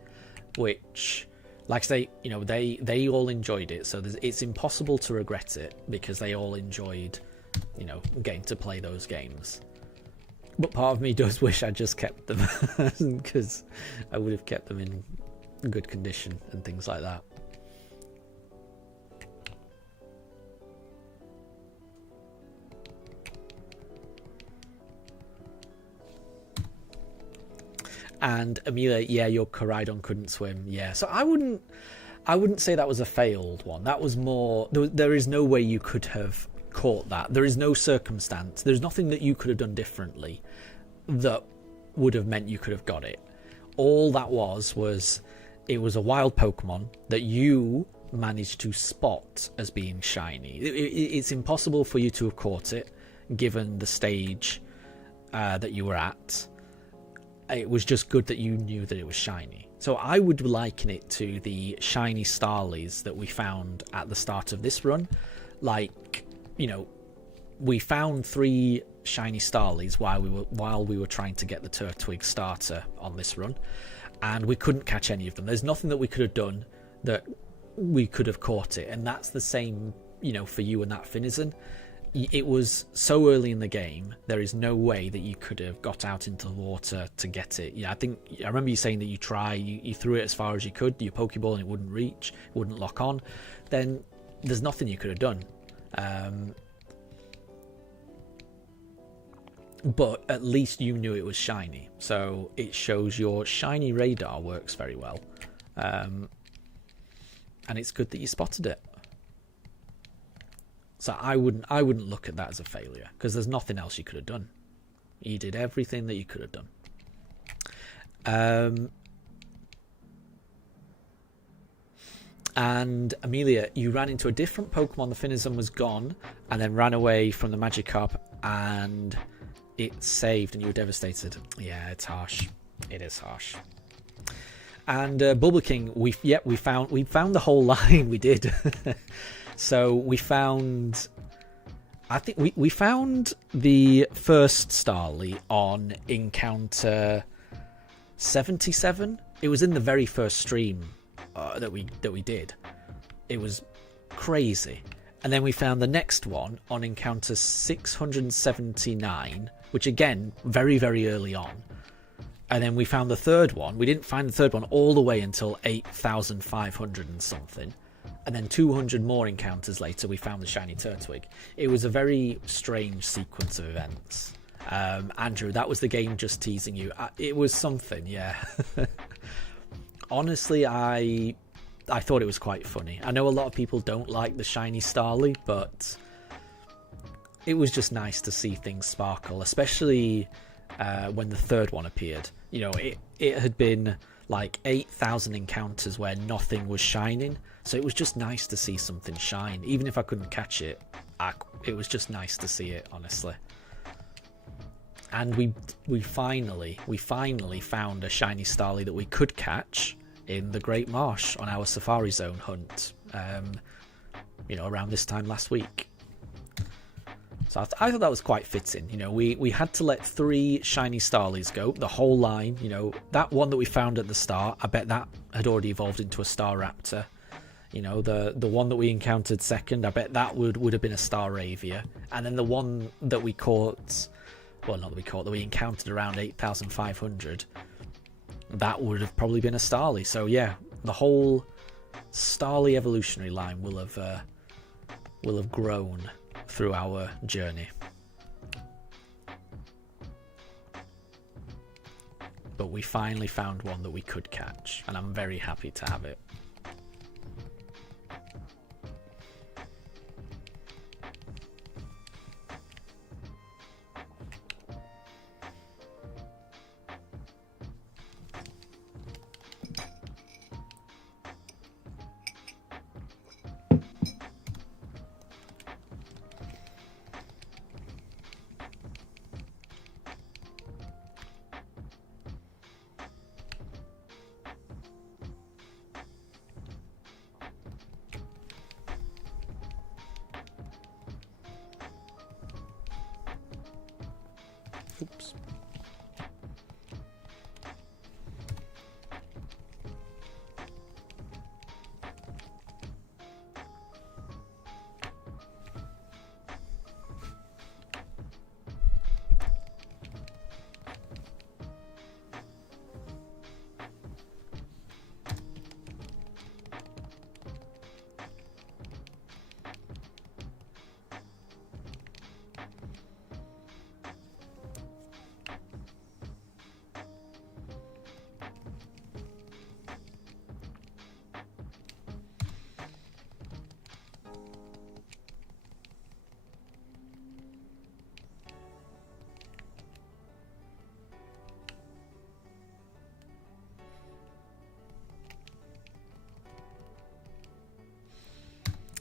which, like I say, you know, they all enjoyed it, so it's impossible to regret it because they all enjoyed, you know, getting to play those games. But part of me does wish I just kept them because I would have kept them in good condition and things like that. And Amelia, yeah, your Koraidon couldn't swim. Yeah, so I wouldn't say that was a failed one. That was more, there is no way you could have caught that. There is no circumstance. There's nothing that you could have done differently that would have meant you could have got it. All that was it was a wild Pokemon that you managed to spot as being shiny. It's impossible for you to have caught it given the stage that you were at. It was just good that you knew that it was shiny. So I would liken it to the shiny Starlies that we found at the start of this run. Like, you know, we found 3 shiny Starlies while we were trying to get the Turtwig starter on this run, and we couldn't catch any of them. There's nothing that we could have done that we could have caught it, and that's the same, you know, for you and that Finizen. It was so early in the game, there is no way that you could have got out into the water to get it. Yeah, I remember you saying that you threw it as far as you could, your Pokeball, and it wouldn't reach, it wouldn't lock on. Then there's nothing you could have done. But at least you knew it was shiny, so it shows your shiny radar works very well, and it's good that you spotted it. So I wouldn't look at that as a failure because there's nothing else you could have done. You did everything that you could have done. And Amelia, you ran into a different Pokemon. The Finizen was gone, and then ran away from the Magikarp, and it saved, and you were devastated. Yeah, it's harsh. It is harsh. And Bulba King, we found the whole line. We did. So we found, I think we found the first Starly on encounter 77. It was in the very first stream that we did. It was crazy. And then we found the next one on encounter 679, which again, very, very early on. And then we found the third one. We didn't find the third one all the way until 8,500 and something. And then 200 more encounters later, we found the shiny Turtwig. It was a very strange sequence of events. Andrew, that was the game just teasing you. It was something, yeah. Honestly, I thought it was quite funny. I know a lot of people don't like the shiny Starly, but it was just nice to see things sparkle, especially when the third one appeared. You know, it had been like 8,000 encounters where nothing was shining, so it was just nice to see something shine. Even if I couldn't catch it, it was just nice to see it, honestly. And we finally found a shiny Starly that we could catch in the Great Marsh on our Safari Zone hunt, you know, around this time last week. So I thought that was quite fitting. You know, we had to let 3 shiny Starlies go, the whole line. You know, that one that we found at the start, I bet that had already evolved into a Staraptor. You know, the one that we encountered second, I bet that would have been a Staravia. And then the one that we caught, well, not that we caught, that we encountered around 8,500, that would have probably been a Starly. So yeah, the whole Starly evolutionary line will have grown through our journey. But we finally found one that we could catch, and I'm very happy to have it. Oops.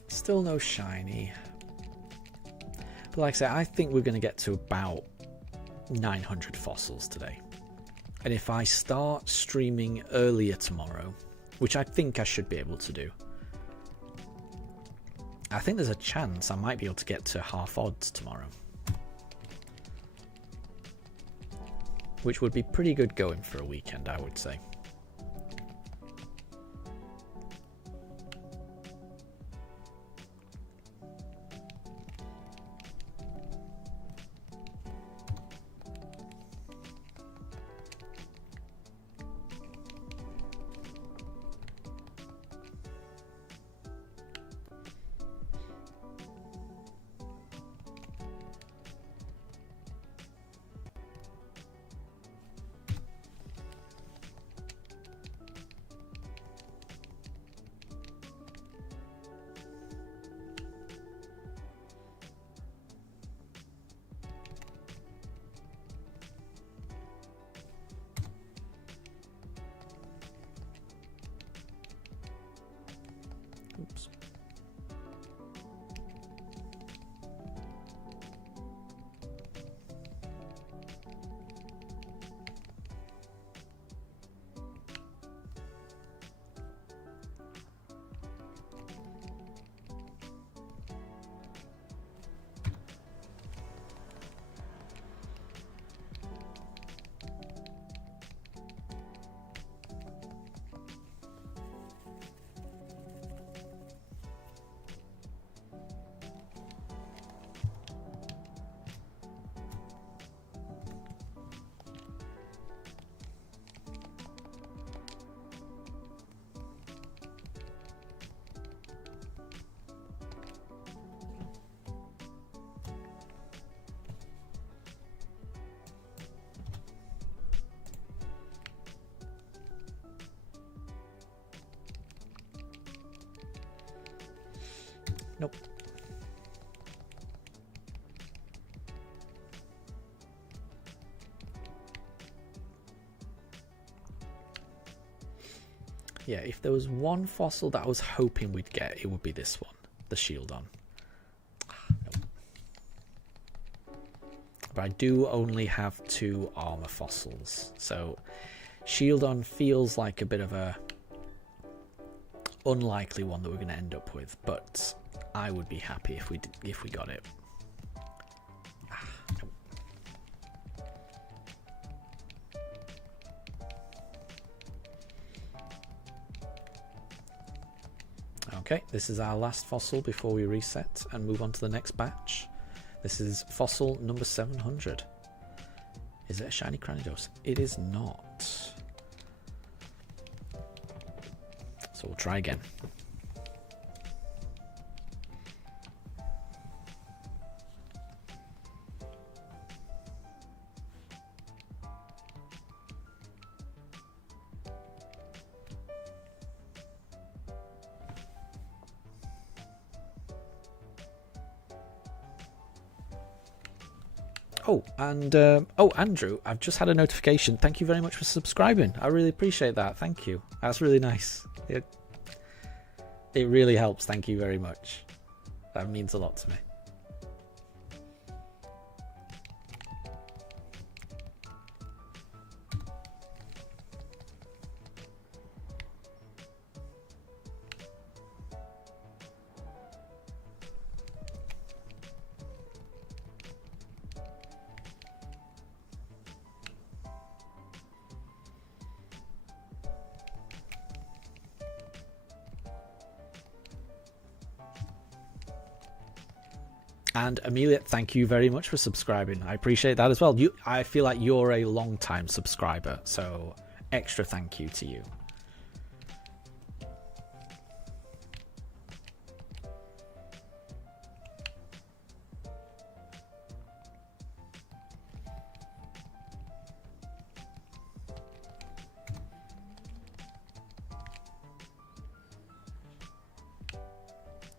Still no shiny. But like I say, I think we're going to get to about 900 fossils today. And if I start streaming earlier tomorrow, which I think I should be able to do, I think there's a chance I might be able to get to half odds tomorrow. Which would be pretty good going for a weekend, I would say. Oops. Nope. Yeah, if there was one fossil that I was hoping we'd get, it would be this one, the shield on. Nope. But I do only have 2 armor fossils, so shield on feels like a bit of a unlikely one that we're going to end up with, but I would be happy if we got it. Nope. Okay, this is our last fossil before we reset and move on to the next batch. This is fossil number 700. Is it a shiny Cranidos? It is not. So we'll try again. Oh, and Andrew, I've just had a notification. Thank you very much for subscribing. I really appreciate that. Thank you. That's really nice. It really helps. Thank you very much. That means a lot to me. And Amelia, thank you very much for subscribing. I appreciate that as well. I feel like you're a long-time subscriber, so extra thank you to you.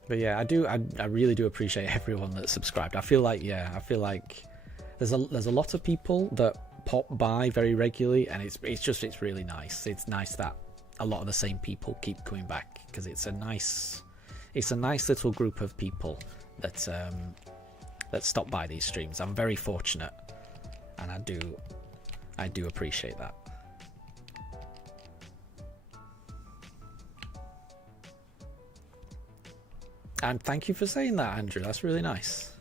But yeah, I really do appreciate everyone that's subscribed. I feel like there's a lot of people that pop by very regularly, and it's really nice. It's nice that a lot of the same people keep coming back, because it's a nice little group of people that stop by these streams. I'm very fortunate, and I do appreciate that. And thank you for saying that, Andrew. That's really nice.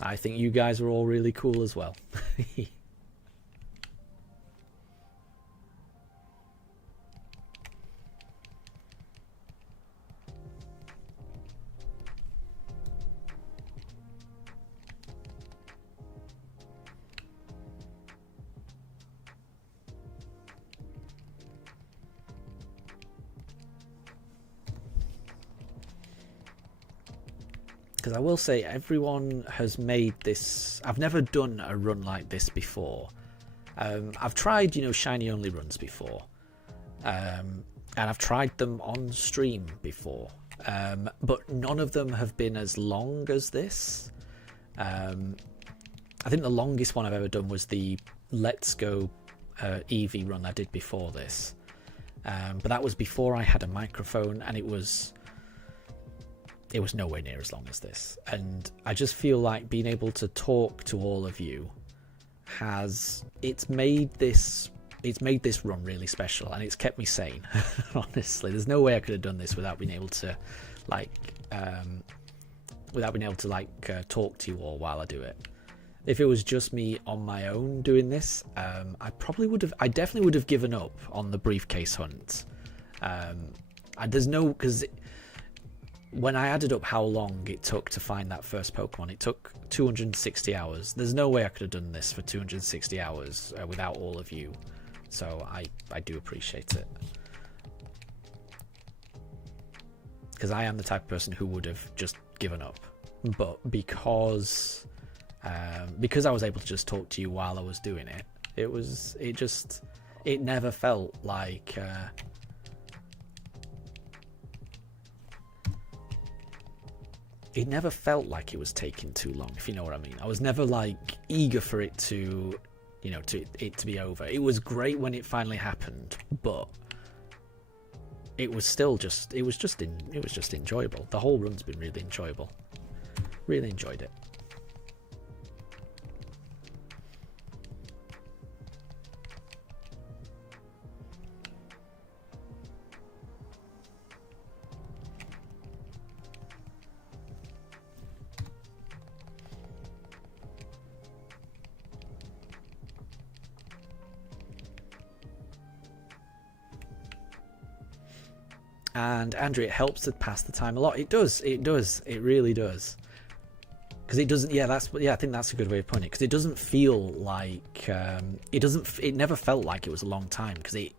I think you guys are all really cool as well. Because I will say, everyone has made this. I've never done a run like this before. I've tried, shiny only runs before, and I've tried them on stream before, but none of them have been as long as this. I think the longest one I've ever done was the Let's Go Eevee run I did before this, but that was before I had a microphone, and it was nowhere near as long as this. And I just feel like being able to talk to all of you it's made this run really special, and it's kept me sane. Honestly, there's no way I could have done this without being able to talk to you all while I do it. If it was just me on my own doing this, I definitely would have given up on the briefcase hunt. Because when I added up how long it took to find that first Pokemon, it took 260 hours. There's no way I could have done this for 260 hours without all of you. So I do appreciate it. Because I am the type of person who would have just given up. But because I was able to just talk to you while I was doing it, it never felt like... it never felt like it was taking too long, if you know what I mean. I was never eager for it to be over. It was great when it finally happened, but it was still just enjoyable. The whole run's been really enjoyable. Really enjoyed it. And Andrew, it helps to pass the time a lot. It does, it really does. Because it doesn't, I think that's a good way of putting it. Because it doesn't feel like, it never felt like it was a long time. Because it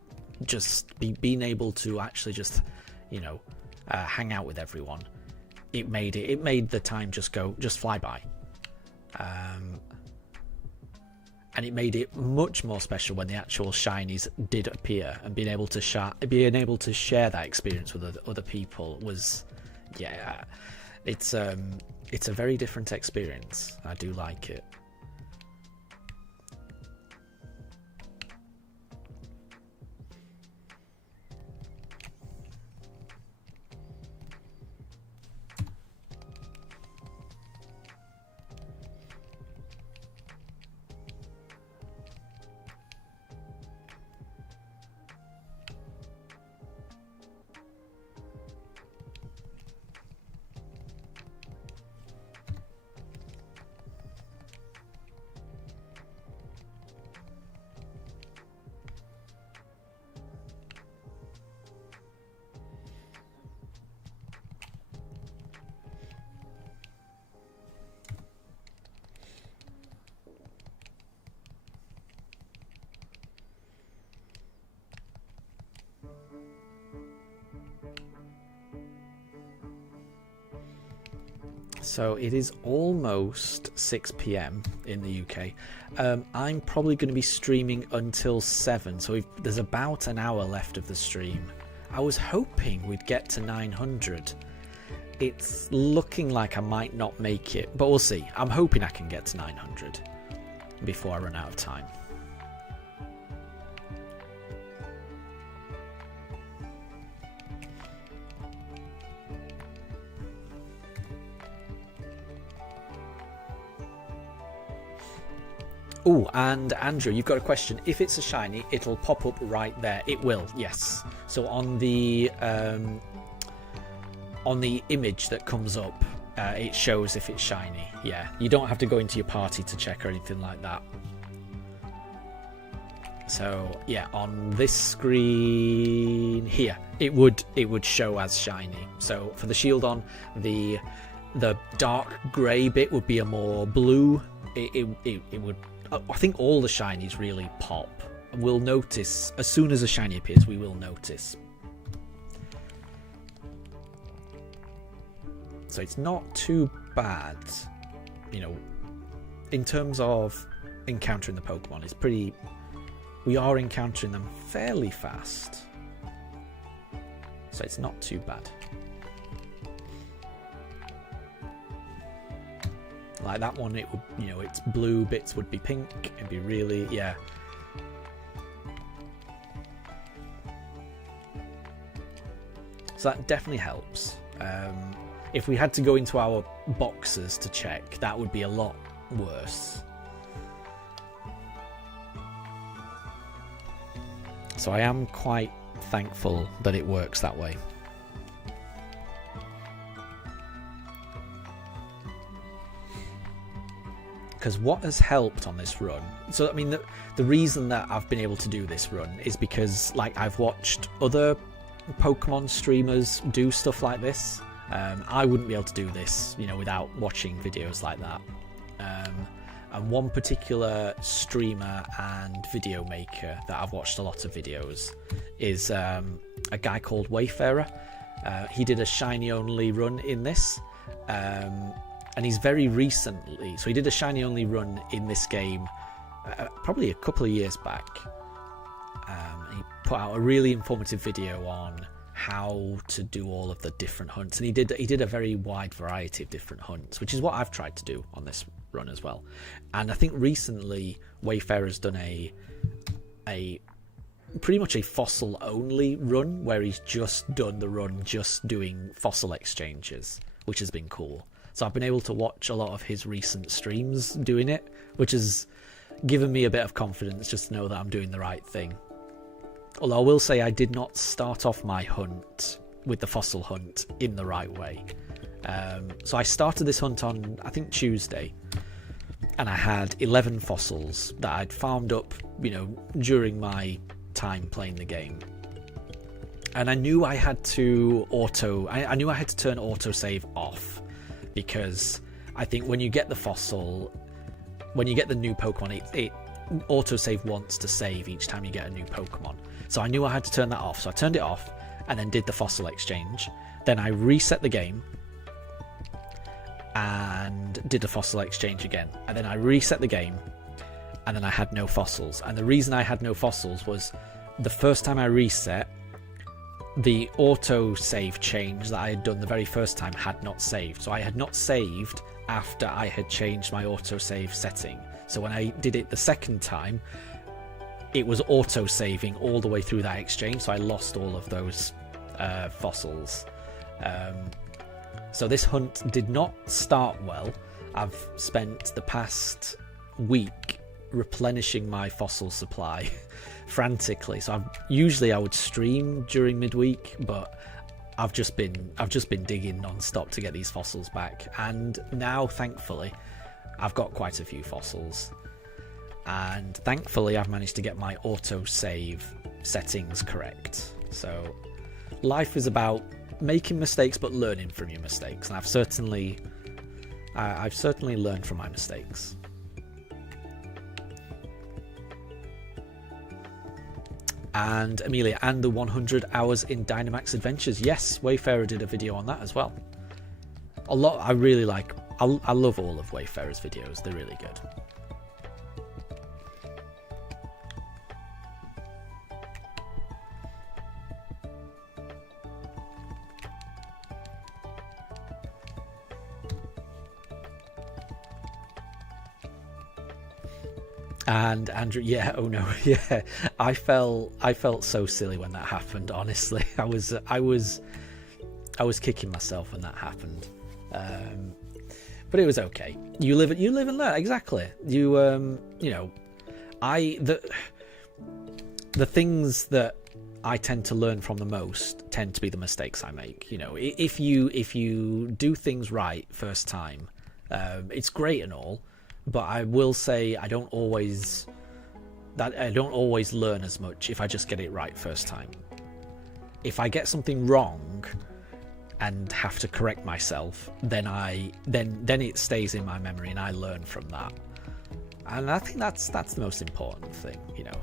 just, being able to actually just, hang out with everyone, it made the time just fly by. And it made it much more special when the actual shinies did appear, and being able to share that experience with other people was, it's a very different experience. I do like it. So it is almost 6 p.m. in the UK. I'm probably going to be streaming until 7, so there's about an hour left of the stream. I was hoping we'd get to 900. It's looking like I might not make it, but we'll see. I'm hoping I can get to 900 before I run out of time. Oh, and Andrew, you've got a question. If it's a shiny, it'll pop up right there. It will, yes. So on the image that comes up, it shows if it's shiny. Yeah, you don't have to go into your party to check or anything like that. So yeah, on this screen here, it would show as shiny. So for the shield on, the dark grey bit would be a more blue. It would. I think all the shinies really pop. We'll notice as soon as a shiny appears. We will notice. So it's not too bad, you know, in terms of encountering the Pokemon. It's pretty. We are encountering them fairly fast, so it's not too bad. Like that one, it would, you know, its blue bits would be pink. It'd be really, yeah. So that definitely helps. If we had to go into our boxes to check, that would be a lot worse. So I am quite thankful that it works that way. Because what has helped on this run, so I mean the reason that I've been able to do this run is because, like, I've watched other Pokemon streamers do stuff like this. I wouldn't be able to do this, you know, without watching videos like that. And one particular streamer and video maker that I've watched a lot of videos is a guy called Wayfarer. He did a shiny only run in this. And he's very recently, so he did a shiny only run in this game probably a couple of years back. He put out a really informative video on how to do all of the different hunts, and he did a very wide variety of different hunts, which is what I've tried to do on this run as well. And I think recently Wayfarer's done a pretty much a fossil only run, where he's just done the run just doing fossil exchanges, which has been cool. So I've been able to watch a lot of his recent streams doing it, which has given me a bit of confidence just to know that I'm doing the right thing. Although I will say I did not start off my hunt with the fossil hunt in the right way. So I started this hunt on, I think, Tuesday, and I had 11 fossils that I'd farmed up, you know, during my time playing the game. And I knew I had to I knew I had to turn autosave off, because I think when you get the fossil, when you get the new Pokemon, it autosave wants to save each time you get a new Pokemon. So I knew I had to turn that off. So I turned it off and then did the fossil exchange. Then I reset the game and did a fossil exchange again. And then I reset the game and then I had no fossils. And the reason I had no fossils was the first time I reset, the auto-save change that I had done the very first time had not saved. So I had not saved after I had changed my auto-save setting. So when I did it the second time, it was auto-saving all the way through that exchange. So I lost all of those fossils. So this hunt did not start well. I've spent the past week replenishing my fossil supply frantically. So usually I would stream during midweek, but I've just been digging non-stop to get these fossils back. And now, thankfully, I've got quite a few fossils. And thankfully, I've managed to get my auto-save settings correct. So life is about making mistakes, but learning from your mistakes. And I've certainly learned from my mistakes. And Amelia, and the 100 hours in Dynamax Adventures. Yes, Wayfarer did a video on that as well. I really like I love all of Wayfarer's videos. They're really good. And Andrew, yeah, oh no, yeah, I felt so silly when that happened. Honestly, I was kicking myself when that happened. But it was okay. You live and learn. Exactly. You know, the things that I tend to learn from the most tend to be the mistakes I make. You know, if you do things right first time, it's great and all. But I will say I don't always learn as much if I just get it right first time. If I get something wrong and have to correct myself, then it stays in my memory and I learn from that. And I think that's the most important thing, you know.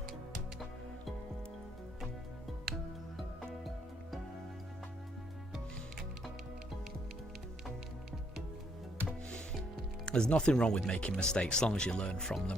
There's nothing wrong with making mistakes as long as you learn from them.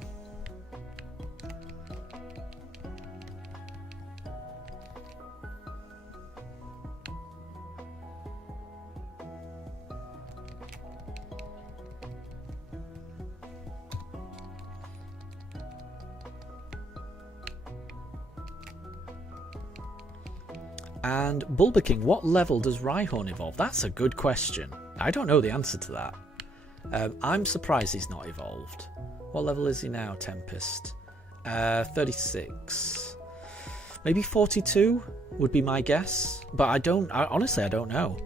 And Bulba King, what level does Rhyhorn evolve? That's a good question. I don't know the answer to that. I'm surprised he's not evolved. What level is he now, Tempest? 36. Maybe 42 would be my guess. But honestly, I don't know.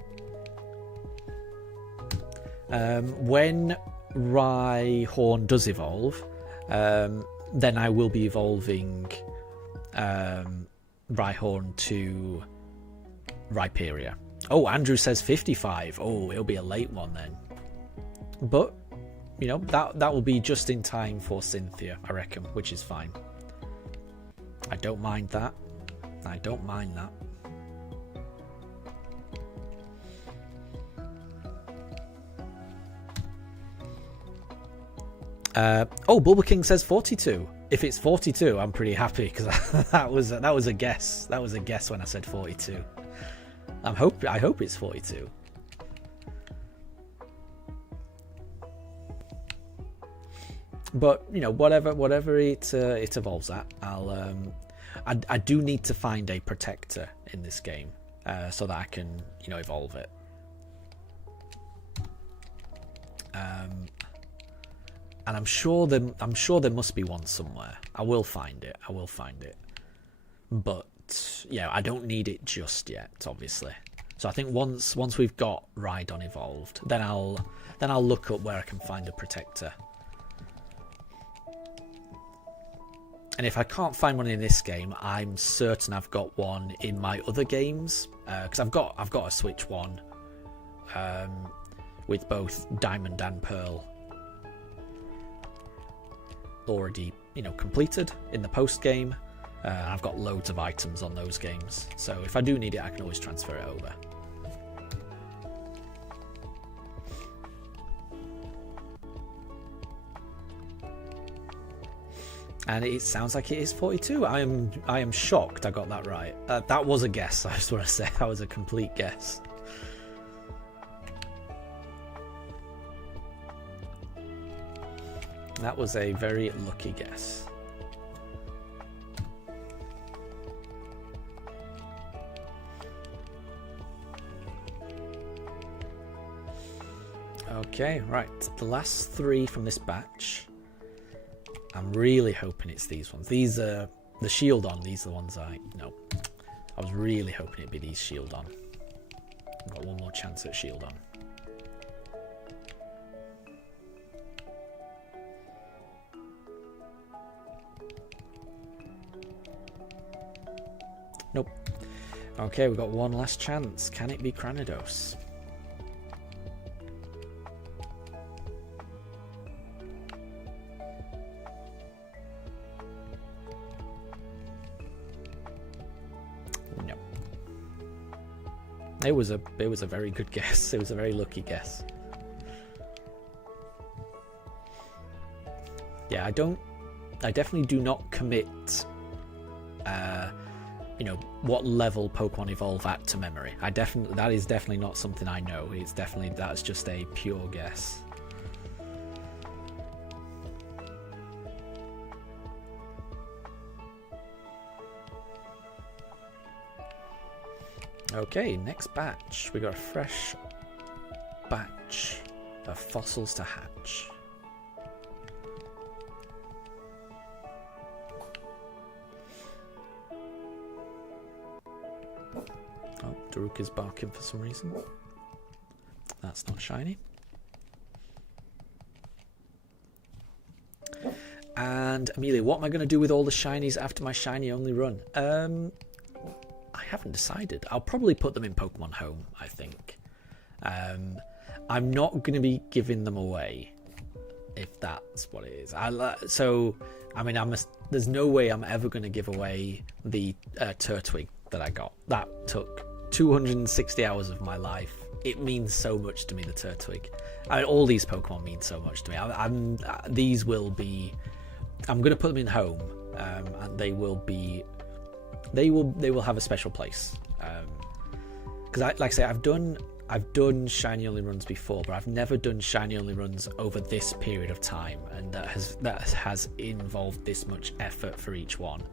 When Rhyhorn does evolve, then I will be evolving Rhyhorn to Rhyperia. Oh, Andrew says 55. Oh, it'll be a late one then. But, you know, that will be just in time for Cynthia, I reckon, which is fine. I don't mind that. I don't mind that. Oh, Bulba King says 42. If it's 42, I'm pretty happy because that was a guess. That was a guess when I said 42. I hope it's 42. But you know, whatever it evolves at, I do need to find a protector in this game so that I can, you know, evolve it. And I'm sure there must be one somewhere. I will find it. But yeah, I don't need it just yet, obviously. So I think once we've got Rhydon evolved, then I'll look up where I can find a protector. And if I can't find one in this game, I'm certain I've got one in my other games, because I've got a Switch one with both Diamond and Pearl already, you know, completed in the post game. I've got loads of items on those games, so if I do need it, I can always transfer it over. And it sounds like it is 42. I am shocked I got that right. That was a guess, I just want to say. That was a complete guess. That was a very lucky guess. Okay, right. The last three from this batch. I'm really hoping it's these ones. These are the shield on. These are the ones I was really hoping it'd be these shield on. I've got one more chance at shield on. Nope. Okay, we've got one last chance. Can it be Cranidos? It was a very good guess. It was a very lucky guess. yeah, I definitely do not commit, you know, what level Pokemon evolve at to memory. That is definitely not something I know. That's just a pure guess. Okay, next batch. We got a fresh batch of fossils to hatch. Oh, Daruka's barking for some reason. That's not shiny. And Amelia, what am I going to do with all the shinies after my shiny only run? I haven't decided. I'll probably put them in Pokemon Home, I think. I'm not going to be giving them away, if that's what it is. There's no way I'm ever going to give away the Turtwig that I got. That took 260 hours of my life. It means so much to me, the Turtwig. I mean, all these Pokemon mean so much to me. I'm going to put them in Home, and they will have a special place. Because like I say, I've done shiny only runs before, but I've never done shiny only runs over this period of time, and that has involved this much effort for each one.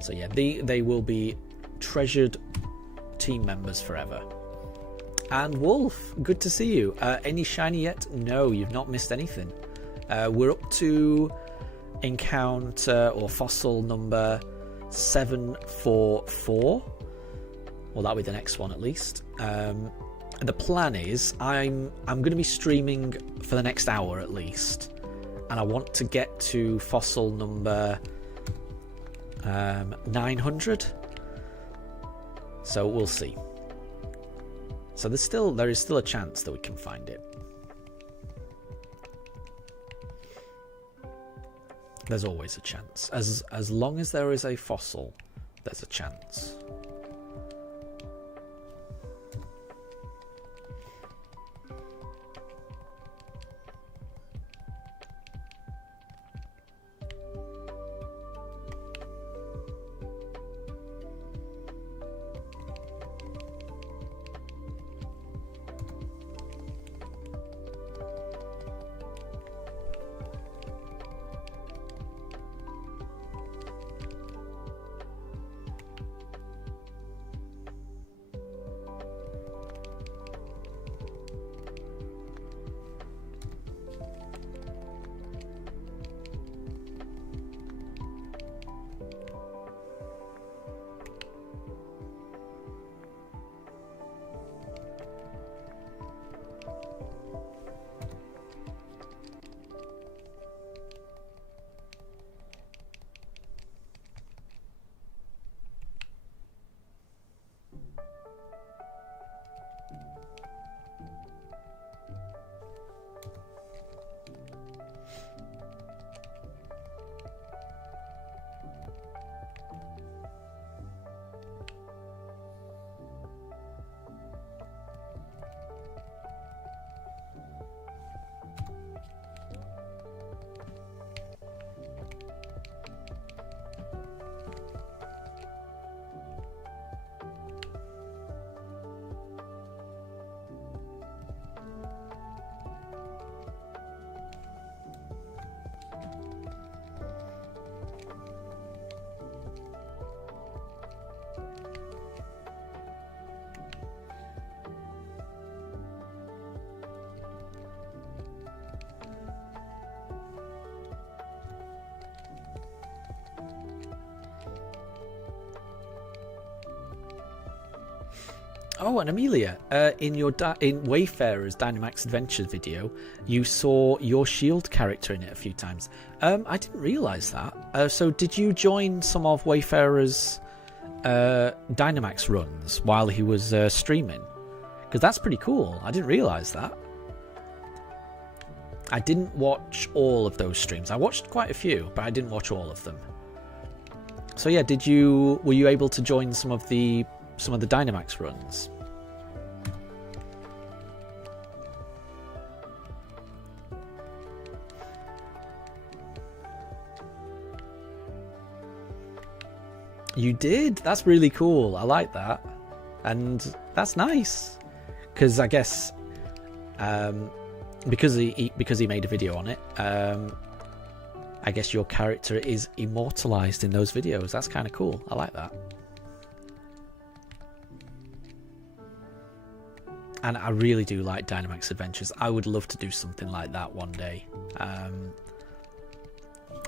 So yeah, they will be treasured team members forever. And Wolf, good to see you. Any shiny yet? No, you've not missed anything. We're up to encounter or fossil number 744. Well, that'll be the next one at least. The plan is I'm going to be streaming for the next hour at least, and I want to get to fossil number 900. So we'll see. So there is still a chance that we can find it. There's always a chance. As long as there is a fossil, there's a chance. Oh, and Amelia, in Wayfarer's Dynamax Adventures video, you saw your Shield character in it a few times. I didn't realise that. So did you join some of Wayfarer's Dynamax runs while he was streaming? Because that's pretty cool. I didn't realise that. I didn't watch all of those streams. I watched quite a few, but I didn't watch all of them. So yeah, were you able to join some of the Dynamax runs? You did. That's really cool. I like that, and that's nice because I guess because he made a video on it. I guess your character is immortalized in those videos. That's kind of cool. I like that. And I really do like Dynamax Adventures. I would love to do something like that one day. I've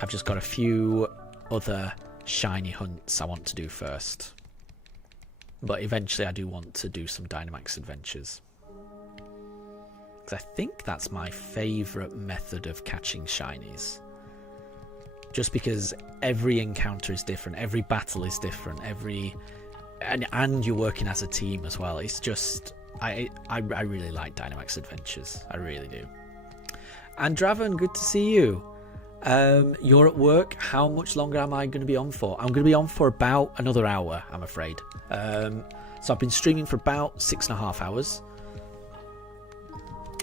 just got a few other shiny hunts I want to do first. But eventually I do want to do some Dynamax Adventures. Because I think that's my favourite method of catching shinies. Just because every encounter is different, every battle is different, and you're working as a team as well. It's just... I really like Dynamax Adventures. I really do. And Draven, good to see you. You're at work. How much longer am I going to be on for? I'm going to be on for about another hour, I'm afraid. So I've been streaming for about 6.5 hours.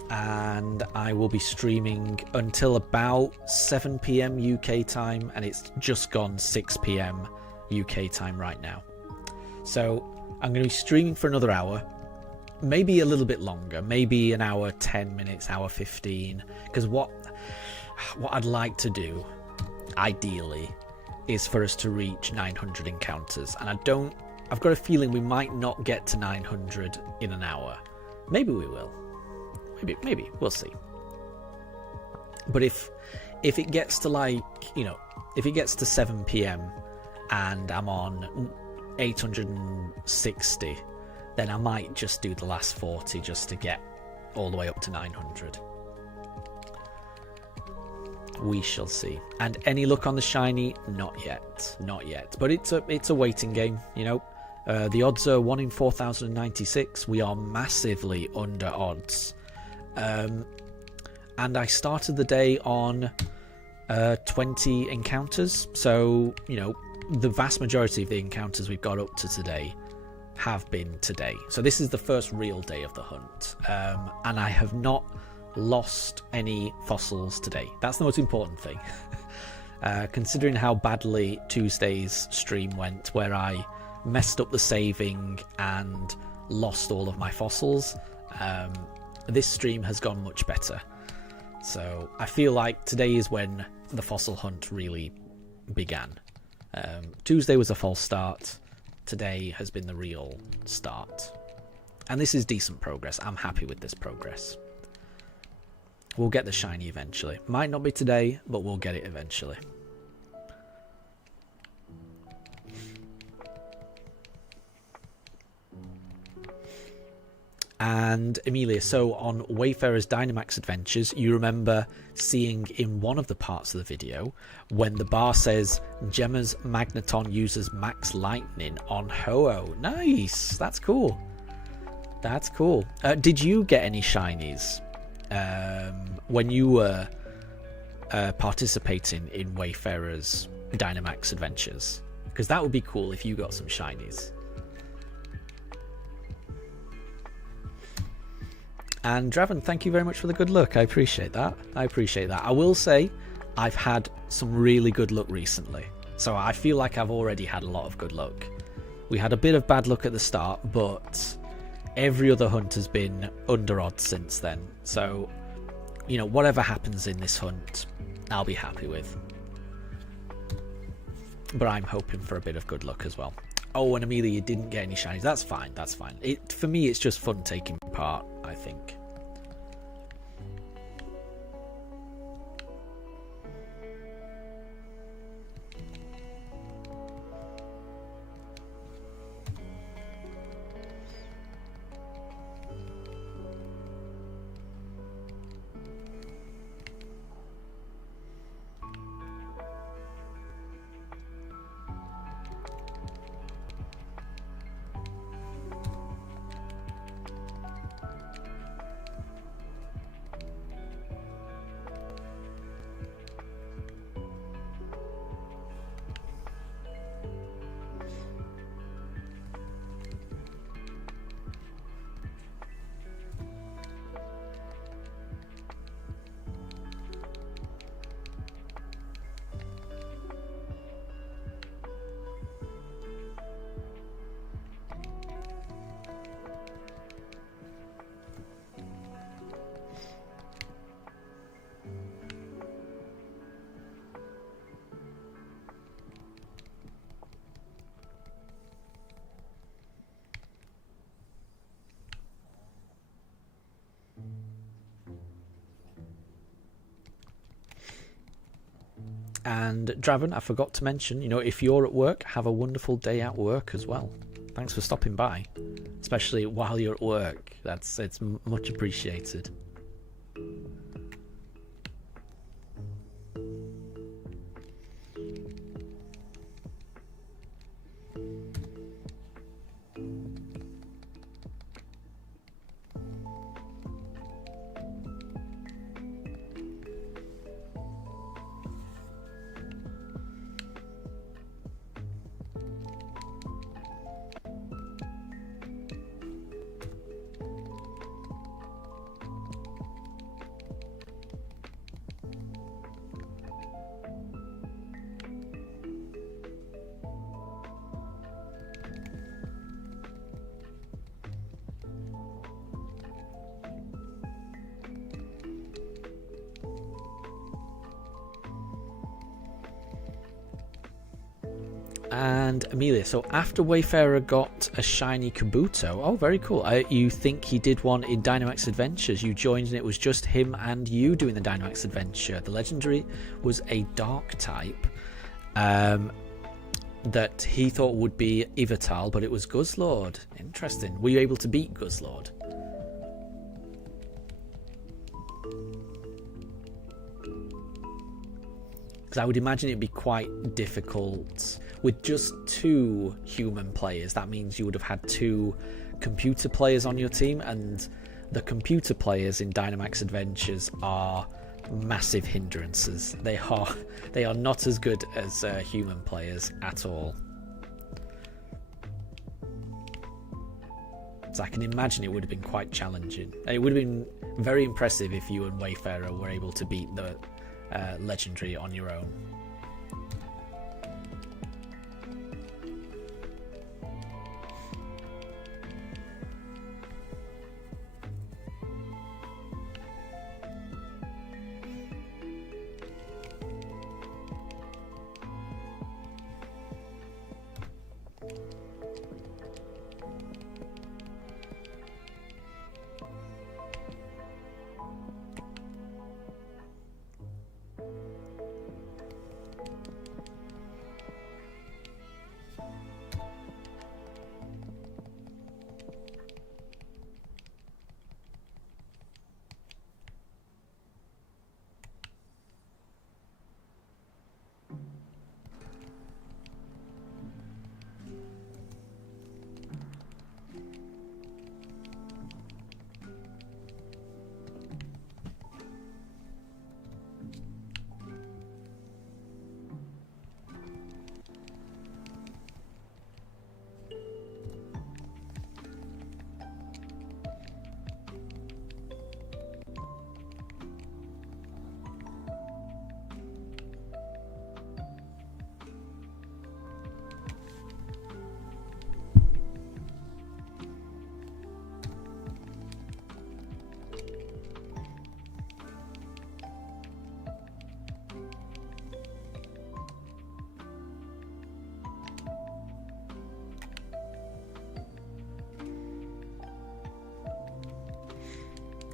And I will be streaming until about 7 PM UK time. And it's just gone 6 PM UK time right now. So I'm going to be streaming for another hour. Maybe a little bit longer, maybe an hour 10 minutes, hour 15, because what I'd like to do ideally is for us to reach 900 encounters, and I've got a feeling we might not get to 900 in an hour. Maybe we will, maybe we'll see. But if it gets to, like, you know, if it gets to 7 PM and I'm on 860, then I might just do the last 40 just to get all the way up to 900. We shall see. And any luck on the shiny? Not yet. Not yet. But it's a waiting game, you know. The odds are 1 in 4,096. We are massively under odds. And I started the day on 20 encounters. So, you know, the vast majority of the encounters we've got up to today have been today. So this is the first real day of the hunt, and I have not lost any fossils today. That's the most important thing. Considering how badly Tuesday's stream went, where I messed up the saving and lost all of my fossils, this stream has gone much better. So I feel like today is when the fossil hunt really began. Tuesday was a false start. Today has been the real start. And this is decent progress. I'm happy with this progress. We'll get the shiny eventually. Might not be today, but we'll get it eventually. And Amelia, so on Wayfarer's Dynamax Adventures, you remember seeing in one of the parts of the video when the bar says Gemma's Magneton uses Max Lightning on Ho-Oh. Nice, that's cool. That's cool. Did you get any shinies when you were participating in Wayfarer's Dynamax Adventures? Because that would be cool if you got some shinies. And Draven, thank you very much for the good luck. I appreciate that. I will say I've had some really good luck recently. So I feel like I've already had a lot of good luck. We had a bit of bad luck at the start, but every other hunt has been under odds since then. So, you know, whatever happens in this hunt, I'll be happy with. But I'm hoping for a bit of good luck as well. Oh, and Amelia, you didn't get any shinies. That's fine, that's fine. For me, it's just fun taking part, I think. And Draven, I forgot to mention, you know, if you're at work, have a wonderful day at work as well. Thanks for stopping by, especially while you're at work. It's much appreciated. And Amelia, so after Wayfarer got a shiny Kabuto, oh, very cool. You think he did one in Dynamax Adventures. You joined and it was just him and you doing the Dynamax Adventure. The legendary was a dark type that he thought would be Yveltal, but it was Guzzlord. Interesting. Were you able to beat Guzzlord? Because I would imagine it'd be quite difficult with just 2 human players. That means you would have had 2 computer players on your team, and the computer players in Dynamax Adventures are massive hindrances. They are not as good as human players at all. So I can imagine it would have been quite challenging. It would have been very impressive if you and Wayfarer were able to beat the legendary on your own.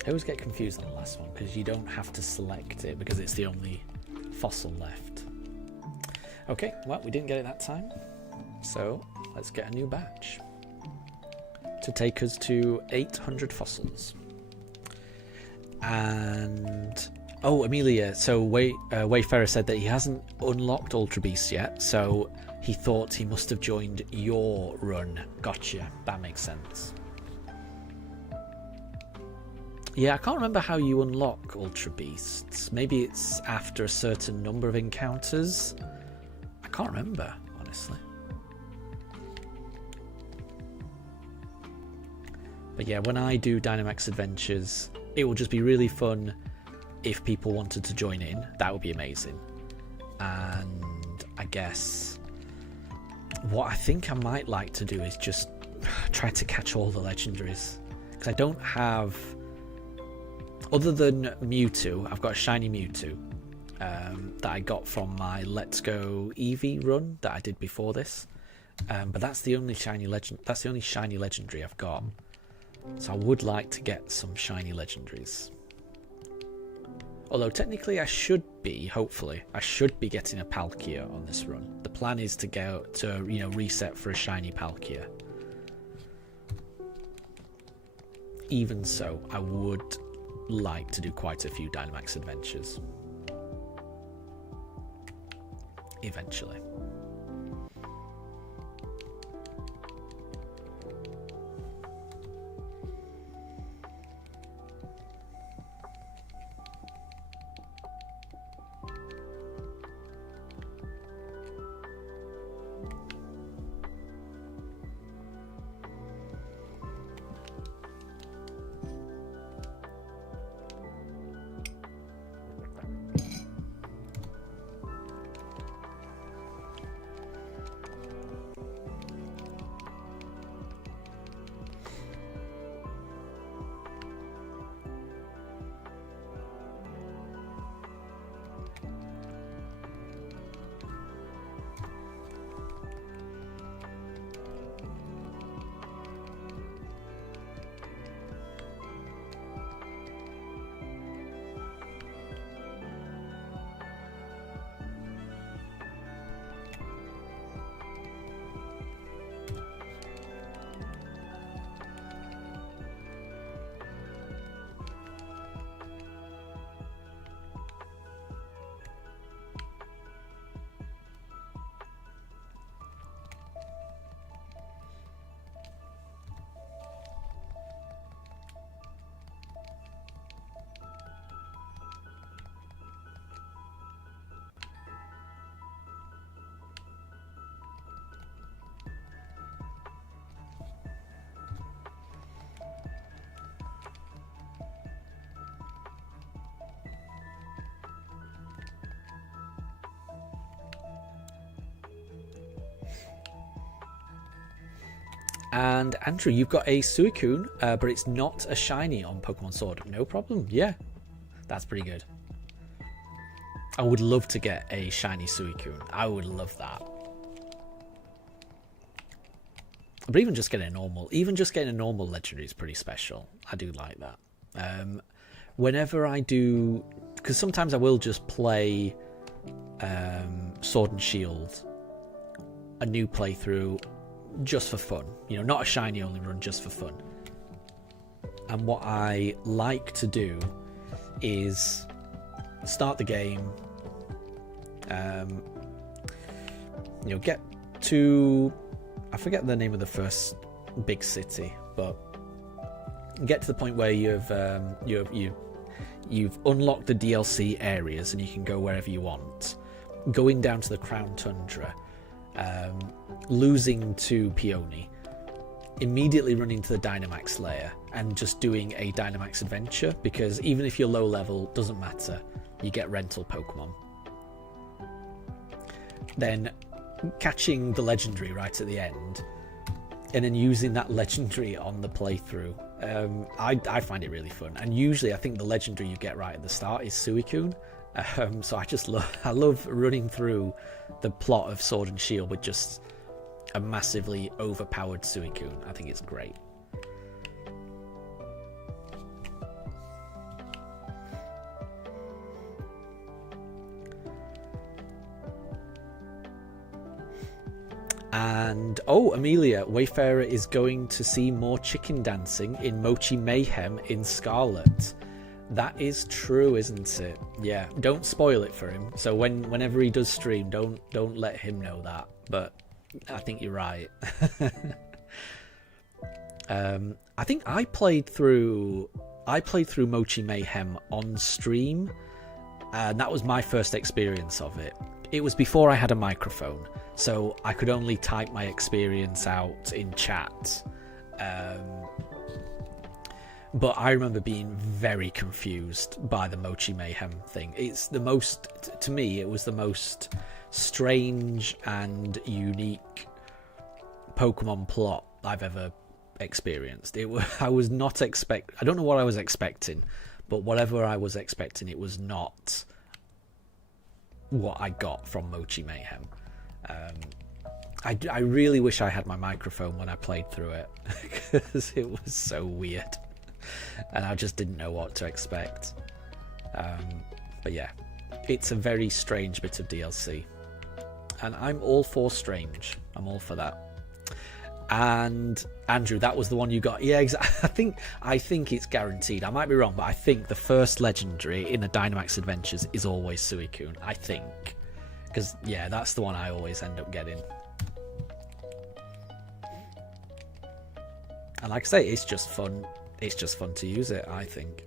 I always get confused on the last one because you don't have to select it because it's the only fossil left. Okay, well, we didn't get it that time, so let's get a new batch to take us to 800 fossils. And oh, Amelia, so Wayfarer said that he hasn't unlocked Ultra Beast yet, so he thought he must have joined your run. Gotcha, that makes sense. Yeah, I can't remember how you unlock Ultra Beasts. Maybe it's after a certain number of encounters. I can't remember, honestly. But yeah, when I do Dynamax Adventures, it will just be really fun if people wanted to join in. That would be amazing. And I guess what I think I might like to do is just try to catch all the legendaries. Because I don't have... Other than Mewtwo, I've got a shiny Mewtwo that I got from my Let's Go Eevee run that I did before this. But that's the only shiny legend. That's the only shiny legendary I've got. So I would like to get some shiny legendaries. Although technically I should be, hopefully, I should be getting a Palkia on this run. The plan is to go to, you know, reset for a shiny Palkia. Even so, I would like to do quite a few Dynamax adventures. Eventually. And Andrew, you've got a Suicune, but it's not a shiny on Pokemon Sword. No problem. Yeah, that's pretty good. I would love to get a shiny Suicune. I would love that. But even just getting a normal legendary is pretty special. I do like that. Whenever I do, because sometimes I will just play Sword and Shield, a new playthrough, just for fun, you know, not a shiny only run, just for fun. And what I like to do is start the game, you know, get to, I forget the name of the first big city, but get to the point where you've unlocked the DLC areas and you can go wherever you want, going down to the Crown Tundra, losing to Peony, immediately running to the Dynamax lair and just doing a Dynamax adventure, because even if you're low level, doesn't matter, you get rental Pokemon. Then catching the legendary right at the end and then using that legendary on the playthrough, I find it really fun. And usually I think the legendary you get right at the start is Suicune. So I love running through the plot of Sword and Shield with just a massively overpowered Suicune. I think it's great. And oh, Amelia, Wayfarer is going to see more chicken dancing in Mochi Mayhem in Scarlet. That is true, isn't it? Yeah, don't spoil it for him. So whenever he does stream, don't let him know that. But I think you're right. I think I played through Mochi Mayhem on stream, and that was my first experience of it. It was before I had a microphone, so I could only type my experience out in chat. But I remember being very confused by the Mochi Mayhem thing. It's the most, to me, it was the most strange and unique Pokemon plot I've ever experienced. I was not I don't know what I was expecting, but whatever I was expecting, it was not what I got from Mochi Mayhem. I really wish I had my microphone when I played through it, because it was so weird. And I just didn't know what to expect. But yeah, it's a very strange bit of DLC. And I'm all for strange. I'm all for that. And Andrew, that was the one you got. Yeah, exactly. I think it's guaranteed. I might be wrong, but I think the first legendary in the Dynamax Adventures is always Suicune. I think. Because, yeah, that's the one I always end up getting. And like I say, it's just fun. It's just fun to use it, I think.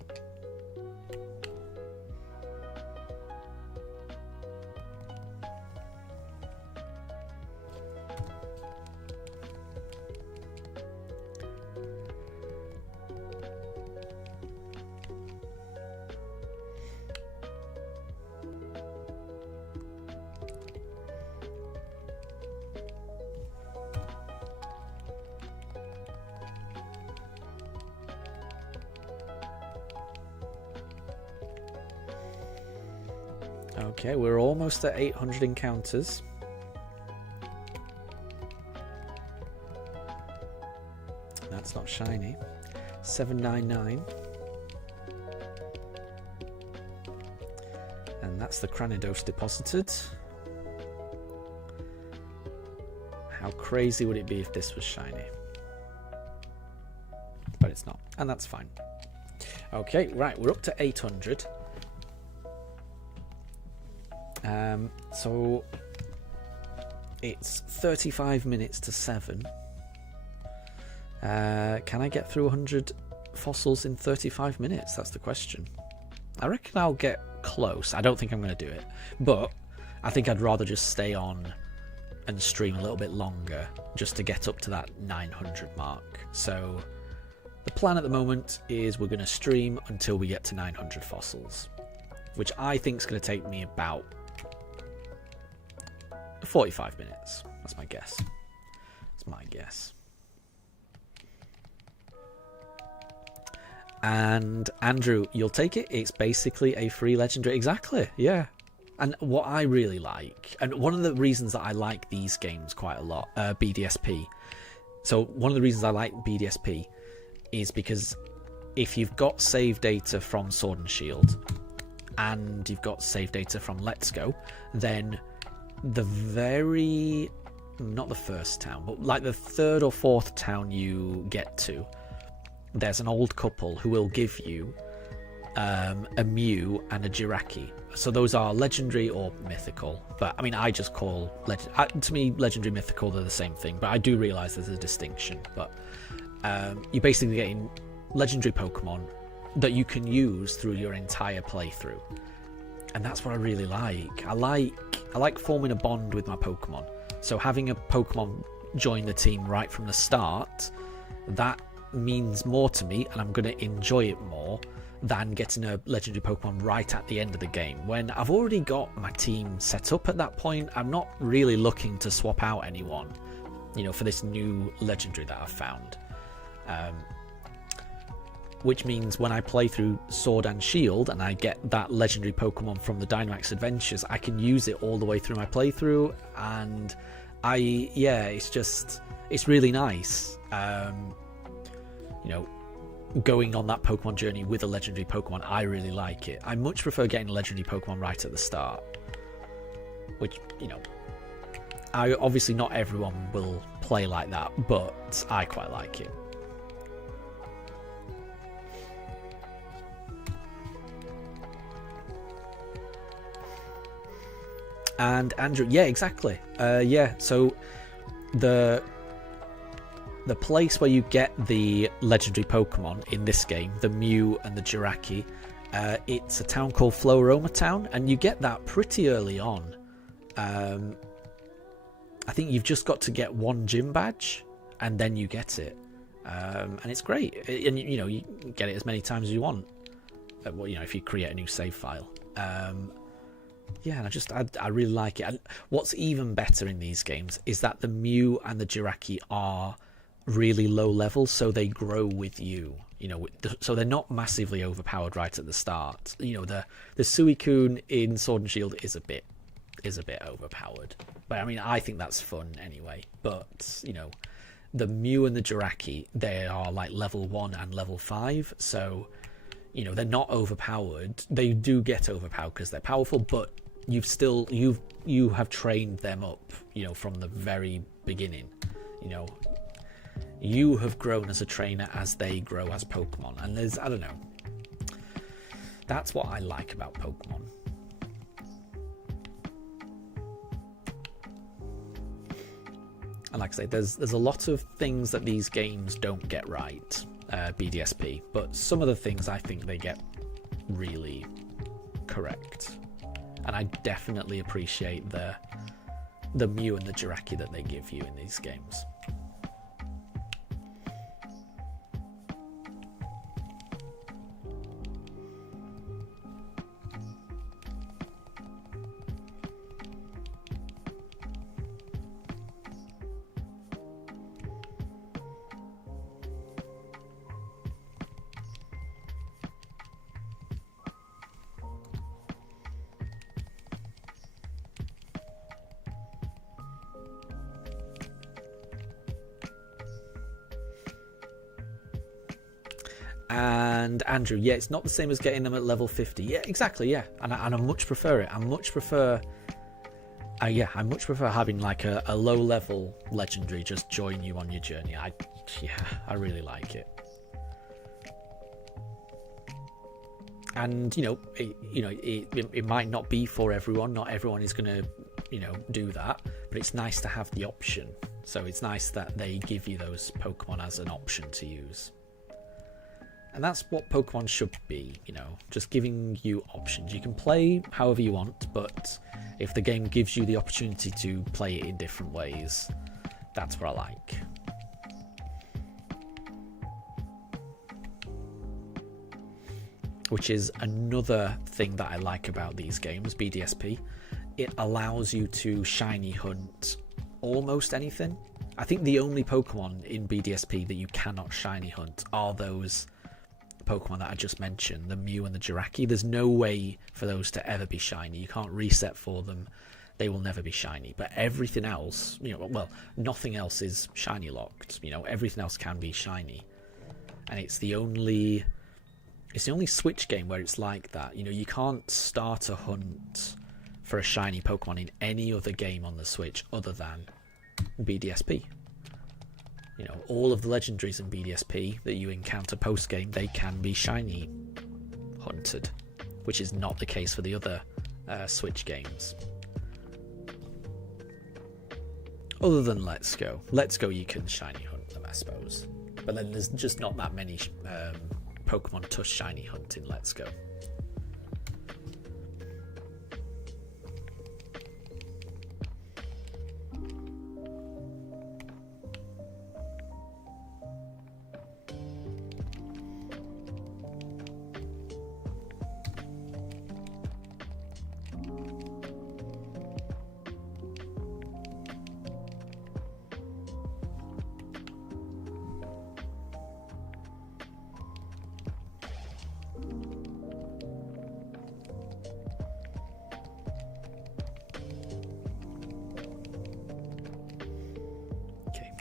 Okay, we're almost at 800 encounters. That's not shiny. 799. And that's the Cranidos deposited. How crazy would it be if this was shiny? But it's not, and that's fine. Okay, right, we're up to 800. So it's 35 minutes to 7. Can I get through 100 fossils in 35 minutes? That's the question. I reckon I'll get close. I don't think I'm going to do it, but I think I'd rather just stay on and stream a little bit longer just to get up to that 900 mark. So the plan at the moment is we're going to stream until we get to 900 fossils, which I think is going to take me about 45 minutes. That's my guess. That's my guess. And Andrew, you'll take it. It's basically a free legendary. Exactly. Yeah. And what I really like, and one of the reasons that I like these games quite a lot, BDSP. So one of the reasons I like BDSP is because if you've got save data from Sword and Shield and you've got save data from Let's Go, then not the first town, but like the third or fourth town you get to, there's an old couple who will give you a Mew and a Jiraki. So those are legendary or mythical, but I mean, I just call to me legendary, mythical, they're the same thing, but I do realize there's a distinction. But you're basically getting legendary Pokemon that you can use through your entire playthrough, and that's what I really like. I like forming a bond with my Pokemon. So having a Pokemon join the team right from the start, that means more to me, and I'm going to enjoy it more than getting a legendary Pokemon right at the end of the game. When I've already got my team set up at that point, I'm not really looking to swap out anyone, for this new legendary that I've found. Which means when I play through Sword and Shield and I get that legendary Pokemon from the Dynamax Adventures, I can use it all the way through my playthrough, and it's really nice. Going on that Pokemon journey with a legendary Pokemon, I really like it. I much prefer getting a legendary Pokemon right at the start, which, obviously not everyone will play like that, but I quite like it. And Andrew, yeah, exactly. So the place where you get the legendary Pokemon in this game, the Mew and the Jiraki, it's a town called Floroma Town, and you get that pretty early on. I think you've just got to get one gym badge, and then you get it, and it's great. And you get it as many times as you want. If you create a new save file. And I really like it. And what's even better in these games is that the Mew and the Jiraki are really low level, so they grow with you. So they're not massively overpowered right at the start. The Suicune in Sword and Shield is a bit overpowered, but I mean, I think that's fun anyway. But the Mew and the Jiraki, they are like level 1 and level 5, so you know, they're not overpowered. They do get overpowered because they're powerful, but you have trained them up, you know, from the very beginning. You know, you have grown as a trainer as they grow as Pokemon, and there's, I don't know, that's what I like about Pokemon. And like I say, there's a lot of things that these games don't get right, BDSP, but some of the things I think they get really correct. And I definitely appreciate the Mew and the Jirachi that they give you in these games. And Andrew, yeah, it's not the same as getting them at level 50. Yeah, exactly, yeah. And I much prefer it. I much prefer having like a low level legendary just join you on your journey. I really like it. And it might not be for everyone. Not everyone is going to, do that, but it's nice to have the option. So it's nice that they give you those Pokemon as an option to use. And that's what Pokemon should be, just giving you options. You can play however you want, but if the game gives you the opportunity to play it in different ways, that's what I like. Which is another thing that I like about these games, BDSP. It allows you to shiny hunt almost anything. I think the only Pokemon in BDSP that you cannot shiny hunt are those Pokemon that I just mentioned, the Mew and the Jirachi. There's no way for those to ever be shiny. You can't reset for them. They will never be shiny. But everything else, nothing else is shiny locked. Everything else can be shiny. And it's the only Switch game where it's like that. You can't start a hunt for a shiny Pokemon in any other game on the Switch other than BDSP. All of the legendaries in BDSP that you encounter post-game, they can be shiny hunted, which is not the case for the other Switch games. Other than Let's Go. Let's Go, you can shiny hunt them, I suppose. But then there's just not that many Pokemon to shiny hunt in Let's Go.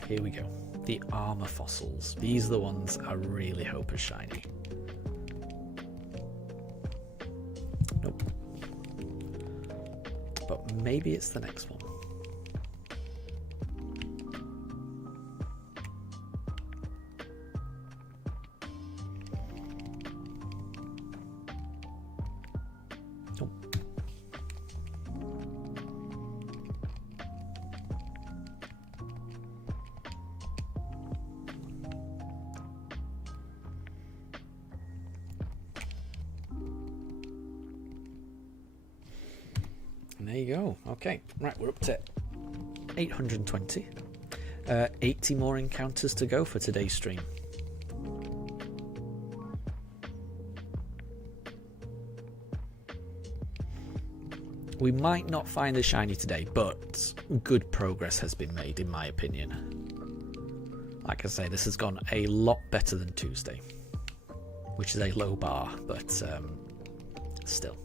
Here we go. The armor fossils. These are the ones I really hope are shiny. Nope. But maybe it's the next one. There you go. Okay, right, we're up to 820. 80 more encounters to go for today's stream. We might not find the shiny today, but good progress has been made, in my opinion. Like I say, this has gone a lot better than Tuesday, which is a low bar, but still.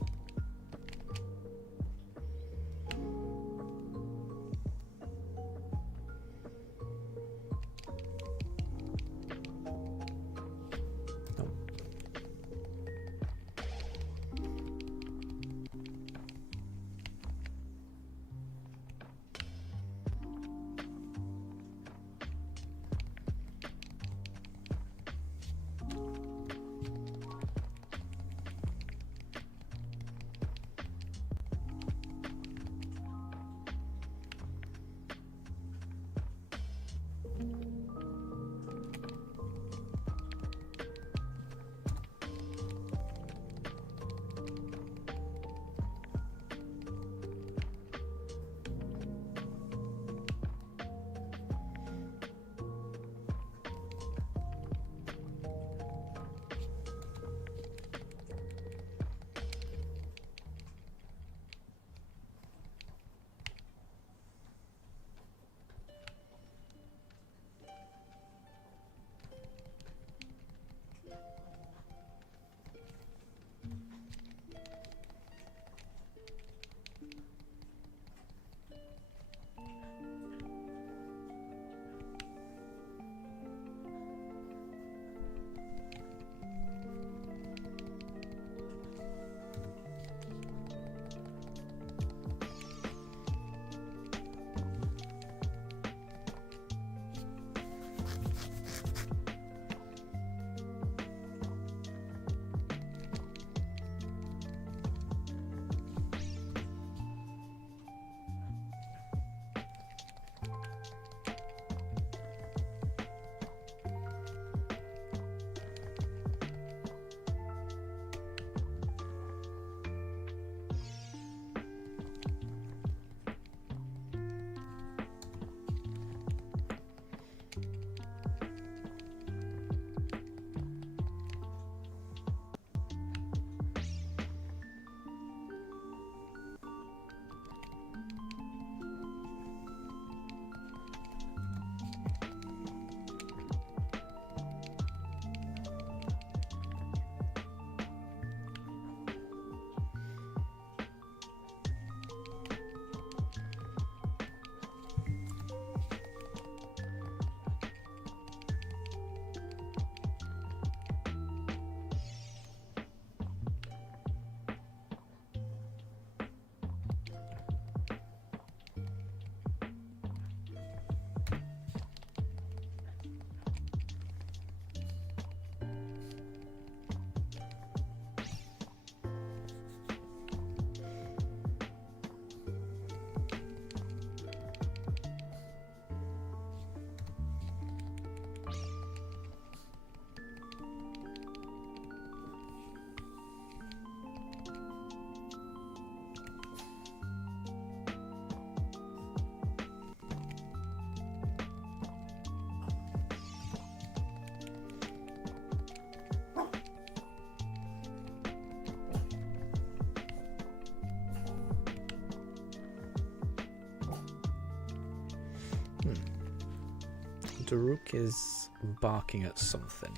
Daruk is barking at something.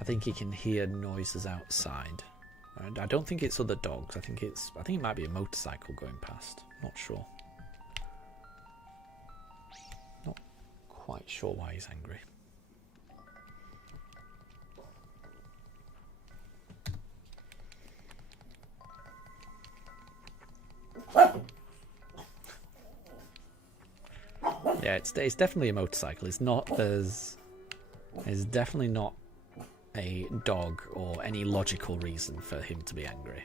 I think he can hear noises outside. I don't think it's other dogs. I think it might be a motorcycle going past. Not sure. Not quite sure why he's angry. Yeah, it's definitely a motorcycle. It's not. There's definitely not a dog or any logical reason for him to be angry.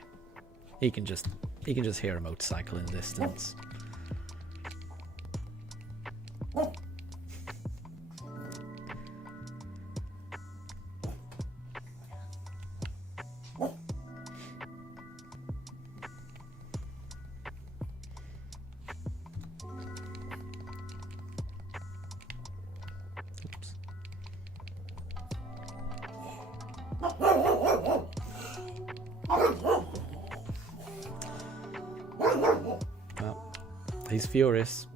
He can just hear a motorcycle in the distance. Well, he's furious.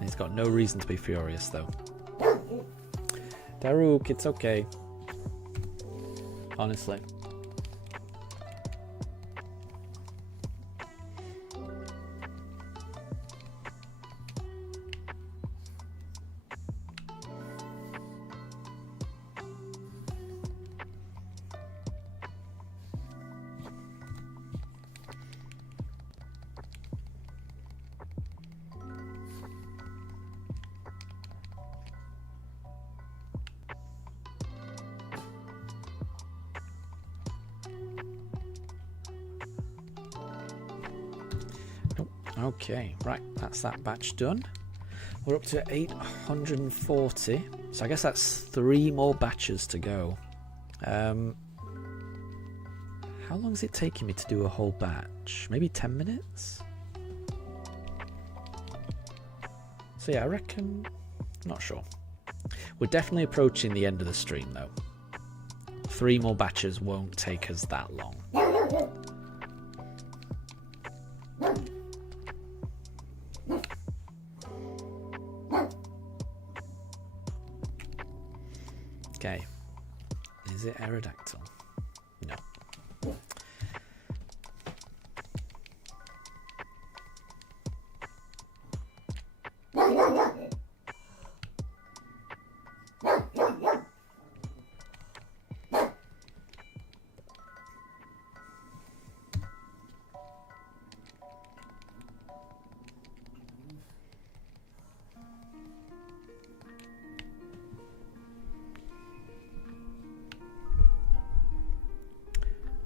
He's got no reason to be furious, though. Daruk, it's okay. Honestly. Okay, right, that's that batch done. We're up to 840, so I guess that's 3 more batches to go. How long is it taking me to do a whole batch? Maybe 10 minutes? So yeah, I reckon... not sure. We're definitely approaching the end of the stream, though. 3 more batches won't take us that long. Okay, is it Aerodactyl? No.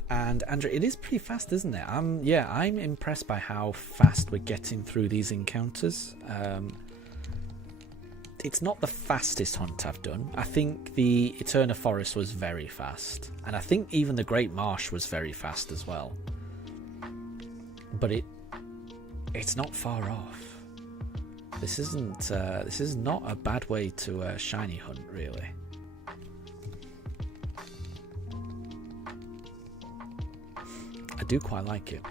And Andrew, it is pretty fast, isn't it? I'm impressed by how fast we're getting through these encounters. It's not the fastest hunt I've done. I think the Eterna Forest was very fast, and I think even the Great Marsh was very fast as well. But it's not far off. This is not a bad way to shiny hunt, really. I do quite like it.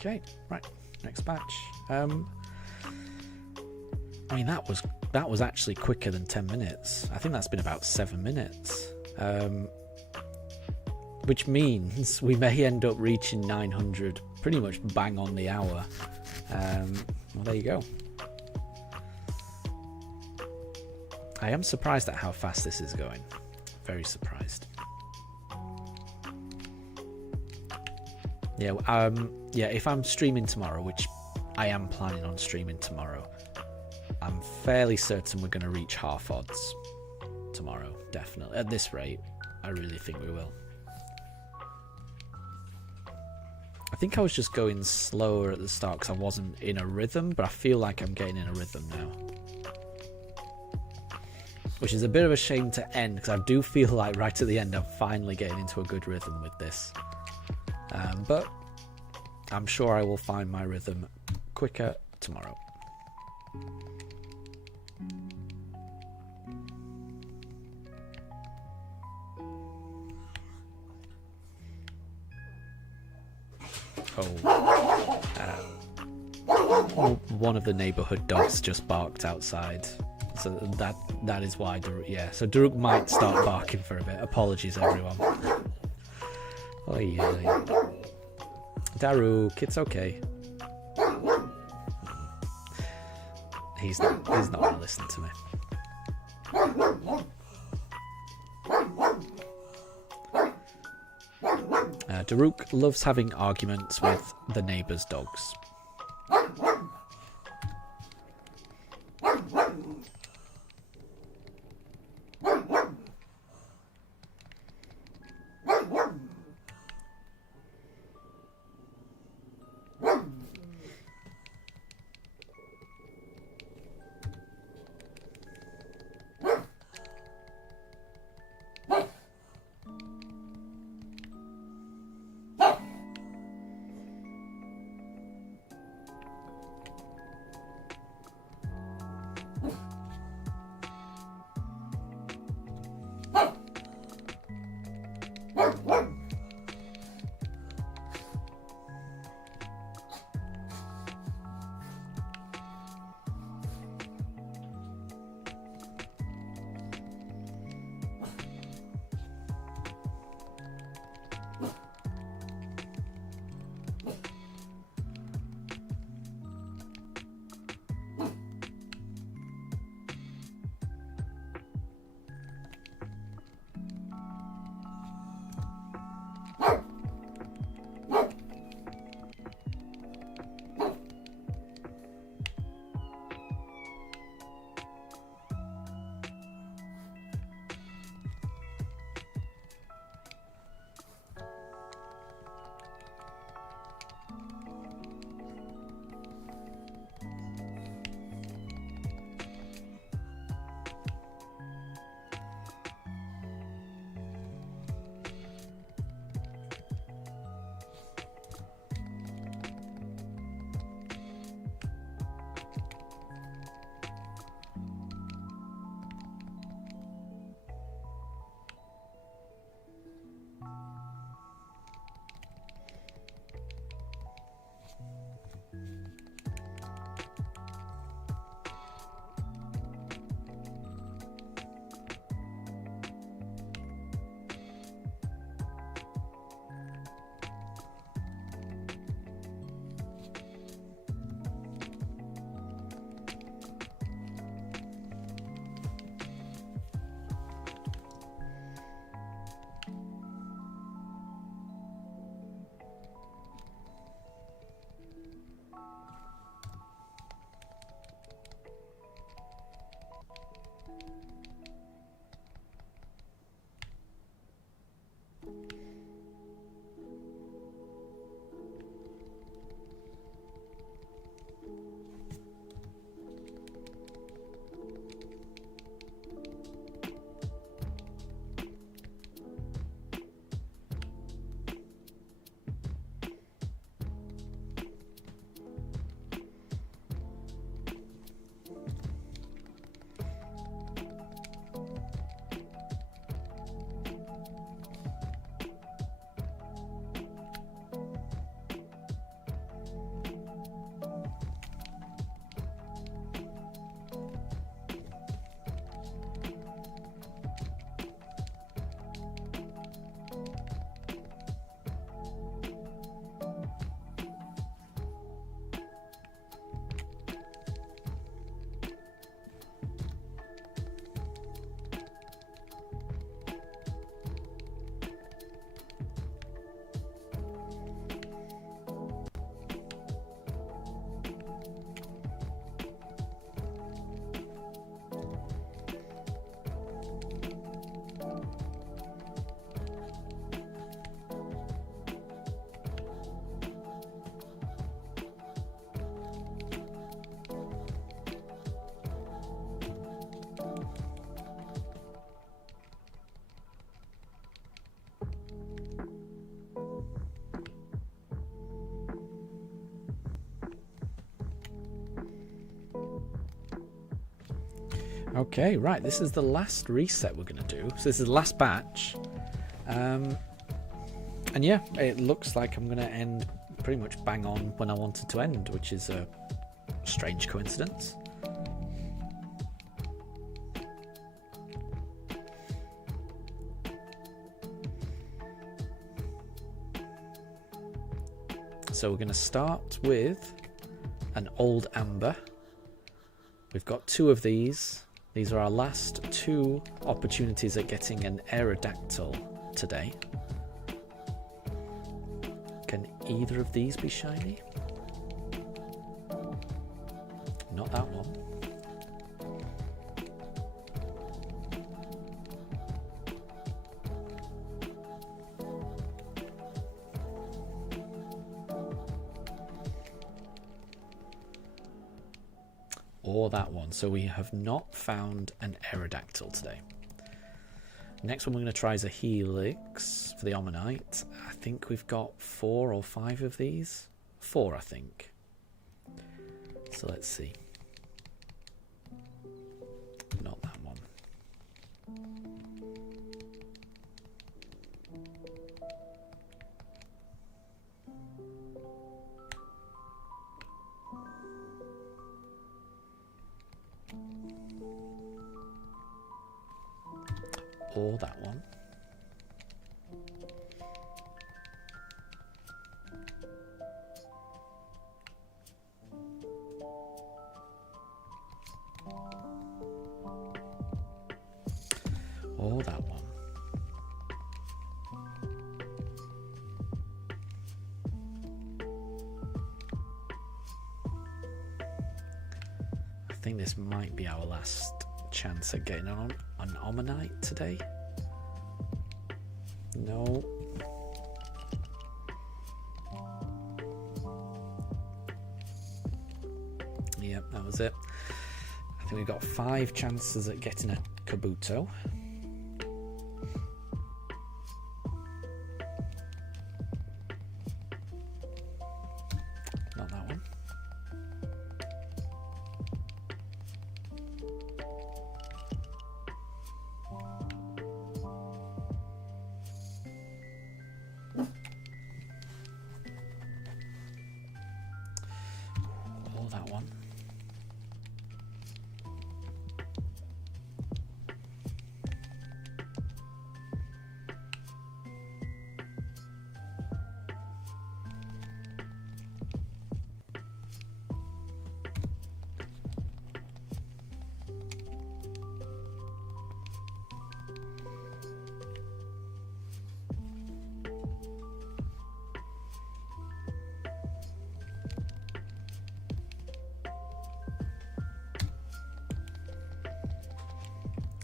Okay, right, next batch. I mean, that was actually quicker than 10 minutes. I think that's been about 7 minutes. Which means we may end up reaching 900 pretty much bang on the hour. Well, there you go. I am surprised at how fast this is going. Very surprised. Yeah, yeah, if I'm streaming tomorrow, which I am planning on streaming tomorrow, I'm fairly certain we're going to reach half odds tomorrow, definitely. At this rate, I really think we will. I think I was just going slower at the start because I wasn't in a rhythm, but I feel like I'm getting in a rhythm now. Which is a bit of a shame to end, because I do feel like right at the end I'm finally getting into a good rhythm with this. But I'm sure I will find my rhythm quicker tomorrow. One of the neighborhood dogs just barked outside, so that is why Daruk, yeah, so Daruk might start barking for a bit. Apologies, everyone. Oy, oy. Daruk, it's okay. He's not going to listen to me. Daruk loves having arguments with the neighbours' dogs. Okay, right, this is the last reset we're going to do. So this is the last batch. And yeah, it looks like I'm going to end pretty much bang on when I wanted to end, which is a strange coincidence. So we're going to start with an old amber. We've got 2 of these. These are our last 2 opportunities at getting an Aerodactyl today. Can either of these be shiny? Not that one. Or that one. So we have not found an Aerodactyl today. Next one we're going to try is a Helix for the Ammonite. I think we've got 4 or 5 of these. 4, I think. So let's see. Not that one. Or that one. Or that one. I think this might be our last chance at getting on an Ammonite today. No. Yep, that was it. I think we've got 5 chances at getting a Kabuto. Not that one. Or that one.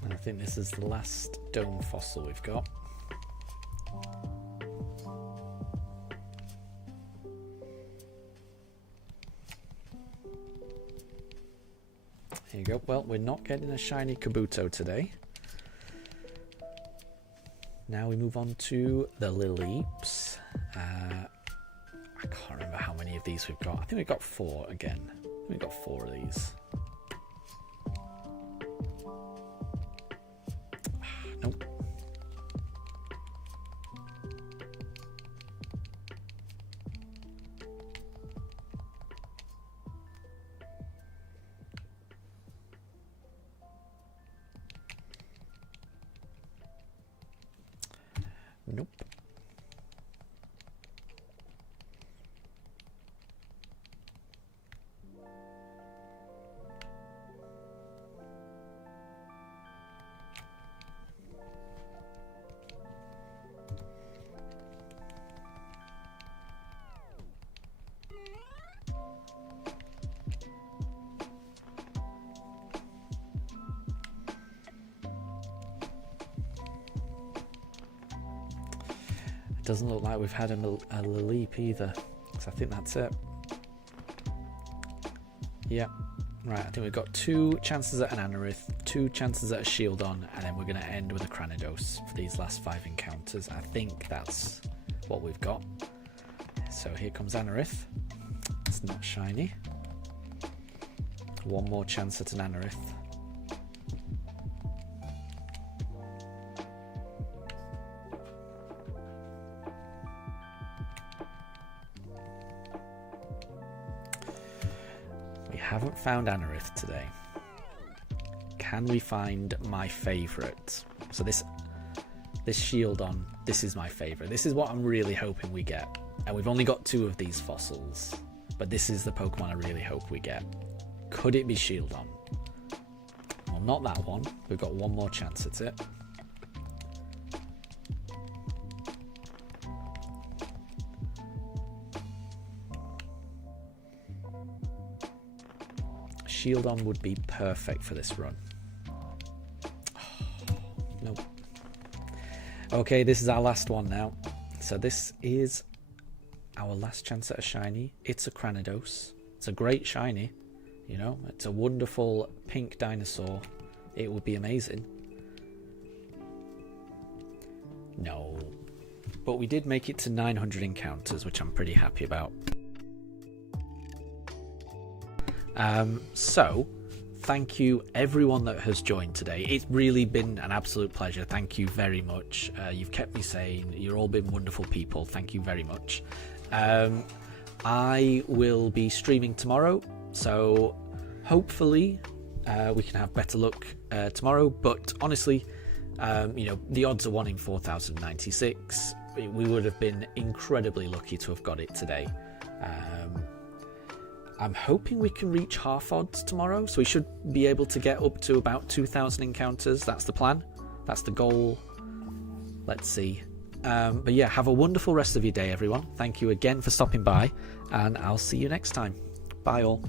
I think this is the last dome fossil we've got. Here you go. Well, we're not getting a shiny Kabuto today. Now we move on to the Lileeps. I can't remember how many of these we've got. I think we've got 4 again. I think we've got 4 of these. Nope. Nope. Doesn't look like we've had a Lileep either, so I think that's it. Yep, right, I think we've got 2 chances at an Anorith, 2 chances at a Shieldon, and then we're going to end with a Cranidos for these last 5 encounters. I think that's what we've got. So here comes Anorith. It's not shiny. 1 more chance at an Anorith. haven't found Anorith today. Can we find my favourite? So this Shieldon, this is my favourite. This is what I'm really hoping we get. And we've only got 2 of these fossils. But this is the Pokemon I really hope we get. Could it be Shieldon? Well, not that one. We've got one more chance at it. Shieldon would be perfect for this run. Oh, no. Okay, this is our last one now. So this is our last chance at a shiny. It's a Cranidos. It's a great shiny. You know, it's a wonderful pink dinosaur. It would be amazing. No. But we did make it to 900 encounters, which I'm pretty happy about. So, thank you everyone that has joined today. It's really been an absolute pleasure. Thank you very much. You've kept me sane. You've all been wonderful people. Thank you very much. I will be streaming tomorrow, so hopefully we can have better luck tomorrow. But honestly, you know, the odds are 1 in 4,096. We would have been incredibly lucky to have got it today. I'm hoping we can reach half odds tomorrow, so we should be able to get up to about 2,000 encounters. That's the plan. That's the goal. Let's see. But yeah, have a wonderful rest of your day, everyone. Thank you again for stopping by, and I'll see you next time. Bye all.